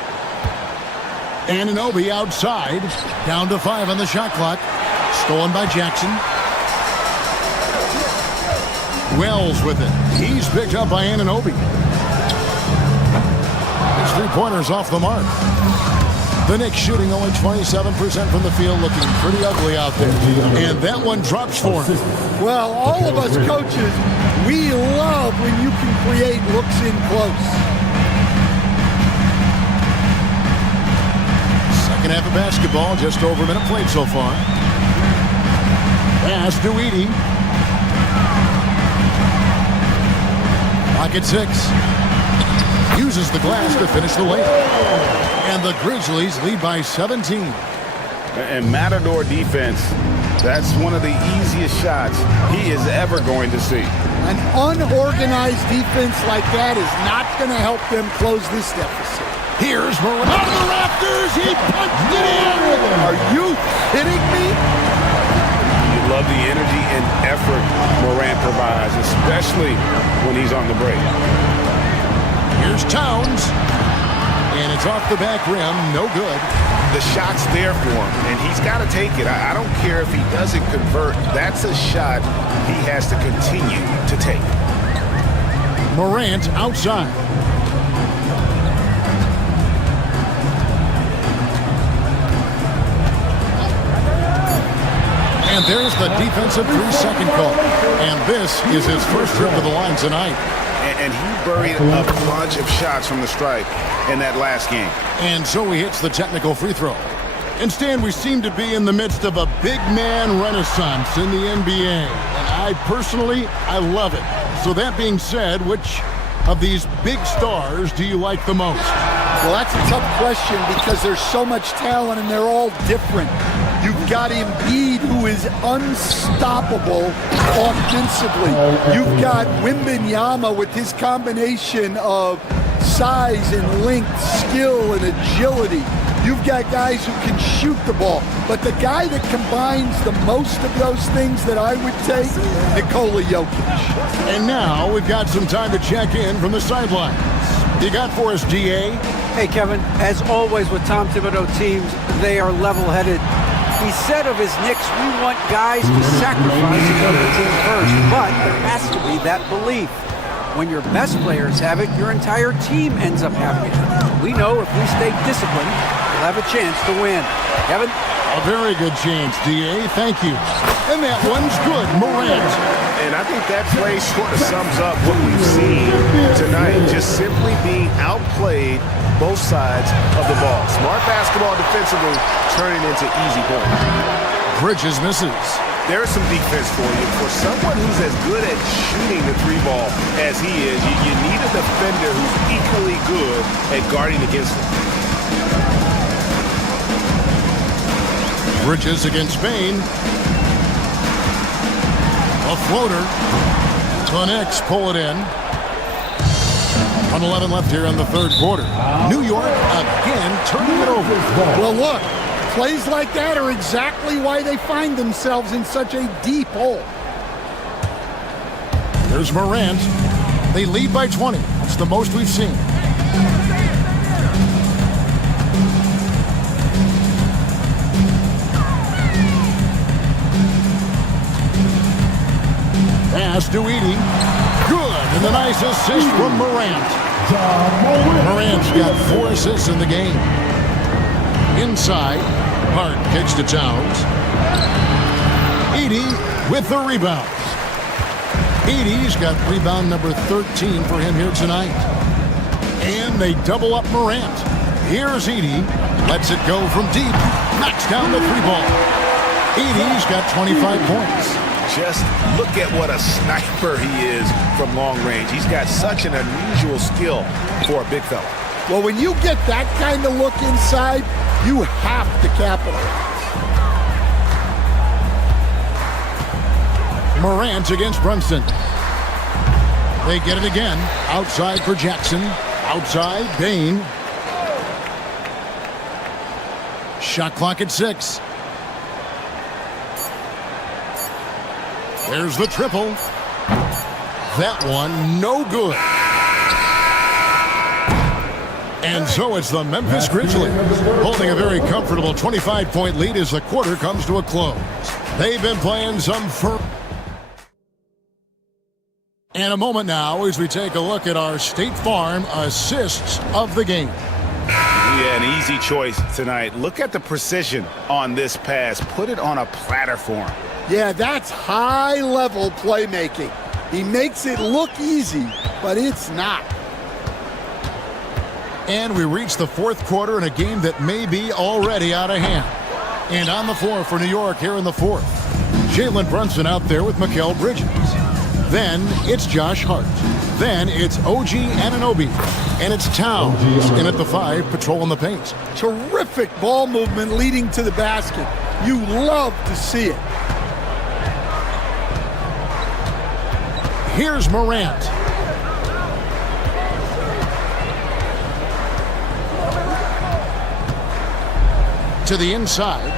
Anunoby outside. Down to 5 on the shot clock. Stolen by Jackson. Wells with it. He's picked up by Anunoby. His three-pointer's off the mark. The Knicks shooting only 27% from the field, looking pretty ugly out there. And that one drops for him. Well, all of us coaches, we love when you can create looks in close. Second half of basketball, just over a minute played so far. Pass to Edey. Pocket 6. Uses the glass to finish the layup. And the Grizzlies lead by 17. And Matador defense, that's one of the easiest shots he is ever going to see. An unorganized defense like that is not going to help them close this deficit. Here's Morant out of the rafters. He punched it in. Are you kidding me? You love the energy and effort Morant provides, especially when he's on the break. Here's Towns. And it's off the back rim. No good. The shot's there for him, and he's got to take it. I don't care if he doesn't convert. That's a shot he has to continue to take. Morant outside. And there's the defensive 3-second call. And this is his first trip to the line tonight. And he buried a bunch of shots from the stripe in that last game. And so he hits the technical free throw. And Stan, we seem to be in the midst of a big man renaissance in the NBA. And I love it. So that being said, which of these big stars do you like the most? Well, that's a tough question because there's so much talent and they're all different. You've got Embiid, who is unstoppable offensively. You've got Wembanyama with his combination of size and length, skill and agility. You've got guys who can shoot the ball. But the guy that combines the most of those things that I would take, Nikola Jokic. And now we've got some time to check in from the sidelines. You got for us, DA? Hey, Kevin, as always with Tom Thibodeau teams, they are level-headed. He said of his Knicks, we want guys to sacrifice and go to the team first, but there has to be that belief. When your best players have it, your entire team ends up having it. We know if we stay disciplined, we'll have a chance to win. Kevin? A very good chance, DA. Thank you. And that one's good, Morant. And I think that play sort of sums up what we've seen tonight. Just simply being outplayed both sides of the ball. Smart basketball defensively turning into easy points. Bridges misses. There's some defense for you. For someone who's as good at shooting the three ball as he is, you need a defender who's equally good at guarding against him. Bridges against Bain. A floater. The Knicks pull it in. 1:11 left here in the third quarter. New York again turning it over. Well, look, plays like that are exactly why they find themselves in such a deep hole. There's Morant. They lead by 20. That's the most we've seen. Pass to Edie. Good. And the nice assist from Morant. Morant's got 4 assists in the game. Inside. Hart kicks to Towns. Edie with the rebound. Edie's got rebound number 13 for him here tonight. And they double up Morant. Here's Edie. Lets it go from deep. Knocks down the 3-ball. Edie's got 25 points. Just look at what a sniper he is from long range. He's got such an unusual skill for a big fella. Well, when you get that kind of look inside, you have to capitalize. Morant against Brunson. They get it again. Outside for Jackson. Outside, Bain. Shot clock at 6. There's the triple. That one, no good. And so it's the Memphis Grizzlies holding a very comfortable 25-point lead as the quarter comes to a close. They've been playing some firm. And a moment now as we take a look at our State Farm assists of the game. Yeah, an easy choice tonight. Look at the precision on this pass. Put it on a platter for him. Yeah, that's high-level playmaking. He makes it look easy, but it's not. And we reach the 4th quarter in a game that may be already out of hand. And on the floor for New York here in the 4th. Jalen Brunson out there with Mikal Bridges. Then it's Josh Hart. Then it's OG Anunoby. And it's Towns in at the 5, patrolling the paint. Terrific ball movement leading to the basket. You love to see it. Here's Morant. To the inside.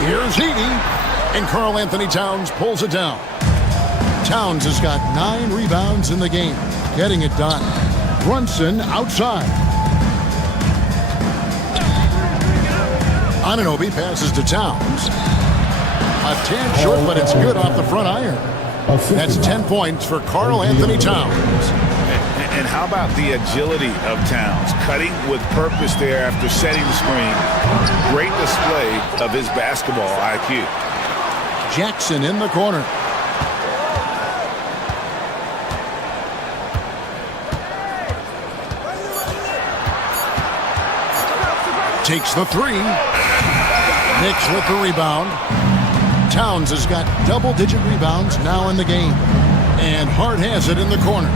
Here's Edie. And Karl Anthony Towns pulls it down. Towns has got 9 rebounds in the game. Getting it done. Brunson outside. Anunoby passes to Towns. A tad short, but it's good off the front iron. That's 10 points for Karl Anthony Towns. And how about the agility of Towns? Cutting with purpose there after setting the screen. Great display of his basketball IQ. Jackson in the corner. Takes the 3. Knicks with the rebound. Towns has got double-digit rebounds now in the game. And Hart has it in the corner.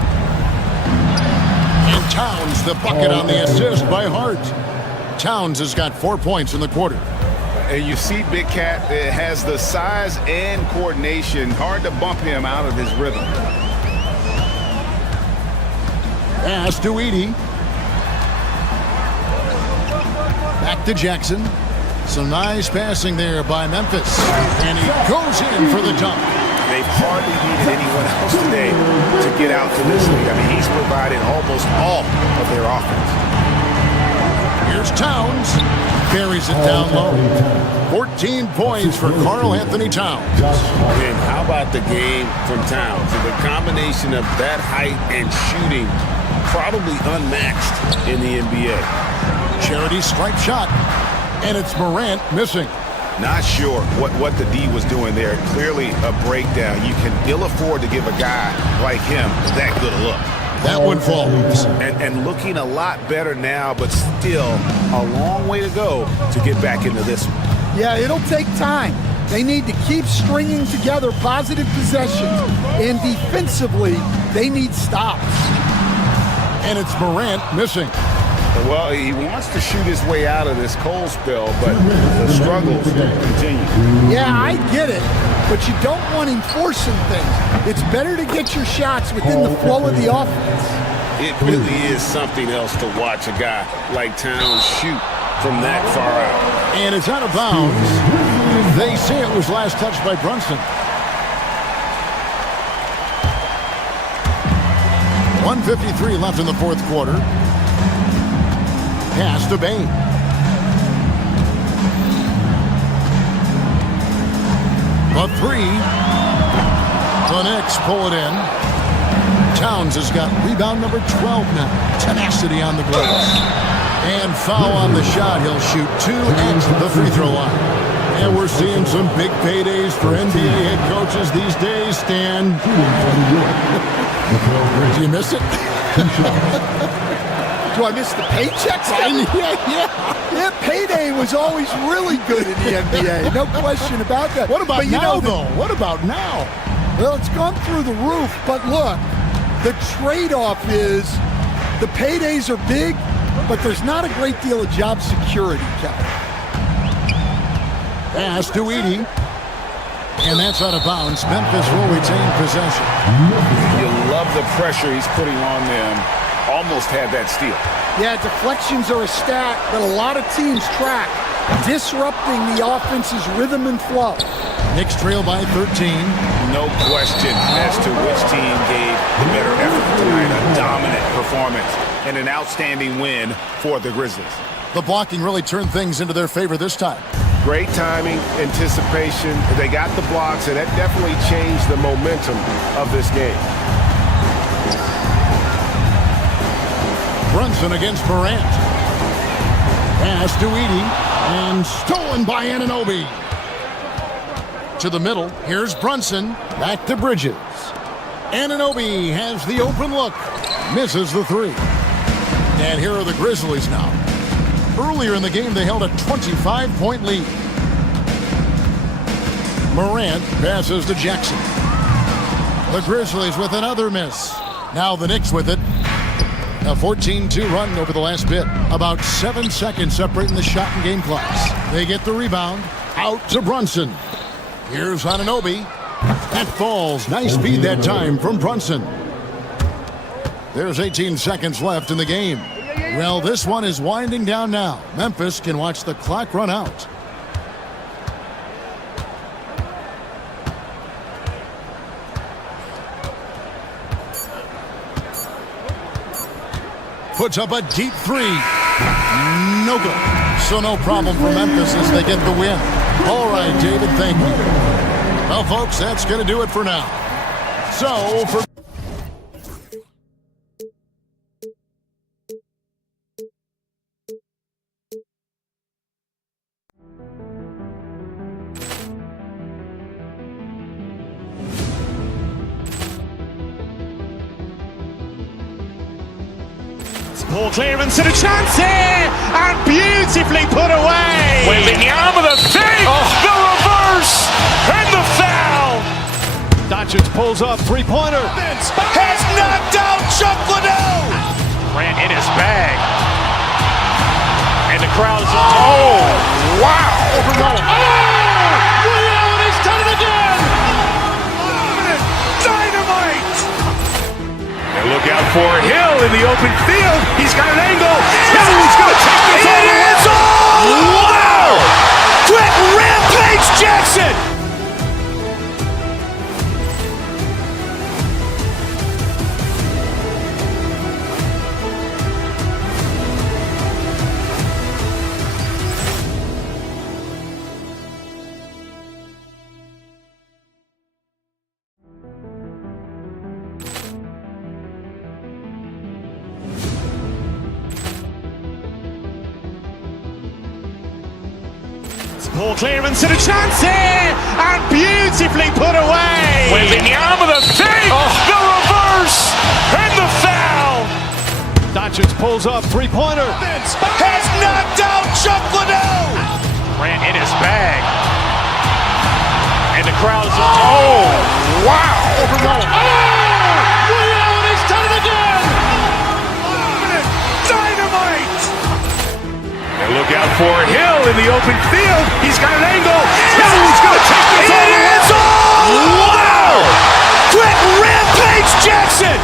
And Towns the bucket on the assist by Hart. Towns has got 4 points in the quarter. And you see Big Cat has the size and coordination. Hard to bump him out of his rhythm. Pass to Edie. Back to Jackson. Some nice passing there by Memphis. And he goes in for the dunk. They've hardly needed anyone else today to get out to this lead. I mean, he's provided almost all of their offense. Here's Towns. Buries it down low. 14 points for Karl Anthony Towns. And how about the game from Towns? The combination of that height and shooting, probably unmatched in the NBA. Charity stripe shot. And it's Morant missing. Not sure what the D was doing there. Clearly a breakdown. You can ill afford to give a guy like him that good a look. That one falls. And looking a lot better now, but still a long way to go to get back into this one. Yeah, it'll take time. They need to keep stringing together positive possessions. And defensively, they need stops. And it's Morant missing. Well, he wants to shoot his way out of this cold spell, but the struggles continue. Yeah, I get it, but you don't want him forcing things. It's better to get your shots within the flow of the offense. It really is something else to watch a guy like Towns shoot from that far out. And it's out of bounds. They say it was last touched by Brunson. 1:53 left in the 4th quarter. Pass to Bain. The 3. The The Knicks pull it in. Towns has got rebound number 12 now. Tenacity on the glass. And foul on the shot. He'll shoot 2 at the free throw line. And we're seeing some big paydays for NBA head coaches these days, Stan. Do you miss it? Do I miss the paychecks? Yeah, payday was always really good in the NBA. No question about that. What about now, though? What about now? Well, it's gone through the roof. But look, the trade-off is the paydays are big, but there's not a great deal of job security, Kevin. Pass to Edey. And that's out of bounds. Memphis will retain possession. You love the pressure he's putting on them. Almost had that steal. Yeah, deflections are a stat that a lot of teams track, disrupting the offense's rhythm and flow. Knicks trail by 13. No question as to which team gave the better effort tonight. A dominant performance and an outstanding win for the Grizzlies. The blocking really turned things into their favor this time. Great timing, anticipation. They got the blocks, and that definitely changed the momentum of this game. Brunson against Morant. Pass to Edey. And stolen by Anunoby. To the middle. Here's Brunson. Back to Bridges. Anunoby has the open look. Misses the 3. And here are the Grizzlies now. Earlier in the game, they held a 25-point lead. Morant passes to Jackson. The Grizzlies with another miss. Now the Knicks with it. A 14-2 run over the last bit. About 7 seconds separating the shot and game clocks. They get the rebound. Out to Brunson. Here's Anunoby. That falls. Nice feed that time from Brunson. There's 18 seconds left in the game. Well, this one is winding down now. Memphis can watch the clock run out. Puts up a deep 3. No good. So no problem for Memphis as they get the win. All right, David, thank you. Well, folks, that's going to do it for now. So, for... Ball clearance and a chance here, and beautifully put away. Wembanyama the fake, the reverse, and the foul. Doncic pulls up, three-pointer. Has knocked out Chuck Liddell. Ran in his bag. And the crowd is, oh, wow. He's done it again. Dynamite. And look out for Hill in the open field. He's got an angle. He's going to take this all the way. Wow! Quick rampage Jackson. Ball clearance and a chance here, and beautifully put away. Wembanyama the fake, the reverse, and the foul. Doncic pulls up, three-pointer. Has knocked out Chuck Liddell. Ran in his bag. And the crowd is, oh, wow. He's done it again. Dynamite. And look out for Hill in the open field. He's got an angle. He's going to take this all the way. Wow! Quick rampage Jackson.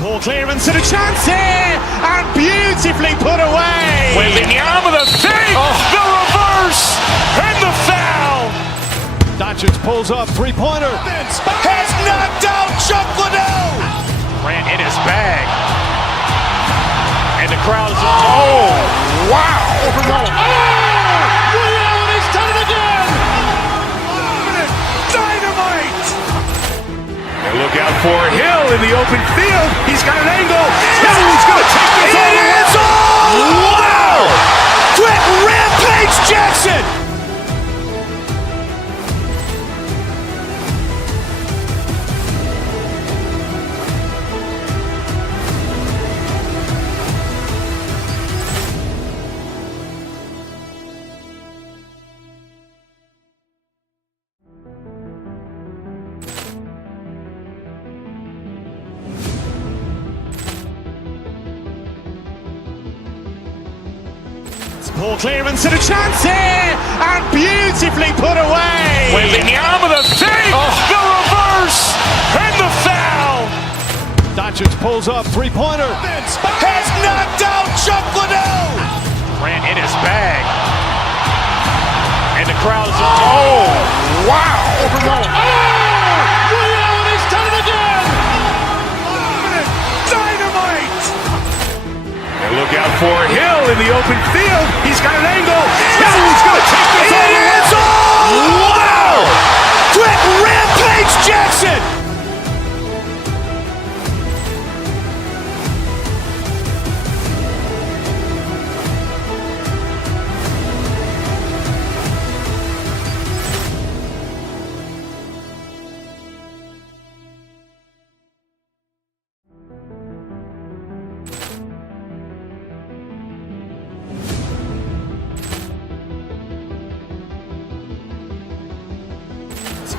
Ball clearance and a chance here, and beautifully put away. Wembanyama with a fake, the reverse, and the foul. Doncic pulls up, three-pointer. Has knocked out Chuck Liddell. Ran in his bag. And the crowd is, oh, wow. He's done it again. Dynamite. And look out for Hill in the open field. He's got an angle. He's going to take this all the way. Wow. Quick rampage Jackson. Ball clearance and a chance here, and beautifully put away. Wembanyama with a fake, the reverse, and the foul. Doncic pulls up, three-pointer. Has knocked out Chuck Liddell. Ran in his bag. And the crowd is, oh, wow. He's done it again. Dynamite. And look out for Hill in the open field. He's got an angle. He's going to take this all the way. Wow. Quick rampage Jackson.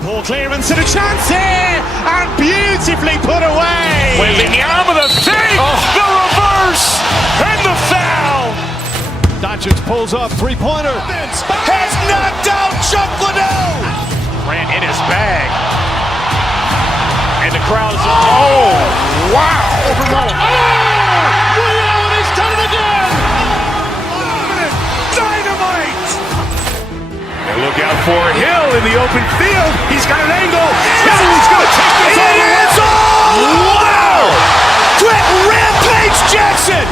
Ball clearance and a chance here, and beautifully put away. Wembanyama with a fake, the reverse, and the foul. Doncic pulls up, three-pointer. Has knocked out Chuck Liddell. Ran in his bag. And the crowd is, oh, wow. He's done it again. Dynamite. And look out for Hill in the open field. He's got an angle. He's going to take this all the way. Wow. Quick rampage Jackson.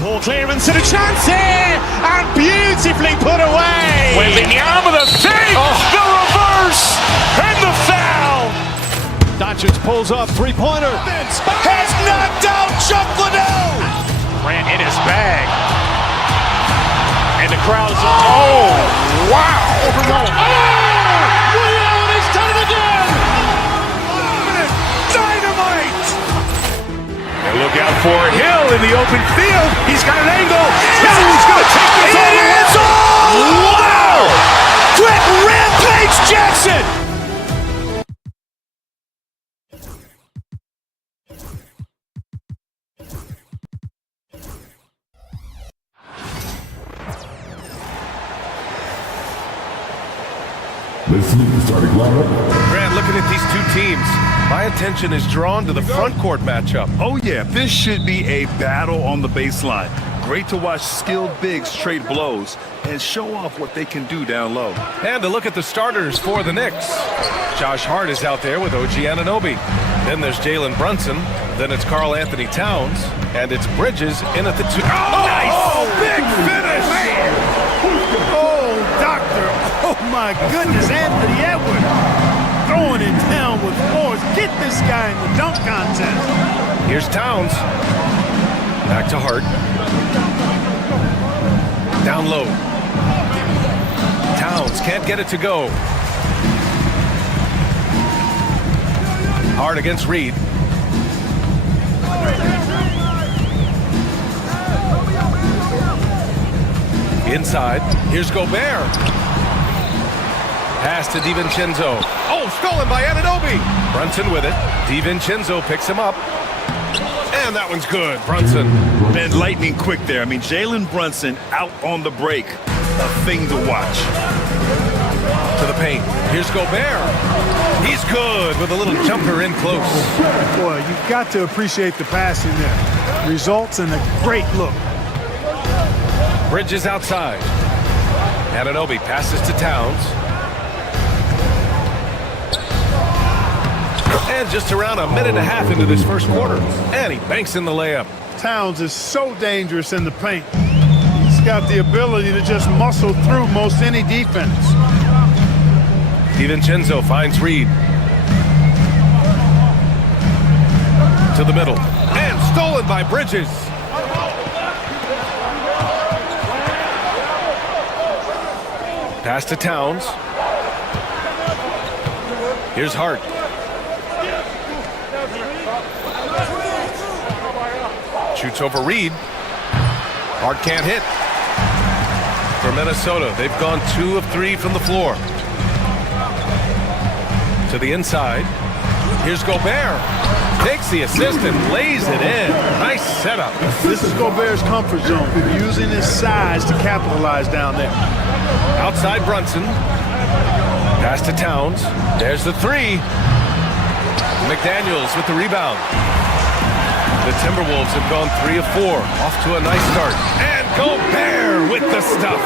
Ball clearance and a chance here, and beautifully put away. Wembanyama with a fake, the reverse, and the foul. Doncic pulls up, three-pointer. Has knocked out Chuck Liddell. Ran in his bag. And the crowd is, oh, wow. He's done it again. Dynamite. And look out for Hill in the open field. He's got an angle. He's going to take this all the way. Wow. Quick rampage Jackson. Grant, looking at these two teams, my attention is drawn to the front court matchup. Oh yeah, this should be a battle on the baseline. Great to watch skilled bigs trade blows and show off what they can do down low. And to look at the starters for the Knicks. Josh Hart is out there with OG Anunoby. Then there's Jalen Brunson. Then it's Karl Anthony Towns. And it's Bridges in at the two. Oh, nice! Big finish! Oh, doctor. Oh, my goodness. Anthony Edwards throwing it down with force. Get this guy in the dunk contest. Here's Towns. Back to Hart. Down low. Towns can't get it to go. Hart against Reed. Inside, here's Gobert. Pass to DiVincenzo. Oh, stolen by Anunoby. Brunson with it. DiVincenzo picks him up. And that one's good. Brunson. Man, lightning quick there. I mean, Jalen Brunson out on the break. A thing to watch. To the paint. Here's Gobert. He's good with a little jumper in close. Boy, you've got to appreciate the passing there. Results in a great look. Bridges outside. Anunoby passes to Towns. And just around a minute and a half into this first quarter. And he banks in the layup. Towns is so dangerous in the paint. He's got the ability to just muscle through most any defense. DiVincenzo finds Reed. To the middle. And stolen by Bridges. Pass to Towns. Here's Hart. Shoots over Reed. Hart can't hit. For Minnesota, they've gone 2 of 3 from the floor. To the inside. Here's Gobert. Takes the assist and lays it in. Nice setup. This is Gobert's comfort zone, using his size to capitalize down there. Outside Brunson. Pass to Towns. There's the 3. McDaniels with the rebound. The Timberwolves have gone 3 of 4. Off to a nice start. And Gobert with the stuff.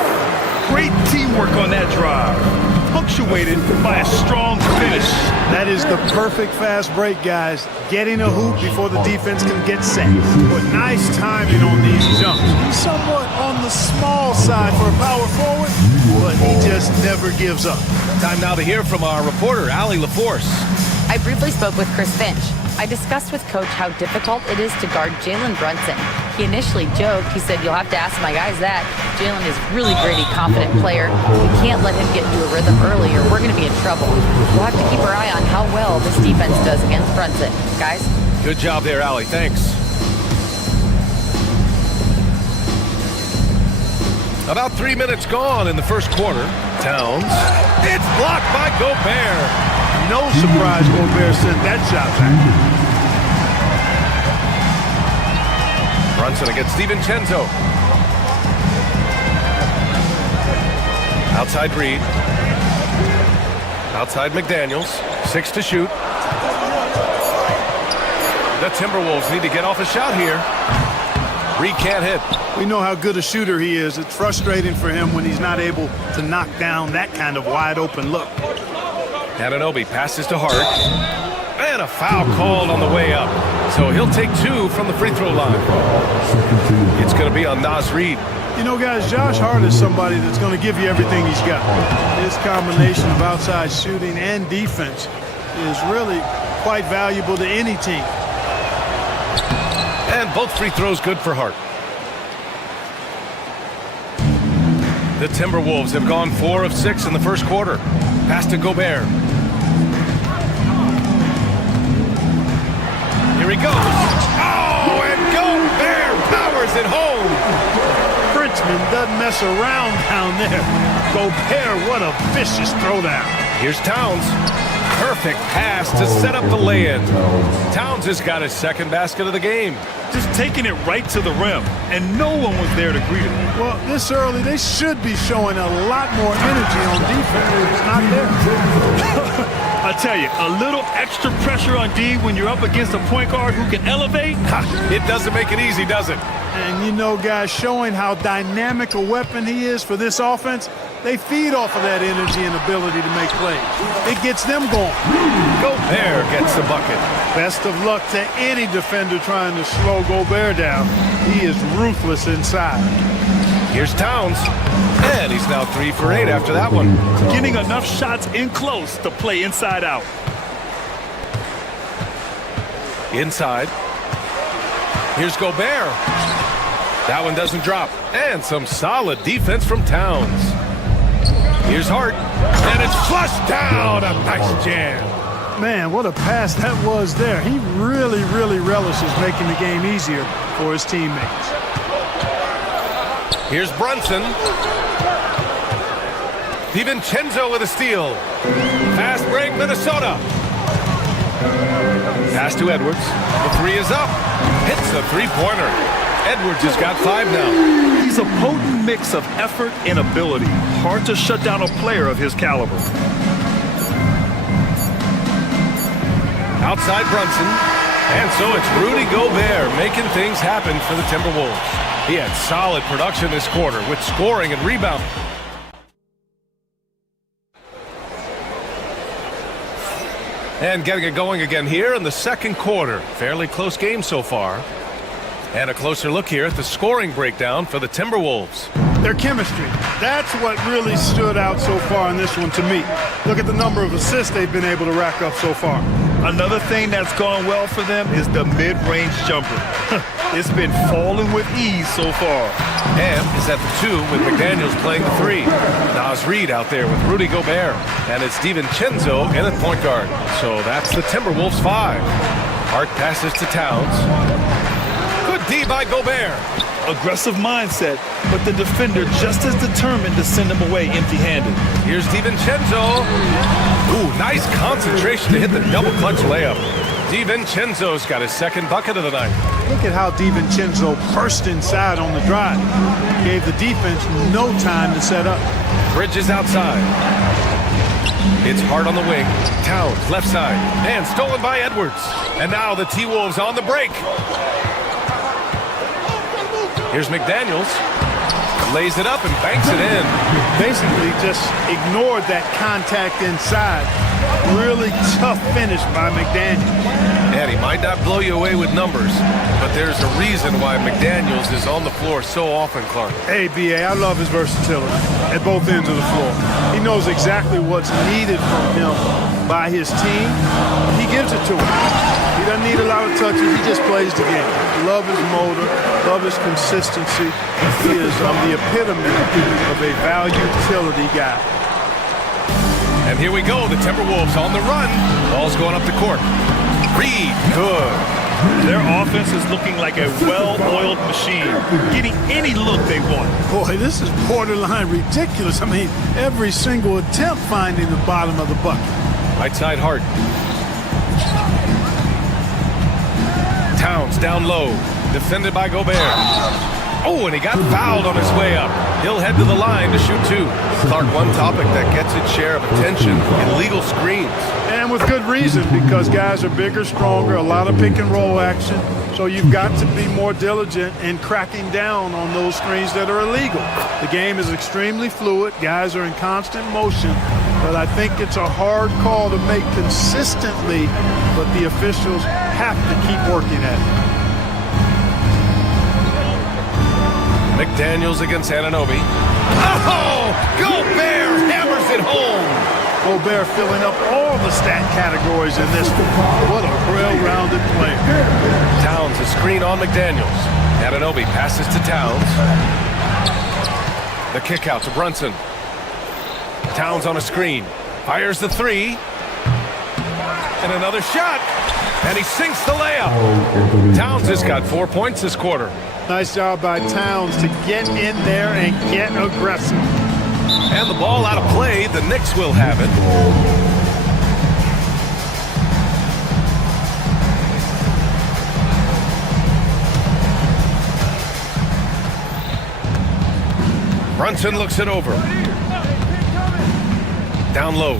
Great teamwork on that drive. Punctuated by a strong finish. That is the perfect fast break, guys. Getting a hoop before the defense can get set. But nice timing on these jumps. He's somewhat on the small side for a power forward, but he just never gives up. Time now to hear from our reporter, Allie LaForce. I briefly spoke with Chris Finch. I discussed with Coach how difficult it is to guard Jalen Brunson. He initially joked. He said, "You'll have to ask my guys that. Jalen is really gritty, confident player. We can't let him get into a rhythm early or we're going to be in trouble. We'll have to keep our eye on how well this defense does against Brunson." Guys? Good job there, Allie. Thanks. About 3 minutes gone in the first quarter. Towns. It's blocked by Gobert. No surprise Gobert sent that shot back. Brunson against DiVincenzo. Outside Reed. Outside McDaniels. 6 to shoot. The Timberwolves need to get off a shot here. Reed can't hit. We know how good a shooter he is. It's frustrating for him when he's not able to knock down that kind of wide open look. Anunoby passes to Hart. And a foul called on the way up. So he'll take 2 from the free throw line. It's going to be on Naz Reid. You know, guys, Josh Hart is somebody that's going to give you everything he's got. His combination of outside shooting and defense is really quite valuable to any team. And both free throws good for Hart. The Timberwolves have gone 4 of 6 in the first quarter. Pass to Gobert. Here he goes. Oh, and Gobert powers it home. Frenchman doesn't mess around down there. Gobert, what a vicious throwdown. Here's Towns. Perfect pass to set up the lay-in. Towns has got his second basket of the game. Just taking it right to the rim, and no one was there to greet him. Well, this early, they should be showing a lot more energy on defense. It's not there. I tell you, a little extra pressure on D when you're up against a point guard who can elevate. It doesn't make it easy, does it? And you know, guys, showing how dynamic a weapon he is for this offense, they feed off of that energy and ability to make plays. It gets them going. Gobert gets the bucket. Best of luck to any defender trying to slow Gobert down. He is ruthless inside. Here's Towns. And he's now 3 for 8 after that one. Getting enough shots in close to play inside out. Inside. Here's Gobert. That one doesn't drop. And some solid defense from Towns. Here's Hart. And it's flushed down. A nice jam. Man, what a pass that was there. He really, really relishes making the game easier for his teammates. Here's Brunson. DiVincenzo with a steal. Fast break, Minnesota. Pass to Edwards. The three is up. Hits the three-pointer. Edwards has got 5 now. He's a potent mix of effort and ability. Hard to shut down a player of his caliber. Outside Brunson. And so it's Rudy Gobert making things happen for the Timberwolves. He had solid production this quarter with scoring and rebounding. And getting it going again here in the second quarter. Fairly close game so far. And a closer look here at the scoring breakdown for the Timberwolves. Their chemistry. That's what really stood out so far in this one to me. Look at the number of assists they've been able to rack up so far. Another thing that's gone well for them is the mid-range jumper. It's been falling with ease so far. And is at the 2 with McDaniels playing the 3. Naz Reid out there with Rudy Gobert. And it's DiVincenzo in at point guard. So that's the Timberwolves 5. Hart passes to Towns. Good D by Gobert. Aggressive mindset, but the defender just as determined to send him away empty-handed. Here's DiVincenzo. Ooh, nice concentration to hit the double clutch layup. DiVincenzo's got his second bucket of the night. Look at how DiVincenzo burst inside on the drive. Gave the defense no time to set up. Bridges outside. It's Hart on the wing. Towns left side. And stolen by Edwards. And now the T-Wolves on the break. Here's McDaniels. Lays it up and banks it in. Basically just ignored that contact inside. Really tough finish by McDaniels. And he might not blow you away with numbers, but there's a reason why McDaniels is on the floor so often, Clark. Hey, B.A., I love his versatility at both ends of the floor. He knows exactly what's needed from him by his team. He gives it to him. He doesn't need a lot of touches. He just plays the game. Love his motor. Love his consistency. He is the epitome of a value utility guy. And here we go. The Timberwolves on the run. Ball's going up the court. Reid, good. Their offense is looking like a well-oiled machine, getting any look they want. Boy, this is borderline ridiculous. I mean, every single attempt finding the bottom of the bucket. Right side Hart. Towns down low. Defended by Gobert. Oh, and he got fouled on his way up. He'll head to the line to shoot 2. Clark, one topic that gets its share of attention, illegal screens. And with good reason, because guys are bigger, stronger, a lot of pick and roll action. So you've got to be more diligent in cracking down on those screens that are illegal. The game is extremely fluid. Guys are in constant motion. But I think it's a hard call to make consistently, but the officials have to keep working at it. McDaniels against Anunoby. Oh! Gobert hammers it home! Gobert filling up all the stat categories in this one. What a well-rounded player. Towns a screen on McDaniels. Anunoby passes to Towns. The kick out to Brunson. Towns on a screen. Fires the 3. And another shot. And he sinks the layup. Towns has got 4 points this quarter. Nice job by Towns to get in there and get aggressive. And the ball out of play. The Knicks will have it. Brunson looks it over. Down low.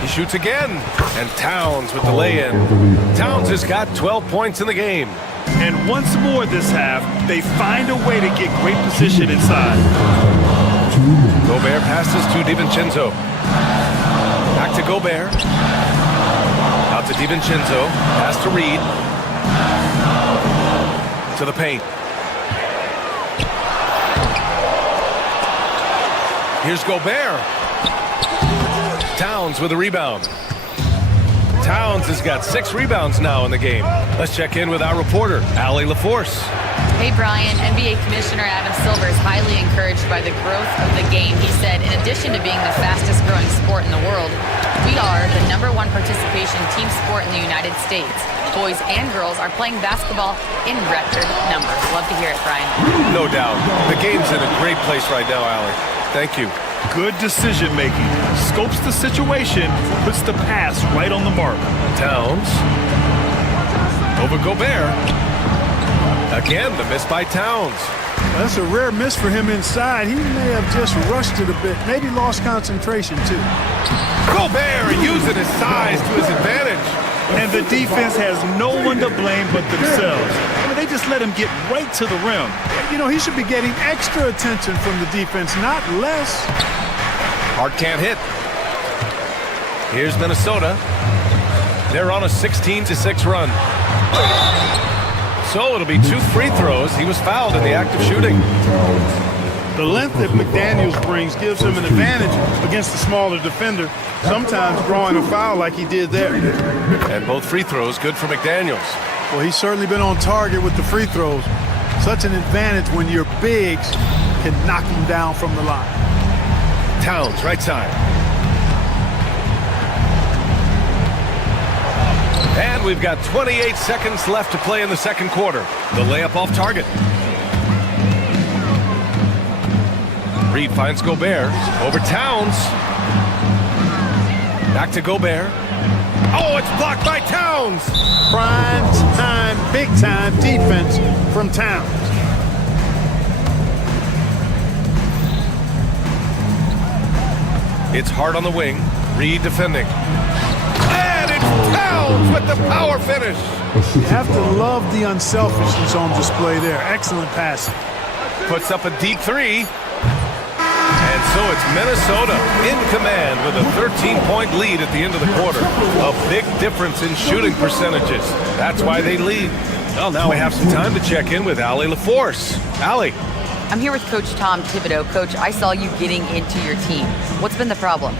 He shoots again. And Towns with the lay-in. Towns has got 12 points in the game. And once more this half, they find a way to get great position inside. Gobert passes to DiVincenzo. Back to Gobert. Out to DiVincenzo. Pass to Reid. To the paint. Here's Gobert. Towns with a rebound. Towns has got 6 rebounds now in the game. Let's check in with our reporter, Allie LaForce. Hey, Brian. NBA Commissioner Adam Silver is highly encouraged by the growth of the game. He said, in addition to being the fastest growing sport in the world, we are the #1 participation team sport in the United States. boys and girls are playing basketball in record numbers. Love to hear it, Brian. No doubt. The game's in a great place right now, Allie. Thank you. Good decision making. Scopes the situation, puts the pass right on the mark. Towns. Over Gobert. Again, the miss by Towns. That's a rare miss for him inside. He may have just rushed it a bit. Maybe lost concentration, too. Gobert using his size to his advantage. And the defense has no one to blame but themselves. I mean, they just let him get right to the rim. You know, he should be getting extra attention from the defense, not less. Hart can't hit. Here's Minnesota. They're on a 16-6 run. So it'll be 2 free throws. He was fouled in the act of shooting. The length that McDaniels brings gives him an advantage against the smaller defender, sometimes drawing a foul like he did there. And both free throws good for McDaniels. Well, he's certainly been on target with the free throws. Such an advantage when your bigs can knock him down from the line. Towns, right side. And we've got 28 seconds left to play in the second quarter. The layup off target. Reed finds Gobert. Over Towns. Back to Gobert. Oh, it's blocked by Towns. Prime time, big time defense from Towns. It's Hart on the wing. Reed defending. And it's Towns with the power finish. You have to love the unselfishness on display there. Excellent passing. Puts up a deep 3. And so it's Minnesota in command with a 13-point lead at the end of the quarter. A big difference in shooting percentages. That's why they lead. Well, now we have some time to check in with Allie LaForce. Allie. I'm here with Coach Tom Thibodeau. Coach, I saw you getting into your team. What's been the problem?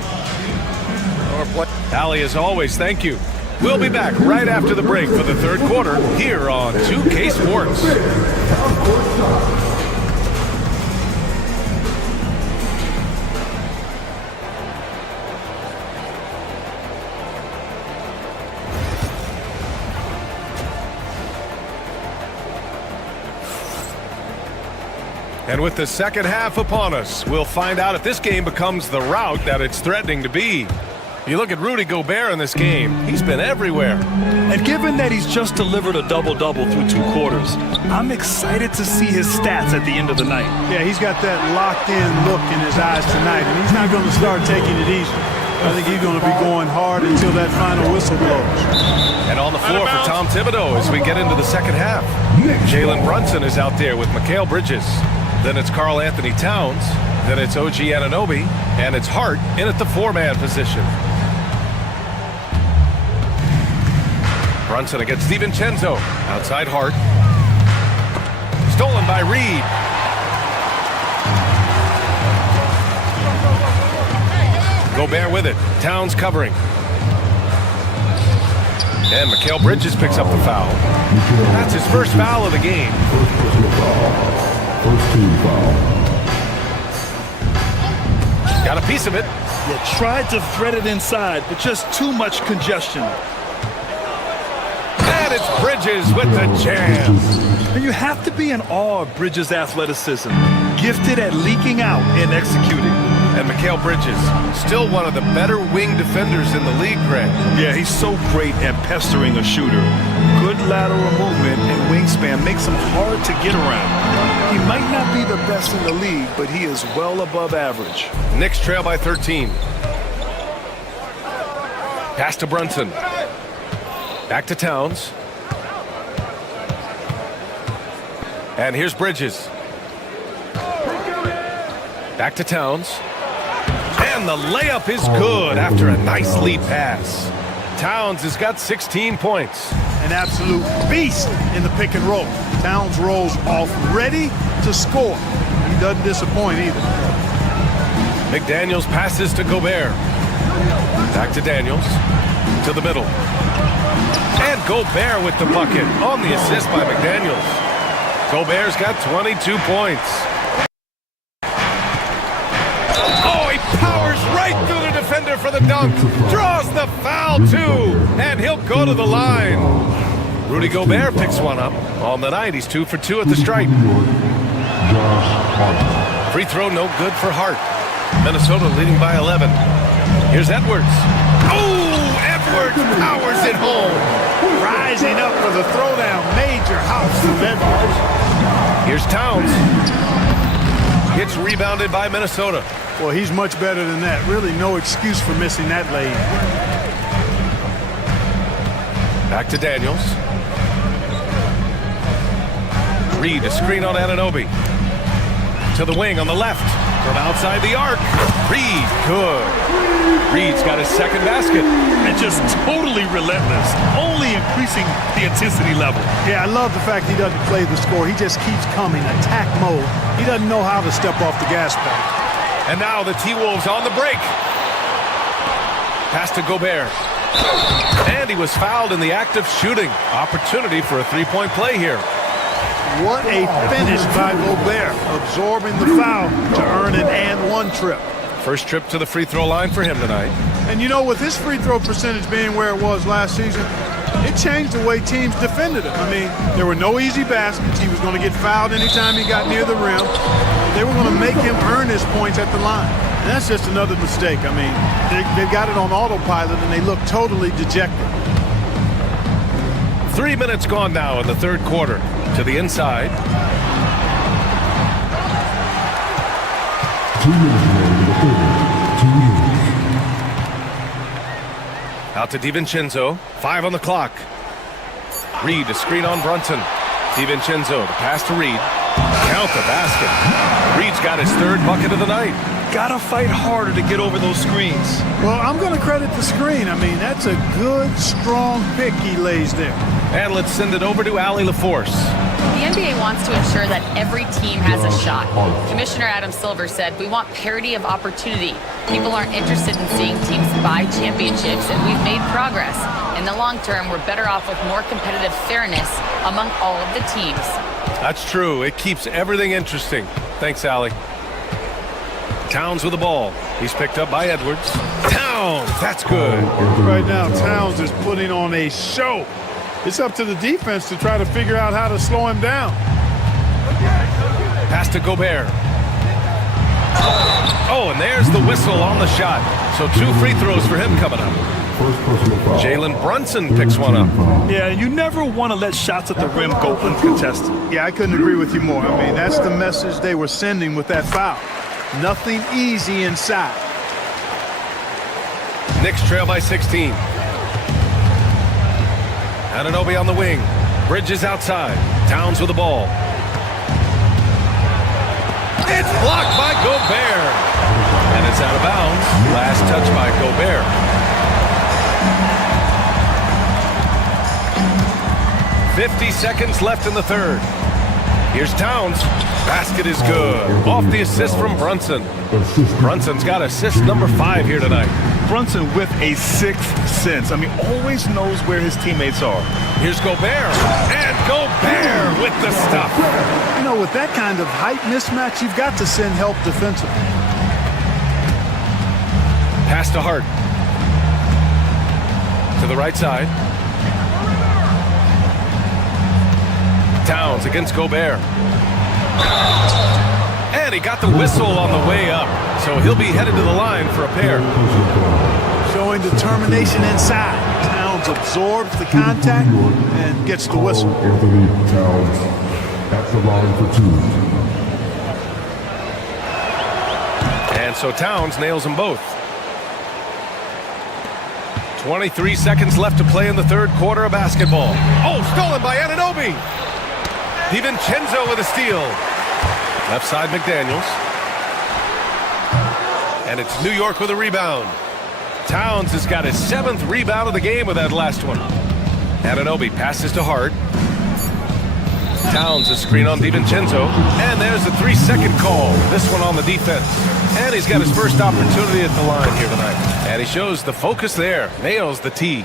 Allie, as always, thank you. We'll be back right after the break for the third quarter here on 2K Sports. And with the second half upon us, we'll find out if this game becomes the rout that it's threatening to be. You look at Rudy Gobert in this game, he's been everywhere. And given that he's just delivered a double-double through 2 quarters, I'm excited to see his stats at the end of the night. Yeah, he's got that locked-in look in his eyes tonight, and he's not going to start taking it easy. I think he's going to be going hard until that final whistle blows. And on the floor for Tom Thibodeau as we get into the second half. Jalen Brunson is out there with Mikal Bridges. Then it's Karl Anthony Towns. Then it's OG Anunoby. And it's Hart in at the 4-man position. Brunson against DiVincenzo. Outside Hart. Stolen by Reed. Gobert with it. Towns covering. And Mikal Bridges picks up the foul. That's his first foul of the game. First team foul. Got a piece of it. Yeah, tried to thread it inside, but just too much congestion. And it's Bridges with the jam. And you have to be in awe of Bridges' athleticism. Gifted at leaking out and executing. And Mikal Bridges, still one of the better wing defenders in the league, Greg. Yeah, he's so great at pestering a shooter. Good lateral movement and wingspan makes him hard to get around. He might not be the best in the league, but he is well above average. Knicks trail by 13. Pass to Brunson. Back to Towns. And here's Bridges. Back to Towns. And the layup is good after a nice lead pass. Towns has got 16 points. An absolute beast in the pick and roll. Towns rolls off ready to score. He doesn't disappoint either. McDaniels passes to Gobert. Back to Daniels. To the middle. And Gobert with the bucket on the assist by McDaniels. Gobert's got 22 points. Oh, he powers right through the defender for the dunk. Draws the foul, too. And he'll go to the line. Rudy Gobert picks one up. On the night, he's 2 for 2 at the stripe. Free throw no good for Hart. Minnesota leading by 11. Here's Edwards. Oh, Edwards powers it home. Rising up for the throwdown. Major house of Edwards. Here's Towns. It's rebounded by Minnesota. Well, he's much better than that. Really no excuse for missing that lay. Back to Daniels. Reed, a screen on Anunoby. To the wing on the left. From outside the arc. Reed, good. Reed's got his second basket. And just totally relentless. Only increasing the intensity level. Yeah, I love the fact he doesn't play the score. He just keeps coming, attack mode. He doesn't know how to step off the gas pedal. And now the T-Wolves on the break. Pass to Gobert. And he was fouled in the act of shooting. Opportunity for a three-point play here. What a finish by Gobert, absorbing the foul to earn an and-one trip. First trip to the free throw line for him tonight. And you know, with his free throw percentage being where it was last season, it changed the way teams defended him. I mean, there were no easy baskets. He was going to get fouled anytime he got near the rim. They were going to make him earn his points at the line. And that's just another mistake. I mean, they got it on autopilot, and they look totally dejected. 3 minutes gone now in the third quarter. To the inside. 2 minutes into the third. 2 minutes. Out to DiVincenzo. 5 on the clock. Reed, a screen on Brunson. DiVincenzo, the pass to Reed. Count the basket. Reed's got his third bucket of the night. Gotta fight harder to get over those screens. Well, I'm going to credit the screen. I mean, that's a good, strong pick he lays there. And let's send it over to Allie LaForce. The NBA wants to ensure that every team has a shot. Commissioner Adam Silver said, we want parity of opportunity. People aren't interested in seeing teams buy championships, and we've made progress. In the long term, we're better off with more competitive fairness among all of the teams. That's true. It keeps everything interesting. Thanks, Allie. Towns with the ball. He's picked up by Edwards. Towns, that's good. Right now, Towns is putting on a show. It's up to the defense to try to figure out how to slow him down. Pass to Gobert. Oh, and there's the whistle on the shot. So 2 free throws for him coming up. Jalen Brunson picks one up. Yeah, you never want to let shots at the rim go uncontested. Yeah, I couldn't agree with you more. I mean, that's the message they were sending with that foul. Nothing easy inside. Knicks trail by 16. Anunoby on the wing. Bridges outside. Towns with the ball. It's blocked by Gobert. And it's out of bounds. Last touch by Gobert. 50 seconds left in the third. Here's Towns. Basket is good. Off the assist from Brunson. Brunson's got assist number 5 here tonight. Brunson with a sixth sense. I mean, always knows where his teammates are. Here's Gobert. And Gobert with the stuff. You know, with that kind of height mismatch, you've got to send help defensively. Pass to Hart. To the right side. Towns against Gobert. And he got the whistle on the way up. So he'll be headed to the line for a pair. Showing determination inside. Towns absorbs the contact and gets the whistle. Anthony Towns at the line for 2. And so Towns nails them both. 23 seconds left to play in the third quarter of basketball. Oh, stolen by Anunoby. DiVincenzo with a steal. Left side, McDaniels. And it's New York with a rebound. Towns has got his 7th rebound of the game with that last one. Anunoby passes to Hart. Towns a screen on DiVincenzo. And there's a 3-second call. This one on the defense. And he's got his first opportunity at the line here tonight. And he shows the focus there. Nails the tee.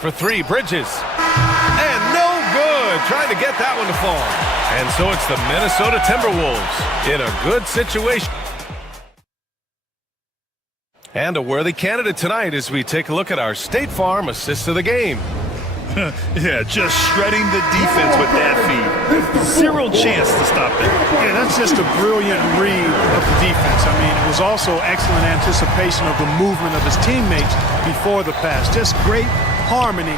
For 3, Bridges. And no good. Trying to get that one to fall. And so it's the Minnesota Timberwolves in a good situation. And a worthy candidate tonight as we take a look at our State Farm assist of the game. Yeah, just shredding the defense with that feed. Zero chance to stop it. Yeah, that's just a brilliant read of the defense. I mean, it was also excellent anticipation of the movement of his teammates before the pass. Just great harmony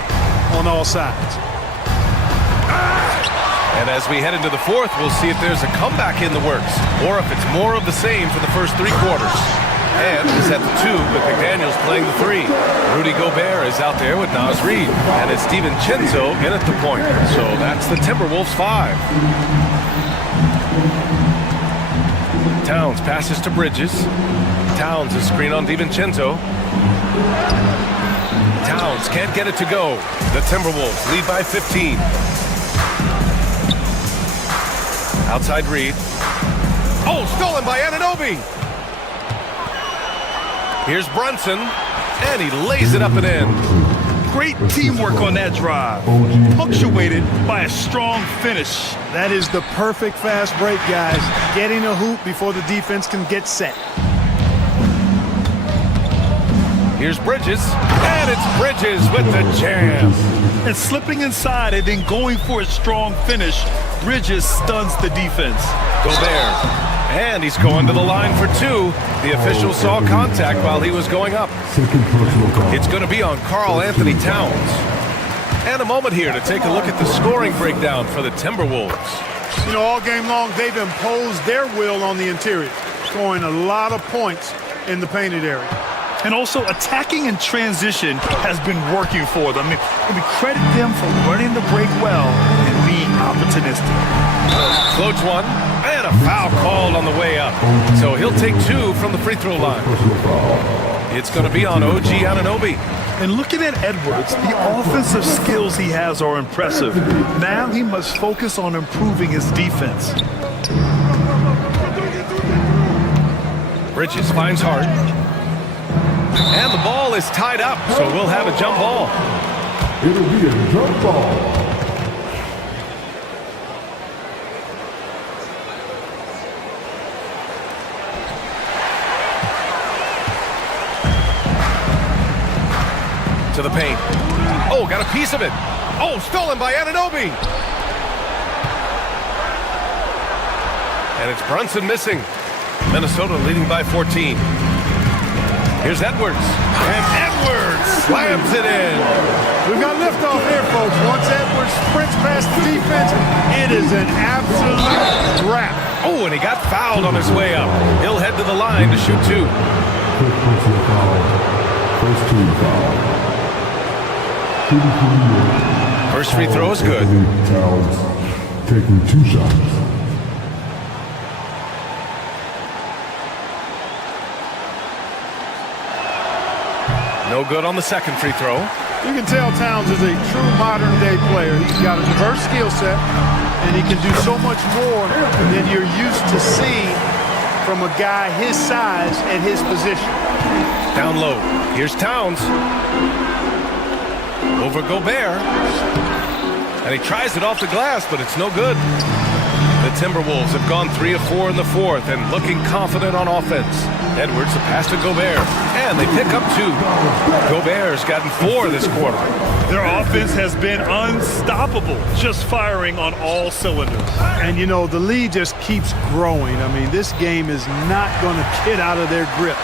on all sides. And as we head into the fourth, we'll see if there's a comeback in the works or if it's more of the same for the first 3 quarters. And he's at the 2, but McDaniel's playing the 3. Rudy Gobert is out there with Naz Reid. And it's DiVincenzo in at the point. So that's the Timberwolves 5. Towns passes to Bridges. Towns is screen on DiVincenzo. Towns can't get it to go. The Timberwolves lead by 15. Outside Reid. Oh, stolen by Anunoby. Here's Brunson, and he lays it up and in. Great teamwork on that drive, punctuated by a strong finish. That is the perfect fast break, guys. Getting a hoop before the defense can get set. Here's Bridges, and it's Bridges with the jam. And slipping inside and then going for a strong finish, Bridges stuns the defense. Gobert. And he's going to the line for 2. The official saw contact while he was going up. It's going to be on Karl Anthony Towns. And a moment here to take a look at the scoring breakdown for the Timberwolves. You know, all game long, they've imposed their will on the interior, scoring a lot of points in the painted area. And also attacking in transition has been working for them. I mean, we credit them for running the break well and being opportunistic. Floats one, and a foul called on the way up. So he'll take 2 from the free throw line. It's going to be on OG Anunoby. And looking at Edwards, the offensive skills he has are impressive. Now he must focus on improving his defense. Bridges finds Hart. And the ball is tied up, so we'll have a jump ball. It'll be a jump ball. To the paint. Oh, got a piece of it. Oh, stolen by Anunoby. And it's Brunson missing. Minnesota leading by 14. Here's Edwards. And Edwards slams it in. We've got liftoff here, folks. Once Edwards sprints past the defense, it is an absolute wrap. Oh, and he got fouled on his way up. He'll head to the line to shoot 2. First team foul. First free throw is good. Towns taking 2 shots. No good on the second free throw. You can tell Towns is a true modern-day player. He's got a diverse skill set, and he can do so much more than you're used to seeing from a guy his size and his position. Down low. Here's Towns. Over Gobert. And he tries it off the glass, but it's no good. The Timberwolves have gone 3 of 4 in the fourth and looking confident on offense. Edwards a pass to Gobert, and they pick up 2. Gobert's gotten 4 this quarter. Their offense has been unstoppable, just firing on all cylinders. And, you know, the lead just keeps growing. I mean, this game is not going to get out of their grip.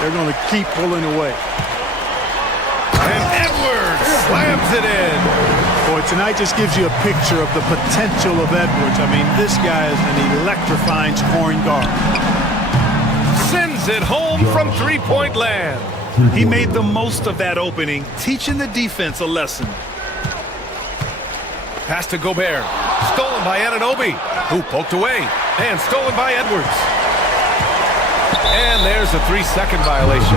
They're going to keep pulling away. And Edwards slams it in. Boy, tonight just gives you a picture of the potential of Edwards. I mean, this guy is an electrifying scoring guard. Sends it home from three-point land. He made the most of that opening, teaching the defense a lesson. Pass to Gobert. Stolen by Anunoby, who poked away. And stolen by Edwards. And there's a 3-second violation.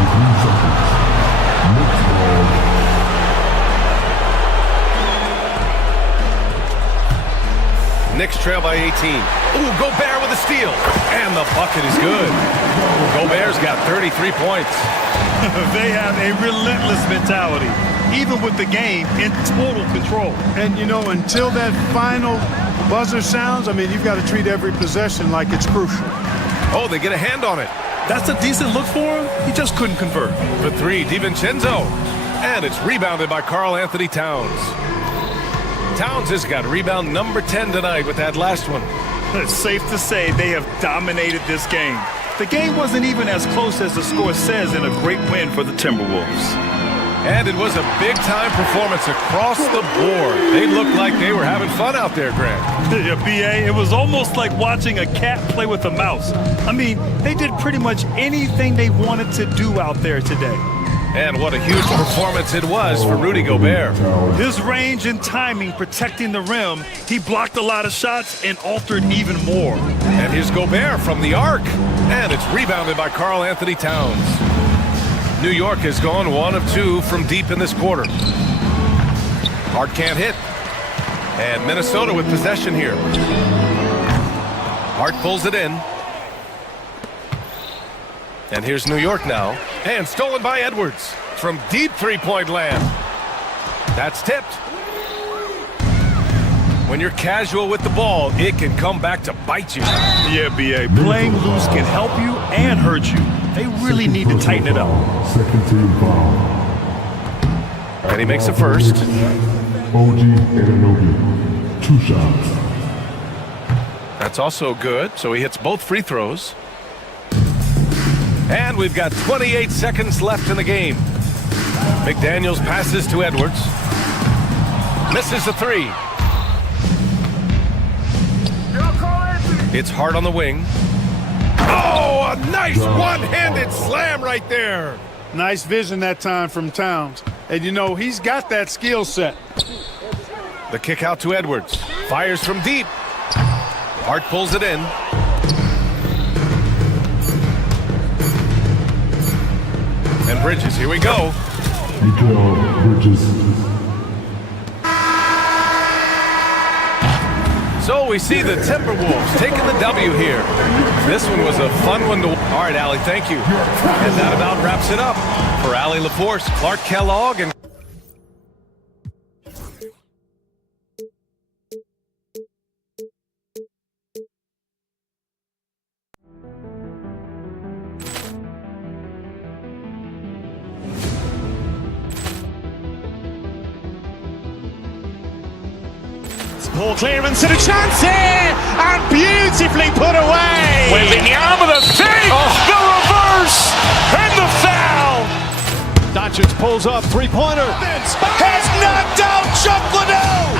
Knicks trail by 18. Ooh, Gobert with a steal. And the bucket is good. Gobert's got 33 points. They have a relentless mentality, even with the game in total control. And, you know, until that final buzzer sounds, I mean, you've got to treat every possession like it's crucial. Oh, they get a hand on it. That's a decent look for him. He just couldn't convert. For three, DiVincenzo. And it's rebounded by Karl Anthony Towns. Towns has got rebound number 10 tonight with that last one. It's safe to say they have dominated this game. The game wasn't even as close as the score says in a great win for the Timberwolves. And it was a big-time performance across the board. They looked like they were having fun out there, Grant. Yeah, B.A., it was almost like watching a cat play with a mouse. I mean, they did pretty much anything they wanted to do out there today. And what a huge performance it was for Rudy Gobert. His range and timing protecting the rim, he blocked a lot of shots and altered even more. And here's Gobert from the arc. And it's rebounded by Karl Anthony Towns. New York has gone 1 of 2 from deep in this quarter. Hart can't hit. And Minnesota with possession here. Hart pulls it in. And here's New York now. And stolen by Edwards from deep three-point land. That's tipped. When you're casual with the ball, it can come back to bite you. Yeah, B.A., playing loose can help you and hurt you. They really need to tighten it up. Second team foul. And he makes the first. OG Anunoby, 2 shots. That's also good, so he hits both free throws. And we've got 28 seconds left in the game. McDaniels passes to Edwards. Misses the 3. It's Hart on the wing. Oh, a nice one-handed slam right there. Nice vision that time from Towns. And you know, he's got that skill set. The kick out to Edwards. Fires from deep. Hart pulls it in. And Bridges, here we go. Mikal Bridges. So we see the Timberwolves taking the W here. This one was a fun one to... All right, Allie, thank you. And that about wraps it up. For Allie LaForce, Clark Kellogg, and... Poor clearance and a chance here, and beautifully put away. Wembanyama the fake, the reverse, and the foul. Doncic pulls up, three-pointer. Has knocked out Chuck Liddell.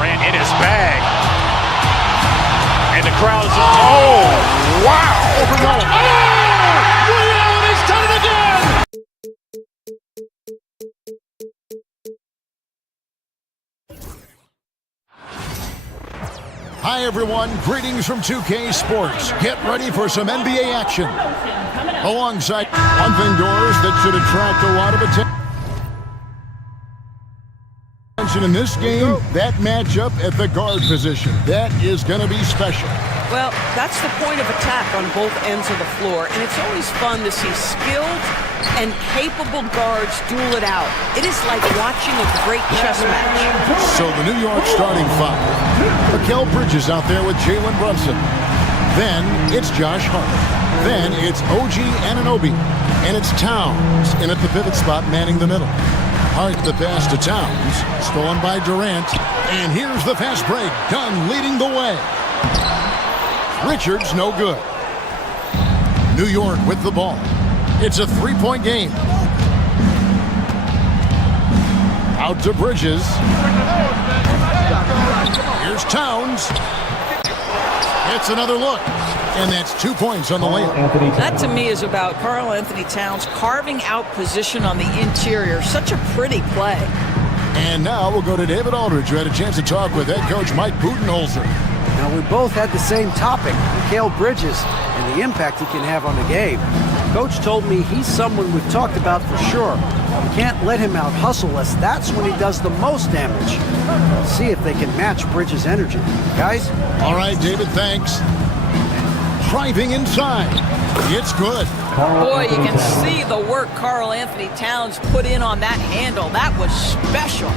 Grant in his bag. And the crowd is, oh, wow. Leon has done it again. Hi, everyone. Greetings from 2K Sports. Get ready for some NBA action. Alongside unveiling doors that should attract a lot of attention in this game, that matchup at the guard position. That is going to be special. Well, that's the point of attack on both ends of the floor, and it's always fun to see skilled and capable guards duel it out. It is like watching a great chess match. So the New York starting 5. Mikal Bridges out there with Jalen Brunson. Then it's Josh Hart. Then it's OG Anunoby. And it's Towns in at the pivot spot manning the middle. Hart the pass to Towns. Stolen by Durant. And here's the fast break. Dunn leading the way. Richards no good. New York with the ball. It's a 3-point game. Out to Bridges. Here's Towns. It's another look. And that's 2 points on the layup. That to me is about Karl Anthony Towns carving out position on the interior. Such a pretty play. And now we'll go to David Aldridge, who had a chance to talk with head coach Mike Budenholzer. Now, we both had the same topic, Mikal Bridges, and the impact he can have on the game. Coach told me he's someone we've talked about for sure. We can't let him out-hustle us. That's when he does the most damage. We'll see if they can match Bridges' energy. Guys? All right, David, thanks. Driving inside. It's good. Boy, you can see the work Karl Anthony Towns put in on that handle. That was special.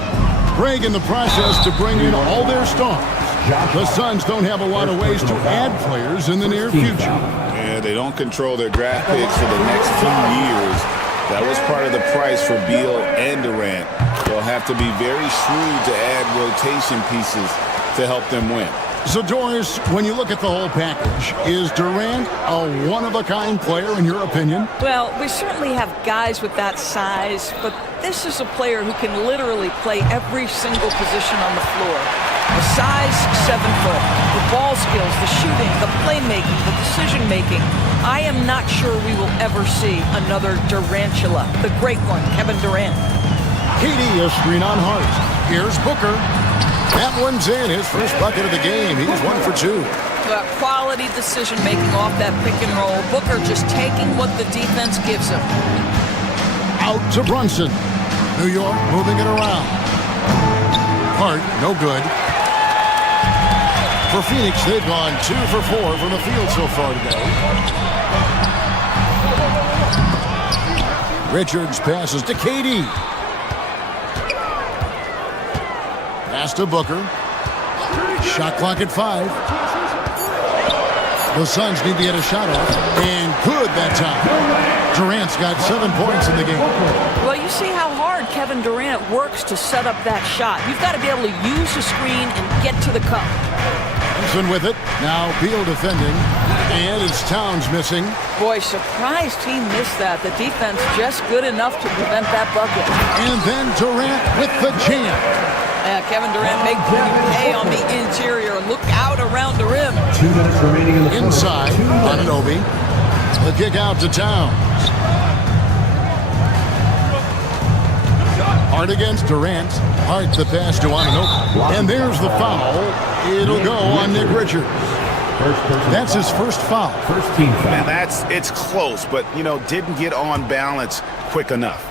Greg in the process to bring in all their stars. The Suns don't have a lot of ways to add players in the near future. Yeah, they don't control their draft picks for the next 2 years. That was part of the price for Beal and Durant. They'll have to be very shrewd to add rotation pieces to help them win. So, Doris, when you look at the whole package, is Durant a one-of-a-kind player in your opinion? Well, we certainly have guys with that size, but this is a player who can literally play every single position on the floor. The size, 7 foot, the ball skills, the shooting, the playmaking, the decision-making. I am not sure we will ever see another Durantula, the great one, Kevin Durant. KD, a screen on Hart. Here's Booker. That one's in, his first bucket of the game. He's 1 for 2. Quality decision-making off that pick and roll. Booker just taking what the defense gives him. Out to Brunson. New York moving it around. Hart, no good. For Phoenix, they've gone 2 for 4 from the field so far today. Richards passes to KD. Pass to Booker. Shot clock at 5. The Suns need to get a shot off. And good that time. Durant's got 7 points in the game. Well, you see how hard Kevin Durant works to set up that shot. You've got to be able to use the screen and get to the cup. Thompson with it. Now Beal defending. And it's Towns missing. Boy, surprised he missed that. The defense just good enough to prevent that bucket. And then Durant with the jam. Kevin Durant make pay on the interior. Look out around the rim. 2 minutes remaining in the inside. Anunoby. The kick out to Towns. Hart against Durant. Hart the pass to Anunoby. And there's the foul. It'll go on Nick Richards. That's his first foul. First team foul. Man, it's close, but, didn't get on balance quick enough.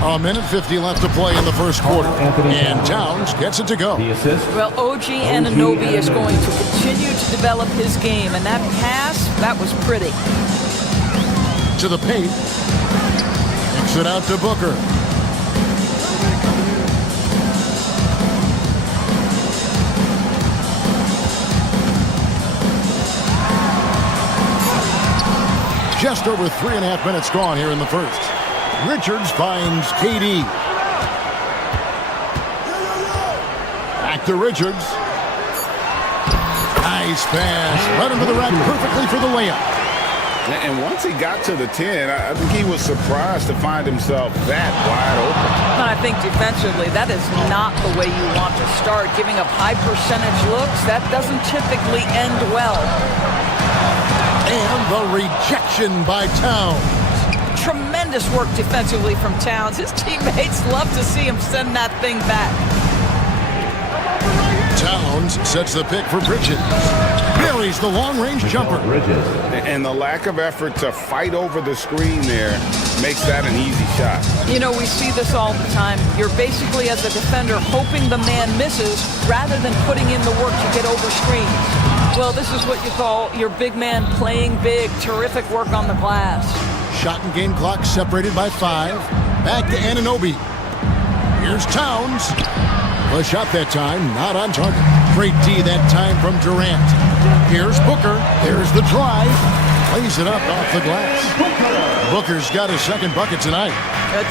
A minute 50 left to play in the first quarter. And Towns gets it to go. Well, OG Anunoby is going to continue to develop his game. And that pass, that was pretty. To the paint. Kicks it out to Booker. Just over 3.5 minutes gone here in the first. Richards finds KD. Back to Richards. Nice pass. Right into the rack perfectly for the layup. And once he got to the 10, I think he was surprised to find himself that wide open. And I think defensively, that is not the way you want to start. Giving up high percentage looks, that doesn't typically end well. And the rejection by Towns. Tremendous work defensively from Towns. His teammates love to see him send that thing back. Towns sets the pick for Bridges. Buries the long-range jumper. And the lack of effort to fight over the screen there makes that an easy shot. We see this all the time. You're basically, as a defender, hoping the man misses rather than putting in the work to get over screens. Well, this is what you call your big man playing big. Terrific work on the glass. Shot and game clock separated by 5. Back to Anunoby. Here's Towns. The shot that time, not on target. Great D that time from Durant. Here's Booker. There's the drive. Lays it up off the glass. Booker's got his second bucket tonight.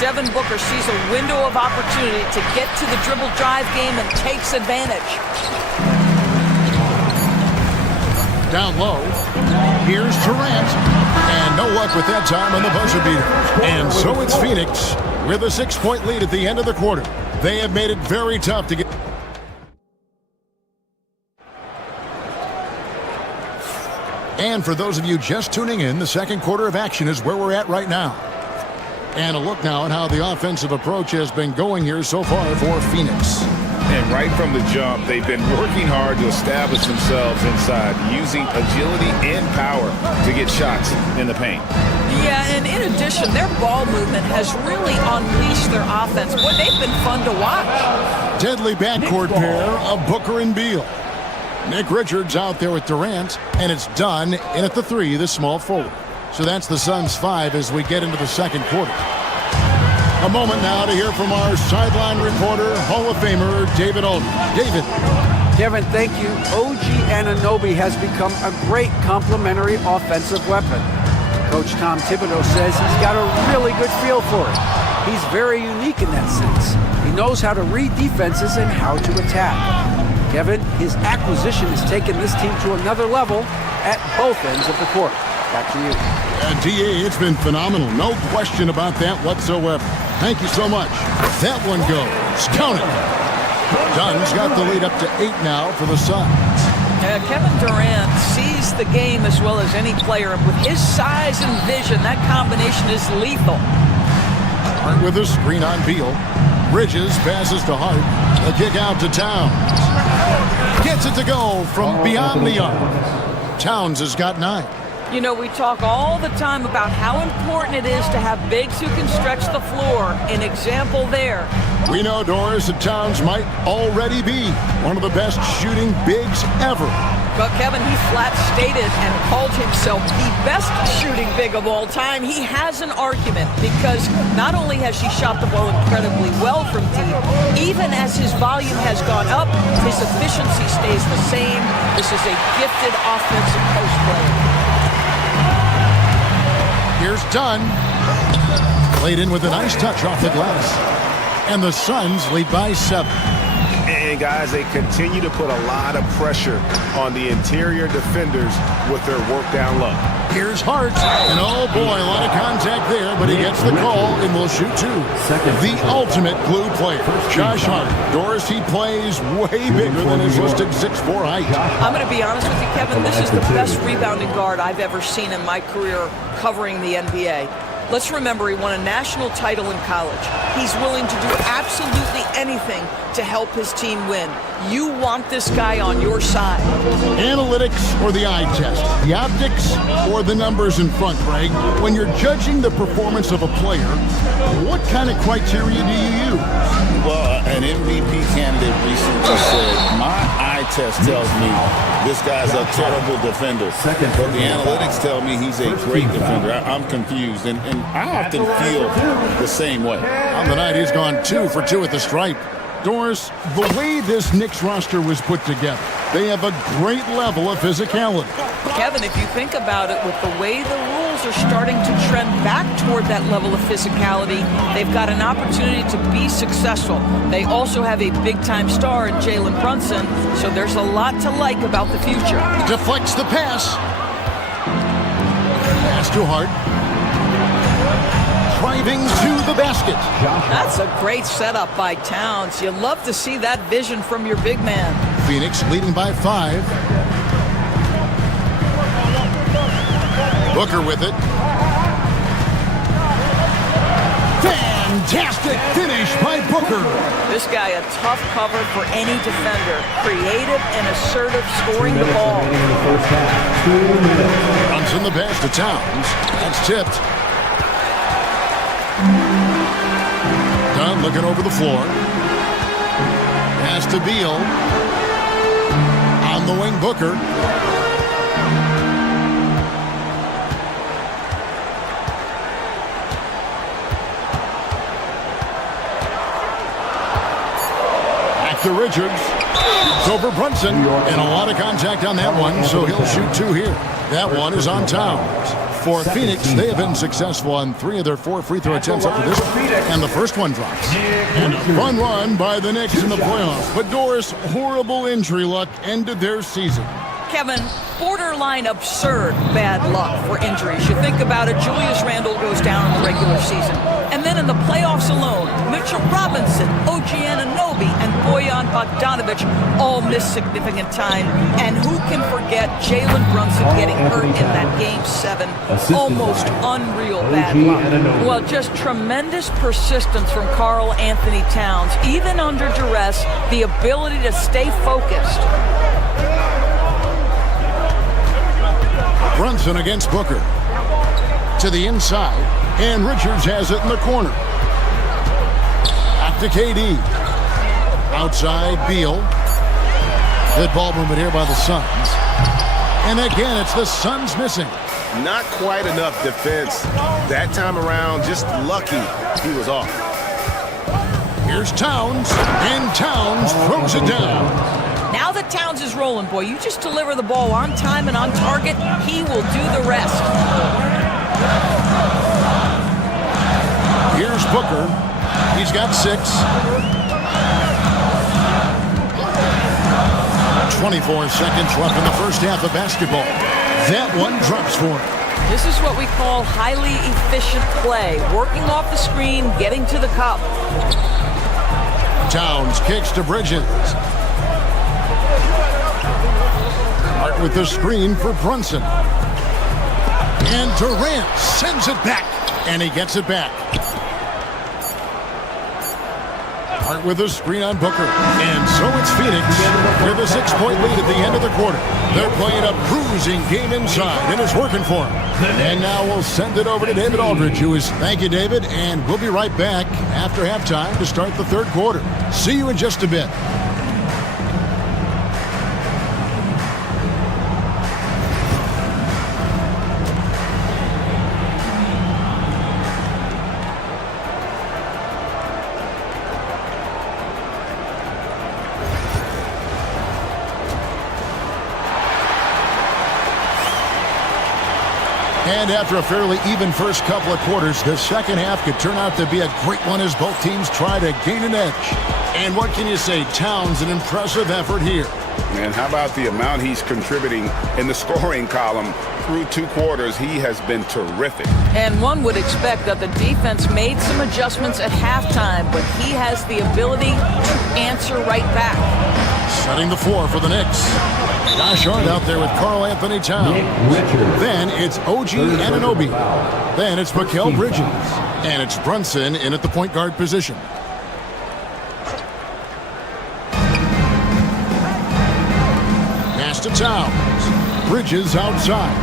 Devin Booker sees a window of opportunity to get to the dribble drive game and takes advantage. Down low. Here's Durant. And no luck with that time on the buzzer beater. And so it's Phoenix with a 6-point lead at the end of the quarter. They have made it very tough to get. And for those of you just tuning in, the second quarter of action is where we're at right now. And a look now at how the offensive approach has been going here so far for Phoenix. And right from the jump, they've been working hard to establish themselves inside, using agility and power to get shots in the paint. Yeah, and in addition, their ball movement has really unleashed their offense. Boy, they've been fun to watch. Deadly backcourt pair of Booker and Beal. Nick Richards out there with Durant, and it's done in at the 3, the small forward. So that's the Suns' 5 as we get into the second quarter. A moment now to hear from our sideline reporter, Hall of Famer David Aldridge. David. Kevin, thank you. OG Anunoby has become a great complementary offensive weapon. Coach Tom Thibodeau says he's got a really good feel for it. He's very unique in that sense. He knows how to read defenses and how to attack. Kevin, his acquisition has taken this team to another level at both ends of the court. Back to you. DA, it's been phenomenal. No question about that whatsoever. Thank you so much. That one goes. Count it. Dunn's got the lead up to 8 now for the Suns. Kevin Durant sees the game as well as any player. And with his size and vision, that combination is lethal. Hart with a screen on Beal. Bridges passes to Hart. A kick out to Towns. Gets it to go from beyond the arc. Towns has got 9. You know, we talk all the time about how important it is to have bigs who can stretch the floor. An example there. We know, Doris, that Towns might already be one of the best shooting bigs ever. But Kevin, he flat stated and called himself the best shooting big of all time. He has an argument because not only has he shot the ball incredibly well from deep, even as his volume has gone up, his efficiency stays the same. This is a gifted offensive post player. Here's Dunn. Played in with a nice touch off the glass. And the Suns lead by 7. And guys, they continue to put a lot of pressure on the interior defenders with their work down low. Here's Hart. And oh boy, a lot of contact there, but he gets the call and will shoot 2. The ultimate glue player, Josh Hart. Doris, he plays way bigger than his listed 6'4" height. I'm going to be honest with you, Kevin. This is the best rebounding guard I've ever seen in my career covering the NBA. Let's remember, he won a national title in college. He's willing to do absolutely anything to help his team win. You want this guy on your side. Analytics or the eye test? The optics or the numbers in front, Greg? When you're judging the performance of a player, what kind of criteria do you use? Well, an MVP candidate recently said, my eye test tells me this guy's a terrible defender. But the analytics tell me he's a great defender. I'm confused, and I often feel the same way. On the night, he's gone 2 for 2 at the stripe. Doris, the way this Knicks roster was put together, they have a great level of physicality. Kevin, if you think about it, with the way the rules are starting to trend back toward that level of physicality, they've got an opportunity to be successful. They also have a big-time star in Jalen Brunson, so there's a lot to like about the future. Deflects the pass. Pass to Hart. Driving to the basket. That's a great setup by Towns. You love to see that vision from your big man. Phoenix leading by 5. Booker with it. Fantastic finish by Booker. This guy a tough cover for any defender. Creative and assertive scoring the ball. Runs in the pass to Towns. That's tipped. Dunn looking over the floor. Pass to Beal. On the wing, Booker. Back to Richards. It's over Brunson. And a lot of contact on that one, so he'll shoot 2 here. That one is on Towns. For Phoenix, they have been successful on 3 of their 4 free throw attempts up to this point, and the first one drops. And a fun run by the Knicks in the playoffs. But Doris, horrible injury luck ended their season. Kevin, borderline absurd bad luck for injuries. You think about it, Julius Randle goes down in the regular season. And then in the playoffs alone, Mitchell Robinson, OG Anunoby, and Bojan Bogdanovic all missed significant time. And who can forget Jalen Brunson getting hurt in that Game 7? Almost unreal bad luck. Well, just tremendous persistence from Karl Anthony Towns. Even under duress, the ability to stay focused. Brunson against Booker. To the inside, and Richards has it in the corner. Back to KD. Outside, Beal. Good ball movement here by the Suns. And again, it's the Suns missing. Not quite enough defense. That time around, just lucky he was off. Here's Towns, and Towns throws it down. Now that Towns is rolling, boy, you just deliver the ball on time and on target, he will do the rest. Here's Booker. He's got 6. 24 seconds left in the first half of basketball. That one drops for him. This is what we call highly efficient play. Working off the screen, getting to the cup. Towns kicks to Bridges. Hart with the screen for Brunson. And Durant sends it back. And he gets it back. Hart with a screen on Booker. And so it's Phoenix with a 6-point lead at the end of the quarter. They're playing a bruising game inside, and it's working for them. And now we'll send it over to David Aldridge, who is... Thank you, David, and we'll be right back after halftime to start the third quarter. See you in just a bit. And after a fairly even first couple of quarters, the second half could turn out to be a great one as both teams try to gain an edge. And what can you say? Towns, an impressive effort here. And how about the amount he's contributing in the scoring column? Through 2 quarters, he has been terrific. And one would expect that the defense made some adjustments at halftime, but he has the ability to answer right back. Setting the floor for the Knicks. Josh Hart out there with Karl Anthony Towns. Then it's OG Anunoby. Then it's Mikal Bridges. And it's Brunson in at the point guard position. Pass to Towns. Bridges outside.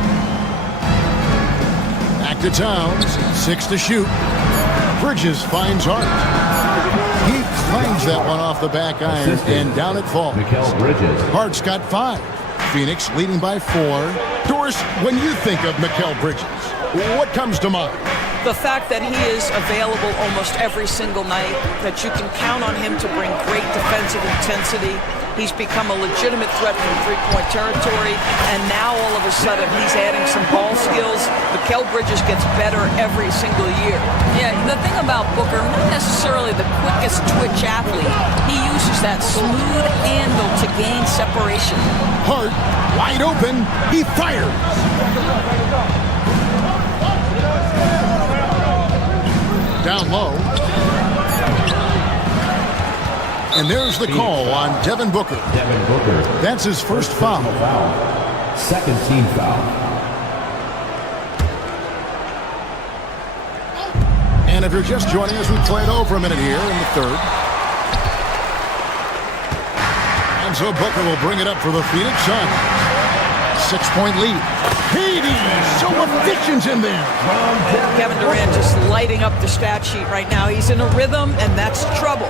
Back to Towns. 6 to shoot. Bridges finds Hart. He clangs that one off the back iron, and down it falls. Mikal Bridges. Hart's got 5. Phoenix leading by 4. Doris, when you think of Mikal Bridges, what comes to mind? The fact that he is available almost every single night, that you can count on him to bring great defensive intensity. He's become a legitimate threat from three-point territory, and now all of a sudden he's adding some ball skills. Mikal Bridges gets better every single year. Yeah, the thing about Booker, not necessarily the quickest twitch athlete. He uses that smooth handle to gain separation. Hart, wide open, he fires. Down low. And there's the call on Devin Booker. Devin Booker. That's his first foul. Second team foul. And if you're just joining us, we played over a minute here in the third. And so Booker will bring it up for the Phoenix Suns. 6-point lead. KD, so efficient in there. Kevin Durant just lighting up the stat sheet right now. He's in a rhythm, and that's trouble.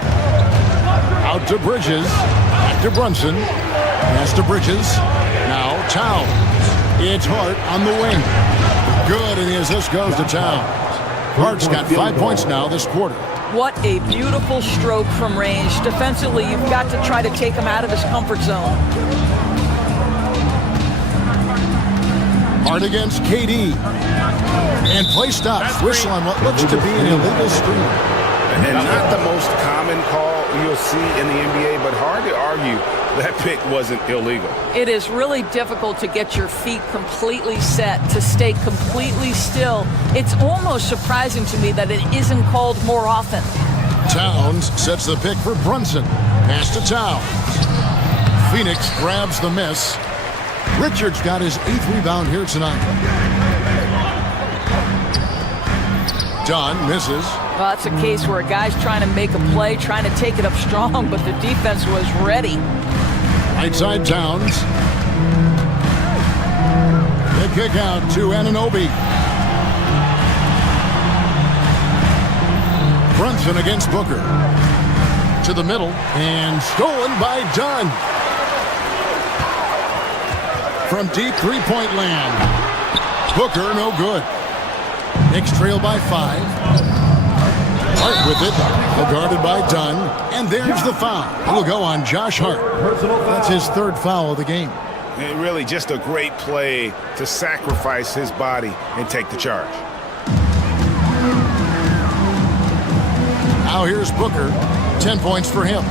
Out to Bridges. Back to Brunson. Pass to Bridges. Now Towns. It's Hart on the wing. Good, and the assist goes to Towns. Hart's got 5 points now this quarter. What a beautiful stroke from range. Defensively, you've got to try to take him out of his comfort zone. Hart against KD. And play stops. Whistle on what looks to be an illegal screen. And not the most common call you'll see in the NBA, but hard to argue that pick wasn't illegal. It is really difficult to get your feet completely set, to stay completely still. It's almost surprising to me that it isn't called more often. Towns sets the pick for Brunson. Pass to Towns. Phoenix grabs the miss. Richards got his 8th rebound here tonight. Dunn misses. Well, that's a case where a guy's trying to make a play, trying to take it up strong, but the defense was ready. Right side Towns. The kick out to Anunoby. Brunson against Booker. To the middle, and stolen by Dunn. From deep three-point land. Booker, no good. Knicks trail by 5. Hart with it. Well guarded by Dunn. And there's the foul. It'll go on Josh Hart. That's his third foul of the game. And really just a great play to sacrifice his body and take the charge. Now here's Booker. 10 points for him.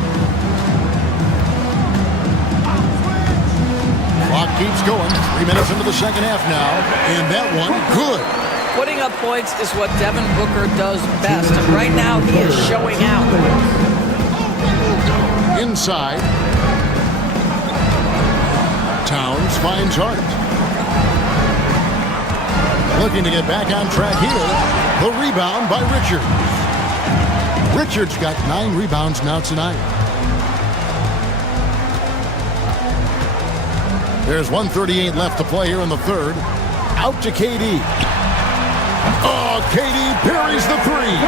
Clock keeps going. 3 minutes into the second half now. And that one, good. Putting up points is what Devin Booker does best. And right now, he is showing out. Inside. Towns finds Hart. Looking to get back on track here. The rebound by Richards. Richards got 9 rebounds now tonight. There's 1:38 left to play here in the third. Out to KD. Oh, KD buries the three.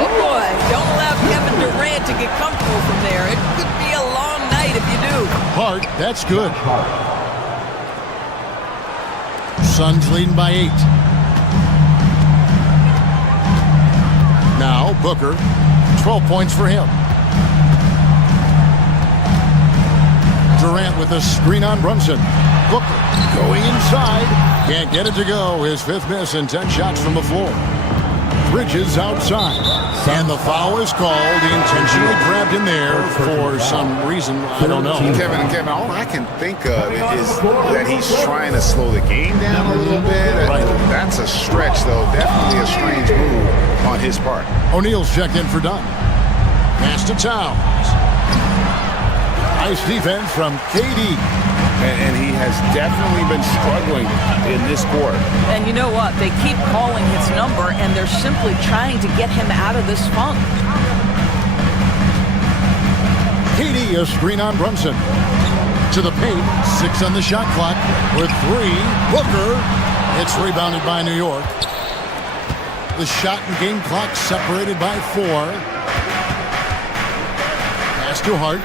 Oh, boy. Don't allow Kevin Durant to get comfortable from there. It could be a long night if you do. Hart, that's good. Suns leading by 8. Now Booker, 12 points for him. Durant with a screen on Brunson. Booker going inside. Can't get it to go. His 5th miss and 10 shots from the floor. Bridges outside. And the foul is called. He intentionally grabbed in there for some reason. I don't know. Kevin, all I can think of is that he's trying to slow the game down a little bit. Right. That's a stretch, though. Definitely a strange move on his part. O'Neal's checked in for Dunn. Pass to Towns. Nice defense from KD. And he has definitely been struggling in this quarter. And you know what? They keep calling his number, and they're simply trying to get him out of this funk. KD, a screen on Brunson. To the paint. 6 on the shot clock. With 3. Booker. It's rebounded by New York. The shot and game clock separated by 4. Pass to Hart.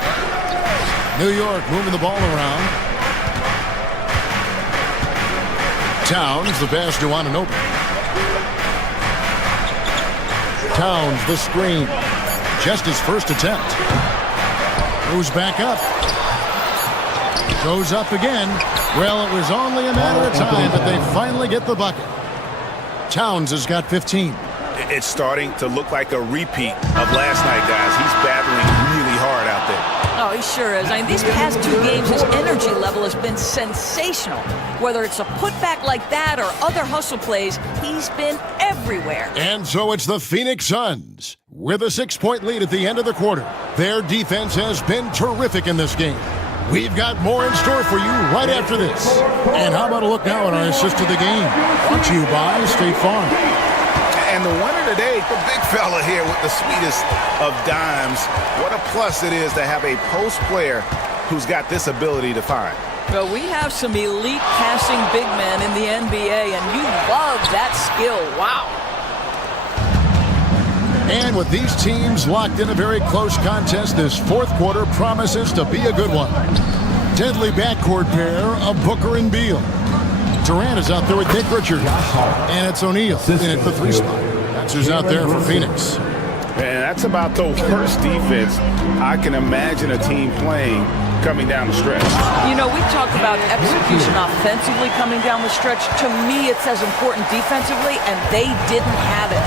New York moving the ball around. Towns, the pass to Anunoby. Towns, the screen. Just his first attempt. Goes back up. Goes up again. Well, it was only a matter of time, but they finally get the bucket. Towns has got 15. It's starting to look like a repeat of last night, guys. He's battling really hard out there. Oh, he sure is. I mean, these past 2 games, his energy level has been sensational. Whether it's a putback like that or other hustle plays, he's been everywhere. And so it's the Phoenix Suns with a 6-point lead at the end of the quarter. Their defense has been terrific in this game. We've got more in store for you right after this. And how about a look now at our assist of the game? Brought to you by State Farm. And the winner today, the big fella here with the sweetest of dimes. What a plus it is to have a post player who's got this ability to find. Well, we have some elite passing big men in the NBA, and you love that skill. Wow. And with these teams locked in a very close contest, this 4th quarter promises to be a good one. Deadly backcourt pair of Booker and Beal. Durant is out there with Nick Richards. And it's O'Neal in at the 3 spot. That's who's out there for Phoenix. Man, that's about the worst defense I can imagine a team playing coming down the stretch. You know, we talk about execution offensively coming down the stretch. To me, it's as important defensively, and they didn't have it.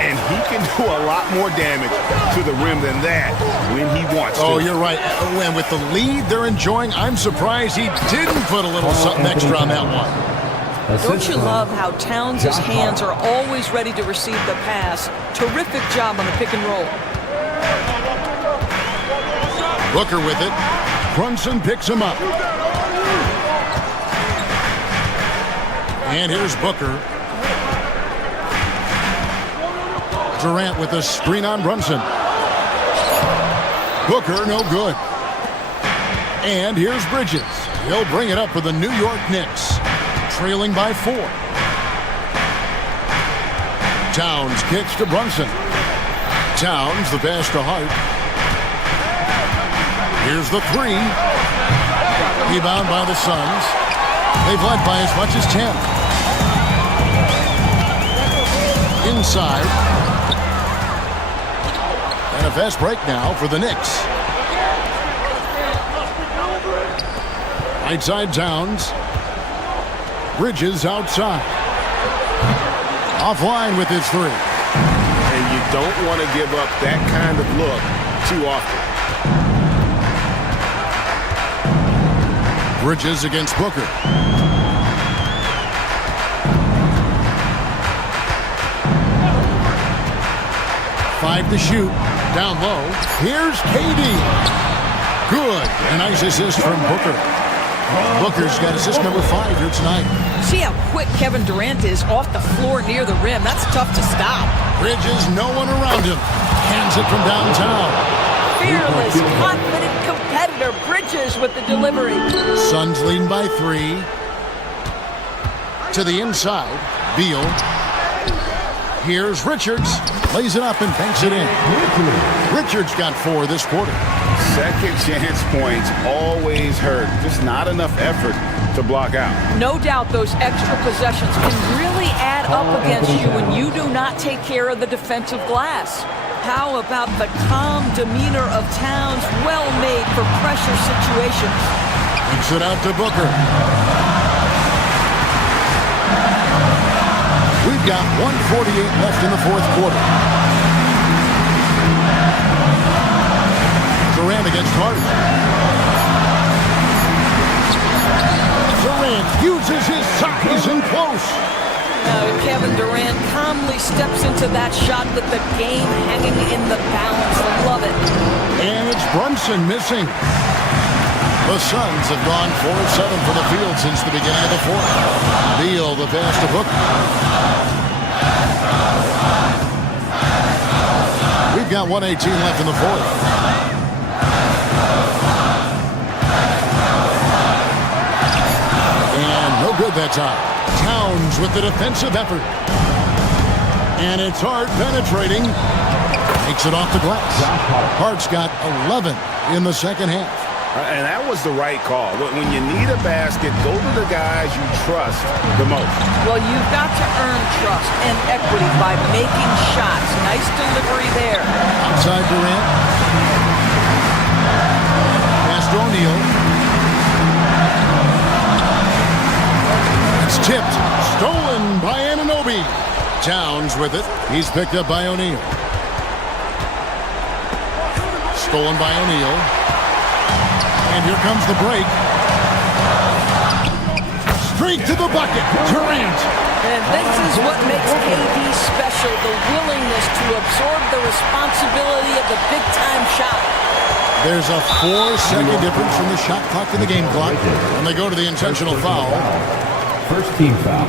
And he can do a lot more damage to the rim than that when he wants to. Oh, you're right. And with the lead they're enjoying, I'm surprised he didn't put a little something extra on that one. Don't you love how Towns' hands are always ready to receive the pass? Terrific job on the pick and roll. Booker with it. Brunson picks him up. And here's Booker. Durant with a screen on Brunson. Booker, no good. And here's Bridges. He'll bring it up for the New York Knicks. Trailing by 4. Towns kicks to Brunson. Towns, the pass to Hart. Here's the 3. Rebound by the Suns. They've led by as much as 10. Inside. a fast break now for the Knicks. Right side Towns. Bridges outside. Offline with his three. And you don't want to give up that kind of look too often. Bridges against Booker. Five to shoot. Down low. Here's KD. Good. A nice assist from Booker. Booker's got assist number 5 here tonight. See how quick Kevin Durant is off the floor near the rim. That's tough to stop. Bridges, no one around him. Hands it from downtown. Fearless, confident competitor. Bridges with the delivery. Suns leading by 3. To the inside. Beal. Here's Richards. Lays it up and banks it in. Richards got 4 this quarter. Second chance points always hurt. Just not enough effort to block out. No doubt those extra possessions can really add up against you when you do not take care of the defensive glass. How about the calm demeanor of Towns, well made for pressure situations? Kicks it out to Booker. We've got 1:48 left in the fourth quarter. Durant against Harden. Durant uses his size and close. Now Kevin Durant calmly steps into that shot with the game hanging in the balance. Love it. And it's Brunson missing. The Suns have gone 4 of 7 from the field since the beginning of the fourth. Beal the pass to Booker. We've got 1:18 left in the fourth. No good that time. Towns with the defensive effort. And it's Hart penetrating. Takes it off the glass. Hart's got 11 in the second half. And that was the right call. When you need a basket, go to the guys you trust the most. Well, you've got to earn trust and equity by making shots. Nice delivery there. Outside Durant. Pass to O'Neal. Tipped. Stolen by Anunoby. Towns with it. He's picked up by O'Neal. Stolen by O'Neal. And here comes the break. Straight to the bucket. Durant. And this is what makes KD special. The willingness to absorb the responsibility of the big-time shot. There's a 4-second difference from the shot clock to the game clock. And they go to the intentional foul. First team foul.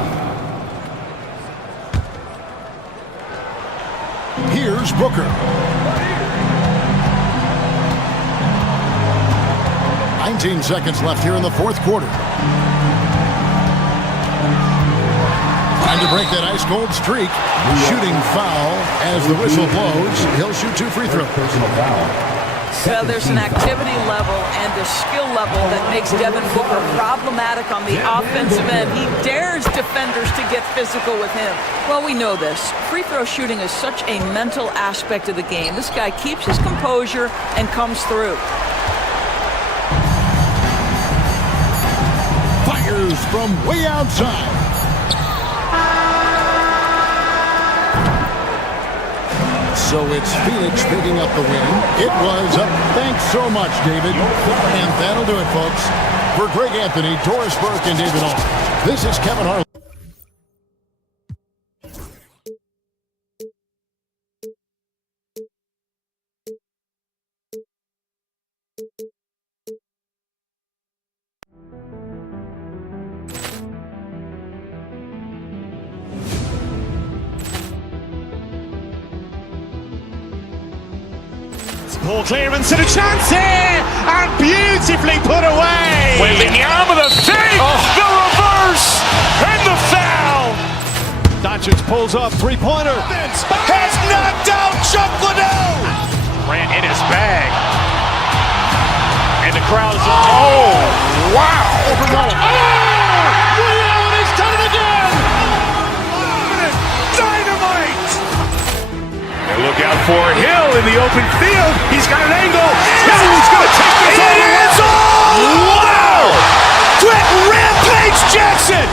Here's Booker. 19 seconds left here in the fourth quarter. Trying to break that ice-cold streak. Shooting foul as the whistle blows. He'll shoot 2 free throws. Personal foul. Well, there's an activity level and a skill level that makes Devin Booker problematic on the offensive end. He dares defenders to get physical with him. Well, we know this. Free throw shooting is such a mental aspect of the game. This guy keeps his composure and comes through. Fires from way outside. So it's Phoenix picking up the win. It was up. Thanks so much, David. And that'll do it, folks. For Greg Anthony, Doris Burke, and David All, this is Kevin Harlan. Ball clearance and a chance here, and beautifully put away. With the arm of the fake, the reverse, and the foul. Doncic pulls up, three-pointer. Has knocked out Chuck Liddell. Ran in his bag. And the crowd is, oh, wow. Leon has done it again. Dynamite. And look out for Hill in the open field. got an angle. He's going to take this all the way. Wow! Quick Rampage Jackson!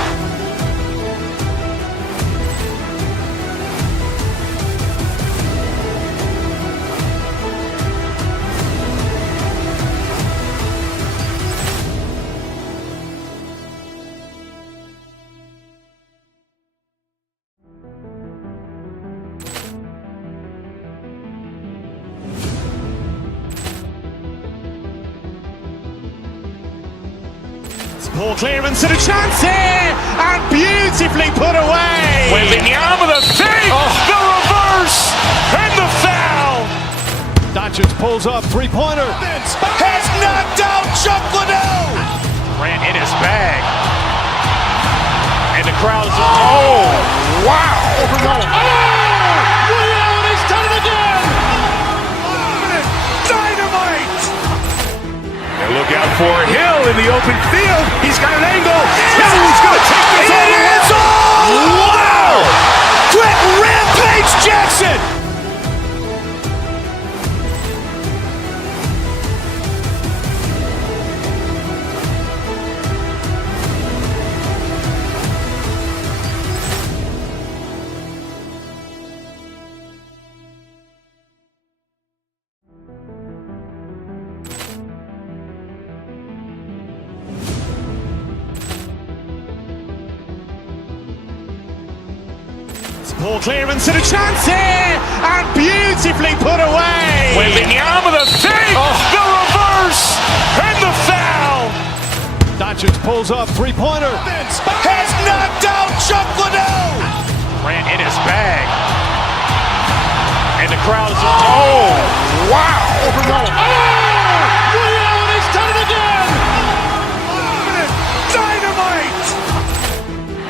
Poor clearance and a chance here, and beautifully put away. Wembanyama the save, the reverse, and the foul. Doncic pulls up, three-pointer. Has knocked out Chuck Liddell. Ran in his bag. And the crowd's, oh, wow. Liddell has done it again. Dynamite. And look out for Hill in the open field. He's got an angle. He's going to take this all the way. Wow! Quick Rampage Jackson. Poor clearance and a chance here, and beautifully put away. Wembanyama the save, the reverse, and the foul. Doncic pulls up, three-pointer. Has knocked out Chuck Liddell. Ran in his bag. And the crowd's, oh, wow. Liddell has done it again. Dynamite.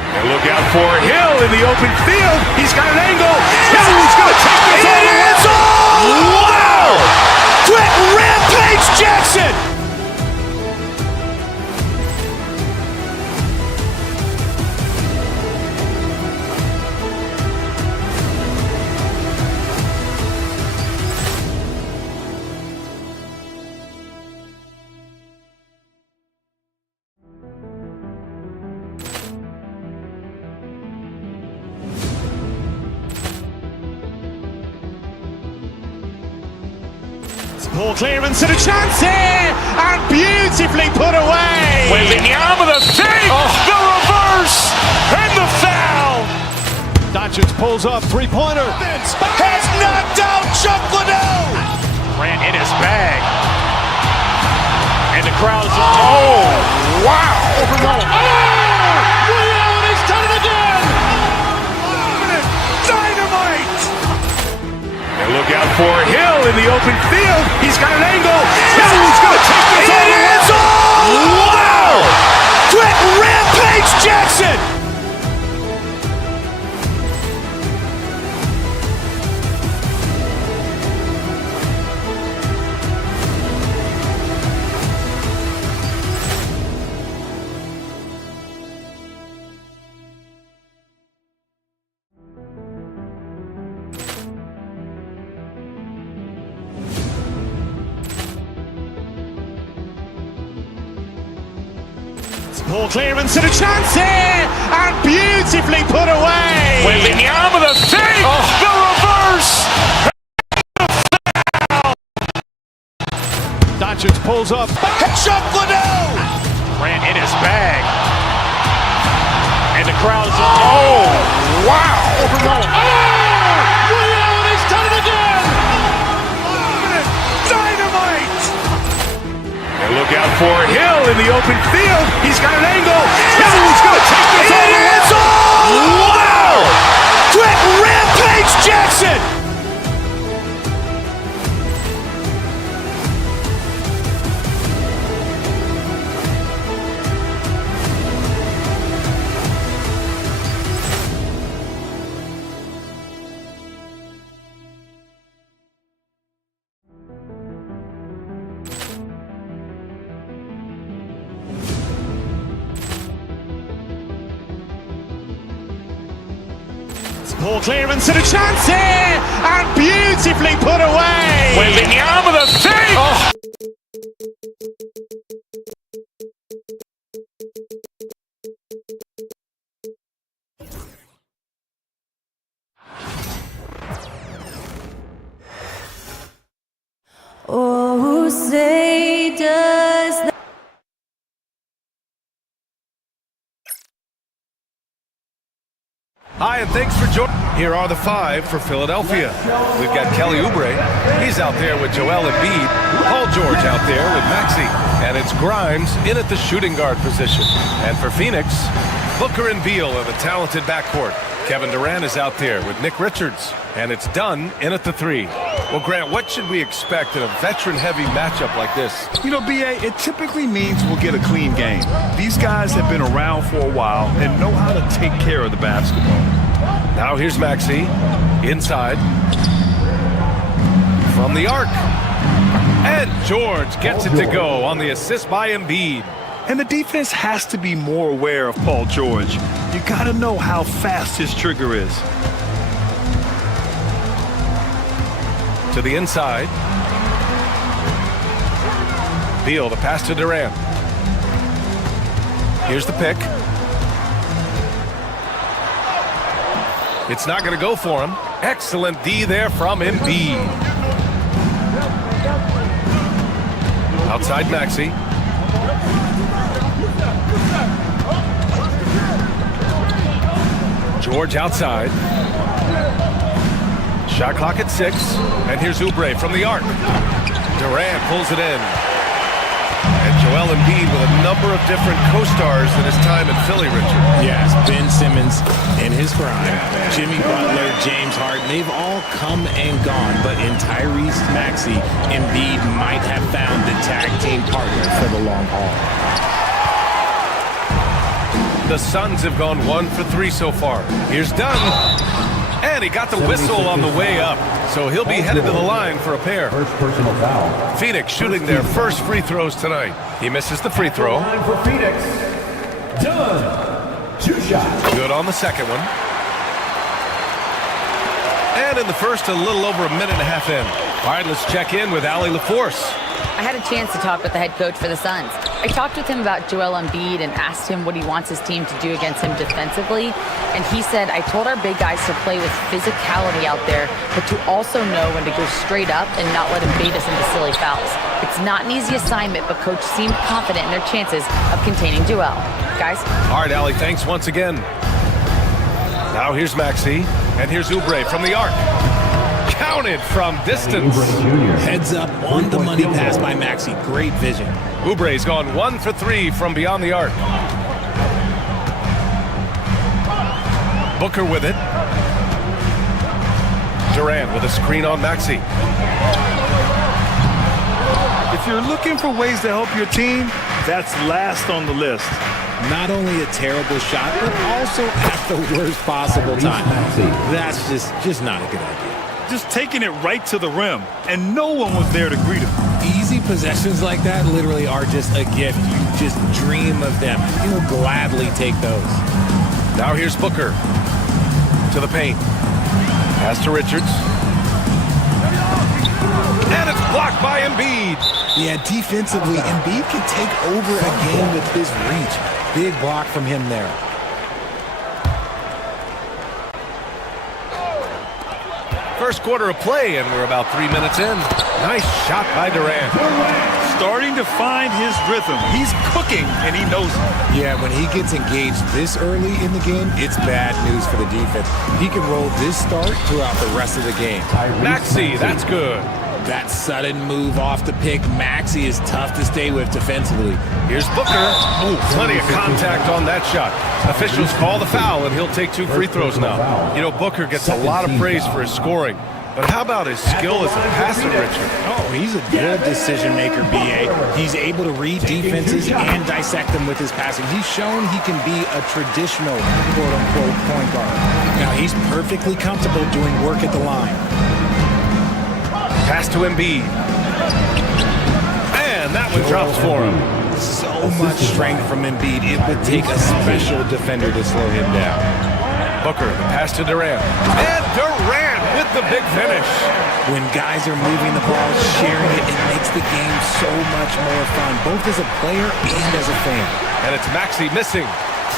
And look out for Hill in the open field. He's got an angle. He's going to take this all the way. Wow! Quick Rampage Jackson. Poor clearance and a chance here, and beautifully put away. Wembanyama the save, the reverse, and the foul. Doncic pulls up, three-pointer. Has knocked out Chuck Liddell. Ran in his bag. And the crowd's, oh, wow. Liddell has done it again. Dynamite. And look out for Hill in the open field. He's got an angle. He's going to take this all the way. Wow! Quick Rampage Jackson. Poor clearance and a chance here, and beautifully put away. Wembanyama the save, the reverse, and the foul. Doncic pulls up. Chuck Liddell ran in his bag. And the crowd's, oh, wow. Liddell has done it again. Dynamite. And look out for Hill in the open field. He's got an angle. He's going to take this all the way. Wow! Quick Rampage Jackson. Poor clearance and a chance here, and beautifully put away. Wembanyama the save. Oh. Oh, say does that. Hi, and thanks for joining. Here are the 5 for Philadelphia. We've got Kelly Oubre. He's out there with Joel Embiid. Paul George out there with Maxey. And it's Grimes in at the shooting guard position. And for Phoenix, Booker and Beal in the talented backcourt. Kevin Durant is out there with Nick Richards. And it's Dunn in at the 3. Well, Grant, what should we expect in a veteran-heavy matchup like this? You know, B.A., it typically means we'll get a clean game. These guys have been around for a while and know how to take care of the basketball. Now here's Maxey inside from the arc. And George gets it to go on the assist by Embiid. And the defense has to be more aware of Paul George. You got to know how fast his trigger is. To the inside. Beal, the pass to Durant. Here's the pick. It's not going to go for him. Excellent D there from Embiid. Outside Maxey. George outside. Shot clock at 6. And here's Oubre from the arc. Durant pulls it in. And Joel Embiid with a number of different co-stars in his time in Philly, Richard. Yes, Ben Simmons in his prime, Jimmy Butler, James Harden, they've all come and gone. But in Tyrese Maxey, Embiid might have found the tag team partner for the long haul. The Suns have gone 1 for 3 so far. Here's Dunn. And he got the whistle on the way up. So he'll be headed to the line for a pair. First personal foul. Phoenix shooting their first free throws tonight. He misses the free throw. Line for Phoenix. Dunn. 2 shots. Good on the second one. And in the first, a little over a minute and a half in. All right, let's check in with Allie LaForce. I had a chance to talk with the head coach for the Suns. I talked with him about Joel Embiid and asked him what he wants his team to do against him defensively. And he said, I told our big guys to play with physicality out there, but to also know when to go straight up and not let him bait us into silly fouls. It's not an easy assignment, but coach seemed confident in their chances of containing Joel. Guys? All right, Allie, thanks once again. Now here's Maxey, and here's Oubre from the arc. Counted from distance. Heads up on the money pass by Maxey. Great vision. Oubre's gone 1 for 3 from beyond the arc. Booker with it. Durant with a screen on Maxey. If you're looking for ways to help your team, that's last on the list. Not only a terrible shot, but also at the worst possible time. That's just not a good idea. Just taking it right to the rim, and no one was there to greet him. Easy possessions like that literally are just a gift. You just dream of them. You'll gladly take those. Now here's Booker to the paint. Pass to Richards. And it's blocked by Embiid. Yeah, defensively, Embiid can take over a game with his reach. Big block from him there. First quarter of play, and we're about 3 minutes in. Nice shot by Durant. Starting to find his rhythm. He's cooking, and he knows it. Yeah, when he gets engaged this early in the game, it's bad news for the defense. He can roll this start throughout the rest of the game. Maxey, that's good. That sudden move off the pick, Maxey is tough to stay with defensively. Here's Booker. Ooh, plenty of contact on that shot. Officials call the foul, and he'll take 2 free throws now. You know, Booker gets a lot of praise for his scoring. But how about his skill as a passer, Richard? Oh, he's a good decision maker, B.A. He's able to read defenses and dissect them with his passing. He's shown he can be a traditional quote-unquote point guard. Now, he's perfectly comfortable doing work at the line. Pass to Embiid. And that one drops for him. So much strength from Embiid. It would take a special defender to slow him down. Booker, the pass to Durant. And Durant with the big finish. When guys are moving the ball, sharing it, it makes the game so much more fun, both as a player and as a fan. And it's Maxey missing.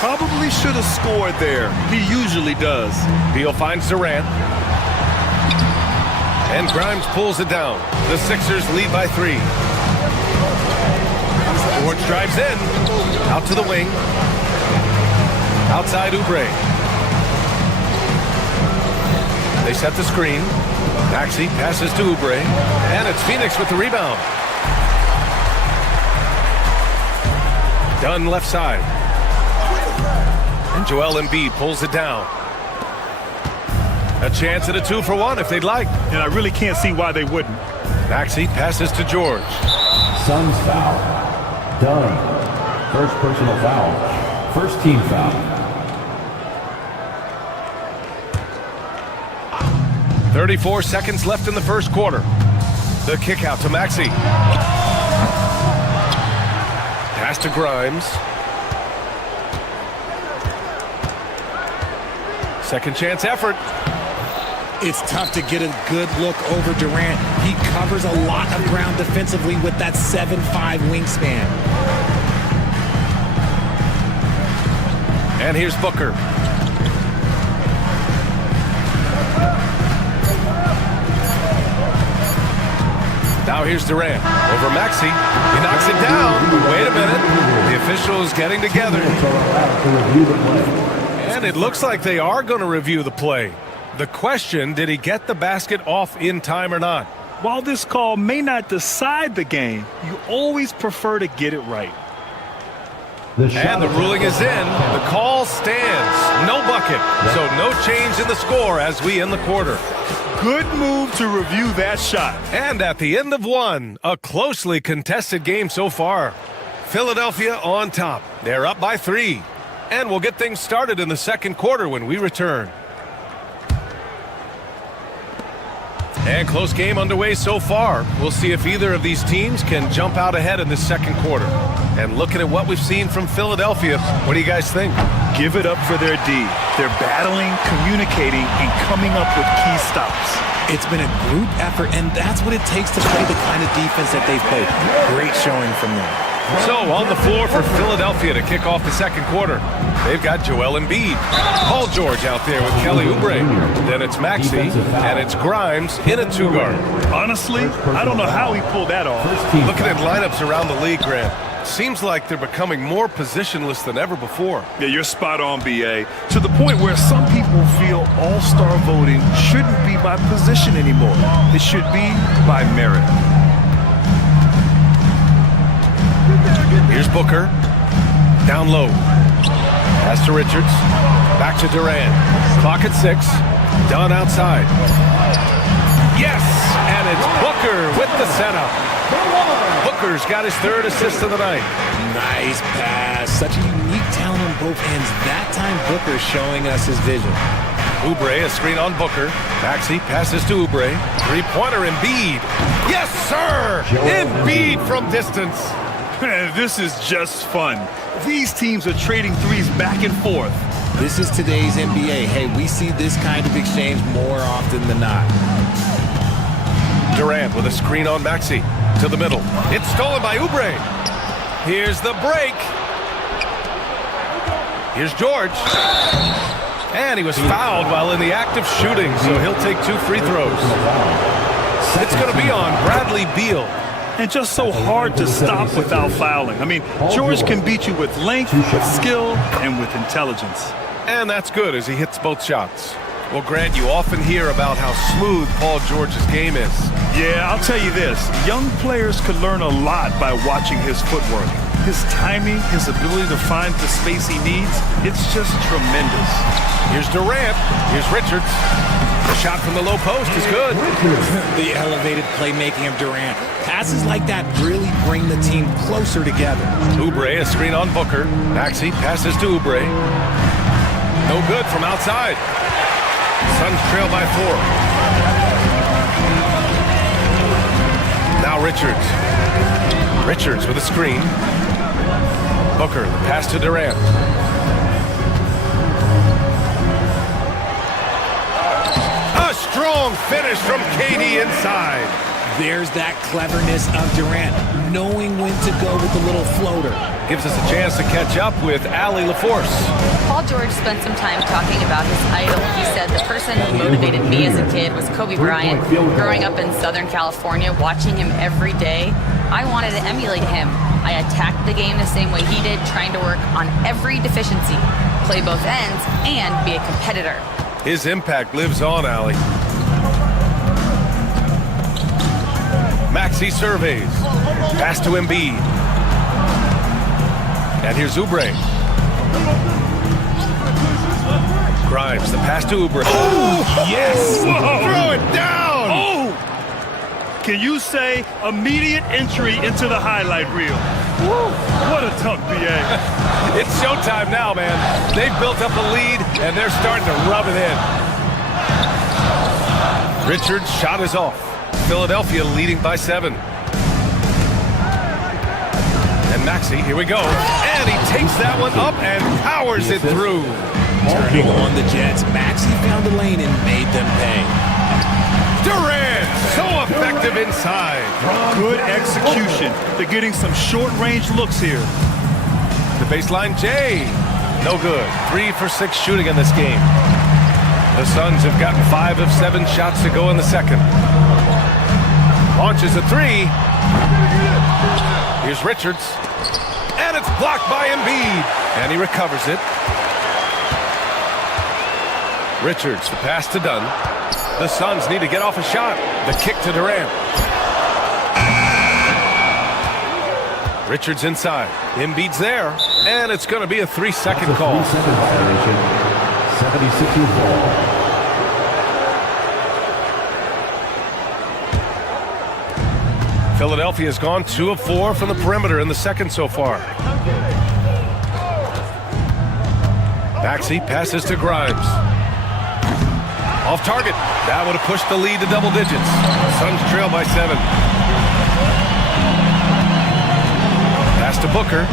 Probably should have scored there. He usually does. Beal finds Durant. And Grimes pulls it down. The Sixers lead by 3. George drives in. Out to the wing. Outside Oubre. They set the screen. Maxey passes to Oubre. And it's Phoenix with the rebound. Dunn left side. And Joel Embiid pulls it down. A chance at a 2-for-1 if they'd like. And I really can't see why they wouldn't. Maxey passes to George. Suns foul. Dunn. First personal foul. First team foul. 34 seconds left in the first quarter. The kick out to Maxey. Pass to Grimes. Second chance effort. It's tough to get a good look over Durant. He covers a lot of ground defensively with that 7'5" wingspan. And here's Booker. Now here's Durant. Over Maxey. He knocks it down. Wait a minute. The officials getting together. And it looks like they are going to review the play. The question, did he get the basket off in time or not? While this call may not decide the game, you always prefer to get it right. And the ruling is in. The call stands. No bucket. So no change in the score as we end the quarter. Good move to review that shot. And at the end of one, a closely contested game so far. Philadelphia on top. They're up by 3. And we'll get things started in the second quarter when we return. And close game underway so far. We'll see if either of these teams can jump out ahead in this second quarter. And looking at what we've seen from Philadelphia, what do you guys think? Give it up for their D. They're battling, communicating, and coming up with key stops. It's been a group effort, and that's what it takes to play the kind of defense that they've played. Great showing from them. So on the floor for Philadelphia to kick off the second quarter, they've got Joel Embiid. Paul George out there with Kelly Oubre. Then it's Maxey, and it's Grimes in a 2-guard. Honestly, I don't know how he pulled that off. Looking at lineups around the league, Grant, seems like they're becoming more positionless than ever before. Yeah, you're spot on, B.A. To the point where some people feel all-star voting shouldn't be by position anymore. It should be by merit. Here's Booker. Down low. Pass to Richards. Back to Durant. Clock at 6. Dunn outside. Yes! And it's Booker with the setup. Booker's got his 3rd assist of the night. Nice pass. Such a unique talent on both ends. That time Booker showing us his vision. Oubre, a screen on Booker. Maxey passes to Oubre. 3-pointer Embiid. Yes, sir! Embiid from distance. This is just fun. These teams are trading threes back and forth. This is today's NBA. Hey, we see this kind of exchange more often than not. Durant with a screen on Maxey. To the middle. It's stolen by Oubre. Here's the break. Here's George. And he was fouled while in the act of shooting, so he'll take 2 free throws. It's going to be on Bradley Beal. And just so hard to stop without fouling. I mean, George can beat you with length, with skill, and with intelligence. And that's good as he hits both shots. Well, Grant, you often hear about how smooth Paul George's game is. Yeah, I'll tell you this. Young players could learn a lot by watching his footwork. His timing, his ability to find the space he needs, it's just tremendous. Here's Durant. Here's Richards. The shot from the low post is good. The elevated playmaking of Durant. Passes like that really bring the team closer together. Oubre, a screen on Booker. Maxey passes to Oubre. No good from outside. Suns trail by 4. Now Richards. Richards with a screen. Booker, the pass to Durant. finish from KD inside. There's that cleverness of Durant, knowing when to go with the little floater. Gives us a chance to catch up with Allie LaForce. Paul George spent some time talking about his idol. He said the person who motivated me as a kid was Kobe Bryant. Growing up in Southern California, watching him every day, I wanted to emulate him. I attacked the game the same way he did, trying to work on every deficiency, play both ends, and be a competitor. His impact lives on, Allie. Maxey surveys. Pass to Embiid. And here's Oubre. Grimes, the pass to Oubre. Oh, yes! Whoa. Throw it down! Oh! Can you say immediate entry into the highlight reel? Woo. What a dunk, BA. It's showtime now, man. They've built up a lead, and they're starting to rub it in. Richards' shot is off. Philadelphia leading by 7. And Maxey, here we go. And he takes that one up and powers it through. Turning on the Jets, Maxey found the lane and made them pay. Durant, so effective inside. Good execution. They're getting some short-range looks here. The baseline, Jay. No good. 3 for 6 shooting in this game. The Suns have gotten 5 of 7 shots to go in the second. Launches a 3. Here's Richards. And it's blocked by Embiid. And he recovers it. Richards, the pass to Dunn. The Suns need to get off a shot. The kick to Durant. Richards inside. Embiid's there. And it's going to be a 3-second call. 3-second violation. 76ers ball. Philadelphia has gone 2 of 4 from the perimeter in the second so far. Maxey passes to Grimes. Off target. That would have pushed the lead to double digits. Suns trail by 7. Pass to Booker.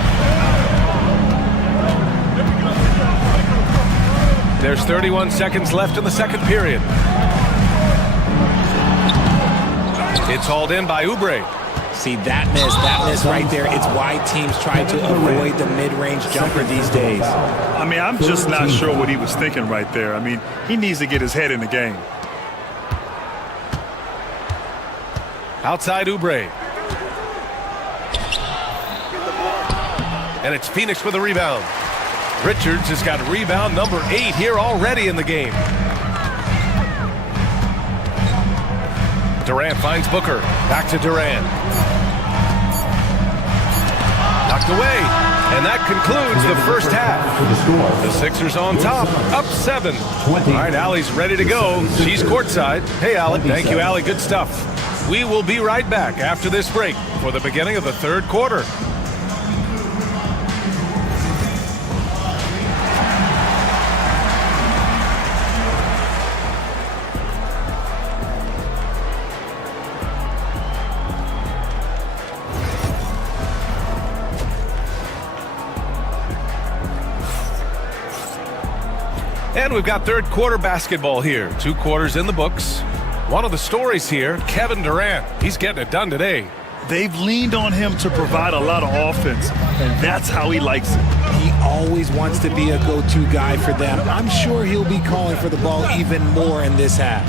There's 31 seconds left in the second period. It's hauled in by Oubre. See, that miss right there, it's why teams try to avoid the mid-range jumper these days. I mean, I'm just not sure what he was thinking right there. I mean, he needs to get his head in the game. Outside Oubre. And it's Phoenix with a rebound. Richards has got rebound number 8 here already in the game. Durant finds Booker. Back to Durant. Knocked away. And that concludes the first half. The Sixers on top, up 7. All right, Allie's ready to go. She's courtside. Hey, Allie. Thank you, Allie. Good stuff. We will be right back after this break for the beginning of the third quarter. And we've got third quarter basketball here. 2 quarters in the books. One of the stories here, Kevin Durant. He's getting it done today. They've leaned on him to provide a lot of offense, and that's how he likes it. He always wants to be a go-to guy for them. I'm sure he'll be calling for the ball even more in this half.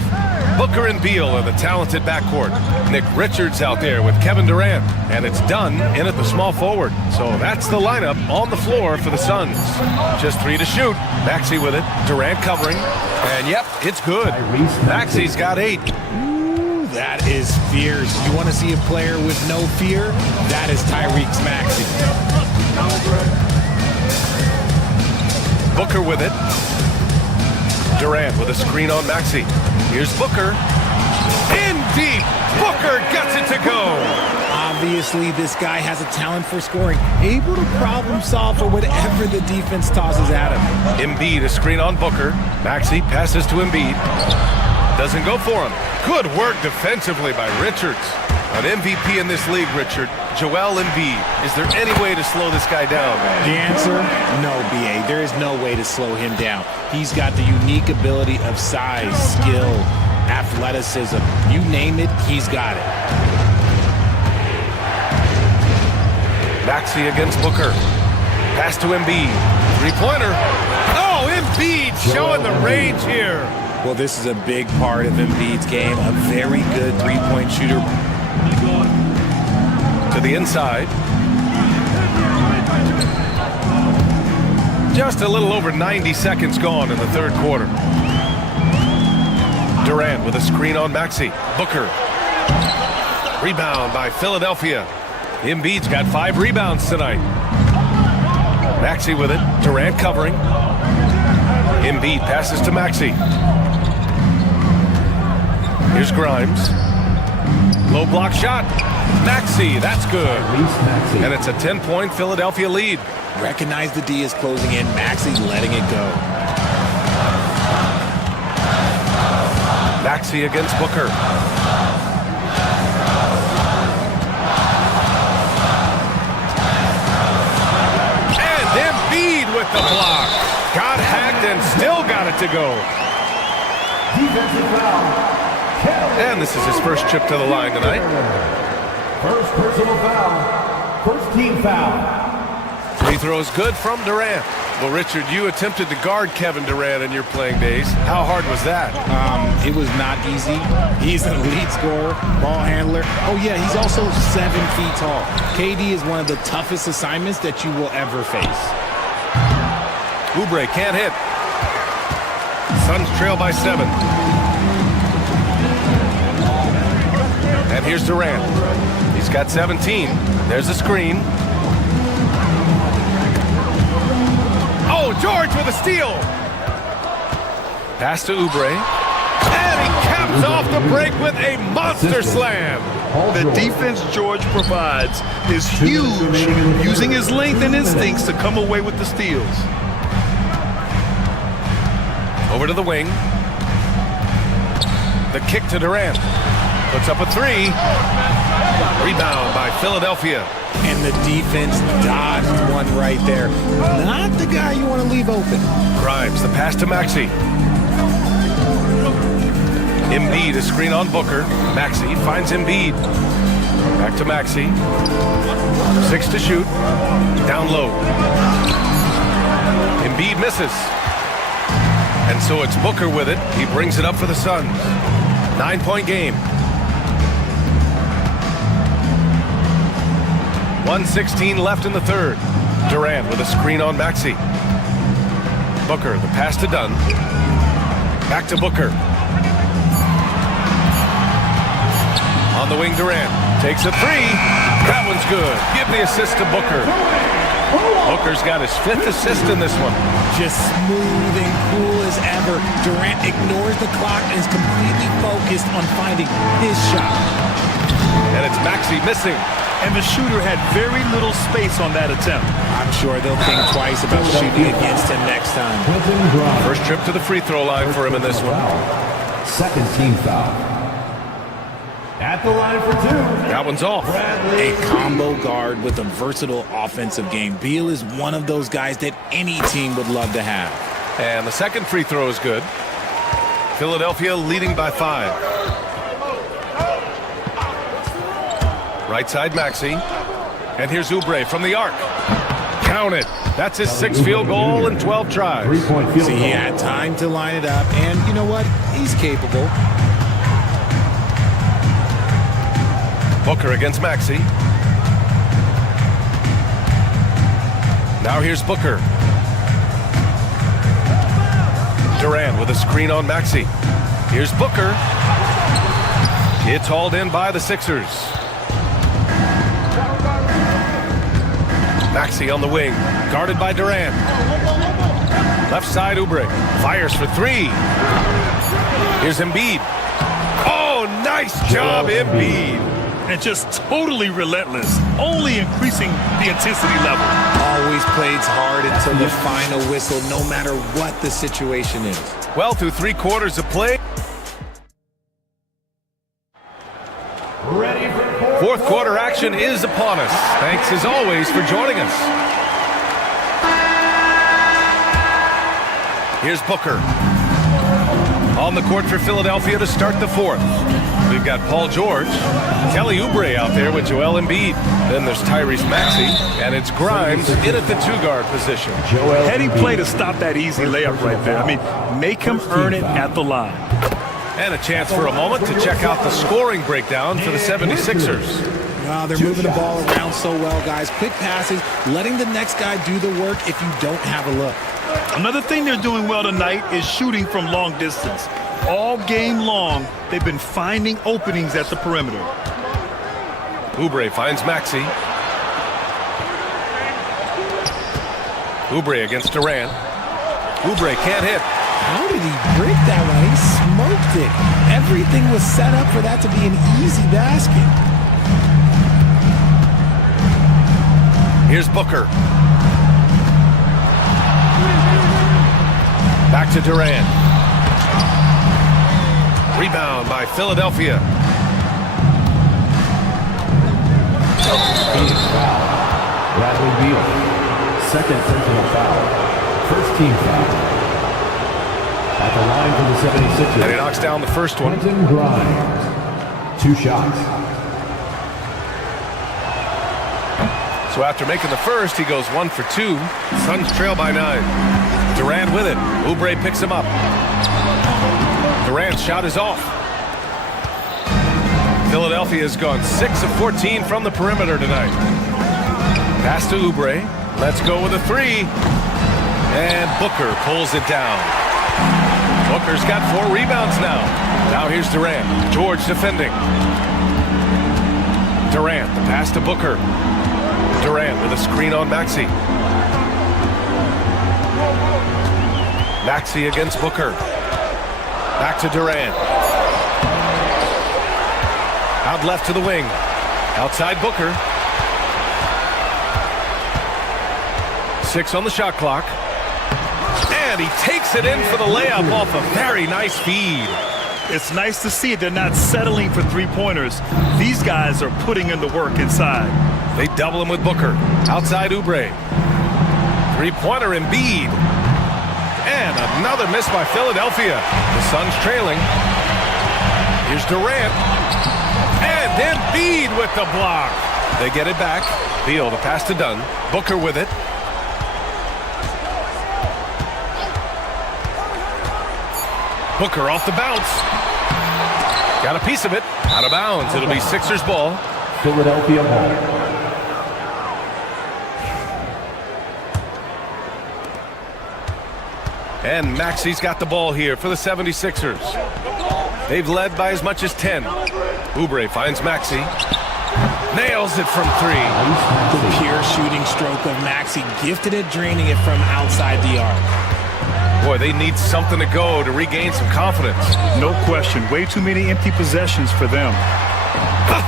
Booker and Beal in the talented backcourt. Nick Richards out there with Kevin Durant. And it's Dunn in at the small forward. So that's the lineup on the floor for the Suns. Just 3 to shoot. Maxey with it. Durant covering. And yep, it's good. Maxey's got 8. Ooh, that is fierce. You want to see a player with no fear? That is Tyrese Maxey. Booker with it. Durant with a screen on Maxey. Here's Booker. In deep. Booker gets it to go. Obviously, this guy has a talent for scoring. Able to problem solve for whatever the defense tosses at him. Embiid, a screen on Booker. Maxey passes to Embiid. Doesn't go for him. Good work defensively by Richards. An MVP in this league, Richard. Joel Embiid. Is there any way to slow this guy down? The answer, no, BA. There is no way to slow him down. He's got the unique ability of size, skill, athleticism, you name it, he's got it. Maxey against Booker. Pass to Embiid. Three-pointer. Oh, Embiid showing the range here. Well, this is a big part of Embiid's game. A very good three-point shooter. To the inside. Just a little over 90 seconds gone in the third quarter. Durant with a screen on Maxey. Booker. Rebound by Philadelphia. Embiid's got 5 rebounds tonight. Maxey with it. Durant covering. Embiid passes to Maxey. Here's Grimes. Low block shot. Maxey, that's good. And it's a 10-point Philadelphia lead. Recognize the D is closing in. Maxey letting it go. Maxey against Booker. And Embiid with the block. Got hacked and still got it to go. And this is his first trip to the line tonight. First personal foul. First team foul. Free throw is good from Durant. Well, Richard, you attempted to guard Kevin Durant in your playing days. How hard was that? It was not easy. He's an elite scorer, ball handler. Oh, yeah, he's also 7 feet tall. KD is one of the toughest assignments that you will ever face. Oubre can't hit. Suns trail by 7. And here's Durant. He's got 17. There's a screen. Oh, George with a steal. Pass to Oubre. And he caps off the break with a monster slam. The defense George provides is huge, using his length and instincts to come away with the steals. Over to the wing. The kick to Durant. Puts up a 3. Rebound by Philadelphia. And the defense dodged one right there. Not the guy you want to leave open. Grimes, the pass to Maxey. Embiid, a screen on Booker. Maxey finds Embiid. Back to Maxey. 6 to shoot. Down low. Embiid misses. And so it's Booker with it. He brings it up for the Suns. 9-point game. 1:16 left in the third. Durant with a screen on Maxey. Booker, the pass to Dunn. Back to Booker. On the wing, Durant takes a 3. That one's good. Give the assist to Booker. Booker's got his 5th assist in this one. Just smooth and cool as ever. Durant ignores the clock and is completely focused on finding his shot. And it's Maxey missing. And the shooter had very little space on that attempt. I'm sure they'll think twice about shooting against him next time. First trip to the free throw line for him in this one. Second team foul. At the line for 2. That one's off. A combo guard with a versatile offensive game. Beal is one of those guys that any team would love to have. And the second free throw is good. Philadelphia leading by 5. Right side, Maxey. And here's Oubre from the arc. Count it. That's his 6th field goal in 12 tries. See, he had time to line it up, and you know what? He's capable. Booker against Maxey. Now here's Booker. Durant with a screen on Maxey. Here's Booker. It's hauled in by the Sixers. Maxey on the wing, guarded by Durant. Left side, Oubre fires for 3. Here's Embiid. Oh, nice job, Embiid. And just totally relentless, only increasing the intensity level. Always plays hard until the final whistle, no matter what the situation is. Well, through 3 quarters of play. Fourth quarter action is upon us. Thanks as always for joining us. Here's Booker. On the court for Philadelphia to start the fourth. We've got Paul George, Kelly Oubre out there with Joel Embiid. Then there's Tyrese Maxey, and it's Grimes in at the two-guard position. Heady play to stop that easy layup right there. I mean, make him earn it at the line. And a chance for a moment to check out the scoring breakdown for the 76ers. Wow, they're moving the ball around so well, guys. Quick passes, letting the next guy do the work if you don't have a look. Another thing they're doing well tonight is shooting from long distance. All game long, they've been finding openings at the perimeter. Oubre finds Maxey. Oubre against Durant. Oubre can't hit. How did he break that one? He smoked it. Everything was set up for that to be an easy basket. Here's Booker. Back to Durant. Rebound by Philadelphia. Team foul. Bradley Beal. Second personal foul. First team foul. At the line for the 76ers. And he knocks down the first one. Quentin Grimes. 2 shots. So after making the first, he goes 1 for 2. Suns trail by 9. Durant with it. Oubre picks him up. Durant's shot is off. Philadelphia has gone 6 of 14 from the perimeter tonight. Pass to Oubre. Let's go with a 3. And Booker pulls it down. Booker's got 4 rebounds now. Now here's Durant. George defending. Durant, the pass to Booker. Durant with a screen on Maxey. Maxey against Booker. Back to Durant. Out left to the wing. Outside Booker. 6 on the shot clock. And he takes it in for the layup off a very nice feed. It's nice to see they're not settling for three-pointers. These guys are putting in the work inside. They double him with Booker. Outside Oubre. Three-pointer Embiid. And another miss by Philadelphia. The Suns trailing. Here's Durant. And Embiid with the block. They get it back. Beal, the pass to Dunn. Booker with it. Booker off the bounce. Got a piece of it. Out of bounds. It'll be Sixers ball. Philadelphia ball. And Maxey's got the ball here for the 76ers. They've led by as much as 10. Oubre finds Maxey. Nails it from 3. The pure shooting stroke of Maxey. Gifted at draining it from outside the arc. Boy, they need something to go to regain some confidence. No question. Way too many empty possessions for them.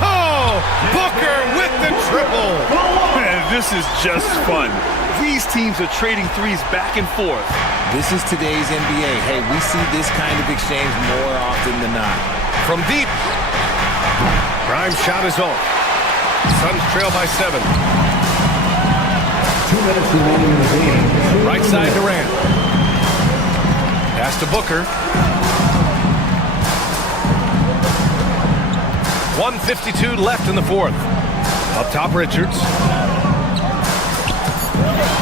Oh! Booker with the triple! Man, this is just fun. These teams are trading threes back and forth. This is today's NBA. Hey, we see this kind of exchange more often than not. From deep. Grimes' shot is off. Suns trail by 7. 2 minutes remaining in the game. Right side Durant. Pass to Booker. 1:52 left in the fourth. Up top Richards.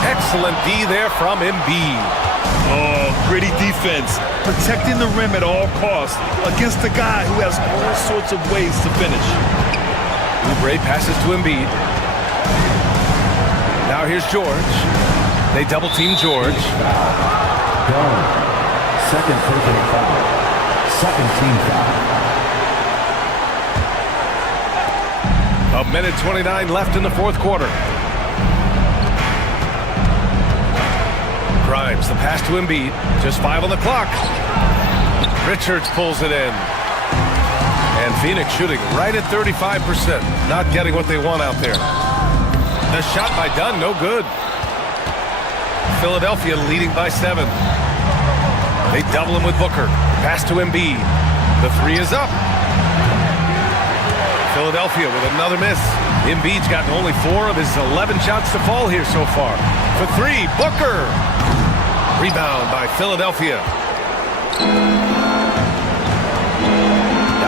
Excellent D there from Embiid. Oh, gritty defense. Protecting the rim at all costs against a guy who has all sorts of ways to finish. Oubre passes to Embiid. Now here's George. They double team George. Second personal foul. Second team foul. A minute 29 left in the fourth quarter. Grimes, the pass to Embiid. Just 5 on the clock. Richards pulls it in. And Phoenix shooting right at 35%. Not getting what they want out there. The shot by Dunn, no good. Philadelphia leading by 7. They double him with Booker. Pass to Embiid. The 3 is up. Philadelphia with another miss. Embiid's gotten only 4 of his 11 shots to fall here so far. For 3, Booker. Rebound by Philadelphia.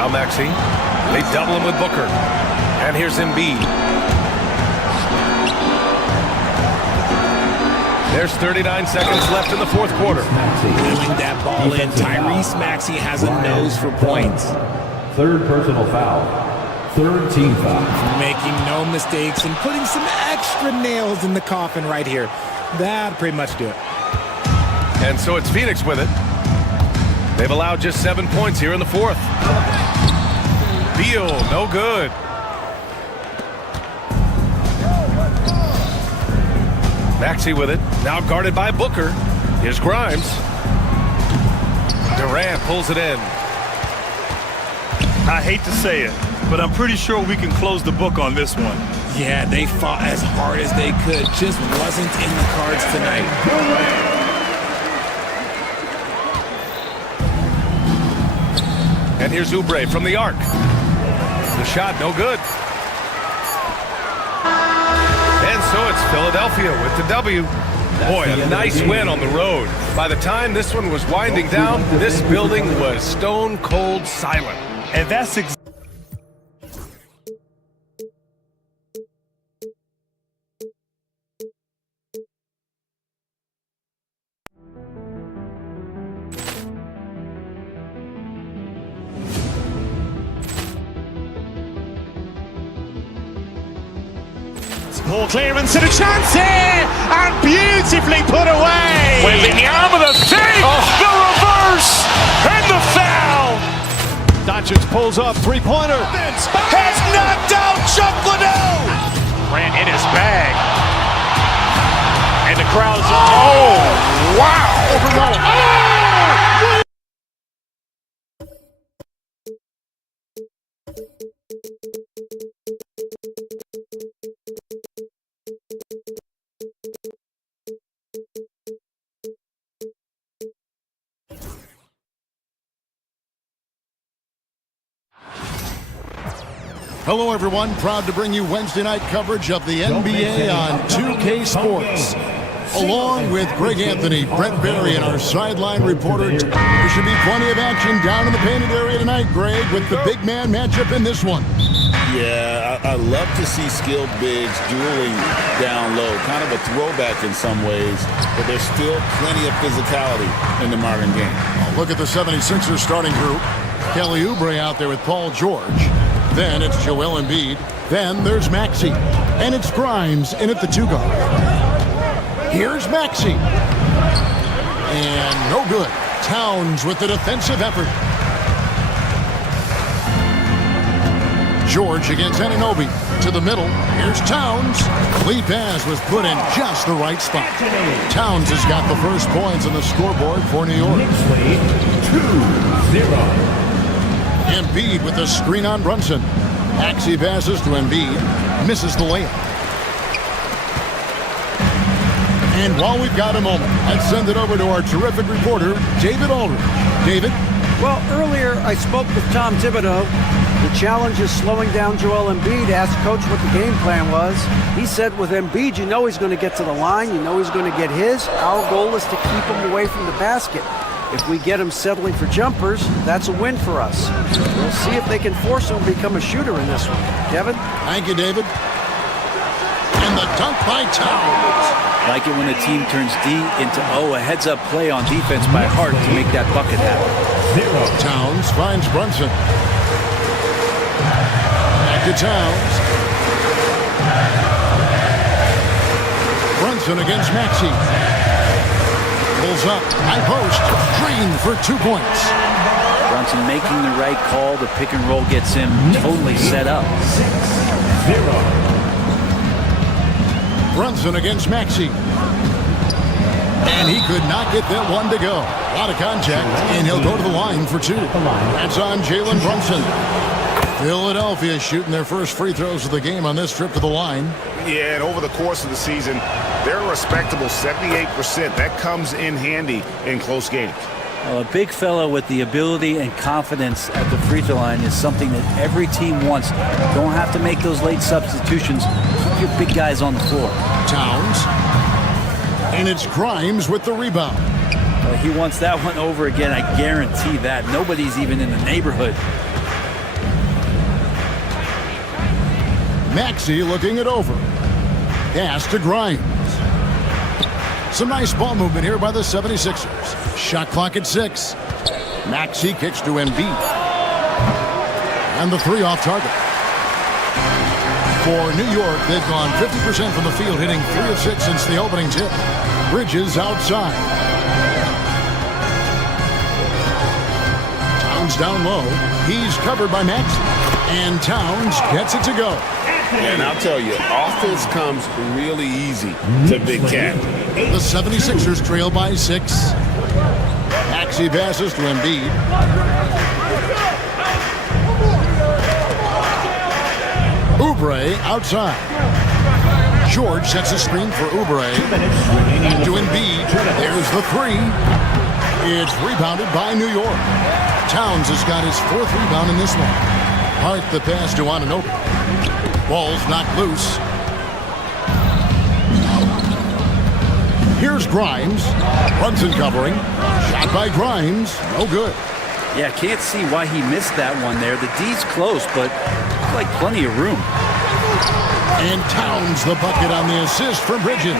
Now Maxey. They double him with Booker. And here's Embiid. There's 39 seconds left in the fourth quarter. Wheeling that ball in. Tyrese Maxey has a nose for points. Third personal foul. Third team foul. Making no mistakes and putting some extra nails in the coffin right here. That'd pretty much do it. And so it's Phoenix with it. They've allowed just 7 points here in the fourth. Beal, no good. Maxey with it, now guarded by Booker. Here's Grimes. Durant pulls it in. I hate to say it, but I'm pretty sure we can close the book on this one. Yeah, they fought as hard as they could. Just wasn't in the cards tonight. And here's Oubre from the arc. The shot, no good. And so it's Philadelphia with the W. Boy, a nice win on the road. By the time this one was winding down, this building was stone cold silent. And that's Ball clearance and a chance here, and beautifully put away. Wembanyama the save, the reverse, and the foul. Doncic pulls up, three-pointer. Has knocked out Chuck Liddell. Ran in his bag. And the crowd's oh, wow. Oh! Hello, everyone. Proud to bring you Wednesday night coverage of the NBA on 2K Sports. Along with Greg Anthony, Brent Barry, and our sideline reporter. There should be plenty of action down in the painted area tonight, Greg, with the big man matchup in this one. Yeah, I love to see skilled bigs dueling down low. Kind of a throwback in some ways, but there's still plenty of physicality in the modern game. Look at the 76ers starting group. Kelly Oubre out there with Paul George. Then it's Joel Embiid. Then there's Maxey. And it's Grimes in at the two guard. Here's Maxey. And no good. Towns with the defensive effort. George against Anunoby. To the middle. Here's Towns. Lead pass was put in just the right spot. Towns has got the first points on the scoreboard for New York. 2-0. Embiid with the screen on Brunson. Maxey passes to Embiid. Misses the layup. And while we've got a moment, let's send it over to our terrific reporter, David Aldridge. David? Well, earlier I spoke with Tom Thibodeau. The challenge is slowing down Joel Embiid. Asked Coach what the game plan was. He said with Embiid, you know he's going to get to the line. You know he's going to get his. Our goal is to keep him away from the basket. If we get him settling for jumpers, that's a win for us. We'll see if they can force him to become a shooter in this one. Kevin? Thank you, David. And the dunk by Towns. Like it when a team turns D into O, a heads-up play on defense by Hart to make that bucket happen. Towns finds Brunson. Back to Towns. Brunson against Maxey. Pulls up, high post, Green for 2 points. Brunson making the right call. The pick and roll gets him totally set up. 6-0. Brunson against Maxey. And he could not get that one to go. A lot of contact, and he'll go to the line for 2. That's on Jalen Brunson. Philadelphia shooting their first free throws of the game on this trip to the line. Yeah, and over the course of the season, they're a respectable 78%. That comes in handy in close games. Well, a big fellow with the ability and confidence at the free throw line is something that every team wants. Don't have to make those late substitutions. Keep your big guys on the floor. Towns. And it's Grimes with the rebound. He wants that one over again. I guarantee that. Nobody's even in the neighborhood. Maxey looking it over. Pass to Grimes. Some nice ball movement here by the 76ers. Shot clock at 6. Maxey kicks to Embiid. And the 3 off target. For New York, they've gone 50% from the field, hitting 3 of 6 since the opening tip. Bridges outside. Towns down low. He's covered by Maxey. And Towns gets it to go. And I'll tell you, offense comes really easy to Big Cat. The 76ers trail by 6. Maxey passes to Embiid. Oubre outside. George sets a screen for Oubre. To Embiid. There's the 3. It's rebounded by New York. Towns has got his 4th rebound in this one. Hart the pass to Anunoby. Ball's knocked loose. Here's Grimes. Brunson covering. Shot by Grimes. No good. Yeah, can't see why he missed that one there. The D's close, but like plenty of room. And Towns the bucket on the assist from Bridges.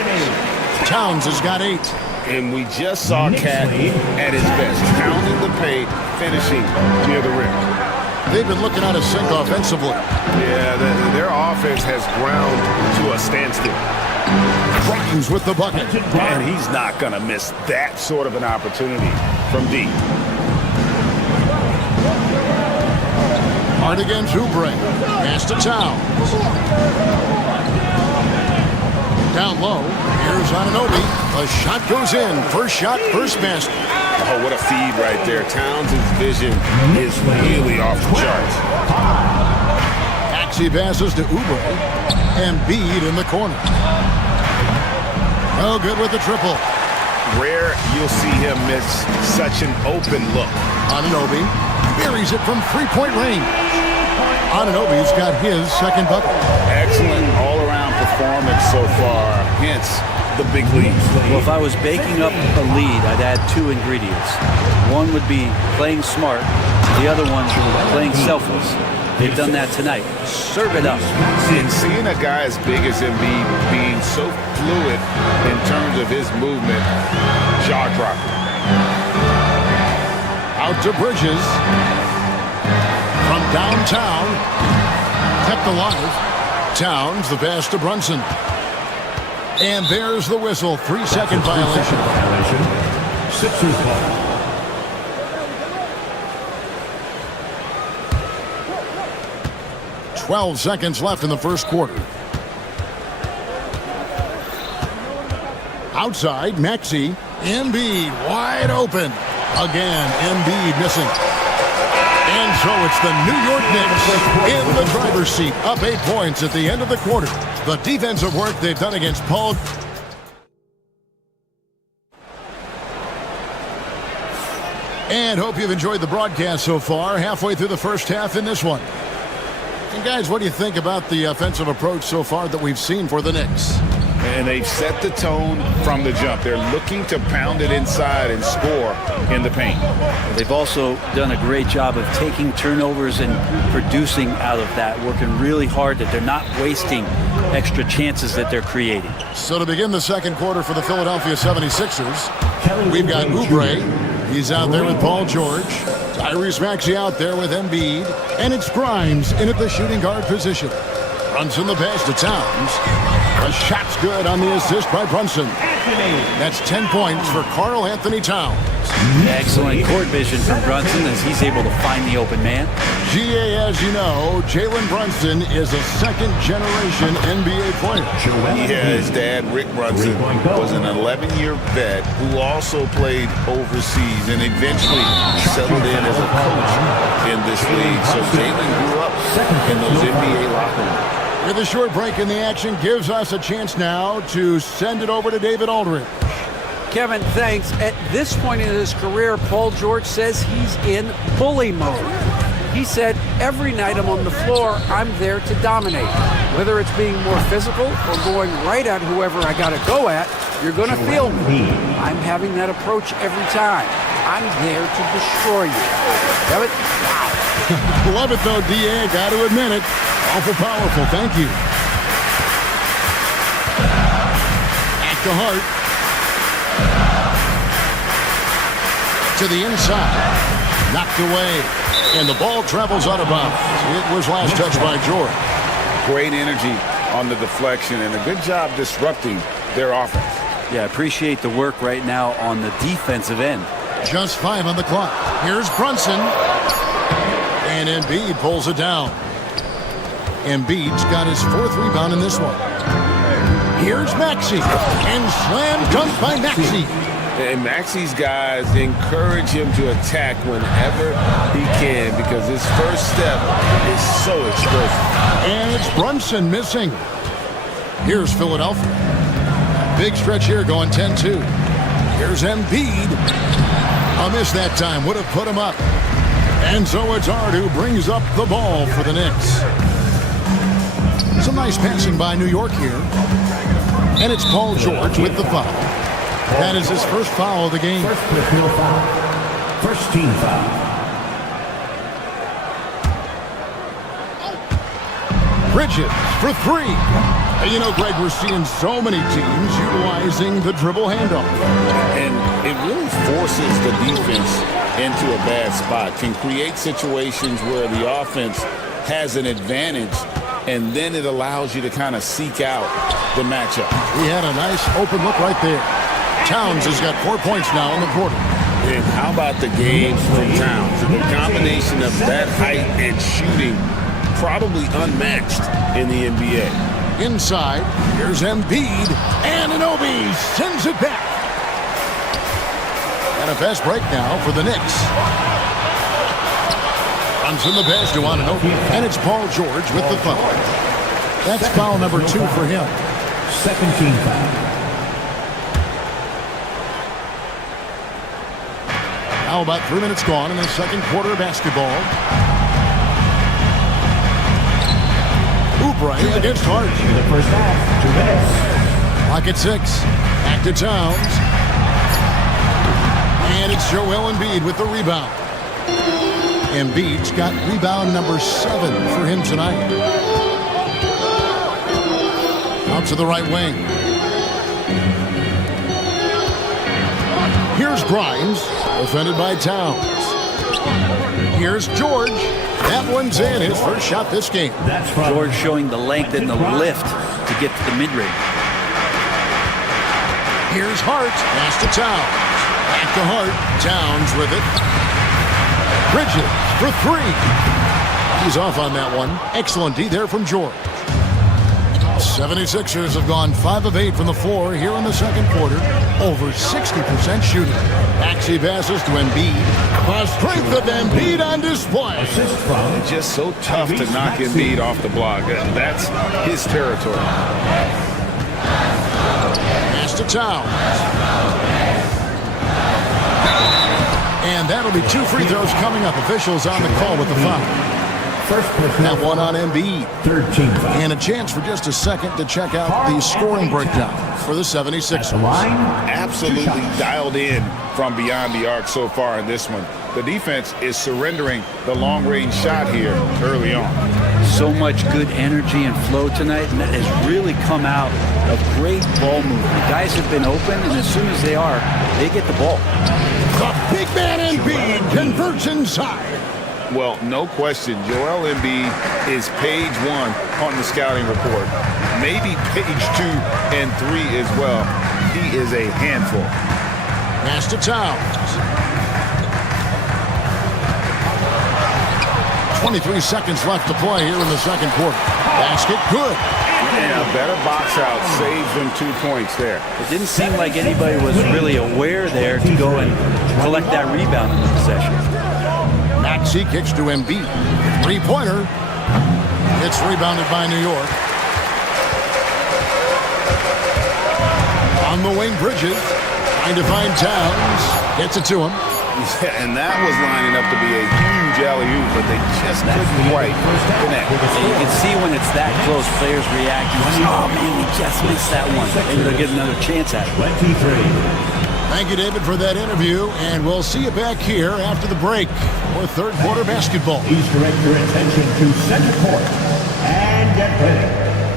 Towns has got 8. And we just saw Cat at his best, pounding the paint, finishing near the rim. They've been looking out of sync offensively. Yeah, their offense has ground to a standstill. Grimes with the bucket. And he's not going to miss that sort of an opportunity from deep. Hard against Oubre. Pass to Towns. Down low. Here's Anunoby. A shot goes in. First shot, first basket. Oh, what a feed right there. Towns' vision is really off the charts. Maxey passes to Oubre. Embiid in the corner. Oh, good with the triple. Rare you'll see him miss such an open look. Anunoby buries it from 3-point range. Anunoby's got his 2nd bucket. Excellent all-around performance so far, hence the big lead. Well, if I was baking up a lead, I'd add 2 ingredients. One would be playing smart. The other one, playing selfless. They've done that tonight. Serve it up. And seeing a guy as big as Embiid being so fluid in terms of his movement, jaw-dropping. Out to Bridges. From downtown. Kept alive. Towns, the pass to Brunson. And there's the whistle. 3-second violation. Sixers ball. .12 seconds left in the first quarter. Outside, Maxey. Embiid wide open. Again, Embiid missing. And so it's the New York Knicks in the driver's seat, up 8 points at the end of the quarter. The defensive work they've done against Paul. And hope you've enjoyed the broadcast so far. Halfway through the first half in this one. And guys, what do you think about the offensive approach so far that we've seen for the Knicks? And they've set the tone from the jump. They're looking to pound it inside and score in the paint. They've also done a great job of taking turnovers and producing out of that, working really hard that they're not wasting extra chances that they're creating. So to begin the second quarter for the Philadelphia 76ers, we've got Oubre. He's out there with Paul George. Tyrese Maxey out there with Embiid. And it's Grimes in at the shooting guard position. Brunson the pass to Towns. The shot's good on the assist by Brunson. That's 10 points for Karl Anthony Towns. Excellent court vision from Brunson as he's able to find the open man. GA, as you know, Jalen Brunson is a second-generation NBA player. Yeah, his dad, Rick Brunson, was an 11-year vet who also played overseas and eventually settled in as a coach in this league. So Jalen grew up in those NBA locker rooms. With a short break in the action, gives us a chance now to send it over to David Aldridge. Kevin, thanks. At this point in his career, Paul George says he's in bully mode. He said, every night I'm on the floor, I'm there to dominate. Whether it's being more physical or going right at whoever I got to go at, you're going to feel me. I'm having that approach every time. I'm there to destroy you. Kevin, wow. Love it, though, D.A. Got to admit it. Awful powerful, thank you. Back to Hart. To the inside. Knocked away. And the ball travels out of bounds. It was last touched by George. Great energy on the deflection and a good job disrupting their offense. Yeah, I appreciate the work right now on the defensive end. Just 5 on the clock. Here's Brunson. And Embiid pulls it down. Embiid's got his 4th rebound in this one. Here's Maxey. And slam dunk by Maxey. And Maxey's guys encourage him to attack whenever he can because his first step is so explosive. And it's Brunson missing. Here's Philadelphia. Big stretch here going 10-2. Here's Embiid. A miss that time would have put him up. And so it's Hart who brings up the ball for the Knicks. Some nice passing by New York here. And it's Paul George with the foul. That is his first foul of the game. First personal foul. First team foul. Bridges for 3. You know, Greg, we're seeing so many teams utilizing the dribble handoff. And it really forces the defense into a bad spot. Can create situations where the offense has an advantage, and then it allows you to kind of seek out the matchup. He had a nice open look right there. Towns has got 4 points now in the quarter. And how about the game from Towns? The combination of that height and shooting, probably unmatched in the NBA. Inside, here's Embiid, and Anunoby sends it back. And a fast break now for the Knicks. Runs in the pass to Anunoby, and it's Paul George with the foul. That's foul number 2 for him. Second team foul. Now about 3 minutes gone in the second quarter of basketball. Oubre against Hart. In the first half, 2 minutes. Clock at 6. Back to Towns. And it's Joel Embiid with the rebound. Embiid's got rebound number 7 for him tonight. Out to the right wing. Here's Grimes, defended by Towns. Here's George. That one's in, his first shot this game. George showing the length and the lift to get to the mid-range. Here's Hart. Pass to Towns. Back to Hart. Towns with it. Bridges for 3. He's off on that one. Excellent D there from George. 76ers have gone 5 of 8 from the floor here in the second quarter. Over 60% shooting. Maxey passes to Embiid. The strength of Embiid on display. It's just so tough to knock Embiid off the block. That's his territory. Pass to Towns. And that'll be 2 free throws coming up. Officials on the call with the foul. That one on Embiid. Third team foul. And a chance for just a second to check out the scoring breakdown for the 76ers. Absolutely dialed in from beyond the arc so far in this one. The defense is surrendering the long-range shot here early on. So much good energy and flow tonight, and that has really come out of great ball movement. Guys have been open, and as soon as they are, they get the ball. The big man Embiid converts inside. Well, no question, Joel Embiid is page 1 on the scouting report. Maybe page 2 and 3 as well. He is a handful. Pass to Towns. 23 seconds left to play here in the second quarter. Basket good. And a better box out saves them 2 points there. It didn't seem like anybody was really aware there to go and collect that rebound in the possession. Maxey kicks to Embiid. 3-pointer. It's rebounded by New York. On the wing, Bridges. Trying to find Towns. Gets it to him. Yeah, and that was lining up to be a huge huge alley-oop, but they just couldn't quite connect. And you can see when it's that close, players react. Oh, man, we just missed that one. Maybe they'll get another chance at it. 23. Thank you, David, for that interview, and we'll see you back here after the break for third quarter basketball. Please direct your attention to center court and get ready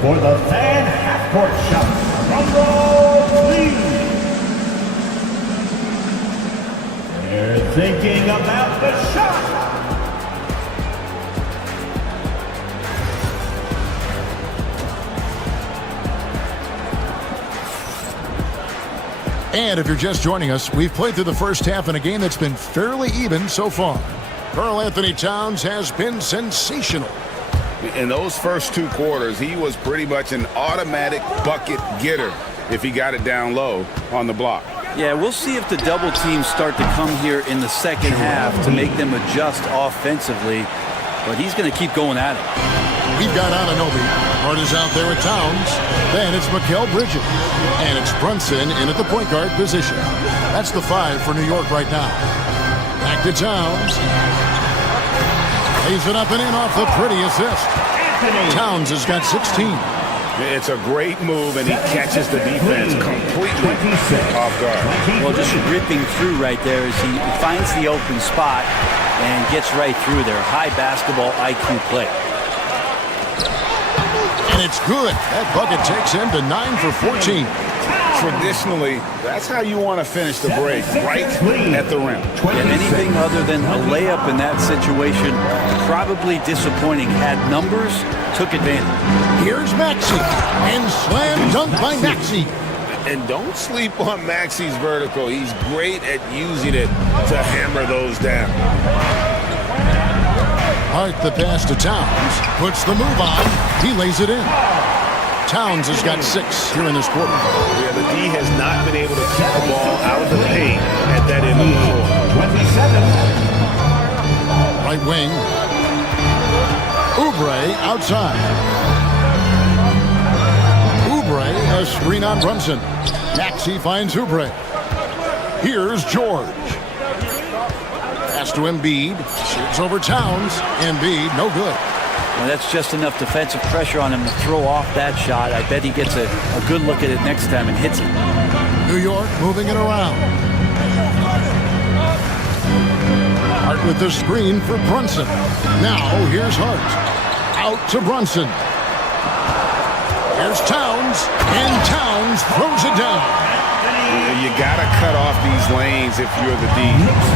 for the fan half-court shot. Drum roll, please. They're thinking about the shot. And if you're just joining us, we've played through the first half in a game that's been fairly even so far. Karl Anthony Towns has been sensational. In those first 2 quarters, he was pretty much an automatic bucket getter if he got it down low on the block. Yeah, we'll see if the double teams start to come here in the second half to make them adjust offensively, but he's going to keep going at it. We've got Anunoby. Hart is out there at Towns. Then it's Mikal Bridges. And it's Brunson in at the point guard position. That's the 5 for New York right now. Back to Towns. Lays it up and in off the pretty assist. Towns has got 16. It's a great move, and he catches the defense completely off guard. Well, just ripping through right there as he finds the open spot and gets right through there. High basketball IQ play. And it's good. That bucket takes him to 9 for 14. Traditionally, that's how you want to finish the break, right at the rim. And anything other than a layup in that situation, probably disappointing. Had numbers, took advantage. Here's Maxey. And slam dunk by Maxey. And don't sleep on Maxey's vertical. He's great at using it to hammer those down. Hart the pass to Towns. Puts the move on. He lays it in. Towns has got 6 here in this quarter. Yeah, the D has not been able to keep the ball out of the paint at that end of the floor. 27. Right wing. Oubre outside. Oubre, a screen on Brunson. Maxey finds Oubre. Here's George. Pass to Embiid. Shoots over Towns. Embiid, no good. Well, that's just enough defensive pressure on him to throw off that shot. I bet he gets a good look at it next time and hits it. New York moving it around. Hart with the screen for Brunson. Now here's Hart. Out to Brunson. Here's Towns. And Towns throws it down. You got to cut off these lanes if you're the D.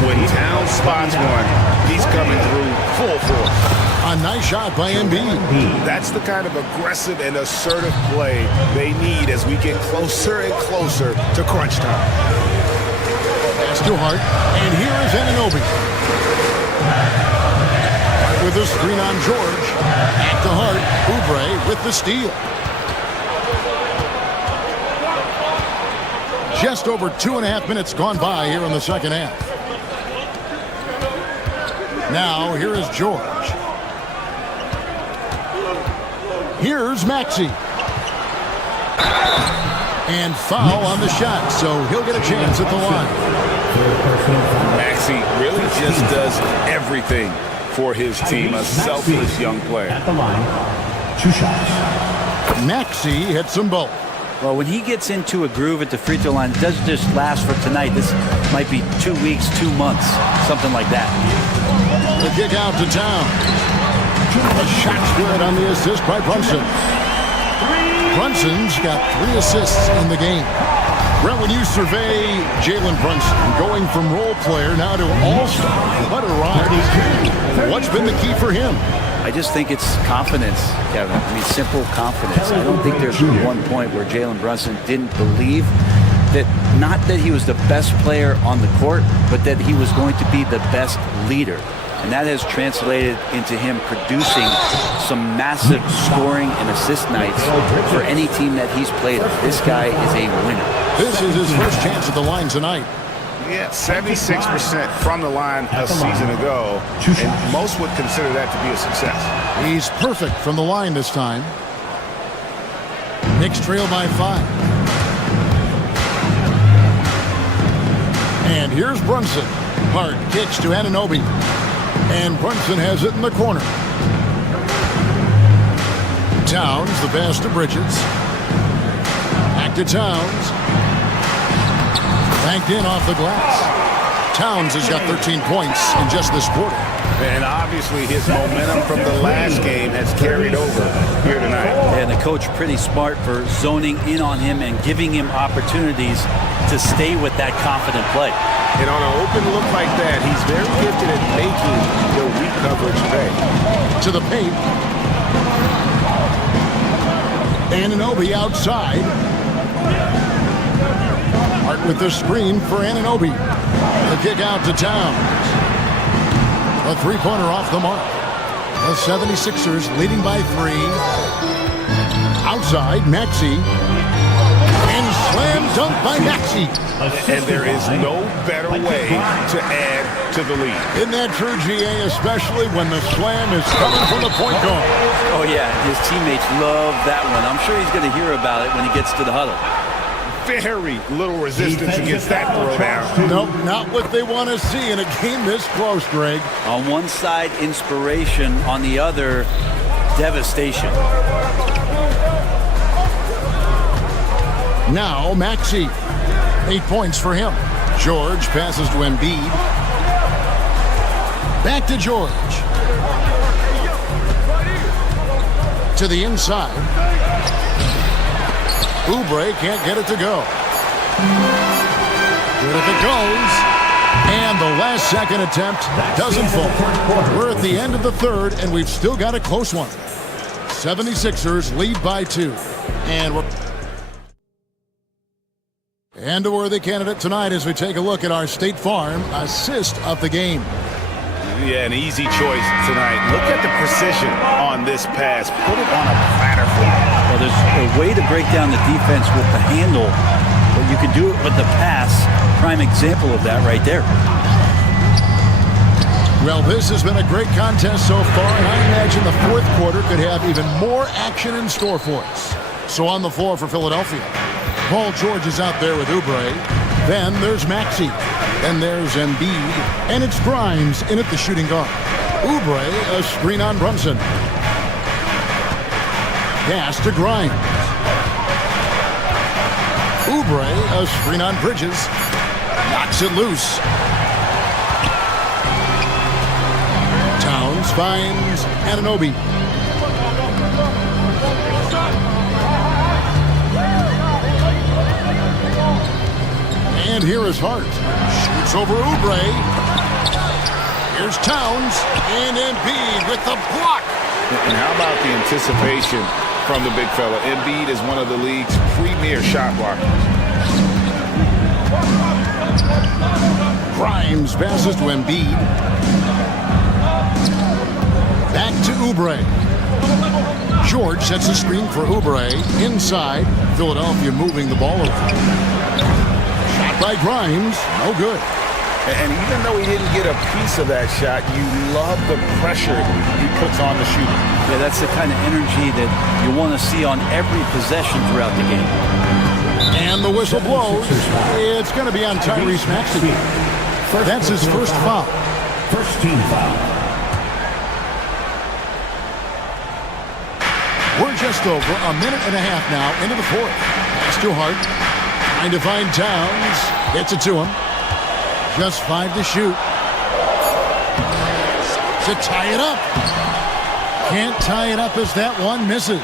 When Towns spots one, he's coming through full force. A nice shot by Embiid. That's the kind of aggressive and assertive play they need as we get closer and closer to crunch time. Pass to Hart, and here is Anunoby. Hart with the screen on George. Back to Hart. Oubre with the steal. Just over 2.5 minutes gone by here in the second half. Now here is George. Here's Maxey. And foul on the shot, so he'll get a chance at the line. Maxey really just does everything for his team. A selfless young player. At the line, 2 shots. Maxey hits them both. Well, when he gets into a groove at the free throw line, it doesn't just last for tonight. This might be 2 weeks, 2 months, something like that. The kick out to Towns. A shot's good on the assist by Brunson. Brunson's got 3 assists in the game. Brent, when you survey Jalen Brunson going from role player now to all-star, what a ride. What's been the key for him? I just think it's confidence, Kevin. I mean, simple confidence. I don't think there's one point where Jalen Brunson didn't believe that, not that he was the best player on the court, but that he was going to be the best leader. And that has translated into him producing some massive scoring and assist nights for any team that he's played. This guy is a winner. This is his first chance at the line tonight. Yeah, 76% from the line a season ago, and most would consider that to be a success. He's perfect from the line this time. Knicks trail by 5. And here's Brunson. Hart kicks to Anunoby. And Brunson has it in the corner. Towns, the pass to Bridges. Back to Towns. Banked in off the glass. Towns has got 13 points in just this quarter. And obviously his momentum from the last game has carried over here tonight. And the coach pretty smart for zoning in on him and giving him opportunities to stay with that confident play. And on an open look like that, he's very gifted at making the weak coverage pay. To the paint. Anunoby outside. Hart with the screen for Anunoby. The kick out to Towns. A three-pointer off the mark. The 76ers leading by 3. Outside, Maxey. And slam dunk by Maxey. And there is no better way to add to the lead. Isn't that true, GA, especially when the slam is coming from the point guard? Oh, yeah, his teammates love that one. I'm sure he's going to hear about it when he gets to the huddle. Very little resistance against that throwdown. Nope, not what they want to see in a game this close, Greg. On one side, inspiration. On the other, devastation. Now, Maxey. 8 points for him. George passes to Embiid. Back to George. To the inside. Oubre can't get it to go. Good if it goes. And the last second attempt doesn't fall. We're at the end of the third, and we've still got a close one. 76ers lead by 2. And a worthy candidate tonight as we take a look at our State Farm assist of the game. Yeah, an easy choice tonight. Look at the precision on this pass. Put it on a platter for him. Well, there's a way to break down the defense with the handle, but you can do it with the pass. Prime example of that right there. Well, this has been a great contest so far, and I imagine the fourth quarter could have even more action in store for us. So on the floor for Philadelphia, Paul George is out there with Oubre. Then there's Maxey. Then there's Embiid. And it's Grimes in at the shooting guard. Oubre, a screen on Brunson. Pass to Grimes. Oubre, a screen on Bridges. Knocks it loose. Towns finds Anunoby. And here is Hart. Shoots over Oubre. Here's Towns. And Embiid with the block. And how about the anticipation from the big fella? Embiid is one of the league's premier shot blockers. Grimes passes to Embiid. Back to Oubre. George sets a screen for Oubre. Inside. Philadelphia moving the ball around. By Grimes, no good. And even though he didn't get a piece of that shot, you love the pressure he puts on the shooter. Yeah, that's the kind of energy that you want to see on every possession throughout the game. And the whistle blows. It's going to be on Tyrese Maxey. That's his first foul. First team foul. We're just over a minute and a half now into the fourth. Pass to Hart. Trying to find Towns. Gets it to him. Just 5 to shoot. To tie it up. Can't tie it up as that one misses.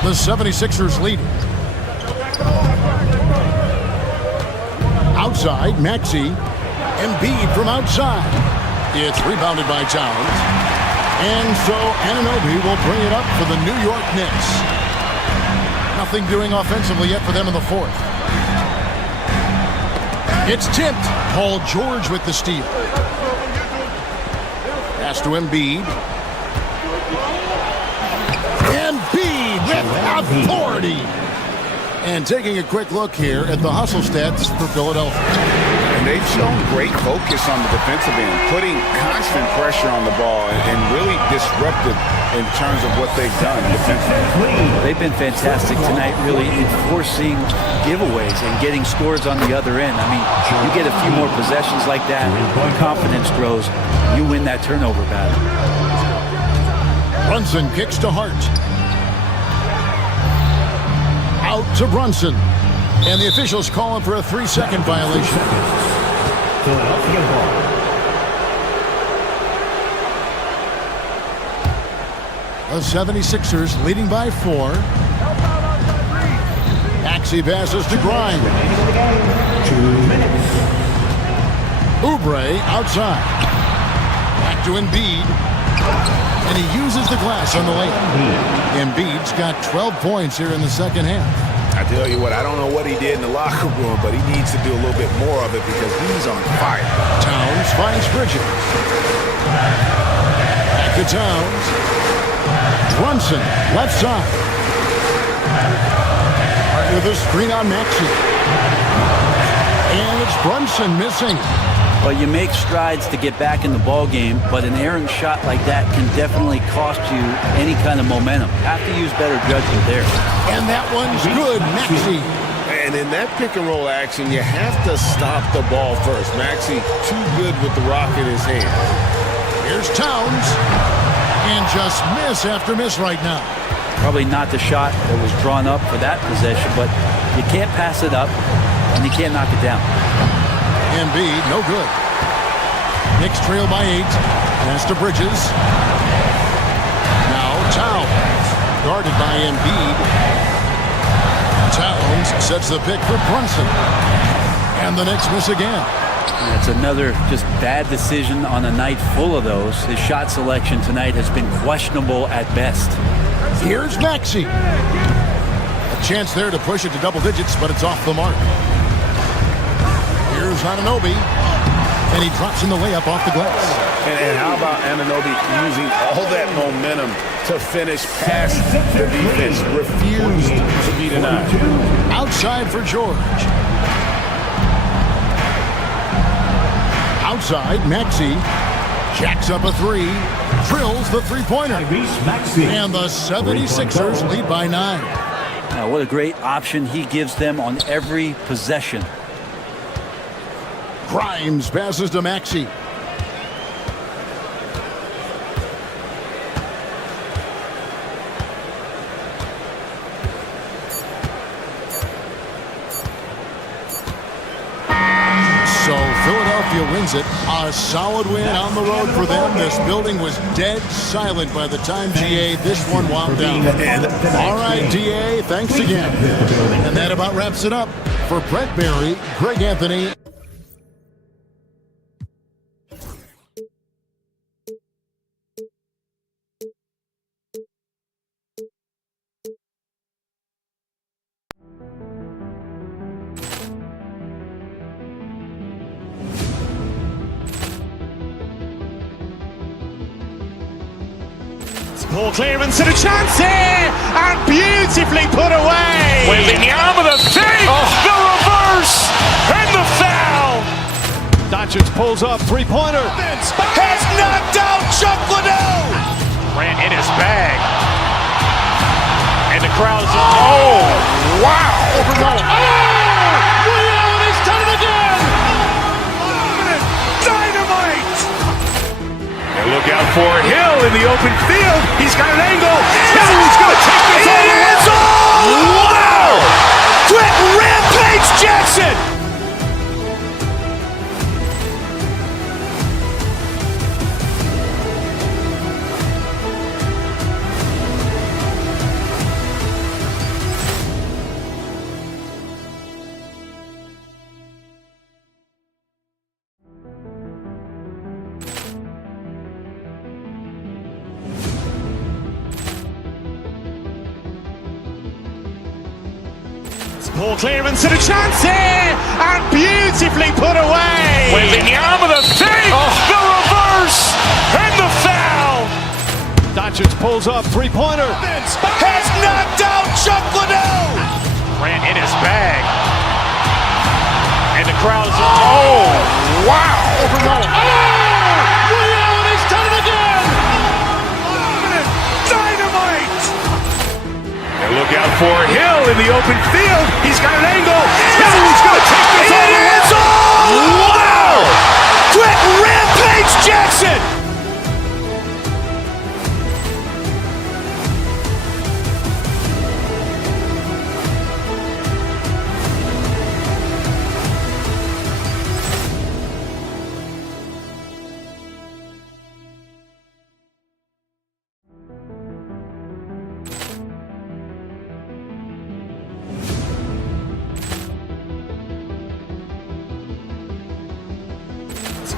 The 76ers lead. Outside, Maxey. Embiid from outside. It's rebounded by Towns. And so Anunoby will bring it up for the New York Knicks. Nothing doing offensively yet for them in the fourth. It's tipped. Paul George with the steal. Pass to Embiid. Embiid with authority. And taking a quick look here at the hustle stats for Philadelphia. And they've shown great focus on the defensive end, putting constant pressure on the ball and really disruptive in terms of what they've done defensively. They've been fantastic tonight, really enforcing giveaways and getting scores on the other end. I mean, you get a few more possessions like that, confidence grows, you win that turnover battle. Brunson kicks to Hart. Out to Brunson. And the officials call him for a 3-second violation. Philadelphia ball. The 76ers leading by 4. Maxey passes to Grimes. 2 minutes. Oubre outside. Back to Embiid. And he uses the glass on the layup. Embiid's got 12 points here in the second half. I tell you what, I don't know what he did in the locker room, but he needs to do a little bit more of it because he's on fire. Towns finds Bridges. Back to Towns. Brunson, left side. Hart with a screen on Maxey. And it's Brunson missing. Well, you make strides to get back in the ball game, but an errant shot like that can definitely cost you any kind of momentum. Have to use better judgment there. And that one's good, Maxey. And in that pick and roll action, you have to stop the ball first. Maxey too good with the rock in his hand. Here's Towns. And just miss after miss right now. Probably not the shot that was drawn up for that possession, but you can't pass it up and you can't knock it down. Embiid, no good. Knicks trail by 8. Pass to Bridges. Now Towns. Guarded by Embiid. Towns sets the pick for Brunson. And the Knicks miss again. That's another just bad decision on a night full of those. His shot selection tonight has been questionable at best. Here's Maxey. A chance there to push it to double digits, but it's off the mark. Here's Anunoby, and he drops in the layup off the glass. And how about Anunoby using all that momentum to finish past the defense? Refused to be denied. Outside for George. Outside, Maxey jacks up a 3, drills the three-pointer. And the 76ers lead by 9. Now, what a great option he gives them on every possession. Grimes passes to Maxey. So Philadelphia wins it. A solid win on the road for them. This building was dead silent by the time, GA, this one wound down. All right, DA, thanks again. And that about wraps it up. For Brett Barry, Greg Anthony. Ball clearance and a chance here, and beautifully put away. Wembanyama the save, the reverse, and the foul. Doncic pulls up, three-pointer. Has knocked out Chuck Liddell. Ran in his bag. And the crowd is... Oh, wow. He's done it again. Dynamite. And look out for Hill in the open field. He's got an angle. He's going to take this all the way. Wow. Quick Rampage Jackson. Ball clearance and a chance here, and beautifully put away. Wembanyama the save, the reverse, and the foul. Doncic pulls up, three-pointer. Has knocked out Chuck Liddell. Ran in his bag. And the crowd is, oh, wow. Overruled. Oh, and he's done it again. Dynamite! And look out for Hill in the open field. He's got an angle. He's going to take this all the way. Wow! Quick rampage Jackson!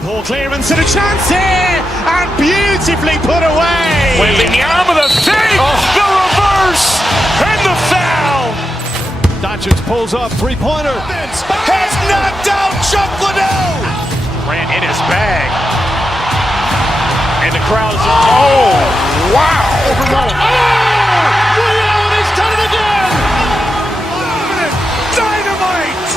Ball clearance and a chance here, and beautifully put away. Wembanyama the save, the reverse, and the foul. Doncic pulls up, three-pointer. Has knocked out Chuck Liddell. Ran in his bag. And the crowd is, oh, wow. Overruled. Oh, and he's done it again. Dynamite!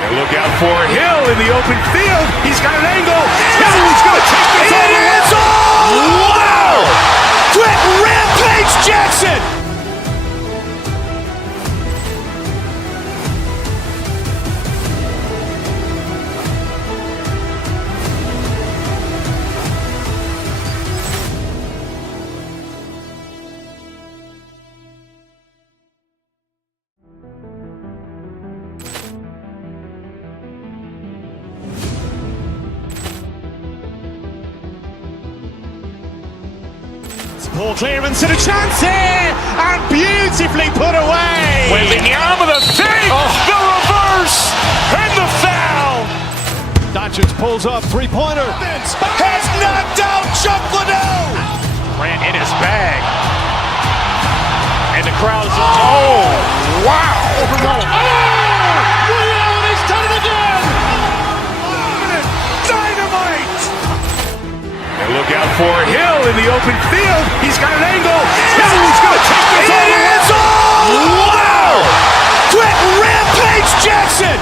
And look out for Hill in the open field. He's got an angle. He's going to take this all the way. Wow! Quick rampage Jackson! Ball clearance and a chance here, and beautifully put away. Wembanyama the save, the reverse, and the foul. Doncic pulls up, three-pointer. Has knocked out Chuck Liddell. Ran in his bag. And the crowd is, oh, wow. Overruled. Oh, and he's done it again. Dynamite! And look out for Hill in the open field. He's got an angle. He's going to take this all the way. Wow! Quick rampage Jackson!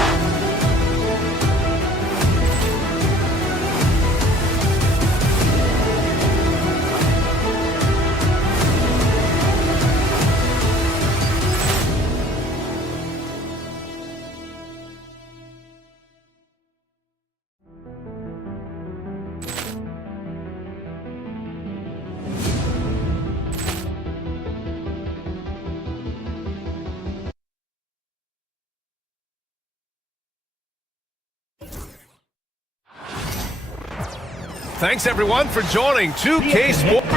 Thanks everyone for joining 2K Sports.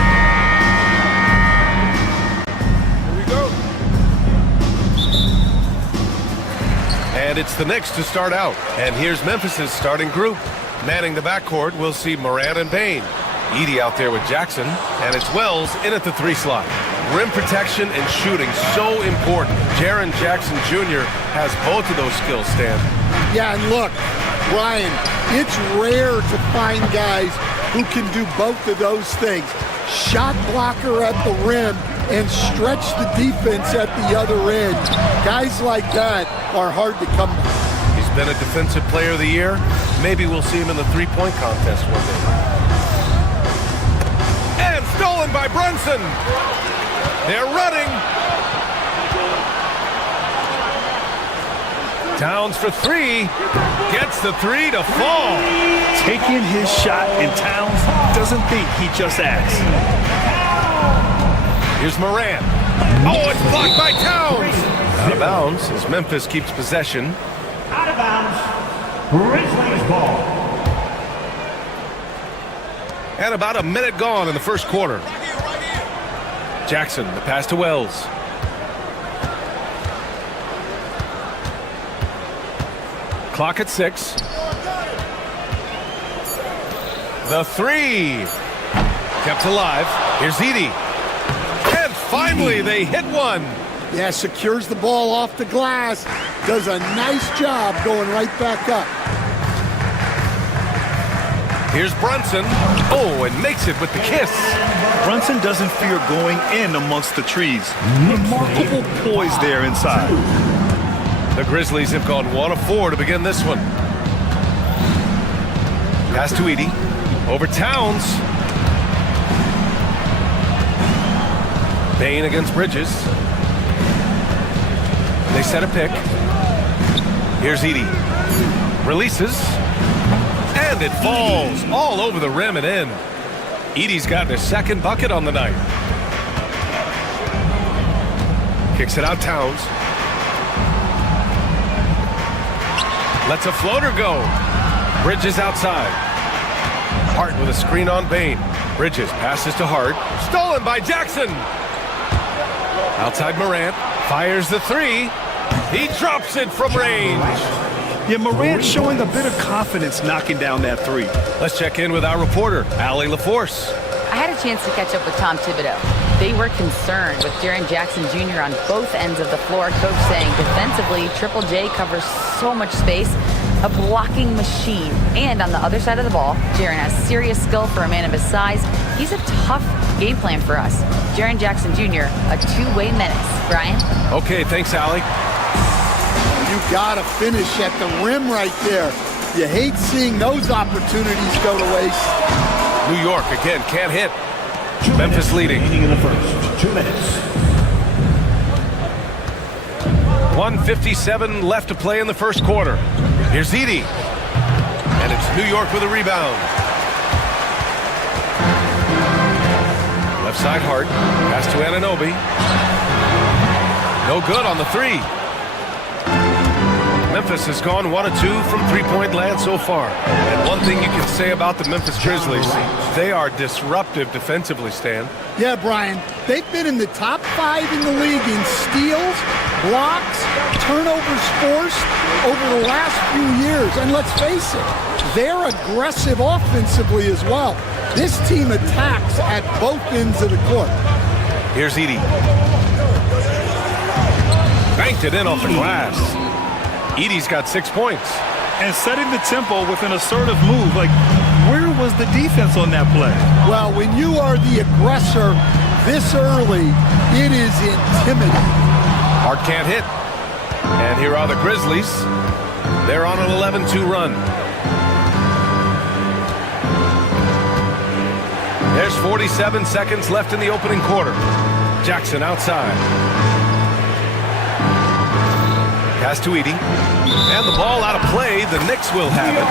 Here we go. And it's the Knicks to start out. And here's Memphis's starting group. Manning the backcourt, we'll see Morant and Bane. Edey out there with Jackson. And it's Wells in at the 3 slot. Rim protection and shooting, so important. Jaren Jackson Jr. has both of those skills, Stan. Yeah, and look, Brian, it's rare to find guys who can do both of those things. Shot blocker at the rim and stretch the defense at the other end. Guys like that are hard to come by. He's been a defensive player of the year. Maybe we'll see him in the three-point contest one day. And stolen by Brunson. They're running. Towns for 3. Gets the 3 to fall. Taking his shot, and Towns doesn't think, he just acts. Here's Morant. Oh, it's blocked by Towns. Out of bounds as Memphis keeps possession. Out of bounds. Grizzlies ball. And about a minute gone in the first quarter. Jackson, the pass to Wells. Clock at 6. The 3. Kept alive. Here's Edey. And finally, they hit one. Yeah, secures the ball off the glass. Does a nice job going right back up. Here's Brunson. Oh, and makes it with the kiss. Brunson doesn't fear going in amongst the trees. Remarkable poise there inside. The Grizzlies have gone 1 of 4 to begin this one. Pass to Edey. Over Towns. Bain against Bridges. They set a pick. Here's Edey. Releases. And it falls all over the rim and in. Edey's got his second bucket on the night. Kicks it out Towns. Lets a floater go. Bridges outside. Hart with a screen on Bain. Bridges passes to Hart. Stolen by Jackson. Outside Morant. Fires the three. He drops it from range. Yeah, Morant showing a bit of confidence knocking down that three. Let's check in with our reporter, Allie LaForce. I had a chance to catch up with Tom Thibodeau. They were concerned with Jaren Jackson Jr. on both ends of the floor. Coach saying defensively, Triple J covers so much space, a blocking machine. And on the other side of the ball, Jaren has serious skill for a man of his size. He's a tough game plan for us. Jaren Jackson Jr., a two-way menace. Brian? Okay, thanks, Allie. You gotta finish at the rim right there. You hate seeing those opportunities go to waste. New York again can't hit. Memphis leading. In the first 2 minutes. 1:57 left to play in the first quarter. Here's Edey. And it's New York with a rebound. Left side Hart. Pass to Anunoby. No good on the three. Memphis has gone 1 of 2 from three-point land so far. And one thing you can say about the Memphis Grizzlies, they are disruptive defensively, Stan. Yeah, Brian, they've been in the top 5 in the league in steals, blocks, turnovers forced over the last few years. And let's face it, they're aggressive offensively as well. This team attacks at both ends of the court. Here's Edey. Banked it in off the glass. Edey's got 6 points. And setting the tempo with an assertive move. Like, where was the defense on that play? Well, when you are the aggressor this early, it is intimidating. Hart can't hit. And here are the Grizzlies. They're on an 11-2 run. There's 47 seconds left in the opening quarter. Jackson outside. Pass to Edey. And the ball out of play. The Knicks will have it.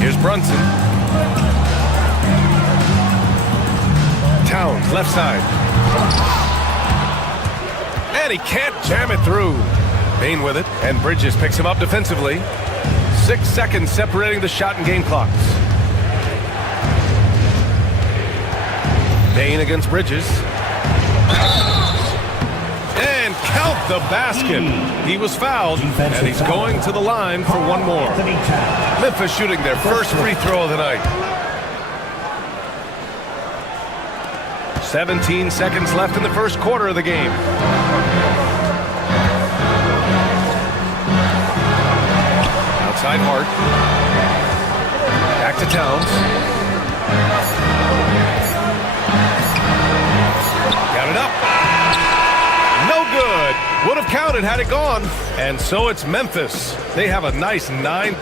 Here's Brunson. Towns, left side. And he can't jam it through. Bain with it. And Bridges picks him up defensively. 6 seconds separating the shot and game clocks. Bain against Bridges. And count the basket. He was fouled, and he's going to the line for one more. Memphis shooting their first free throw of the night. 17 seconds left in the first quarter of the game. Outside Hart. Back to Towns. Got it up. No good. Would have counted had it gone. And so it's Memphis. They have a nice 9.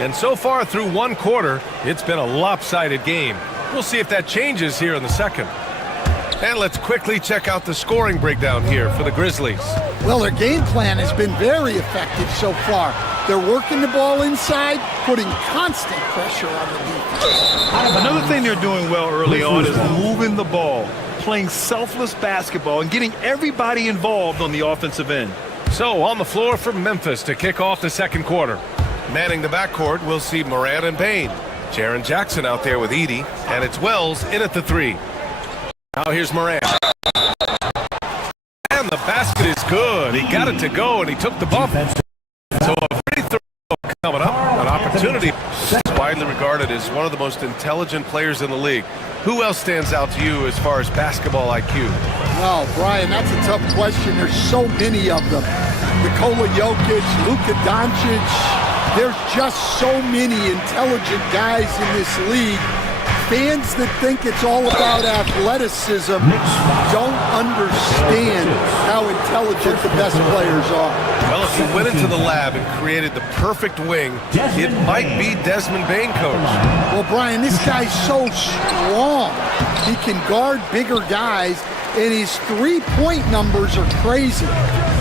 And so far through one quarter, it's been a lopsided game. We'll see if that changes here in the second. And let's quickly check out the scoring breakdown here for the Grizzlies. Well, their game plan has been very effective so far. They're working the ball inside, putting constant pressure on the defense. Another thing they're doing well early on is moving the ball, playing selfless basketball, and getting everybody involved on the offensive end. So on the floor for Memphis to kick off the second quarter. Manning the backcourt, we'll see Morant and Bain. Jaren Jackson out there with Edey, and it's Wells in at the three. Now here's Morant. And the basket is good. He got it to go, and he took the bump. So a free throw coming up, an opportunity. He's widely regarded as one of the most intelligent players in the league. Who else stands out to you as far as basketball IQ? Well, Brian, that's a tough question. There's so many of them. Nikola Jokic, Luka Doncic, There's just so many intelligent guys in this league. Fans that think it's all about athleticism don't understand how intelligent the best players are. Well, if he went into the lab and created the perfect wing, it might be Desmond Bain, coach. Well, Brian, this guy's so strong. He can guard bigger guys, and his three-point numbers are crazy.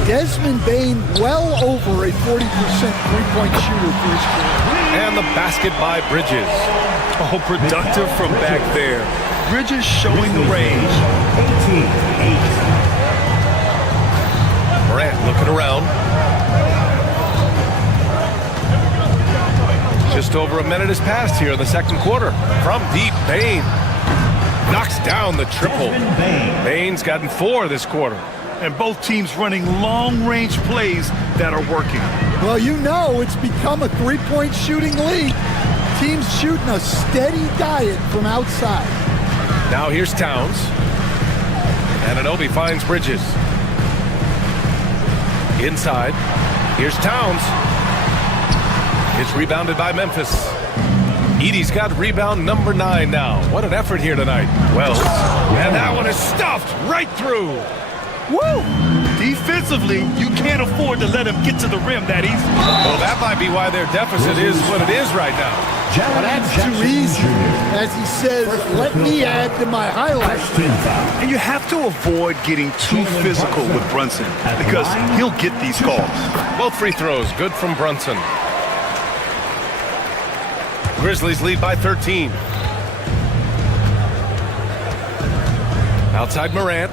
Desmond Bain, well over a 40% three-point shooter for his career. And the basket by Bridges. Oh, productive from back there. Bridges showing the range. 18-8. Morant looking around. Just over a minute has passed here in the second quarter. From deep, Bain knocks down the triple. Bain's gotten 4 this quarter. And both teams running long-range plays that are working. Well, you know it's become a three-point shooting league. Teams shooting a steady diet from outside. Now here's Towns. Anunoby finds Bridges. Inside. Here's Towns. It's rebounded by Memphis. Edey's got rebound number 9 now. What an effort here tonight. Wells. And that one is stuffed right through. Woo! Defensively, you can't afford to let him get to the rim that easy. Well, that might be why their deficit is what it is right now. Well, that's too easy. As he says, let me add to my highlights. And you have to avoid getting too physical with Brunson because he'll get these calls. Both free throws, good from Brunson. Grizzlies lead by 13. Outside Morant.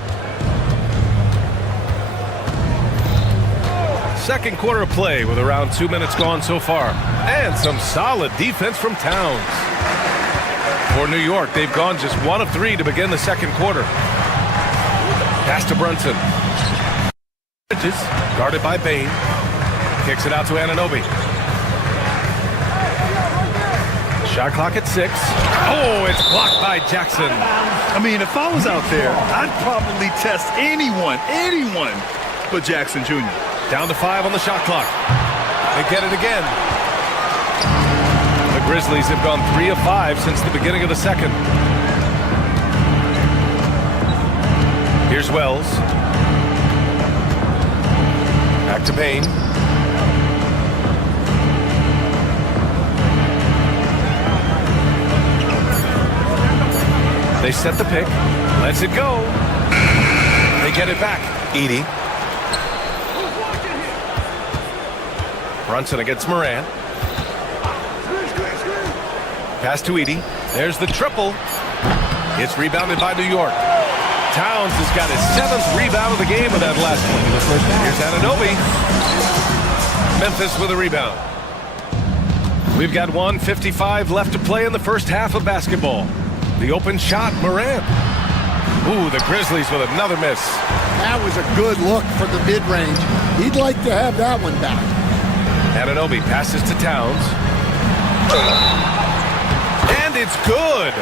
Second quarter of play with around 2 minutes gone so far. And some solid defense from Towns. For New York, they've gone just 1 of 3 to begin the second quarter. Pass to Brunson. Bridges, guarded by Bain. Kicks it out to Anunoby. Shot clock at 6. Oh, it's blocked by Jackson. I mean, if I was out there, I'd probably test anyone but Jackson Jr. Down to 5 on the shot clock. They get it again. The Grizzlies have gone 3 of 5 since the beginning of the second. Here's Wells. Back to Bain. They set the pick. Lets it go. They get it back. Edey. Brunson against Morant. Pass to Edey. There's the triple. It's rebounded by New York. Towns has got his 7th rebound of the game with that last one. Here's Anunoby. Memphis with a rebound. We've got 1:55 left to play in the first half of basketball. The open shot, Morant. Ooh, the Grizzlies with another miss. That was a good look from the mid-range. He'd like to have that one back. Anunoby passes to Towns. And it's good.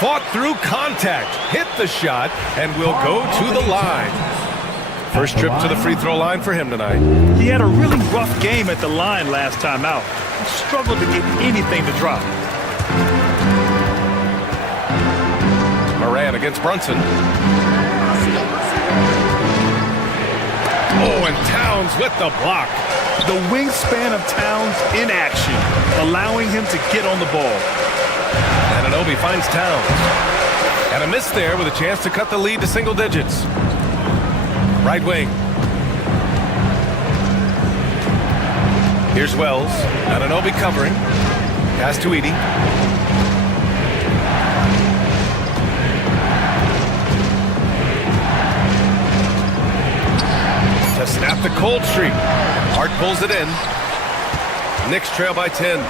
Fought through contact. Hit the shot and will go to the line. First trip to the free throw line for him tonight. He had a really rough game at the line last time out. He struggled to get anything to drop. Morant against Brunson. Oh, and Towns with the block. The wingspan of Towns in action, allowing him to get on the ball. Anunoby finds Towns. And a miss there with a chance to cut the lead to single digits. Right wing. Here's Wells. Anunoby covering. Pass to Edey. To snap the cold streak. Hart pulls it in. Knicks trail by 10.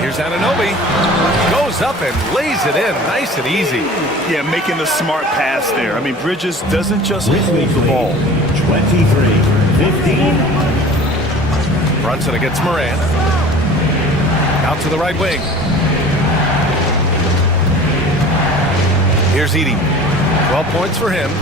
Here's Anunoby. Goes up and lays it in. Nice and easy. Yeah, making the smart pass there. I mean, Bridges doesn't just hold the ball. 23-15. Brunson against Morant. Out to the right wing. Here's Edey. 12 points for him.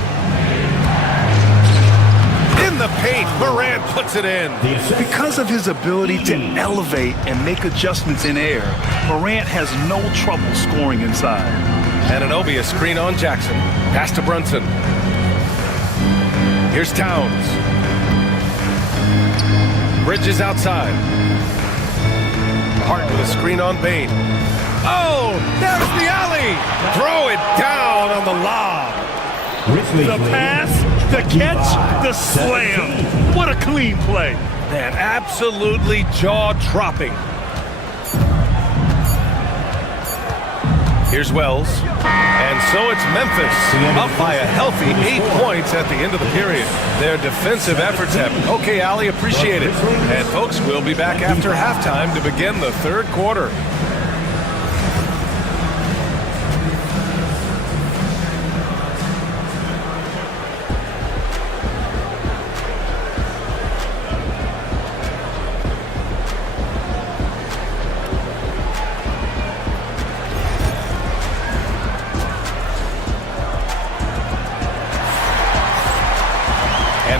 In the paint, Morant puts it in. Because of his ability to elevate and make adjustments in air, Morant has no trouble scoring inside. Anunoby, a screen on Jackson. Pass to Brunson. Here's Towns. Bridges outside. Hart with a screen on Bane. Oh, there's the alley. Throw it down on the lob. The pass, the catch, the slam. What a clean play. Man, absolutely jaw-dropping. Here's Wells. And so it's Memphis up by a healthy 8 points at the end of the period. Their defensive efforts have... Okay, Ali, appreciate it. And folks, we'll be back after halftime to begin the third quarter.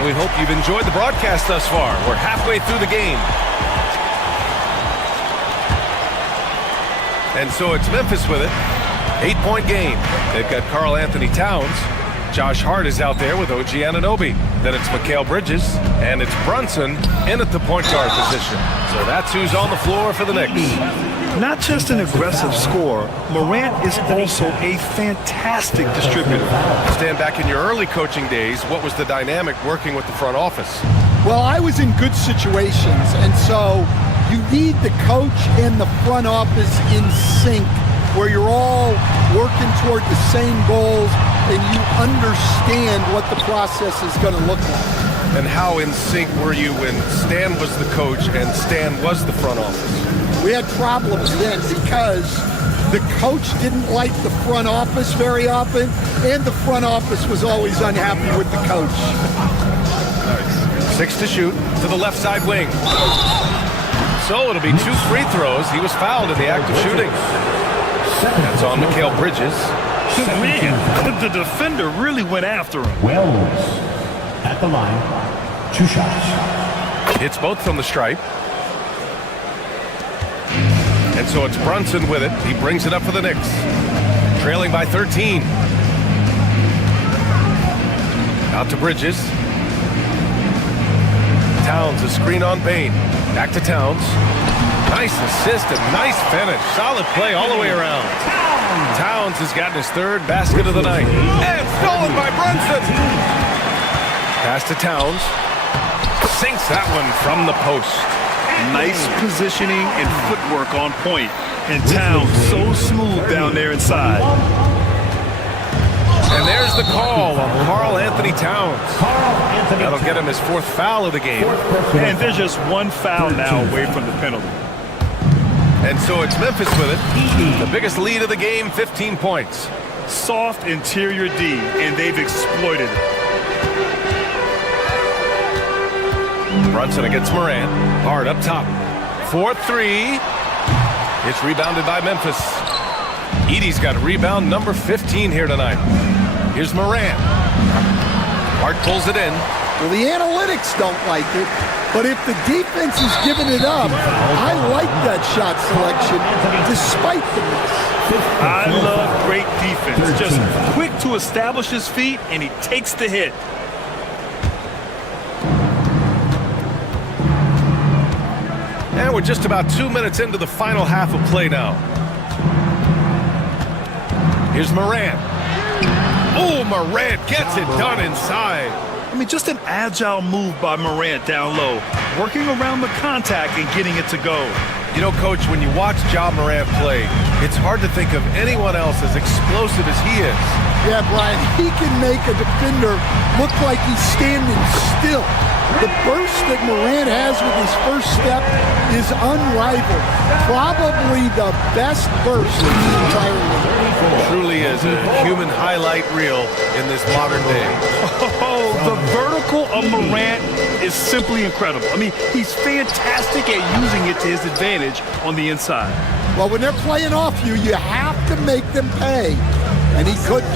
We hope you've enjoyed the broadcast thus far. We're halfway through the game. And so it's Memphis with it. 8-point game. They've got Karl Anthony Towns. Josh Hart is out there with OG Anunoby. Then it's Mikal Bridges. And it's Brunson in at the point guard position. So that's who's on the floor for the Knicks. Not just an aggressive scorer, Morant is also a fantastic distributor. Stand back in your early coaching days, what was the dynamic working with the front office? Well, I was in good situations, and so you need the coach and the front office in sync, where you're all working toward the same goals and you understand what the process is going to look like. And how in sync were you when Stan was the coach and Stan was the front office? We had problems then because the coach didn't like the front office very often, and the front office was always unhappy with the coach. Nice. 6 to shoot to the left side wing. So it'll be 2 free throws. He was fouled in the act of shooting. That's on Mikal Bridges. Man, the defender really went after him. Wells at the line. 2 shots. Hits both from the stripe. And so it's Brunson with it. He brings it up for the Knicks. Trailing by 13. Out to Bridges. Towns, a screen on Bane. Back to Towns. Nice assist and nice finish. Solid play all the way around. Towns has gotten his 3rd basket of the night. And stolen by Brunson. Pass to Towns. Sinks that one from the post. Nice positioning and footwork on point. And Towns so smooth down there inside. And there's the call on Karl Anthony Towns. That'll get him his 4th foul of the game. And there's just 1 foul now away from the penalty. And so it's Memphis with it. The biggest lead of the game, 15 points. Soft interior D, and they've exploited it. Brunson against Morant. Hard up top. 4-3. It's rebounded by Memphis. Edey's got rebound number 15 here tonight. Here's Morant. Hart pulls it in. Well, the analytics don't like it, but if the defense is giving it up, I like that shot selection despite the miss. I love great defense. Just quick to establish his feet, and he takes the hit. And we're just about 2 minutes into the final half of play now. Here's Morant. Oh, Morant gets it done inside. I mean, just an agile move by Morant down low, working around the contact and getting it to go. You know, Coach, when you watch Ja Morant play, it's hard to think of anyone else as explosive as he is. Yeah, Brian, he can make a defender look like he's standing still. The burst that Morant has with his first step is unrivaled. Probably the best burst in the entire league. Truly is a human highlight reel in this modern day. Oh, the vertical of Morant is simply incredible. I mean, he's fantastic at using it to his advantage on the inside. Well, when they're playing off you, you have to make them pay. And he couldn't.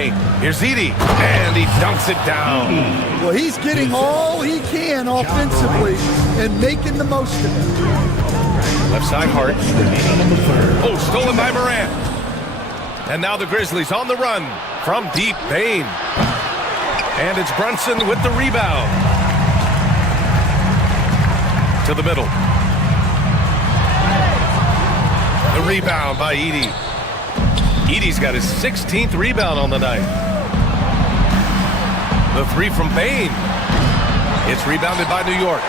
paint. Here's Edey, and he dunks it down. Well, he's getting all he can offensively and making the most of it. Left side, Hart. Oh, stolen by Morant. And now the Grizzlies on the run from deep. Bane. And it's Brunson with the rebound. To the middle. The rebound by Edey. Edey's got his 16th rebound on the night. The three from Bane. It's rebounded by New York.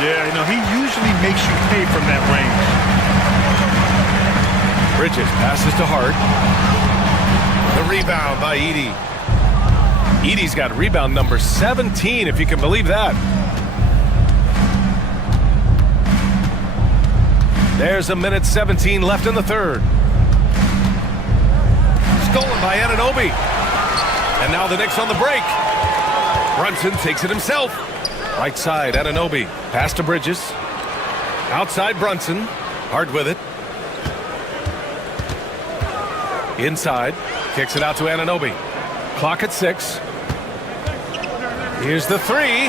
Yeah, he usually makes you pay from that range. Bridges passes to Hart. The rebound by Edey. Edey's got rebound number 17, if you can believe that. There's a minute 17 left in the third. Stolen by Anunoby. And now the Knicks on the break. Brunson takes it himself. Right side, Anunoby. Pass to Bridges. Outside Brunson. Hard with it. Inside. Kicks it out to Anunoby. Clock at 6. Here's the three.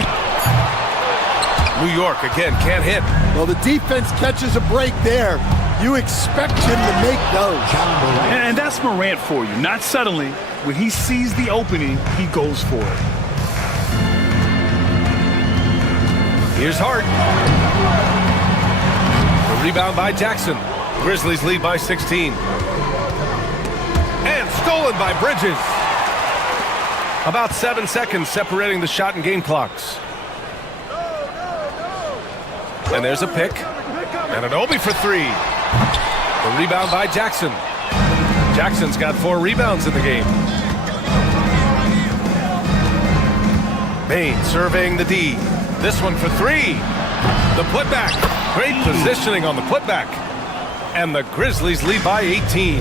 New York again can't hit. Well, the defense catches a break there. You expect him to make those. And that's Morant for you. Not settling. When he sees the opening, he goes for it. Here's Hart. The rebound by Jackson. Grizzlies lead by 16. And stolen by Bridges. About 7 seconds separating the shot and game clocks. And there's a pick. And an Anunoby for three. The rebound by Jackson. Jackson's got 4 rebounds in the game. Bane surveying the D. This one for three. The putback. Great positioning on the putback. And the Grizzlies lead by 18.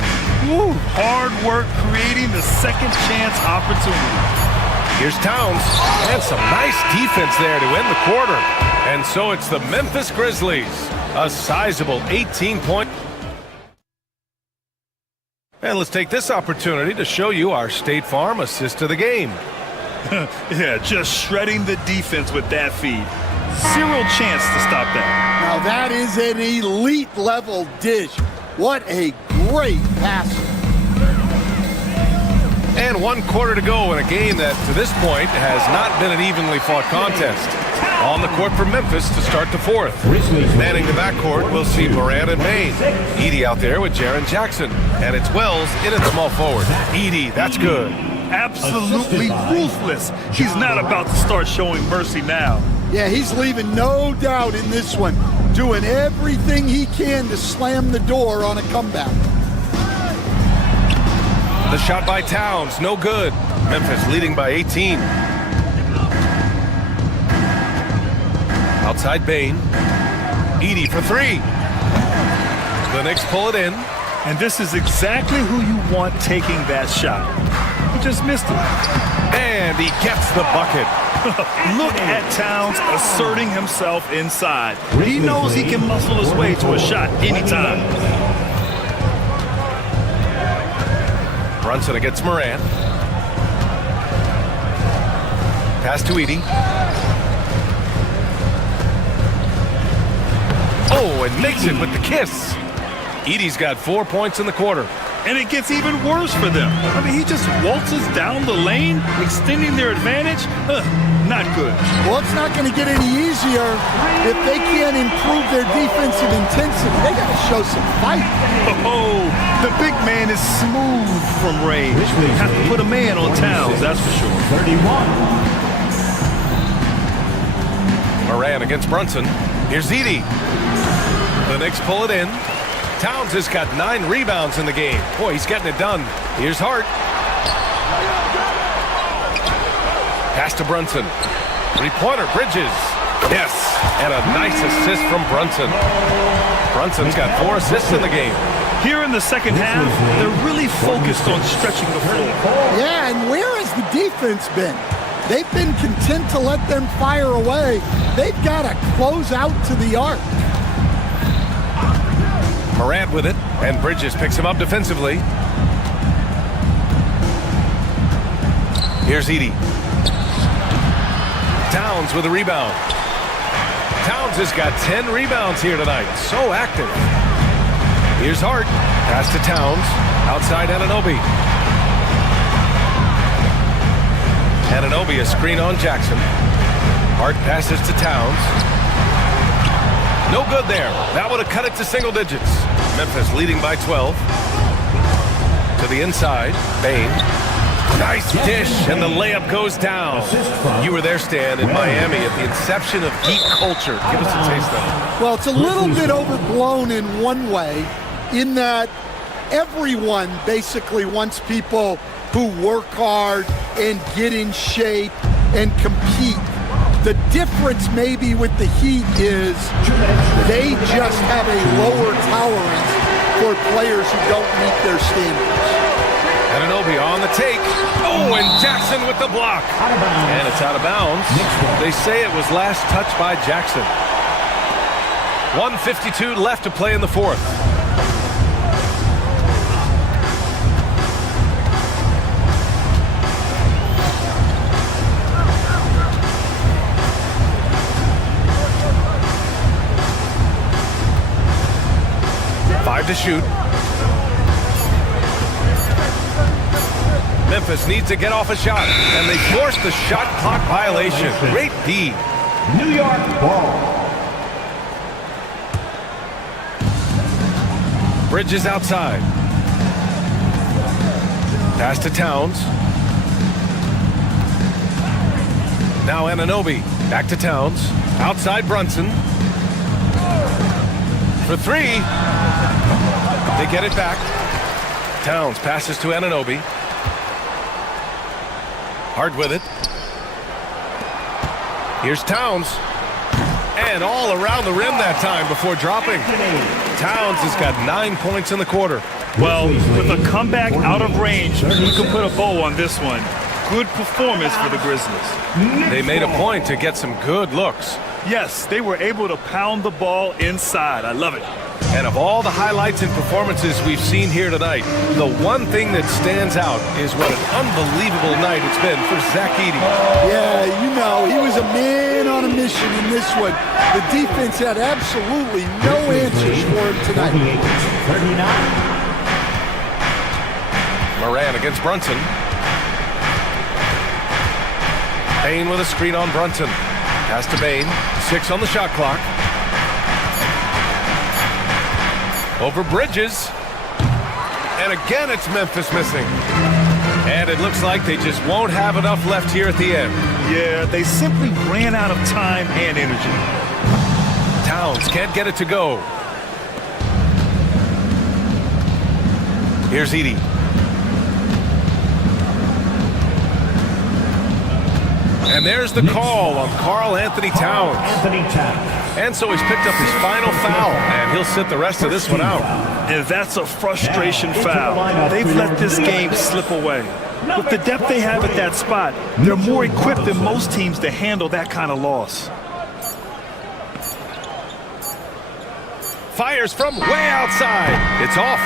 Woo, hard work creating the second chance opportunity. Here's Towns. And some nice defense there to end the quarter. And so it's the Memphis Grizzlies. A sizable 18-point. And let's take this opportunity to show you our State Farm assist of the game. Yeah, just shredding the defense with that feed. Zero chance to stop that. Now that is an elite level dish. What a great pass. And 1 quarter to go in a game that to this point has not been an evenly fought contest. On the court for Memphis to start the fourth. Manning the backcourt, we'll see Morant and Bane. Edey out there with Jaren Jackson. And it's Wells in at small forward. Edey, that's good. Absolutely ruthless. He's not about to start showing mercy now. Yeah, he's leaving no doubt in this one. Doing everything he can to slam the door on a comeback. The shot by Towns, no good. Memphis leading by 18. Outside Bane. Edey for three. The Knicks pull it in. And this is exactly who you want taking that shot. He just missed it. And he gets the bucket. Look at Towns asserting himself inside. He knows he can muscle his way to a shot anytime. Brunson against Morant. Pass to Edey. Oh, and makes it with the kiss. Edey's got 4 points in the quarter. And it gets even worse for them. I mean, he just waltzes down the lane, extending their advantage. Not good. Well, it's not going to get any easier if they can't improve their defensive intensity. They got to show some fight. Oh, the big man is smooth from range. Have to put a man on Towns, that's for sure. 31. Morant against Brunson. Here's Edey. The Knicks pull it in. Towns has got 9 rebounds in the game. Boy, he's getting it done. Here's Hart. Pass to Brunson. Three-pointer, Bridges. Yes, and a nice assist from Brunson. Brunson's got 4 assists in the game. Here in the second half, they're really focused on stretching the floor. Yeah, and where has the defense been? They've been content to let them fire away. They've got to close out to the arc. Morant with it, and Bridges picks him up defensively. Here's Edey. Towns with a rebound. Towns has got 10 rebounds here tonight. So active. Here's Hart. Pass to Towns. Outside Anunoby. Anunoby, a screen on Jackson. Hart passes to Towns. No good there. That would have cut it to single digits. Memphis leading by 12. To the inside. Bane. Nice dish, and the layup goes down. You were there, Stan, in Miami at the inception of geek culture. Give us a taste of it. Well, it's a little bit overblown in one way, in that everyone basically wants people who work hard and get in shape and compete. The difference maybe with the Heat is they just have a lower tolerance for players who don't meet their standards. Anunoby on the take. Oh, and Jackson with the block. And it's out of bounds. They say it was last touched by Jackson. 1:52 left to play in the fourth. Five to shoot. Memphis needs to get off a shot, and they force the shot clock violation. Great D. New York ball. Bridges outside. Pass to Towns. Now Anunoby. Back to Towns. Outside Brunson. For three. They get it back. Towns passes to Anunoby. Hard with it. Here's Towns. And all around the rim that time before dropping. Towns has got 9 points in the quarter. Well, with a comeback out of range, you can put a bow on this one. Good performance for the Grizzlies. They made a point to get some good looks. Yes, they were able to pound the ball inside. I love it. And of all the highlights and performances we've seen here tonight, the one thing that stands out is what an unbelievable night it's been for Zach Edey. Yeah, you know, he was a man on a mission in this one. The defense had absolutely no answers for him tonight. 39. Moran against Brunson. Bane with a screen on Brunson. Pass to Bane. 6 on the shot clock. Over Bridges. And again, it's Memphis missing. And it looks like they just won't have enough left here at the end. Yeah, they simply ran out of time and energy. Towns can't get it to go. Here's Edey. And there's the call on Karl Anthony Towns. And so he's picked up his final foul, and he'll sit the rest of this one out. And that's a frustration foul. They've let this game slip away. With the depth they have at that spot, they're more equipped than most teams to handle that kind of loss. Fires from way outside. It's off.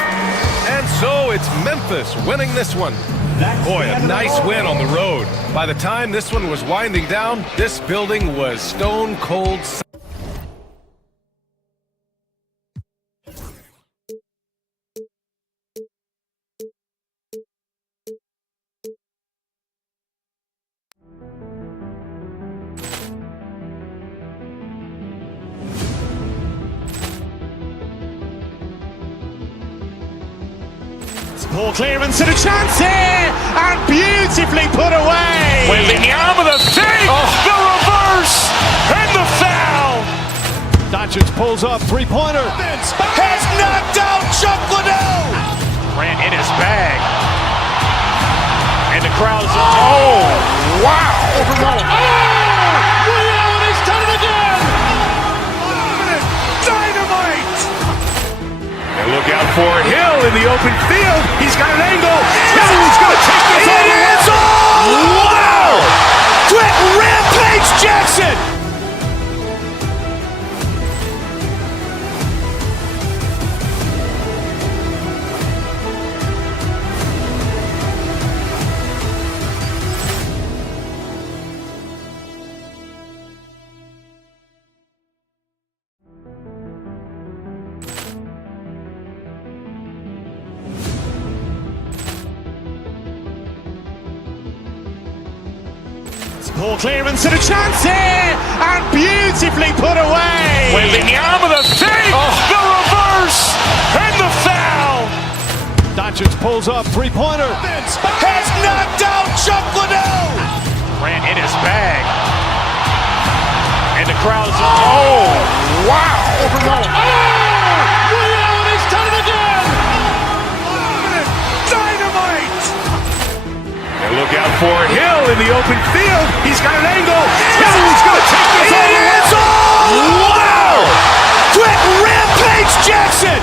And so it's Memphis winning this one. Boy, a nice win on the road. By the time this one was winding down, this building was stone cold. Poor clearance and a chance here, and beautifully put away. Wembanyama with a save, the reverse, and the foul. Doncic pulls off three-pointer. Has knocked out Chuck Liddell. Ran in his bag. And the crowd is, oh, wow. He's done it again. Dynamite. And look out for Hill in the open field. He's got an angle. He's going to take this all the way. Wow! Quick rampage Jackson. Poor clearance and a chance here, and beautifully put away. Wembanyama the save, the reverse, and the foul. Doncic pulls up, three-pointer. Has knocked out Chuck Liddell. Ran in his bag. And the crowd is, oh, wow. Allen has done it again. Dynamite. And look out for Hill in the open field. He's got an angle. He's going to take this all the way. Wow. Quick Rampage Jackson.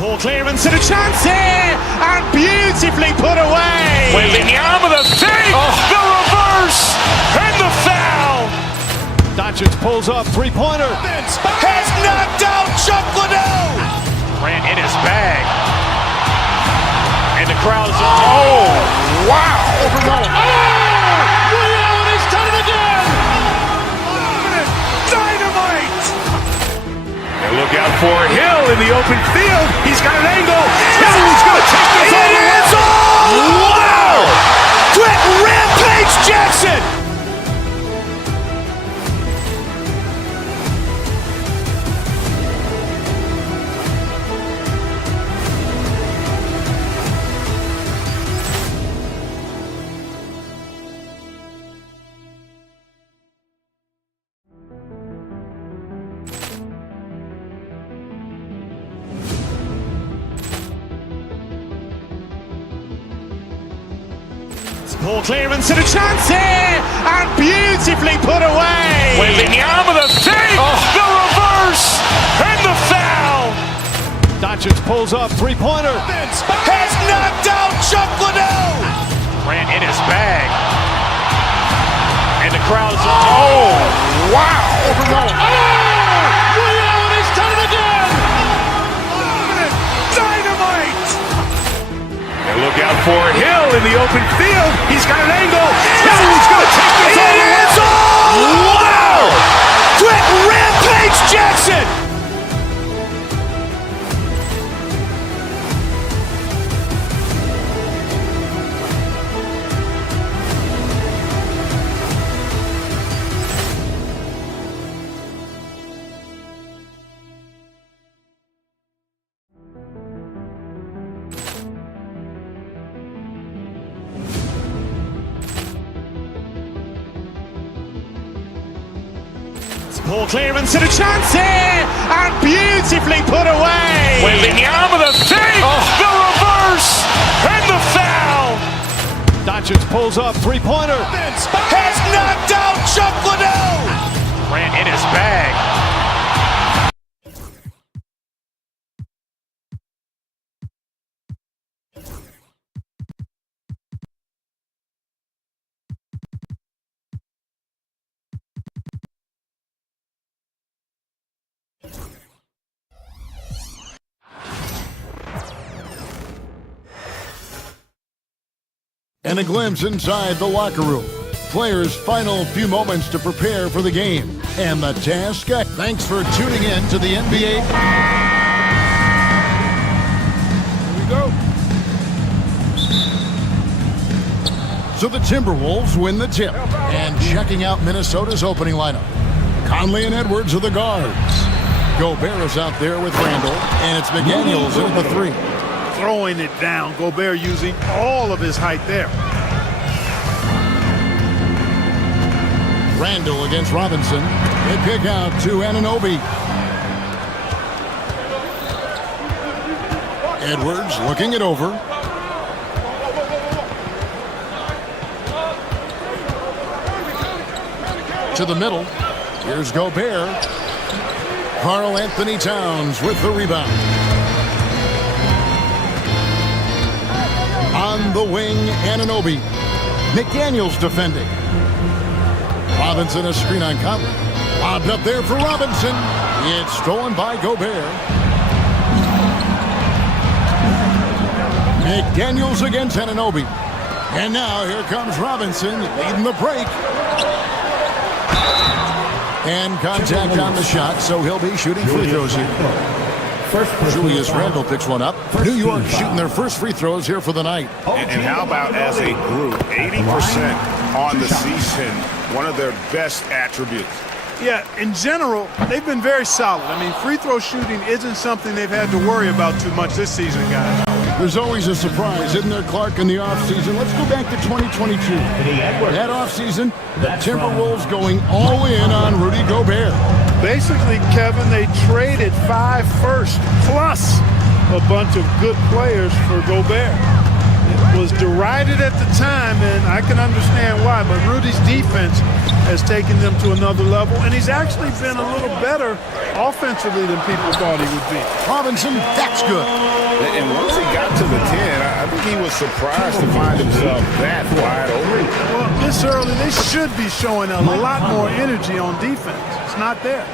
Poor clearance and a chance here, and beautifully put away. Wembanyama the save, the reverse, and the foul. Doncic pulls up, three-pointer. Has knocked out Chuck Liddell. Ran in his bag. And the crowd is, oh, wow. Allen has done it again. Dynamite. And look out for Hill in the open field. He's got an angle. He's going to take this all the way. Wow. Quick Rampage Jackson. Poor clearance and a chance here, and beautifully put away. Wembanyama the save, the reverse, and the foul. Doncic pulls up, three-pointer. Has knocked out Chuck Liddell. Ran in his bag. And the crowd is, oh, wow. Allen has done it again. Dynamite. And look out for Hill in the open field. He's got an angle. He's going to take this all the way. Wow. Quick Rampage Jackson. Poor clearance and a chance here, and beautifully put away. Wembanyama the save, the reverse, and the foul. Doncic pulls up, three-pointer. Has knocked out Chuck Liddell. Ran in his bag. And a glimpse inside the locker room. Players' final few moments to prepare for the game. And the task. Thanks for tuning in to the NBA. Here we go. So the Timberwolves win the tip. And checking out Minnesota's opening lineup. Conley and Edwards are the guards. Gobert is out there with Randall. And it's McDaniels in at the three. Throwing it down. Gobert using all of his height there. Randall against Robinson. They pick out to Anunoby. Edwards looking it over. To the middle. Here's Gobert. Karl Anthony Towns with the rebound. On the wing, Anunoby. McDaniels defending. Robinson a screen on Conley. Lobbed up there for Robinson. It's stolen by Gobert. McDaniels against Anunoby. And now here comes Robinson leading the break. And contact on the shot, so he'll be shooting free throws here. Julius Randle picks one up. New York shooting their first free throws here for the night. And how about as a group, 80% on the season, one of their best attributes. Yeah, in general, they've been very solid. I mean, free throw shooting isn't something they've had to worry about too much this season, guys. There's always a surprise, isn't there, Clark, in the offseason? Let's go back to 2022. That offseason, the Timberwolves going all in on Rudy Gobert. Basically, Kevin, they traded 5 firsts plus a bunch of good players for Gobert. It was derided at the time, and I can understand why, but Rudy's defense has taken them to another level, and he's actually been a little better offensively than people thought he would be. Robinson, that's good. And once he got to the 10, I think he was surprised to find himself that wide open. Well, this early, they should be showing a lot more energy on defense. It's not there.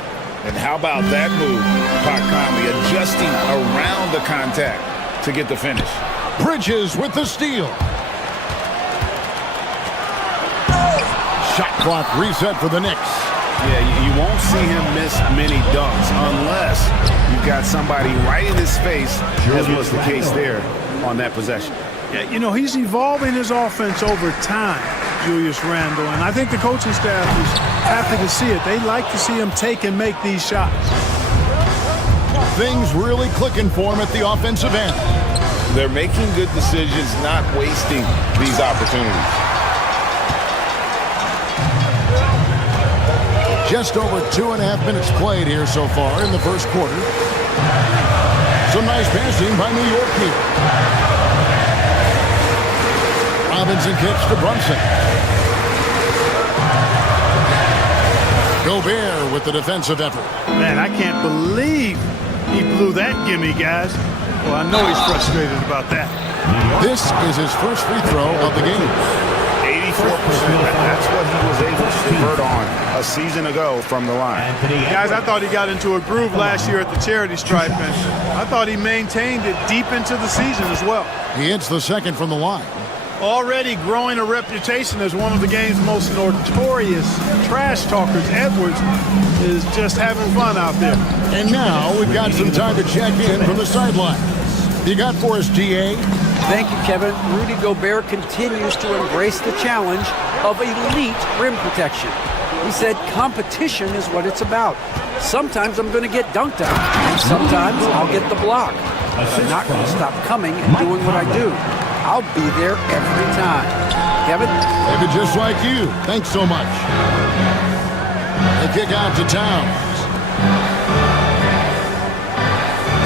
And how about that move, Pat Conley, adjusting around the contact to get the finish. Bridges with the steal. Shot clock reset for the Knicks. Yeah, you won't see him miss many dunks unless you've got somebody right in his face, as was the case there on that possession. Yeah, you know, he's evolving his offense over time, Julius Randle, and I think the coaching staff is happy to see it. They like to see him take and make these shots. Things really clicking for him at the offensive end. They're making good decisions, not wasting these opportunities. Just over 2.5 minutes played here so far in the first quarter. Some nice passing by New York here. Robinson kicks to Brunson. Gobert with the defensive effort. Man, I can't believe he blew that gimme, guys. Well, I know he's frustrated about that. This is his first free throw of the game. 84%. That's what he was able to convert on a season ago from the line. Guys, I thought he got into a groove last year at the charity stripe, and I thought he maintained it deep into the season as well. He hits the second from the line. Already growing a reputation as one of the game's most notorious trash talkers, Edwards is just having fun out there. And now we've got some time to check in from the sideline. You got for us, DA? Thank you, Kevin. Rudy Gobert continues to embrace the challenge of elite rim protection. He said competition is what it's about. Sometimes I'm going to get dunked on, and sometimes I'll get the block. But I'm not going to stop coming and doing what I do. I'll be there every time. Kevin? Maybe just like you. Thanks so much. The kick out to Towns.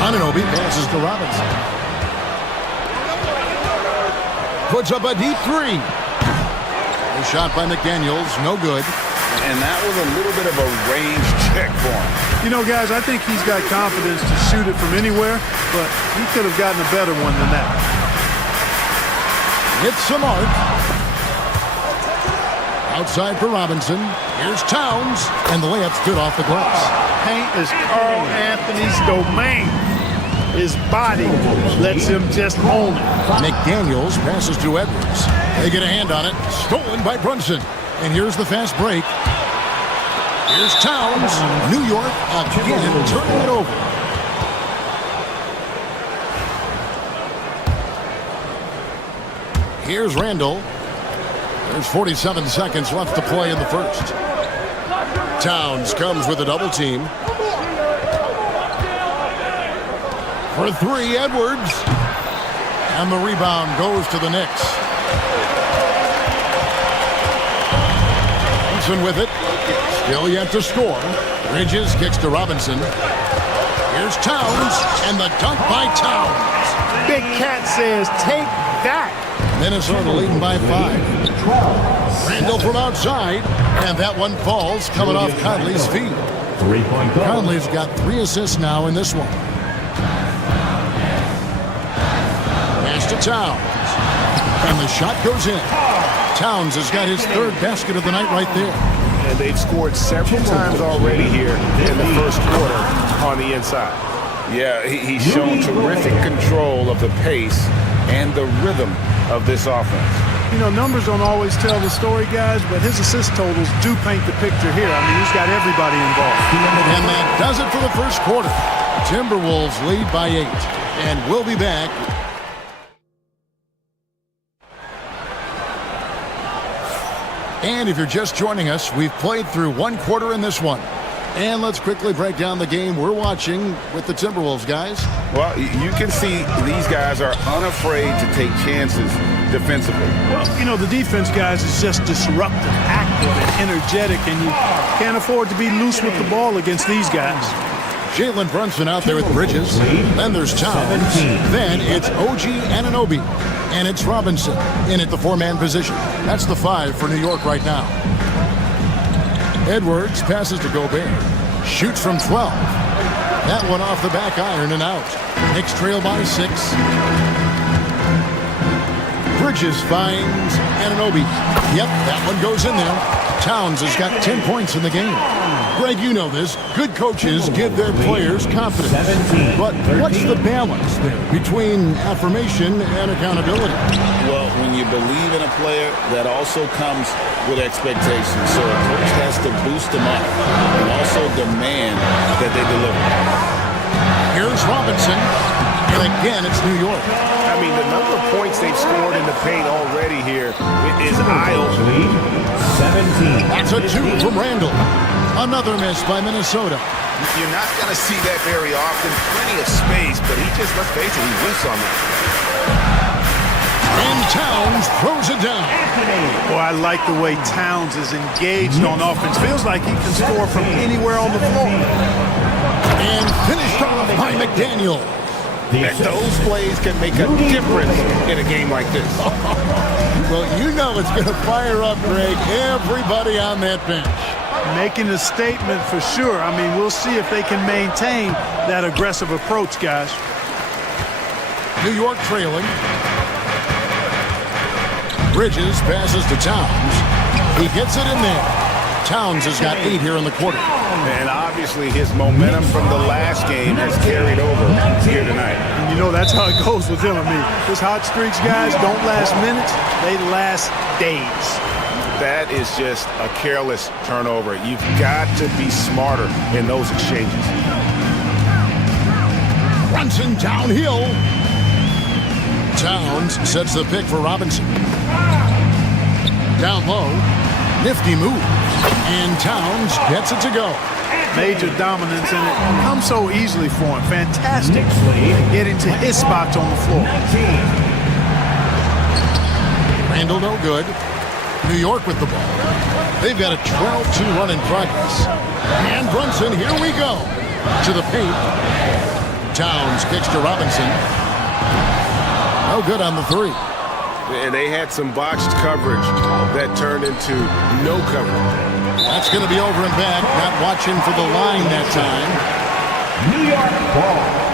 Anunoby passes to Robinson. Puts up a deep three. A shot by McDaniels, no good. And that was a little bit of a range check for him. You know, guys, I think he's got confidence to shoot it from anywhere, but he could have gotten a better one than that. Hits the mark. Outside for Robinson. Here's Towns, and the layup's good off the glass. Paint is Carl Anthony's domain. His body lets him just own it. McDaniels passes to Edwards. They get a hand on it. Stolen by Brunson. And here's the fast break. Here's Towns. New York again turning it over. Here's Randle. There's 47 seconds left to play in the first. Towns comes with a double team. For three, Edwards. And the rebound goes to the Knicks. Brunson with it. Still yet to score. Bridges kicks to Robinson. Here's Towns. And the dunk by Towns. Big Cat says, take that. Minnesota leading by 5. Randle from outside. And that one falls coming off Conley's feet. Conley's got 3 assists now in this one. Pass to Towns. And the shot goes in. Towns has got his 3rd basket of the night right there. And they've scored several times already here in the first quarter on the inside. Yeah, he's shown terrific control of the pace and the rhythm of this offense. You know, numbers don't always tell the story, guys, but his assist totals do paint the picture here. I mean, he's got everybody involved. And that does it for the first quarter. Timberwolves lead by 8. And we'll be back. And if you're just joining us, we've played through one quarter in this one. And let's quickly break down the game we're watching with the Timberwolves, guys. Well, you can see these guys are unafraid to take chances defensively. Well, you know, the defense, guys, is just disruptive, active, and energetic, and you can't afford to be loose with the ball against these guys. Jalen Brunson out there with Bridges. Then there's Towns. Then it's OG Anunoby. And it's Robinson in at the 4-man position. That's the 5 for New York right now. Edwards passes to Gobert. Shoots from 12. That one off the back iron and out. Knicks trail by 6. Bridges finds Anunoby. Yep, that one goes in there. Towns has got 10 points in the game. Greg, you know this. Good coaches give their players confidence. But what's the balance between affirmation and accountability? Well, when you believe in a player, that also comes with expectations. So a coach has to boost them up and also demand that they deliver. Here's Robinson. And again, it's New York. I mean, the number of points they've scored in the paint already here is eye-opening. 17. That's a 2 from Randall. Another miss by Minnesota. You're not going to see that very often. Plenty of space, but he just, let's face it, he whiffs on that. And Towns throws it down. Boy, I like the way Towns is engaged on offense. Feels like he can score from anywhere on the floor. And finished off by McDaniel. And those plays can make a difference in a game like this. Well, you know it's going to fire up, Greg, everybody on that bench. Making a statement for sure. I mean, we'll see if they can maintain that aggressive approach, guys. New York trailing. Bridges passes to Towns. He gets it in there. Towns has got 8 here in the quarter. And obviously his momentum from the last game has carried over here tonight. And you know, that's how it goes with him. I mean, his hot streaks, guys, don't last minutes. They last days. That is just a careless turnover. You've got to be smarter in those exchanges. Brunson downhill. Towns sets the pick for Robinson. Down low. Nifty move. And Towns gets it to go. Major dominance, and it comes so easily for him. Fantastic getting to his spots on the floor. Randall no good. New York with the ball. They've got a 12-2 run in progress. And Brunson, here we go. To the paint. Towns kicks to Robinson. No good on the 3. And they had some botched coverage that turned into no coverage. That's going to be over and back. Not watching for the line that time. New York ball.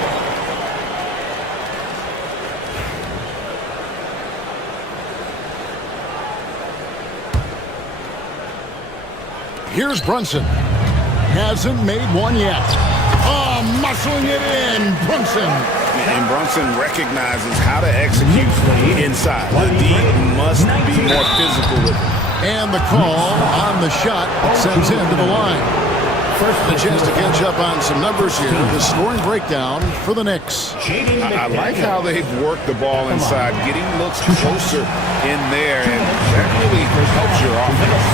Here's Brunson. Hasn't made one yet. Oh, muscling it in. Brunson. And Brunson recognizes how to execute inside. The D must be more physical with it. And the call on the shot sends him to the line. First, a chance to catch up on some numbers here. The scoring breakdown for the Knicks. I like how they've worked the ball inside, getting looks closer in there, and that really helps your offense.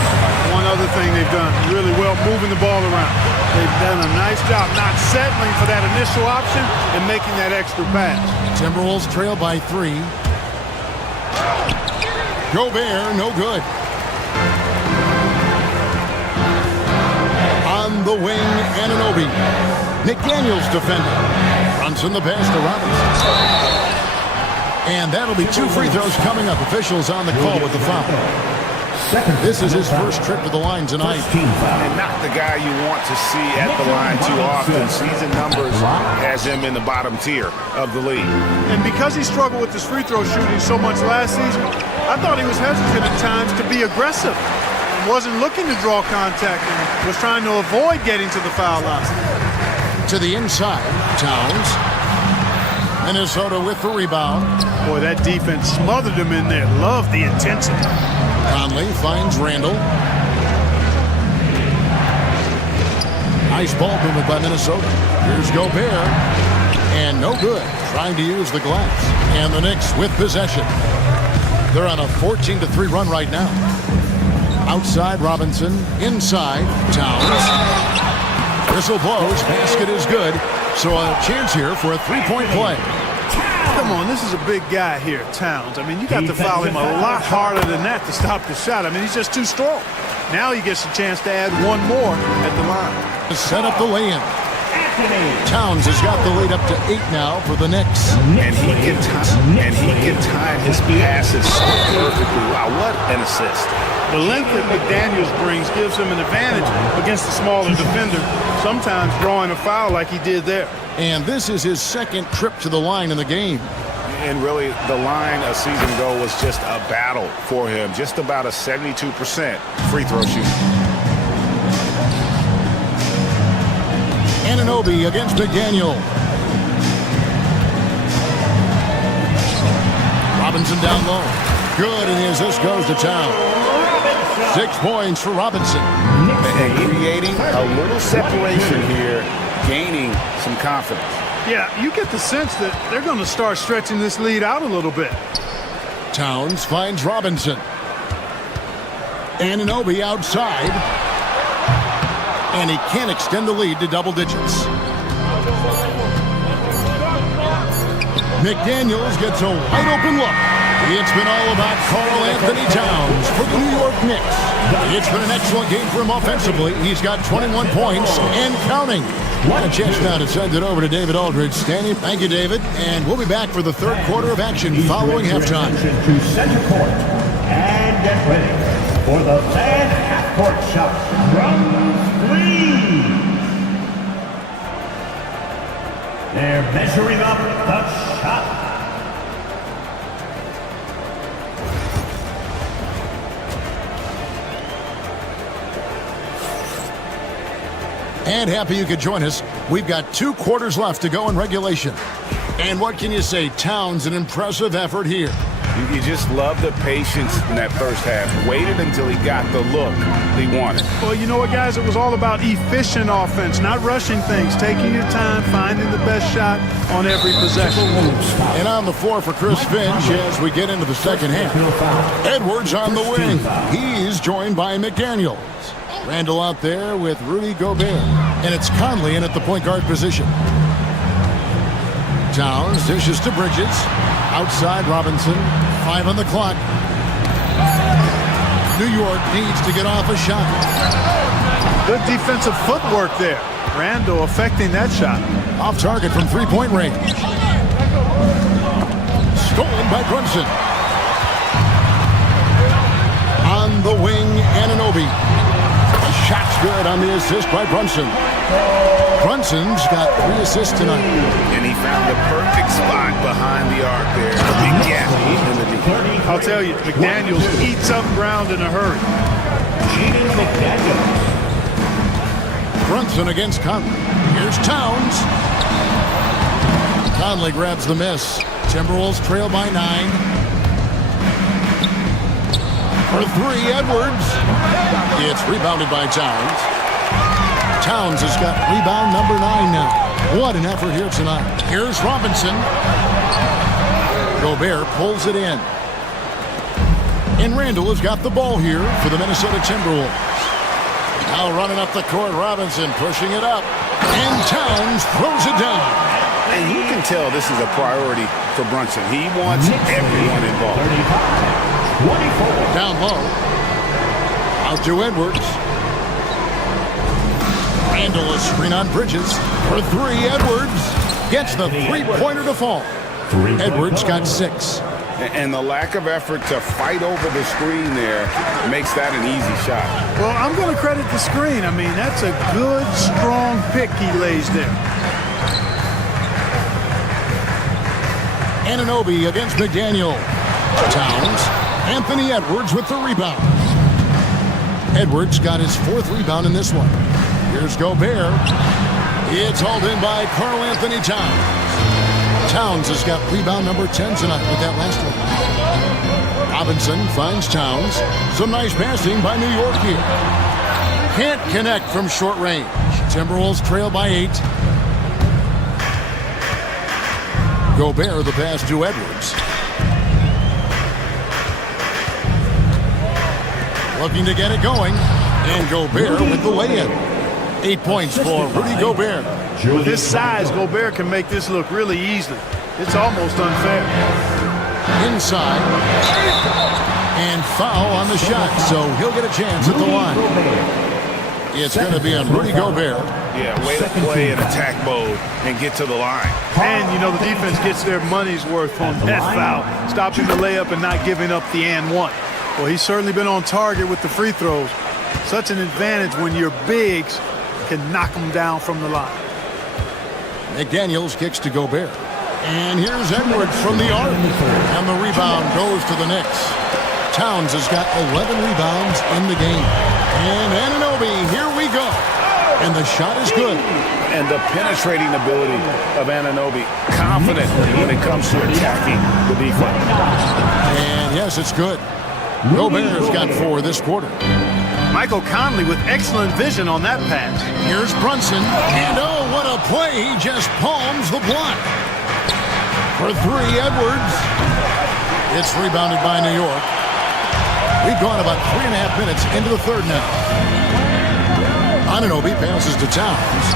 One other thing they've done really well, moving the ball around. They've done a nice job not settling for that initial option and making that extra pass. Timberwolves trail by 3. Gobert, no good. On the wing, Anunoby. McDaniels defending. Brunson the pass to Robinson. And that'll be 2 free throws coming up. Officials on the call with the foul. This is his first trip to the line tonight. And not the guy you want to see at the line too often. Season numbers has him in the bottom tier of the league. And because he struggled with his free throw shooting so much last season, I thought he was hesitant at times to be aggressive. and wasn't looking to draw contact and was trying to avoid getting to the foul line. To the inside, Towns. Minnesota with the rebound. Boy, that defense smothered him in there. Love the intensity. Conley finds Randall. Nice ball movement by Minnesota. Here's Gobert. And no good. Trying to use the glass. And the Knicks with possession. They're on a 14-3 run right now. Outside Robinson. Inside Towns. Whistle blows. Basket is good. So a chance here for a three-point play. Come on, this is a big guy here, Towns. I mean, you got to foul him a lot harder than that to stop the shot. I mean, he's just too strong. Now he gets a chance to add one more at the line. Set up the lay-in. Towns has got the lead up to 8 now for the Knicks. And he can time his passes so perfectly. Wow, what an assist. The length that McDaniels brings gives him an advantage against the smaller defender, sometimes drawing a foul like he did there. And this is his second trip to the line in the game. And really, the line a season ago was just a battle for him. Just about a 72% free throw shooting. Anunoby against McDaniel. Robinson down low. Good, and the assist goes to Town. 6 points for Robinson. And creating a little separation here, gaining some confidence. Yeah, you get the sense that they're going to start stretching this lead out a little bit. Towns finds Robinson. Anunoby outside. And he can't extend the lead to double digits. McDaniels gets a wide open look. It's been all about Karl Anthony Towns for the New York Knicks. It's been an excellent game for him offensively. He's got 21 points and counting. A chance now to send it over to David Aldridge. Standing. Thank you, David. And we'll be back for the third quarter of action following halftime. To center court and get ready for the fan half-court shot from 3. They're measuring up the shot. And happy you could join us. We've got 2 quarters left to go in regulation. And what can you say? Towns, an impressive effort here. You just love the patience in that first half. Waited until he got the look he wanted. Well, you know what, guys? It was all about efficient offense, not rushing things, taking your time, finding the best shot on every possession. And on the floor for Chris Finch as we get into the second half. Edwards on the wing. He's joined by McDaniels. Randall out there with Rudy Gobert. And it's Conley in at the point guard position. Towns dishes to Bridges. Outside Robinson. 5 on the clock. New York needs to get off a shot. Good defensive footwork there. Randall affecting that shot. Off target from 3-point range. Stolen by Brunson. On the wing, Anunoby. The shot's good on the assist by Brunson. Brunson's got 3 assists tonight. And he found the perfect spot behind the arc there. A big gap in the defense. I'll tell you, McDaniels eats up ground in a hurry. Brunson against Conley. Here's Towns. Conley grabs the miss. Timberwolves trail by 9. For 3, Edwards. It's rebounded by Towns. Towns has got rebound number 9 now. What an effort here tonight. Here's Robinson. Gobert pulls it in. And Randall has got the ball here for the Minnesota Timberwolves. Now running up the court, Robinson pushing it up. And Towns throws it down. And you can tell this is a priority for Brunson. He wants everyone involved. Down low. Out to Edwards. Randall a screen on Bridges. For 3, Edwards gets the 3-pointer to fall. Edwards got 6. And the lack of effort to fight over the screen there makes that an easy shot. Well, I'm going to credit the screen. I mean, that's a good, strong pick he lays there. Anunoby against McDaniel. Towns. Anthony Edwards with the rebound. Edwards got his 4th rebound in this one. Here's Gobert. It's hauled in by Karl Anthony Towns. Towns has got rebound number 10 tonight with that last one. Robinson finds Towns. Some nice passing by New York here. Can't connect from short range. Timberwolves trail by 8. Gobert the pass to Edwards. Looking to get it going. And Gobert with the lay-in. 8 points for Rudy Gobert. With his size, Gobert can make this look really easy. It's almost unfair. Inside. And foul on the shot, so he'll get a chance at the line. It's going to be on Rudy Gobert. Yeah, way to play in attack mode and get to the line. And, you know, the defense gets their money's worth on that foul, stopping the layup and not giving up the and one. Well, he's certainly been on target with the free throws. Such an advantage when your bigs can knock them down from the line. McDaniels kicks to Gobert. And here's Edwards from the arc. And the rebound goes to the Knicks. Towns has got 11 rebounds in the game. And Anunoby, here we go. And the shot is good. And the penetrating ability of Anunoby, confident when it comes to attacking the defense. And yes, it's good. Gobert's got 4 this quarter. Michael Conley with excellent vision on that pass. Here's Brunson. And oh, what a play. He just palms the block. For 3, Edwards. It's rebounded by New York. We've gone about 3.5 minutes into the third now. Anunoby passes to Towns.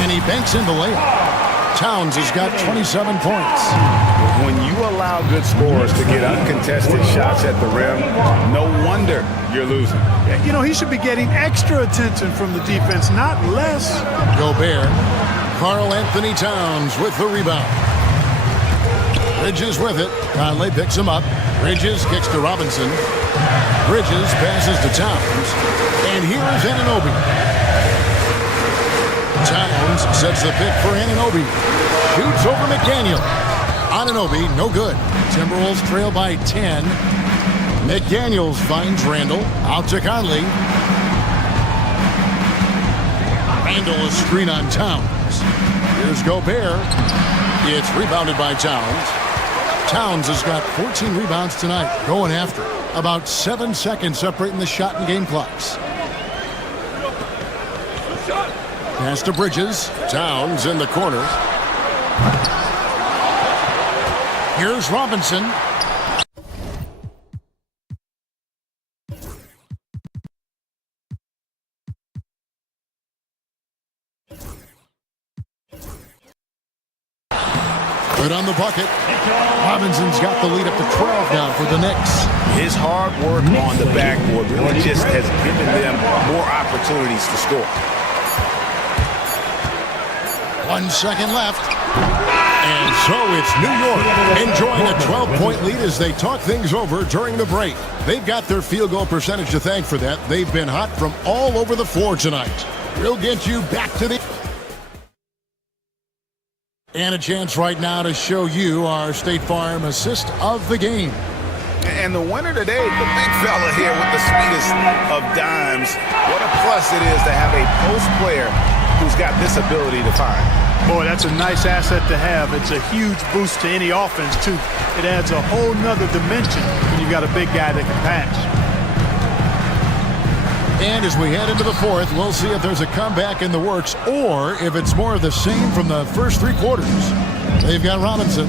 And he banks in the layup. Towns has got 27 points. When you allow good scorers to get uncontested shots at the rim, no wonder you're losing. You know, he should be getting extra attention from the defense, not less. Gobert. Karl Anthony Towns with the rebound. Bridges with it. Conley picks him up. Bridges kicks to Robinson. Bridges passes to Towns. And here's Anunoby. Towns sets the pick for Anunoby. Shoots over McDaniel. Anunoby, no good. Timberwolves trail by 10. McDaniels finds Randall. Out to Conley. Randall a screen on Towns. Here's Gobert. It's rebounded by Towns. Towns has got 14 rebounds tonight. Going after. About 7 seconds separating the shot and game clocks. Pass to Bridges. Towns in the corner. Here's Robinson. Good on the bucket. Robinson's got the lead up to 12 now for the Knicks. His hard work on the backboard really just has given them more opportunities to score. 1 second left. And so it's New York enjoying a 12-point lead as they talk things over during the break. They've got their field goal percentage to thank for that. They've been hot from all over the floor tonight. We'll get you back to the... And a chance right now to show you our State Farm assist of the game. And the winner today, the big fella here with the sweetest of dimes. What a plus it is to have a post player who's got this ability to find. Boy, that's a nice asset to have. It's a huge boost to any offense, too. It adds a whole nother dimension when you've got a big guy that can pass. And as we head into the fourth, we'll see if there's a comeback in the works or if it's more of the same from the first 3 quarters. They've got Robinson.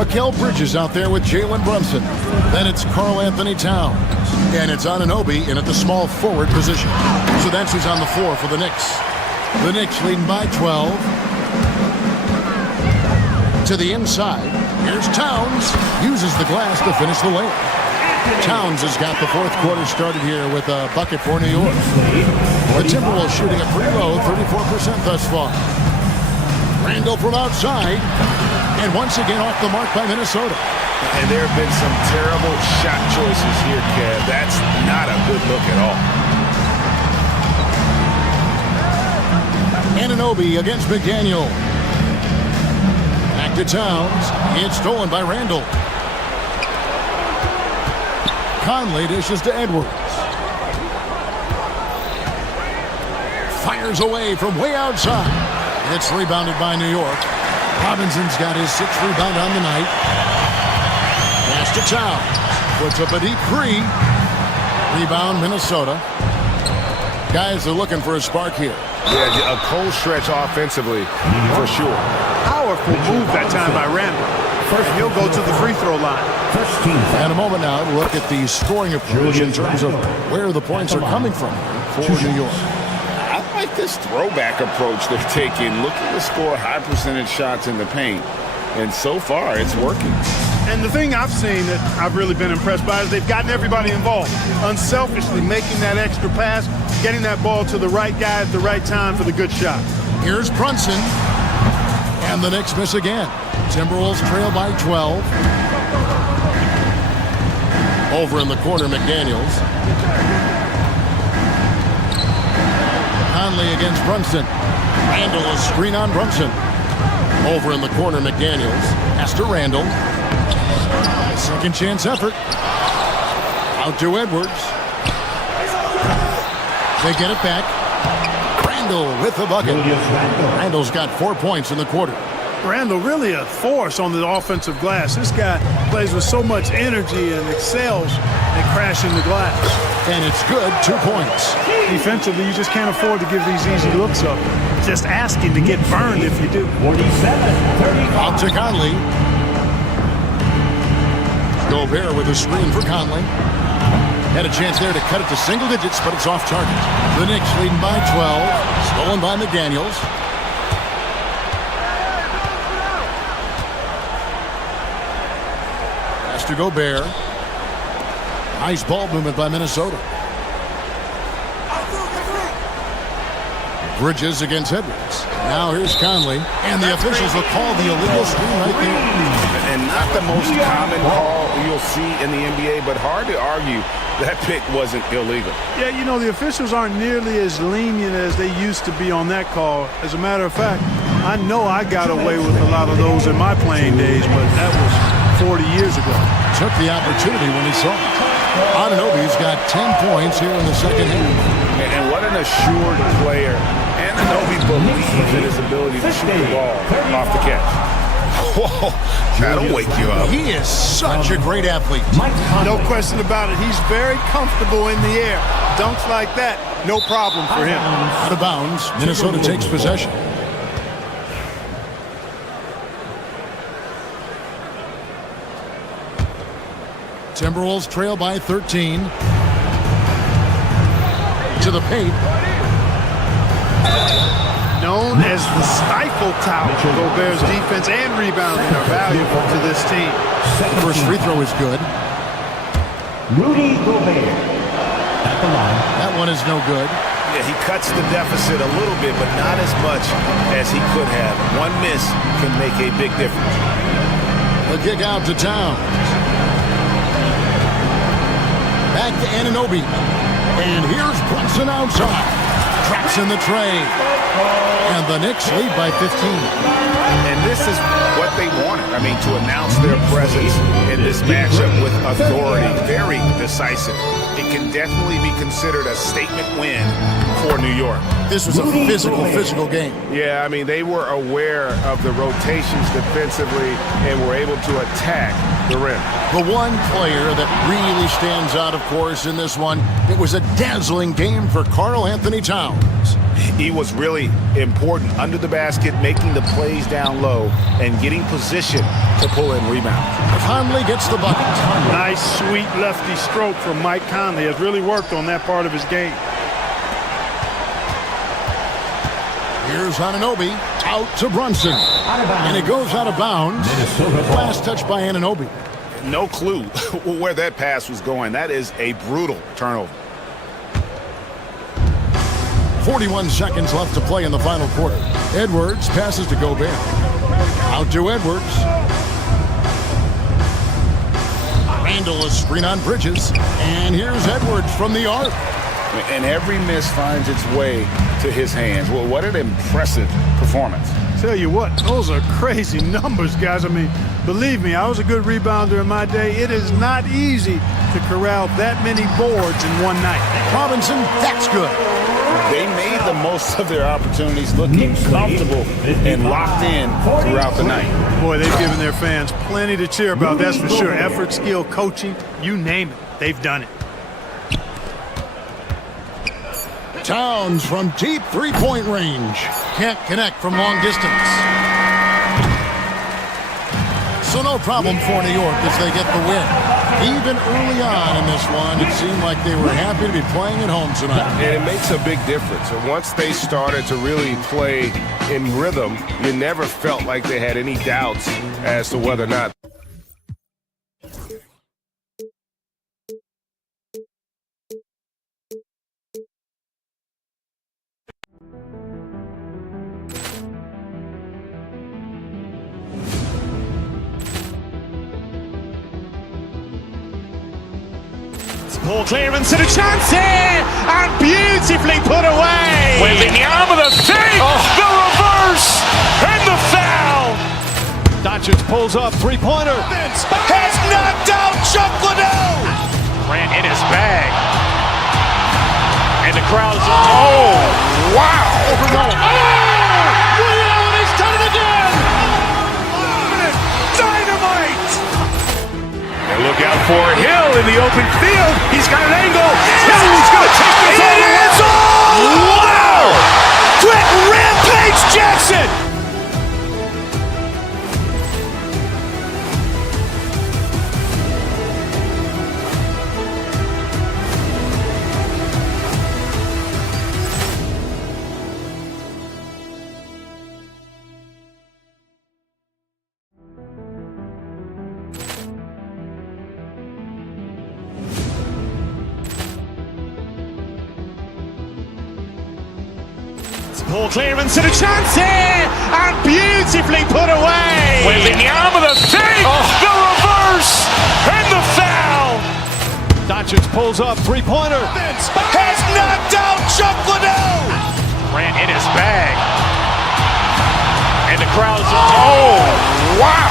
Mikal Bridges out there with Jalen Brunson. Then it's Karl Anthony Towns. And it's Anunoby in at the small forward position. So that's who's on the floor for the Knicks. The Knicks leading by 12. To the inside. Here's Towns. Uses the glass to finish the layup. Towns has got the fourth quarter started here with a bucket for New York. The Timberwolves shooting a pretty low 34% thus far. Randall from outside. And once again off the mark by Minnesota. And there have been some terrible shot choices here, Kev. That's not a good look at all. Anunoby against McDaniel. Back to Towns. It's stolen by Randall. Conley dishes to Edwards. fires away from way outside. It's rebounded by New York. Robinson's got his 6th rebound on the night. Pass to Towns. Puts up a deep 3. Rebound, Minnesota. Guys are looking for a spark here. Yeah, a cold stretch offensively, for sure. Powerful move that time by Randall. First, he'll go to the free throw line. And a moment now to look at the scoring approach in terms of where the points are coming from for New York. I like this throwback approach they're taking, looking to score high percentage shots in the paint. And so far, it's working. And the thing I've seen that I've really been impressed by is they've gotten everybody involved. Unselfishly making that extra pass, getting that ball to the right guy at the right time for the good shot. Here's Brunson. And the Knicks miss again. Timberwolves trail by 12. Over in the corner, McDaniels. Conley against Brunson. Randall a screen on Brunson. Over in the corner, McDaniels. Pass to Randall. Second chance effort. Out to Edwards. They get it back. Randall with the bucket. Randall's got 4 points in the quarter. Randall really a force on the offensive glass. This guy plays with so much energy and excels at crashing the glass. And it's good, 2 points. Defensively, you just can't afford to give these easy looks up. Just asking to get burned if you do. 47-35. Out to Conley. Gobert with a screen for Conley. Had a chance there to cut it to single digits, but it's off target. The Knicks leading by 12. Stolen by McDaniels. Pass to Gobert. Nice ball movement by Minnesota. Bridges against Edwards. Now here's Conley. And the officials will call the illegal screen right there. And not the most common call you'll see in the NBA, but hard to argue that pick wasn't illegal. Yeah, you know, the officials aren't nearly as lenient as they used to be on that call. As a matter of fact, I know I got away with a lot of those in my playing days, but that was 40 years ago. Took the opportunity when he saw it. Anunoby's got 10 points here in the second half. And what an assured player. Anunoby believes in his ability to shoot the ball off the catch. Whoa, that'll wake you up. He is such a great athlete. No question about it. He's very comfortable in the air. Dunks like that, no problem for him. Out of bounds, Minnesota takes possession. Timberwolves trail by 13. To the paint. Known as the stifle tower, Gobert's defense and rebounding are valuable to this team. First free throw is good. Rudy Gobert at the line. That one is no good. Yeah, he cuts the deficit a little bit, but not as much as he could have. One miss can make a big difference. The kick out to Towns. Back to Anunoby. And here's Brunson outside. Traps in the tray. And the Knicks lead by 15. And this is what they wanted. I mean, to announce their presence in this matchup with authority. Very decisive. It can definitely be considered a statement win for New York. This was a physical game. Yeah, I mean, they were aware of the rotations defensively and were able to attack the rim. The one player that really stands out, of course, in this one, it was a dazzling game for Karl Anthony Towns. He was really important under the basket, making the plays down low and getting position to pull in rebounds. Conley gets the bucket. Nice, sweet lefty stroke from Mike Conley. Has really worked on that part of his game. Here's Anunoby out to Brunson. And it goes out of bounds. Last touch by Anunoby. No clue where that pass was going. That is a brutal turnover. 41 seconds left to play in the final quarter. Edwards passes to Gobert. Out to Edwards. Randall a screen on Bridges. And here's Edwards from the arc. And every miss finds its way to his hands. Well, what an impressive performance. Tell you what, those are crazy numbers, guys. I mean, believe me, I was a good rebounder in my day. It is not easy to corral that many boards in one night. Robinson, that's good. They made the most of their opportunities, looking comfortable and locked in throughout the night. Boy, they've given their fans plenty to cheer about, that's for sure. Effort, skill, coaching, you name it, they've done it. Towns from deep three-point range. Can't connect from long distance. So no problem for New York as they get the win. Even early on in this one, it seemed like they were happy to be playing at home tonight. And it makes a big difference. And once they started to really play in rhythm, you never felt like they had any doubts as to whether or not. Ball clearance and a chance here, and beautifully put away. Wembanyama the fake, the reverse, and the foul. Doncic pulls up, three-pointer. Has knocked out Chuck Liddell. Grant in his bag. And the crowd is, oh, wow. He's done it again. Dynamite. And look out for Hill in the open field. He's got an angle. Hill's going to take this all the way. Wow. Quick Rampage Jackson. Ball clearance and a chance here, and beautifully put away. Wembanyama the fake, the reverse, and the foul. Doncic pulls up, three-pointer. Has knocked out Chuck Liddell. Grant in his bag. And the crowd is, oh, wow.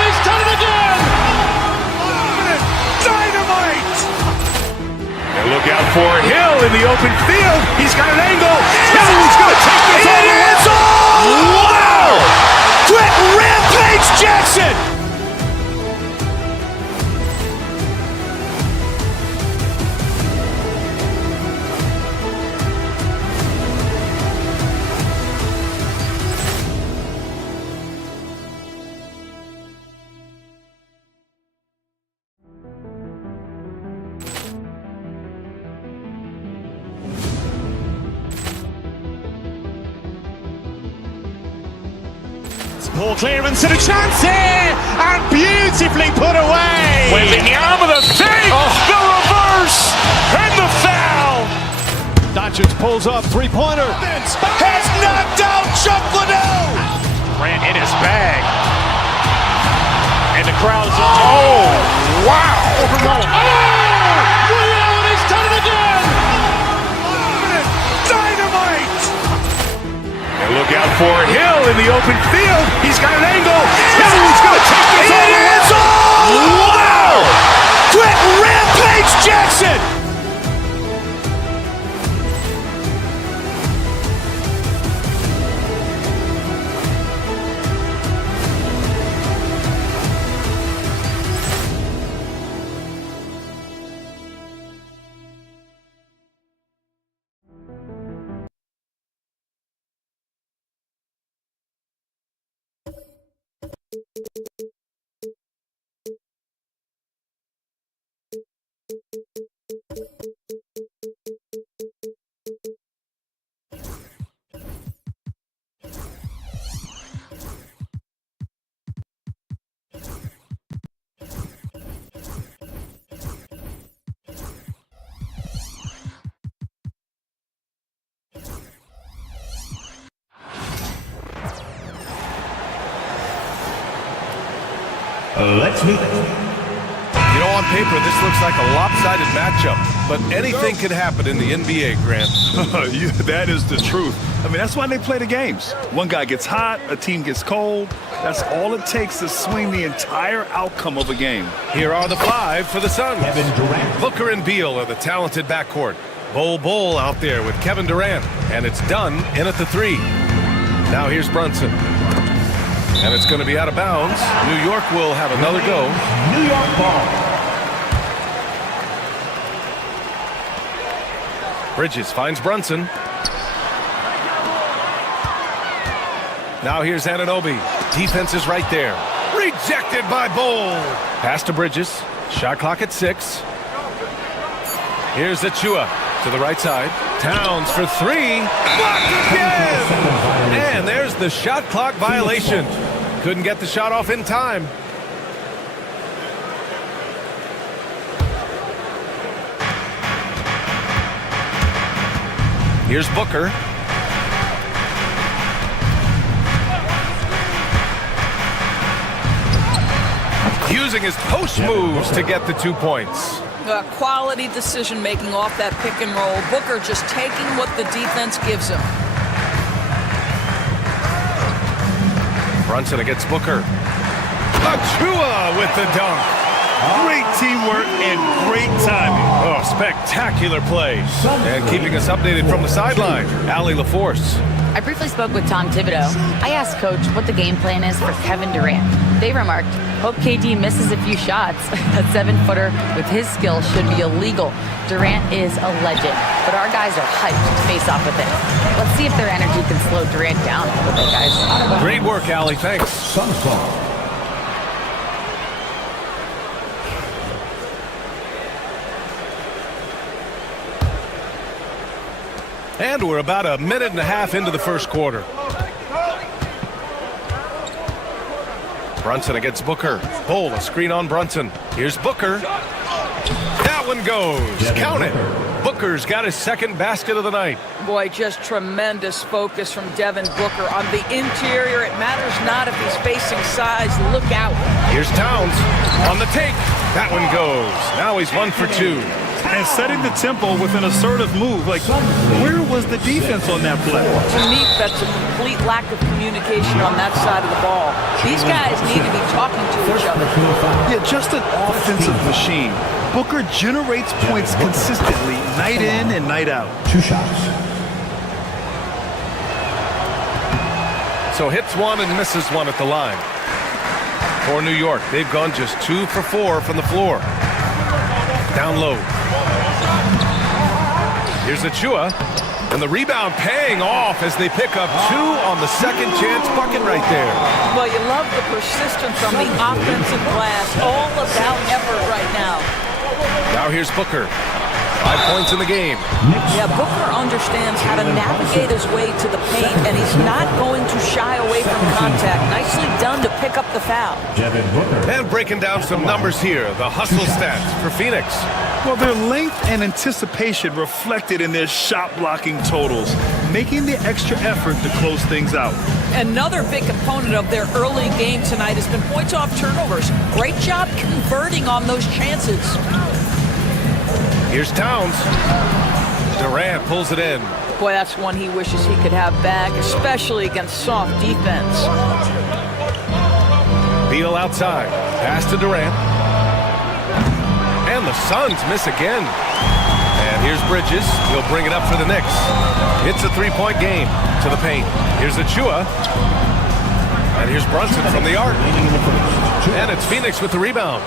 He's done it again. Dynamite. And look out for Hill in the open field. He's got an angle. Hill's going to take this all the way. Wow. Quick Rampage Jackson. Ball clearance and a chance here, and beautifully put away. Wembanyama the fake, the reverse, and the foul. Doncic pulls up, three-pointer. Has knocked out Chuck Liddell. Grant in his bag. And the crowd is, oh, wow. He's done it again. Dynamite. And look out for Hill in the open field. He's got an angle. Hill's going to take this all the way. Wow. Quick Rampage Jackson. Let's meet it. You know, on paper, this looks like a lopsided matchup, but anything could happen in the NBA, Grant. That is the truth. I mean, that's why they play the games. One guy gets hot, a team gets cold. That's all it takes to swing the entire outcome of a game. Here are the five for the Suns. Kevin Durant, Booker and Beal are the talented backcourt. Bull out there with Kevin Durant, and it's done in at the 3. Now here's Brunson. And it's going to be out of bounds. New York will have another go. New York ball. Bridges finds Brunson. Now here's Anunoby. Defense is right there. Rejected by Bull. Pass to Bridges. Shot clock at 6. Here's Achua to the right side. Towns for 3. Blocked again! And there's the shot clock violation. Couldn't get the shot off in time. Here's Booker. Using his post moves to get the 2 points. Quality decision-making off that pick and roll. Booker just taking what the defense gives him. Brunson against Booker. Achua with the dunk. Great teamwork and great timing. Oh, spectacular play. And keeping us updated from the sideline, Allie LaForce. I briefly spoke with Tom Thibodeau. I asked Coach what the game plan is for Kevin Durant. They remarked, hope KD misses a few shots. A 7-footer with his skill should be illegal. Durant is a legend, but our guys are hyped to face off with him. Let's see if their energy can slow Durant down a little bit, guys. Great work, Allie. Thanks. And we're about a minute and a half into the first quarter. Brunson against Booker. Bull, a screen on Brunson. Here's Booker. That one goes. Count it. Booker's got his second basket of the night. Boy, just tremendous focus from Devin Booker on the interior. It matters not if he's facing size. Look out. Here's Towns on the take. That one goes. Now he's 1 for 2. And setting the tempo with an assertive move. Like, where was the defense on that play? To me, that's a complete lack of communication on that side of the ball. These guys need to be talking to each other. Yeah, just an offensive machine. Booker generates points consistently, night in and night out. 2 shots. So hits 1 and misses 1 at the line. For New York, they've gone just 2 for 4 from the floor. Down low. Here's Achua. And the rebound paying off as they pick up 2 on the second chance bucket right there. Well, you love the persistence on the offensive glass. All about effort right now. Now here's Booker. 5 points in the game. Yeah, Booker understands how to navigate his way to the paint, and he's not going to shy away from contact. Nicely done to pick up the foul. And breaking down some numbers here, the hustle stats for Phoenix. Well, their length and anticipation reflected in their shot blocking totals, making the extra effort to close things out. Another big component of their early game tonight has been points off turnovers. Great job converting on those chances. Here's Towns. Durant pulls it in. Boy, that's one he wishes he could have back, especially against soft defense. Beal outside. Pass to Durant. And the Suns miss again. And here's Bridges. He'll bring it up for the Knicks. It's a 3-point game to the paint. Here's Achua. And here's Brunson from the arc. And it's Phoenix with the rebound.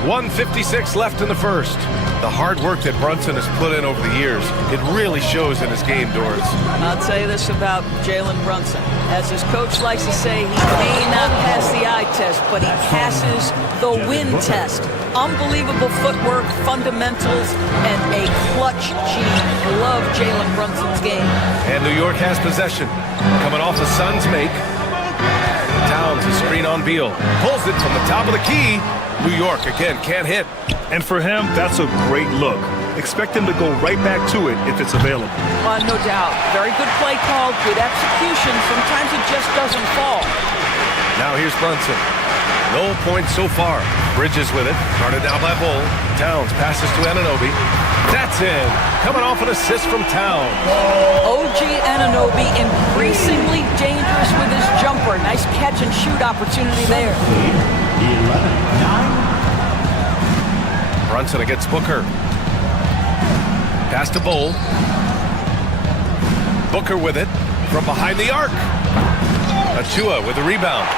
1:56 left in the first. The hard work that Brunson has put in over the years, it really shows in his game, Doris. I'll tell you this about Jalen Brunson. As his coach likes to say, he may not pass the eye test, but he passes the win test. Unbelievable footwork, fundamentals, and a clutch gene. Love Jalen Brunson's game. And New York has possession. Coming off the Suns make. Towns, a screen on Beal. Pulls it from the top of the key. New York, again, can't hit. And for him, that's a great look. Expect him to go right back to it if it's available. No doubt. Very good play call, good execution. Sometimes it just doesn't fall. Now here's Brunson. No points so far. Bridges with it. Guarded down by Bull. Towns passes to Anunoby. That's in. Coming off an assist from Towns. OG Anunoby increasingly dangerous with his jumper. Nice catch and shoot opportunity there. 11-9. Brunson against Booker. Pass to Bull. Booker with it from behind the arc. Achua with the rebound.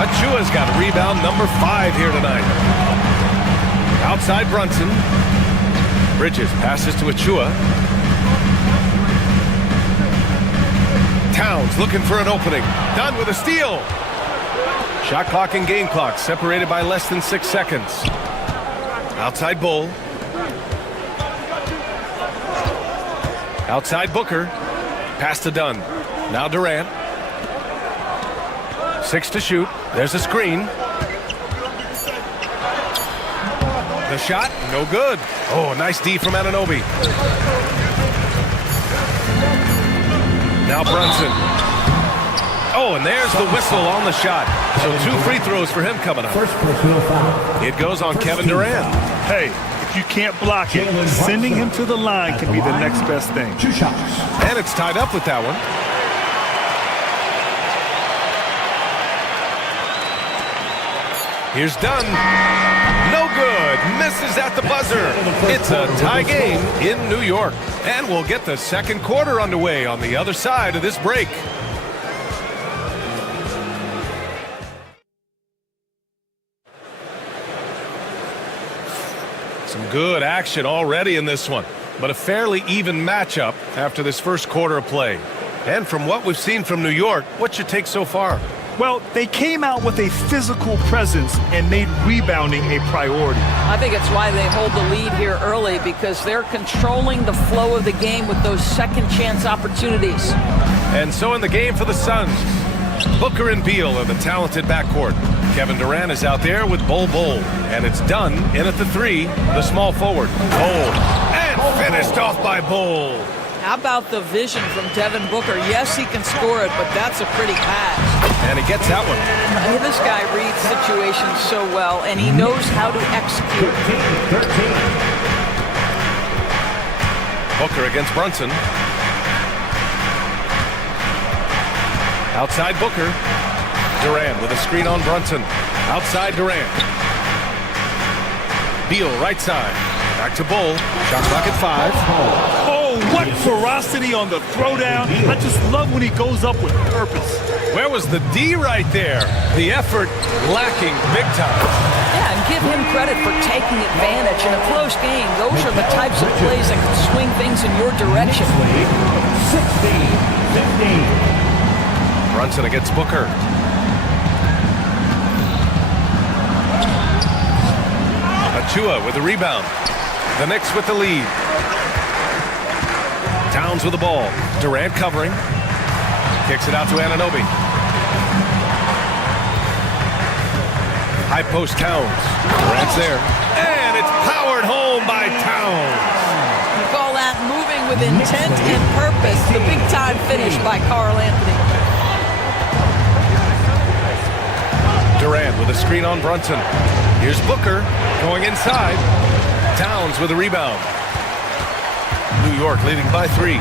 Achua's got rebound number 5 here tonight. Outside Brunson. Bridges passes to Achua. Towns looking for an opening. Done with a steal. Shot clock and game clock separated by less than 6 seconds. Outside Bull. Outside Booker. Pass to Dunn. Now Durant. 6 to shoot. There's a screen. The shot, no good. Oh, nice D from Anunoby. Now Brunson. Oh, and there's the whistle on the shot. So 2 free throws for him coming up. First personal foul. It goes on Kevin Durant. Hey, if you can't block it, sending him to the line can be the next best thing. 2 shots. And it's tied up with that one. Here's Dunn. No good. Misses at the buzzer. It's a tie game in New York. And we'll get the second quarter underway on the other side of this break. Some good action already in this one, but a fairly even matchup after this first quarter of play. And from what we've seen from New York, what's your take so far? Well, they came out with a physical presence and made rebounding a priority. I think it's why they hold the lead here early, because they're controlling the flow of the game with those second chance opportunities. And so in the game for the Suns, Booker and Beal are the talented backcourt. Kevin Durant is out there with Bull. And it's Dunn in at the 3, the small forward. Bull. And finished off by Bull. How about the vision from Devin Booker? Yes, he can score it, but that's a pretty pass. And he gets that one. I mean, this guy reads situations so well, and he knows how to execute. 13. Booker against Brunson. Outside Booker. Durant with a screen on Brunson. Outside Durant. Beal right side. Back to Bull. Shot clock at 5. Oh, what ferocity on the throwdown. I just love when he goes up with purpose. Where was the D right there? The effort lacking big time. Yeah, and give him credit for taking advantage. In a close game, those are the types of plays that can swing things in your direction. 16-15. Brunson against Booker. Achua with the rebound. The Knicks with the lead. Towns with the ball. Durant covering. Kicks it out to Anunoby. High post Towns. Durant's there. And it's powered home by Towns. You call that moving with intent and purpose. The big time finish by Carl Anthony. Durant with a screen on Brunson. Here's Booker going inside. Towns with a rebound. New York leading by 3.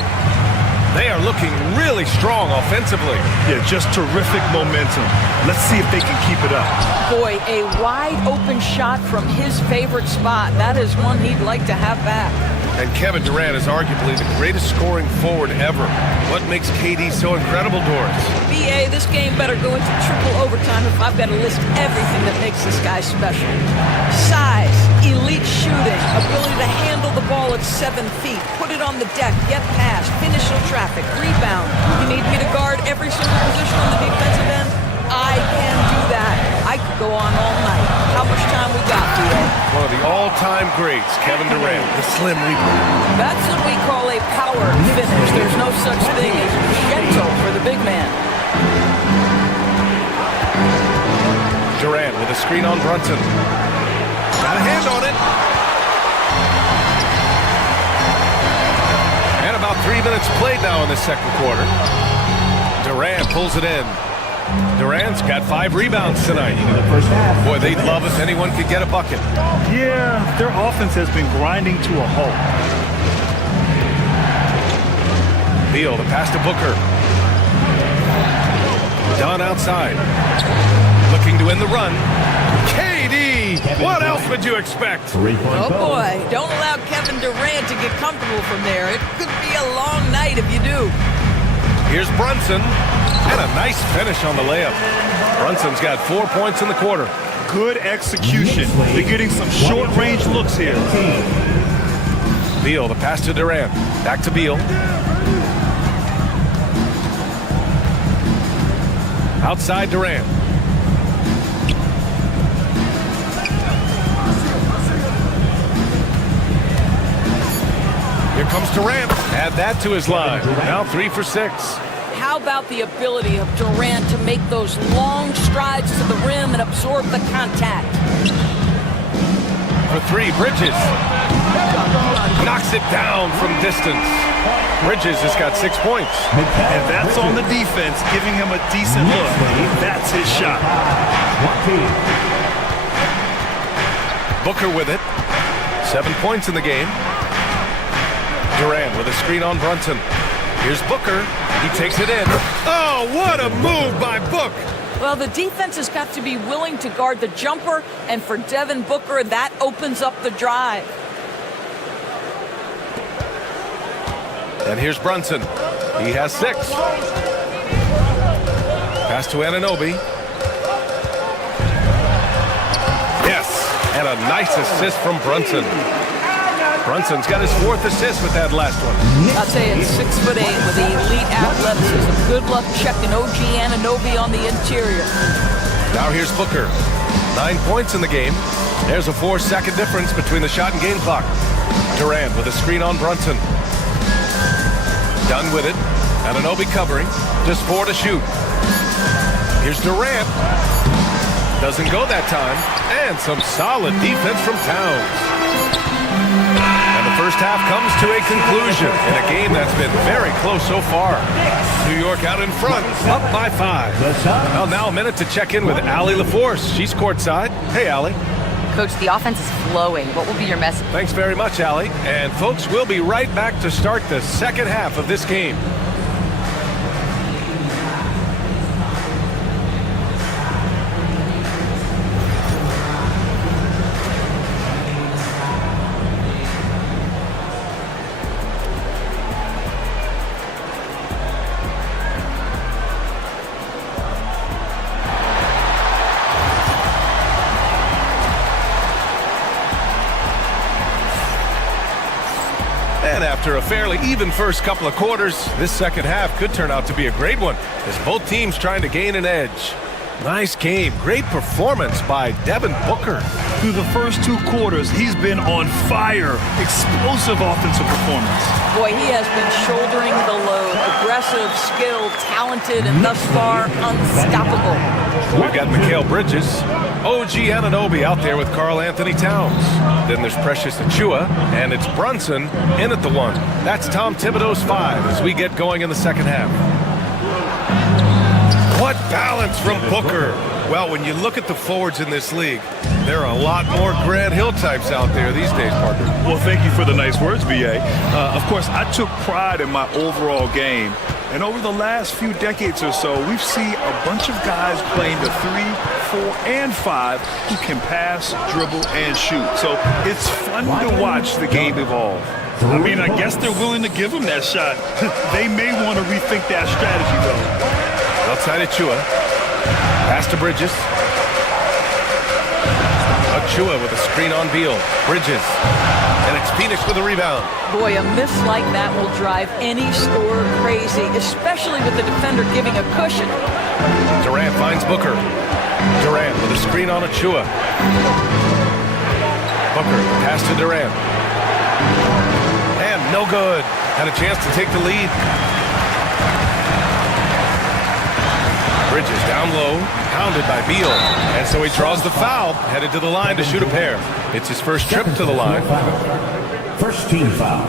They are looking really strong offensively. Yeah, just terrific momentum. Let's see if they can keep it up. Boy, a wide open shot from his favorite spot. That is one he'd like to have back. And Kevin Durant is arguably the greatest scoring forward ever. What makes KD so incredible, Doris? BA, this game better go into triple overtime if I've got to list everything that makes this guy special. Size, elite shooting, ability to handle the ball at 7 feet, put it on the deck, get past, finish in traffic, rebound. You need me to guard every single position on the defensive end? I can do that. I could go on all night. How much time we got, BA? One of the all-time greats, Kevin Durant, the Slim Reaper. That's what we call a power finish. There's no such thing as gentle for the big man. Durant with a screen on Brunson. Got a hand on it. And about 3 minutes played now in the second quarter. Durant pulls it in. Durant's got 5 rebounds tonight. Boy, they'd love if anyone could get a bucket. Yeah, their offense has been grinding to a halt. Beal, the pass to Booker. Dunn outside. Looking to end the run. KD three. What else would you expect? Oh boy, don't allow Kevin Durant to get comfortable from there. It could be a long night if you do. Here's Brunson, and a nice finish on the layup. Brunson's got 4 points in the quarter. Good execution. They're getting some short-range looks here. Beal, the pass to Durant. Back to Beal. Outside Durant. Here comes Durant. Add that to his line. Now 3 for 6. How about the ability of Durant to make those long strides to the rim and absorb the contact? For 3, Bridges. Knocks it down from distance. Bridges has got 6 points. And that's on the defense, giving him a decent look. That's his shot. Booker with it. 7 points in the game. Durant with a screen on Brunson. Here's Booker. He takes it in. Oh, what a move by Book. Well, the defense has got to be willing to guard the jumper, and for Devin Booker, that opens up the drive. And here's Brunson. He has 6. Pass to Anunoby. Yes, and a nice assist from Brunson. Brunson's got his 4th assist with that last one. I'll tell you, 6'8" with elite athleticism. Good luck checking OG Anunoby on the interior. Now here's Booker. 9 points in the game. There's a 4-second difference between the shot and game clock. Durant with a screen on Brunson. Done with it. Anunoby covering. Just 4 to shoot. Here's Durant. Doesn't go that time. And some solid defense from Towns. And the first half comes to a conclusion in a game that's been very close so far. New York out in front, up by 5. Well, now a minute to check in with Allie LaForce. She's courtside. Hey, Allie. Coach, the offense is flowing. What will be your message? Thanks very much, Allie. And folks, we'll be right back to start the second half of this game. And after a fairly even first couple of quarters, this second half could turn out to be a great one as both teams trying to gain an edge. Nice game. Great performance by Devin Booker. Through the first 2 quarters, he's been on fire. Explosive offensive performance. Boy, he has been shouldering the load. Aggressive, skilled, talented, and thus far unstoppable. We've got Mikal Bridges. OG Anunoby out there with Karl Anthony Towns. Then there's Precious Achiuwa, and it's Brunson in at the 1. That's Tom Thibodeau's 5 as we get going in the second half. What balance from Booker. Well, when you look at the forwards in this league, there are a lot more Grant Hill types out there these days, Parker. Well, thank you for the nice words, B.A. Of course, I took pride in my overall game. And over the last few decades or so, we've seen a bunch of guys playing the 3, 4, and 5 who can pass, dribble, and shoot. So it's fun to watch the game evolve. I mean, I guess they're willing to give him that shot. They may want to rethink that strategy, though. Outside Achiuwa. Pass to Bridges. Achiuwa with a screen on Beal. Bridges. And it's Phoenix with a rebound. Boy, a miss like that will drive any scorer crazy, especially with the defender giving a cushion. Durant finds Booker. Durant with a screen on Achiuwa. Booker, pass to Durant. And no good. Had a chance to take the lead. Bridges down low, pounded by Beal. And so he draws the foul, headed to the line to shoot a pair. It's his first trip to the line. First team foul.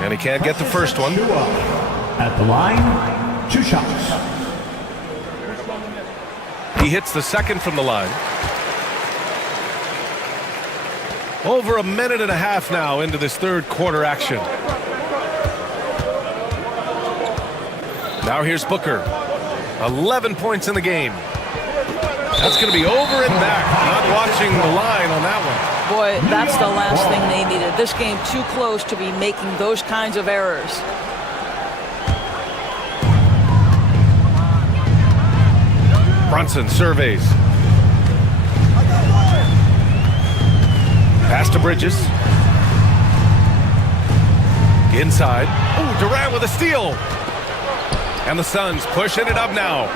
And he can't get the first one. At the line, 2 shots. He hits the second from the line. Over a minute and a half now into this third quarter action. Now here's Booker. 11 points in the game. That's going to be over and back. Not watching the line on that one. Boy, that's the last thing they needed. This game too close to be making those kinds of errors. Brunson surveys. Pass to Bridges. Inside. Ooh, Durant with a steal. And the Suns pushing it up now.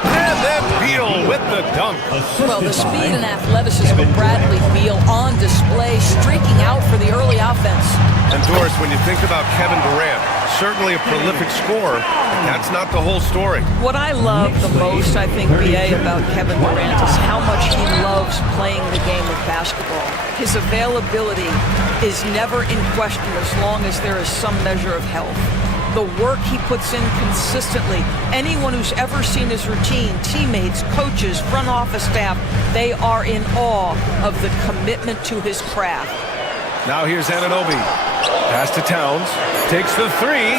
And then Beal with the dunk. Well, the speed and athleticism of Bradley Beal on display, streaking out for the early offense. And Doris, when you think about Kevin Durant, certainly a prolific scorer, that's not the whole story. What I love the most, I think, BA, about Kevin Durant is how much he loves playing the game of basketball. His availability is never in question as long as there is some measure of health. The work he puts in consistently. Anyone who's ever seen his routine, teammates, coaches, front office staff, they are in awe of the commitment to his craft. Now here's Anunoby. Pass to Towns. Takes the three.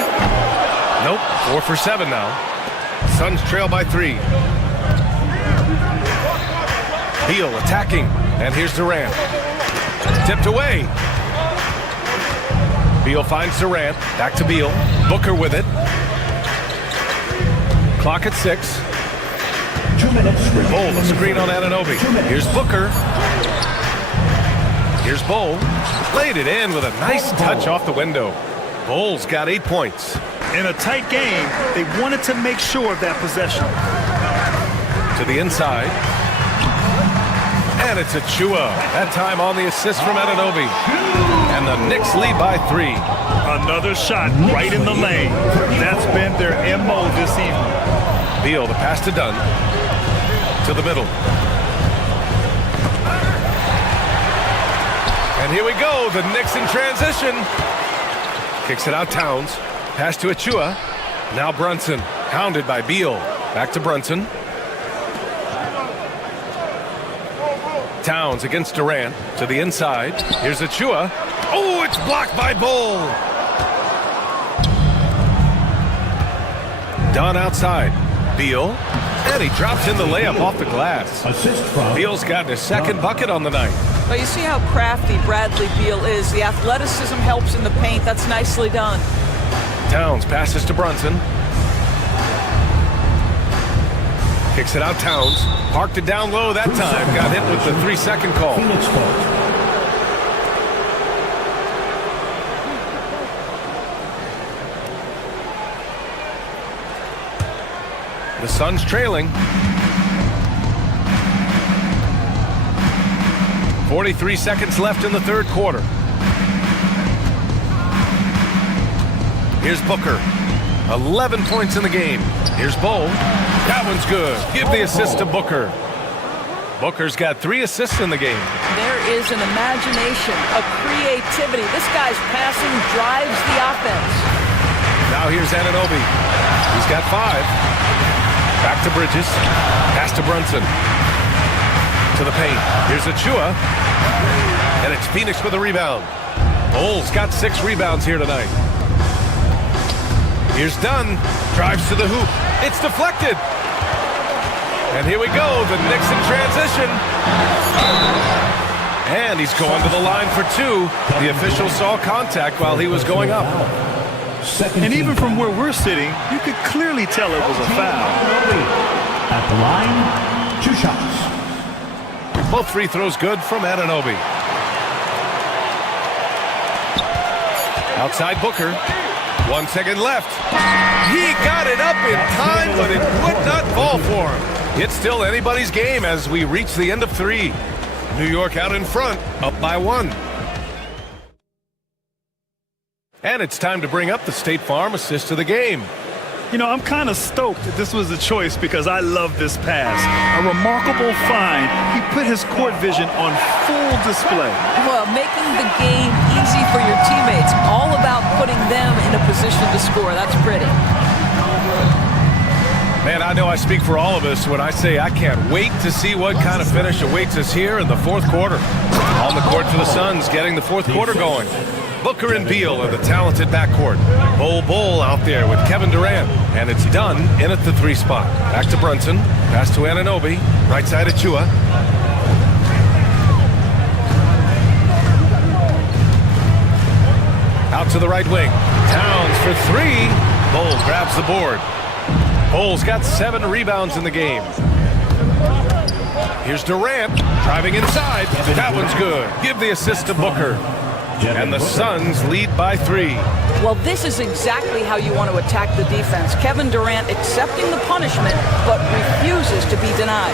Nope, 4 for 7 now. Suns trail by 3. Beal attacking. And here's Durant. Tipped away. Beal finds Durant. Back to Beal. Booker with it. Clock at 6. 2 minutes. Bol, the screen on Anunoby. Here's Booker. Here's Bol. Laid it in with a nice touch off the window. Bol's got 8 points. In a tight game, they wanted to make sure of that possession. To the inside. And it's Achua. That time on the assist from Anunoby. And the Knicks lead by 3. Another shot right in the lane. That's been their MO this evening. Beal, the pass to Dunn. To the middle. And here we go. The Knicks in transition. Kicks it out Towns. Pass to Achua. Now Brunson. Hounded by Beal. Back to Brunson. Towns against Durant. To the inside. Here's Achua. Oh, it's blocked by Bol. Dunn outside. Beal. And he drops in the layup off the glass. Beal's got his second bucket on the night. But you see how crafty Bradley Beal is. The athleticism helps in the paint. That's nicely done. Towns passes to Brunson. Kicks it out Towns. Parked it down low that time. Got hit with the 3-second call. The Suns trailing. 43 seconds left in the third quarter. Here's Booker. 11 points in the game. Here's Bol. That one's good. Give the assist to Booker. Booker's got 3 assists in the game. There is an imagination, a creativity. This guy's passing drives the offense. Now here's Anunoby. He's got 5. Back to Bridges. Pass to Brunson. To the paint. Here's Achua. And it's Phoenix with a rebound. Bol's got 6 rebounds here tonight. Here's Dunn. Drives to the hoop. It's deflected. And here we go. The Knicks in transition. And he's going to the line for 2. The official saw contact while he was going up. And even from where we're sitting, you could clearly tell it was a foul. At the line, 2 shots. Both free throws good from Anunoby. Outside Booker. 1 second left. He got it up in time, but it would not fall for him. It's still anybody's game as we reach the end of 3. New York out in front, up by 1. And it's time to bring up the State Farm assist of the game. You know, I'm kind of stoked that this was a choice because I love this pass. A remarkable find. He put his court vision on full display. Well, making the game easy for your teammates. All about putting them in a position to score. That's pretty. Man, I know I speak for all of us when I say I can't wait to see what kind of finish awaits us here in the fourth quarter. On the court for the Suns, getting the fourth quarter going. Booker and Beal in the talented backcourt. Bol out there with Kevin Durant. And it's done in at the 3 spot. Back to Brunson. Pass to Anunoby. Right side Achua. Out to the right wing. Towns for 3. Bol grabs the board. Bol's got 7 rebounds in the game. Here's Durant driving inside. That one's good. Give the assist to Booker. And the Suns lead by 3. Well, this is exactly how you want to attack the defense. Kevin Durant accepting the punishment, but refuses to be denied.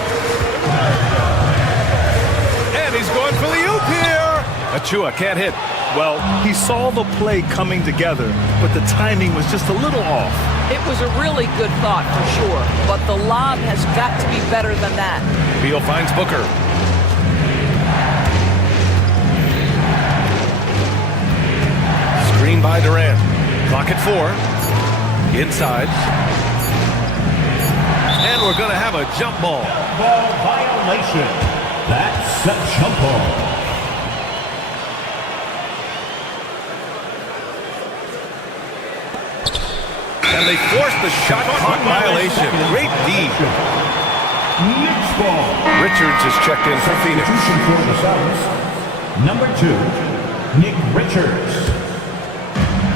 And he's going for the oop here. Achua can't hit. Well, he saw the play coming together, but the timing was just a little off. It was a really good thought for sure, but the lob has got to be better than that. Beal finds Booker. Screen by Durant. Clock at 4. Inside. And we're going to have a jump ball. Ball violation. That's a jump ball. And they forced the shot clock violation. Great D. Next ball. Richards is checked in for Phoenix. For the Suns. Number 2, Nick Richards.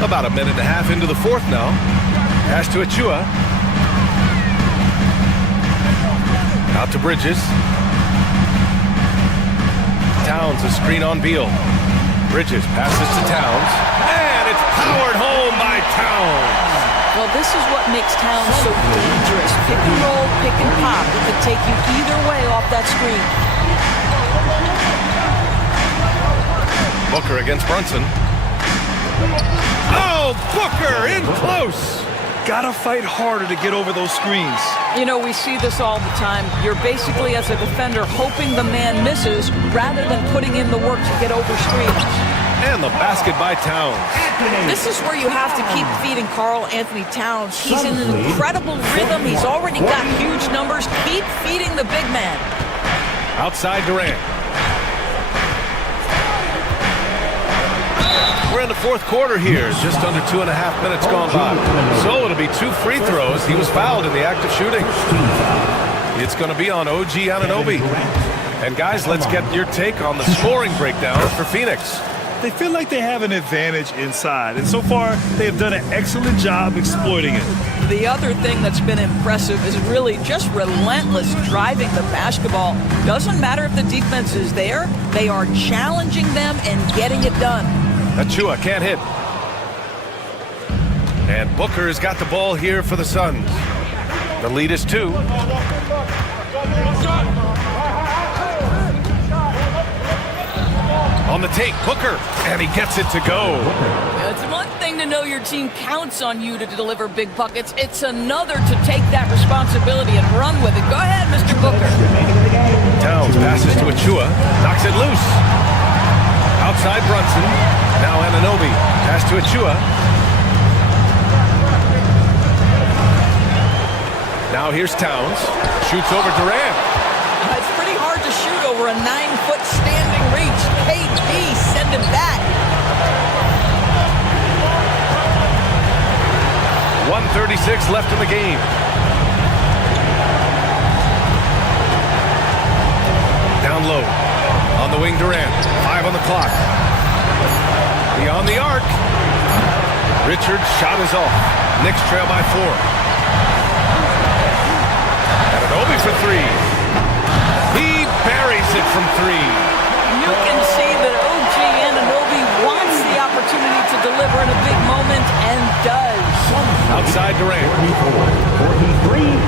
About a minute and a half into the 4th now. Pass to Achua. Out to Bridges. Towns a screen on Beal. Bridges passes to Towns. And it's powered home by Towns. Well, this is what makes Towns so dangerous. Pick and roll, pick and pop. It could take you either way off that screen. Booker against Brunson. Oh, Booker in close. Gotta fight harder to get over those screens. You know, we see this all the time. You're basically, as a defender, hoping the man misses rather than putting in the work to get over screens. And the basket by Towns. This is where you have to keep feeding Karl Anthony Towns. He's in an incredible rhythm. He's already got huge numbers. Keep feeding the big man. Outside Durant. We're in the 4th quarter here. Just under 2.5 minutes gone by. So it'll be 2 free throws. He was fouled in the act of shooting. It's going to be on OG Anunoby. And guys, let's get your take on the scoring breakdown for Phoenix. They feel like they have an advantage inside, and so far they have done an excellent job exploiting it. The other thing that's been impressive is really just relentless driving the basketball. Doesn't matter if the defense is there, they are challenging them and getting it done. Achua can't hit. And Booker's got the ball here for the Suns. The lead is 2. On the take, Booker, and he gets it to go. It's one thing to know your team counts on you to deliver big buckets. It's another to take that responsibility and run with it. Go ahead, Mr. Booker. Towns passes to Achua, knocks it loose. Outside Brunson, now Anunoby. Pass to Achua. Now here's Towns, shoots over Durant. It's pretty hard to shoot over a 9-foot standing reach. KD, send him back. 1:36 left in the game. Down low. On the wing, Durant. 5 on the clock. Beyond the arc. Richards' shot is off. Knicks trail by 4. Anunoby for 3. He buries it from 3. You can see that OG Anunoby wants the opportunity to deliver in a big moment and does. Outside Durant. 43.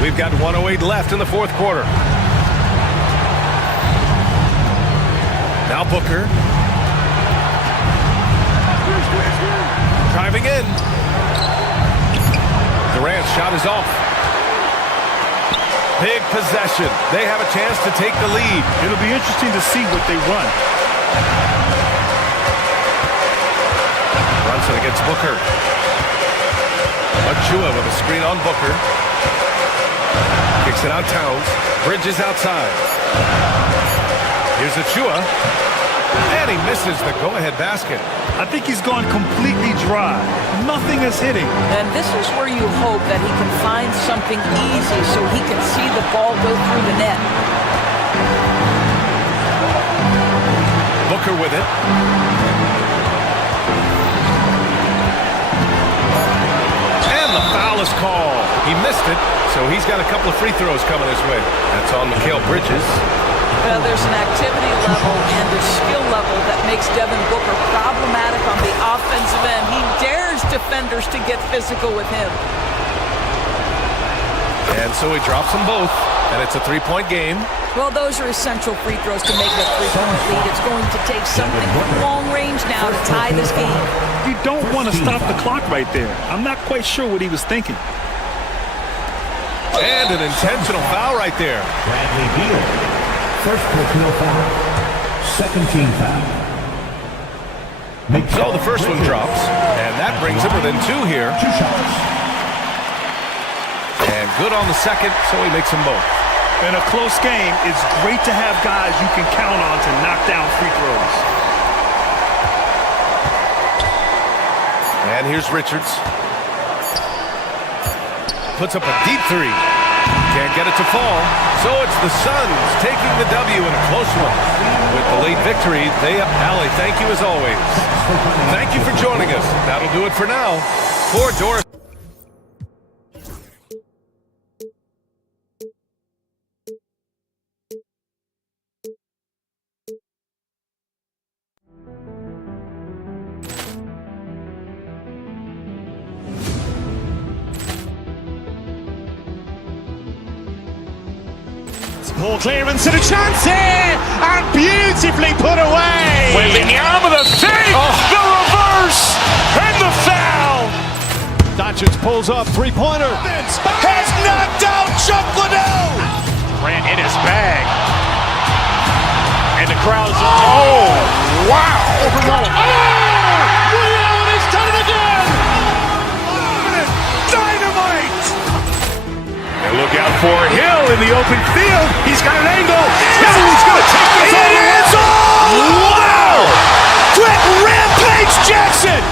We've got 1:08 left in the 4th quarter. Now Booker. Driving in. Durant's shot is off. Big possession. They have a chance to take the lead. It'll be interesting to see what they run. Brunson against Booker. Achua with a screen on Booker. Kicks it out Towns. Bridges outside. Here's Achua. And he misses the go-ahead basket. I think he's gone completely dry. Nothing is hitting. And this is where you hope that he can find something easy so he can see the ball go through the net. Booker with it. And the foul is called. He missed it, so he's got a couple of free throws coming his way. That's on Mikal Bridges. Well, there's an activity level and a skill level that makes Devin Booker problematic on the offensive end. He dares defenders to get physical with him. And so he drops them both, and it's a three-point game. Well, those are essential free throws to make a three-point lead. It's going to take something from long range now to tie this game. You don't want to stop the clock right there. I'm not quite sure what he was thinking. And an intentional foul right there. Bradley Beal. First personal foul. Second team foul. So the first one drops, and that brings him within two here. 2 shots. And good on the second, so he makes them both. In a close game, it's great to have guys you can count on to knock down free throws. And here's Richards. Puts up a deep three. Can't get it to fall. So it's the Suns taking the W in a close one. With the late victory, Allie, thank you as always. Thank you for joining us. That'll do it for now. For Doris. Ball clearance and a chance here, and beautifully put away. Wembanyama the fake, the reverse, and the foul. Doncic pulls up, three-pointer. Has knocked out Chuck Liddell. Grant in his bag. And the crowd's, oh, wow. He's done it again. Dynamite. And look out for Hill in the open field. He's got an angle. He's going to take this all the way. Wow. Quick Rampage Jackson.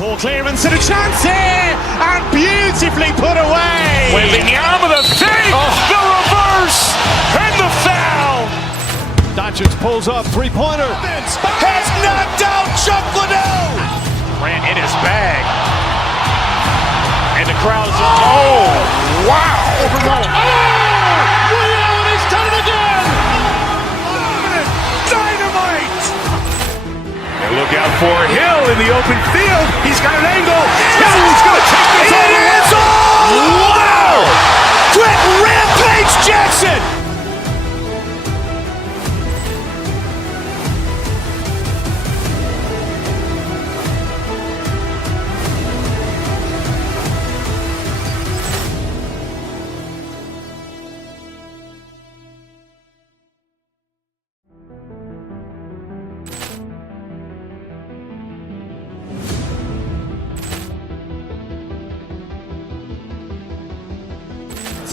Ball clearance and a chance here, and beautifully put away. Wembanyama the fake, the reverse, and the foul. Doncic pulls up, three-pointer. Has knocked out Chuck Liddell. Grant in his bag. And the crowd's, oh, wow. He's done it again. Dynamite. And look out for Hill in the open field. He's got an angle. He's going to take this all the way. Wow. Quick Rampage Jackson.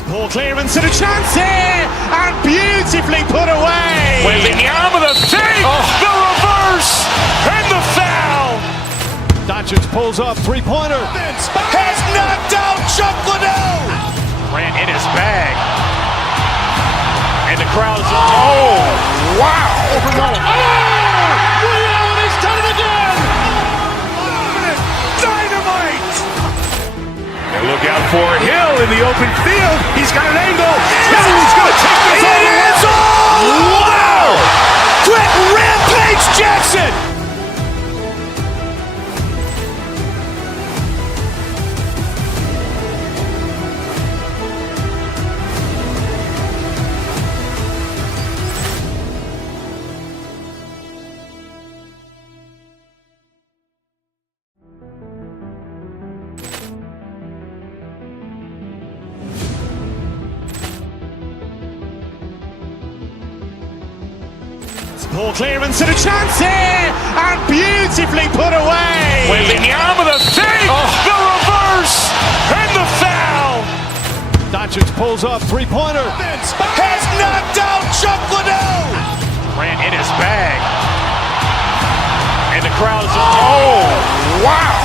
Ball clearance and a chance here, and beautifully put away. Wembanyama the fake, the reverse, and the foul. Doncic pulls up, three-pointer. Has knocked out Chuck Liddell. Grant in his bag. And the crowd's, oh, wow. He's done it again. Dynamite. And look out for Hill in the open field. He's got an angle. He's going to take this all the way. Wow. Quick Rampage Jackson. Ball clearance and a chance here, and beautifully put away. Wembanyama the save, the reverse, and the foul. Doncic pulls up, three-pointer. Has knocked out Chuck Liddell. Ran in his bag. And the crowd is, oh, wow.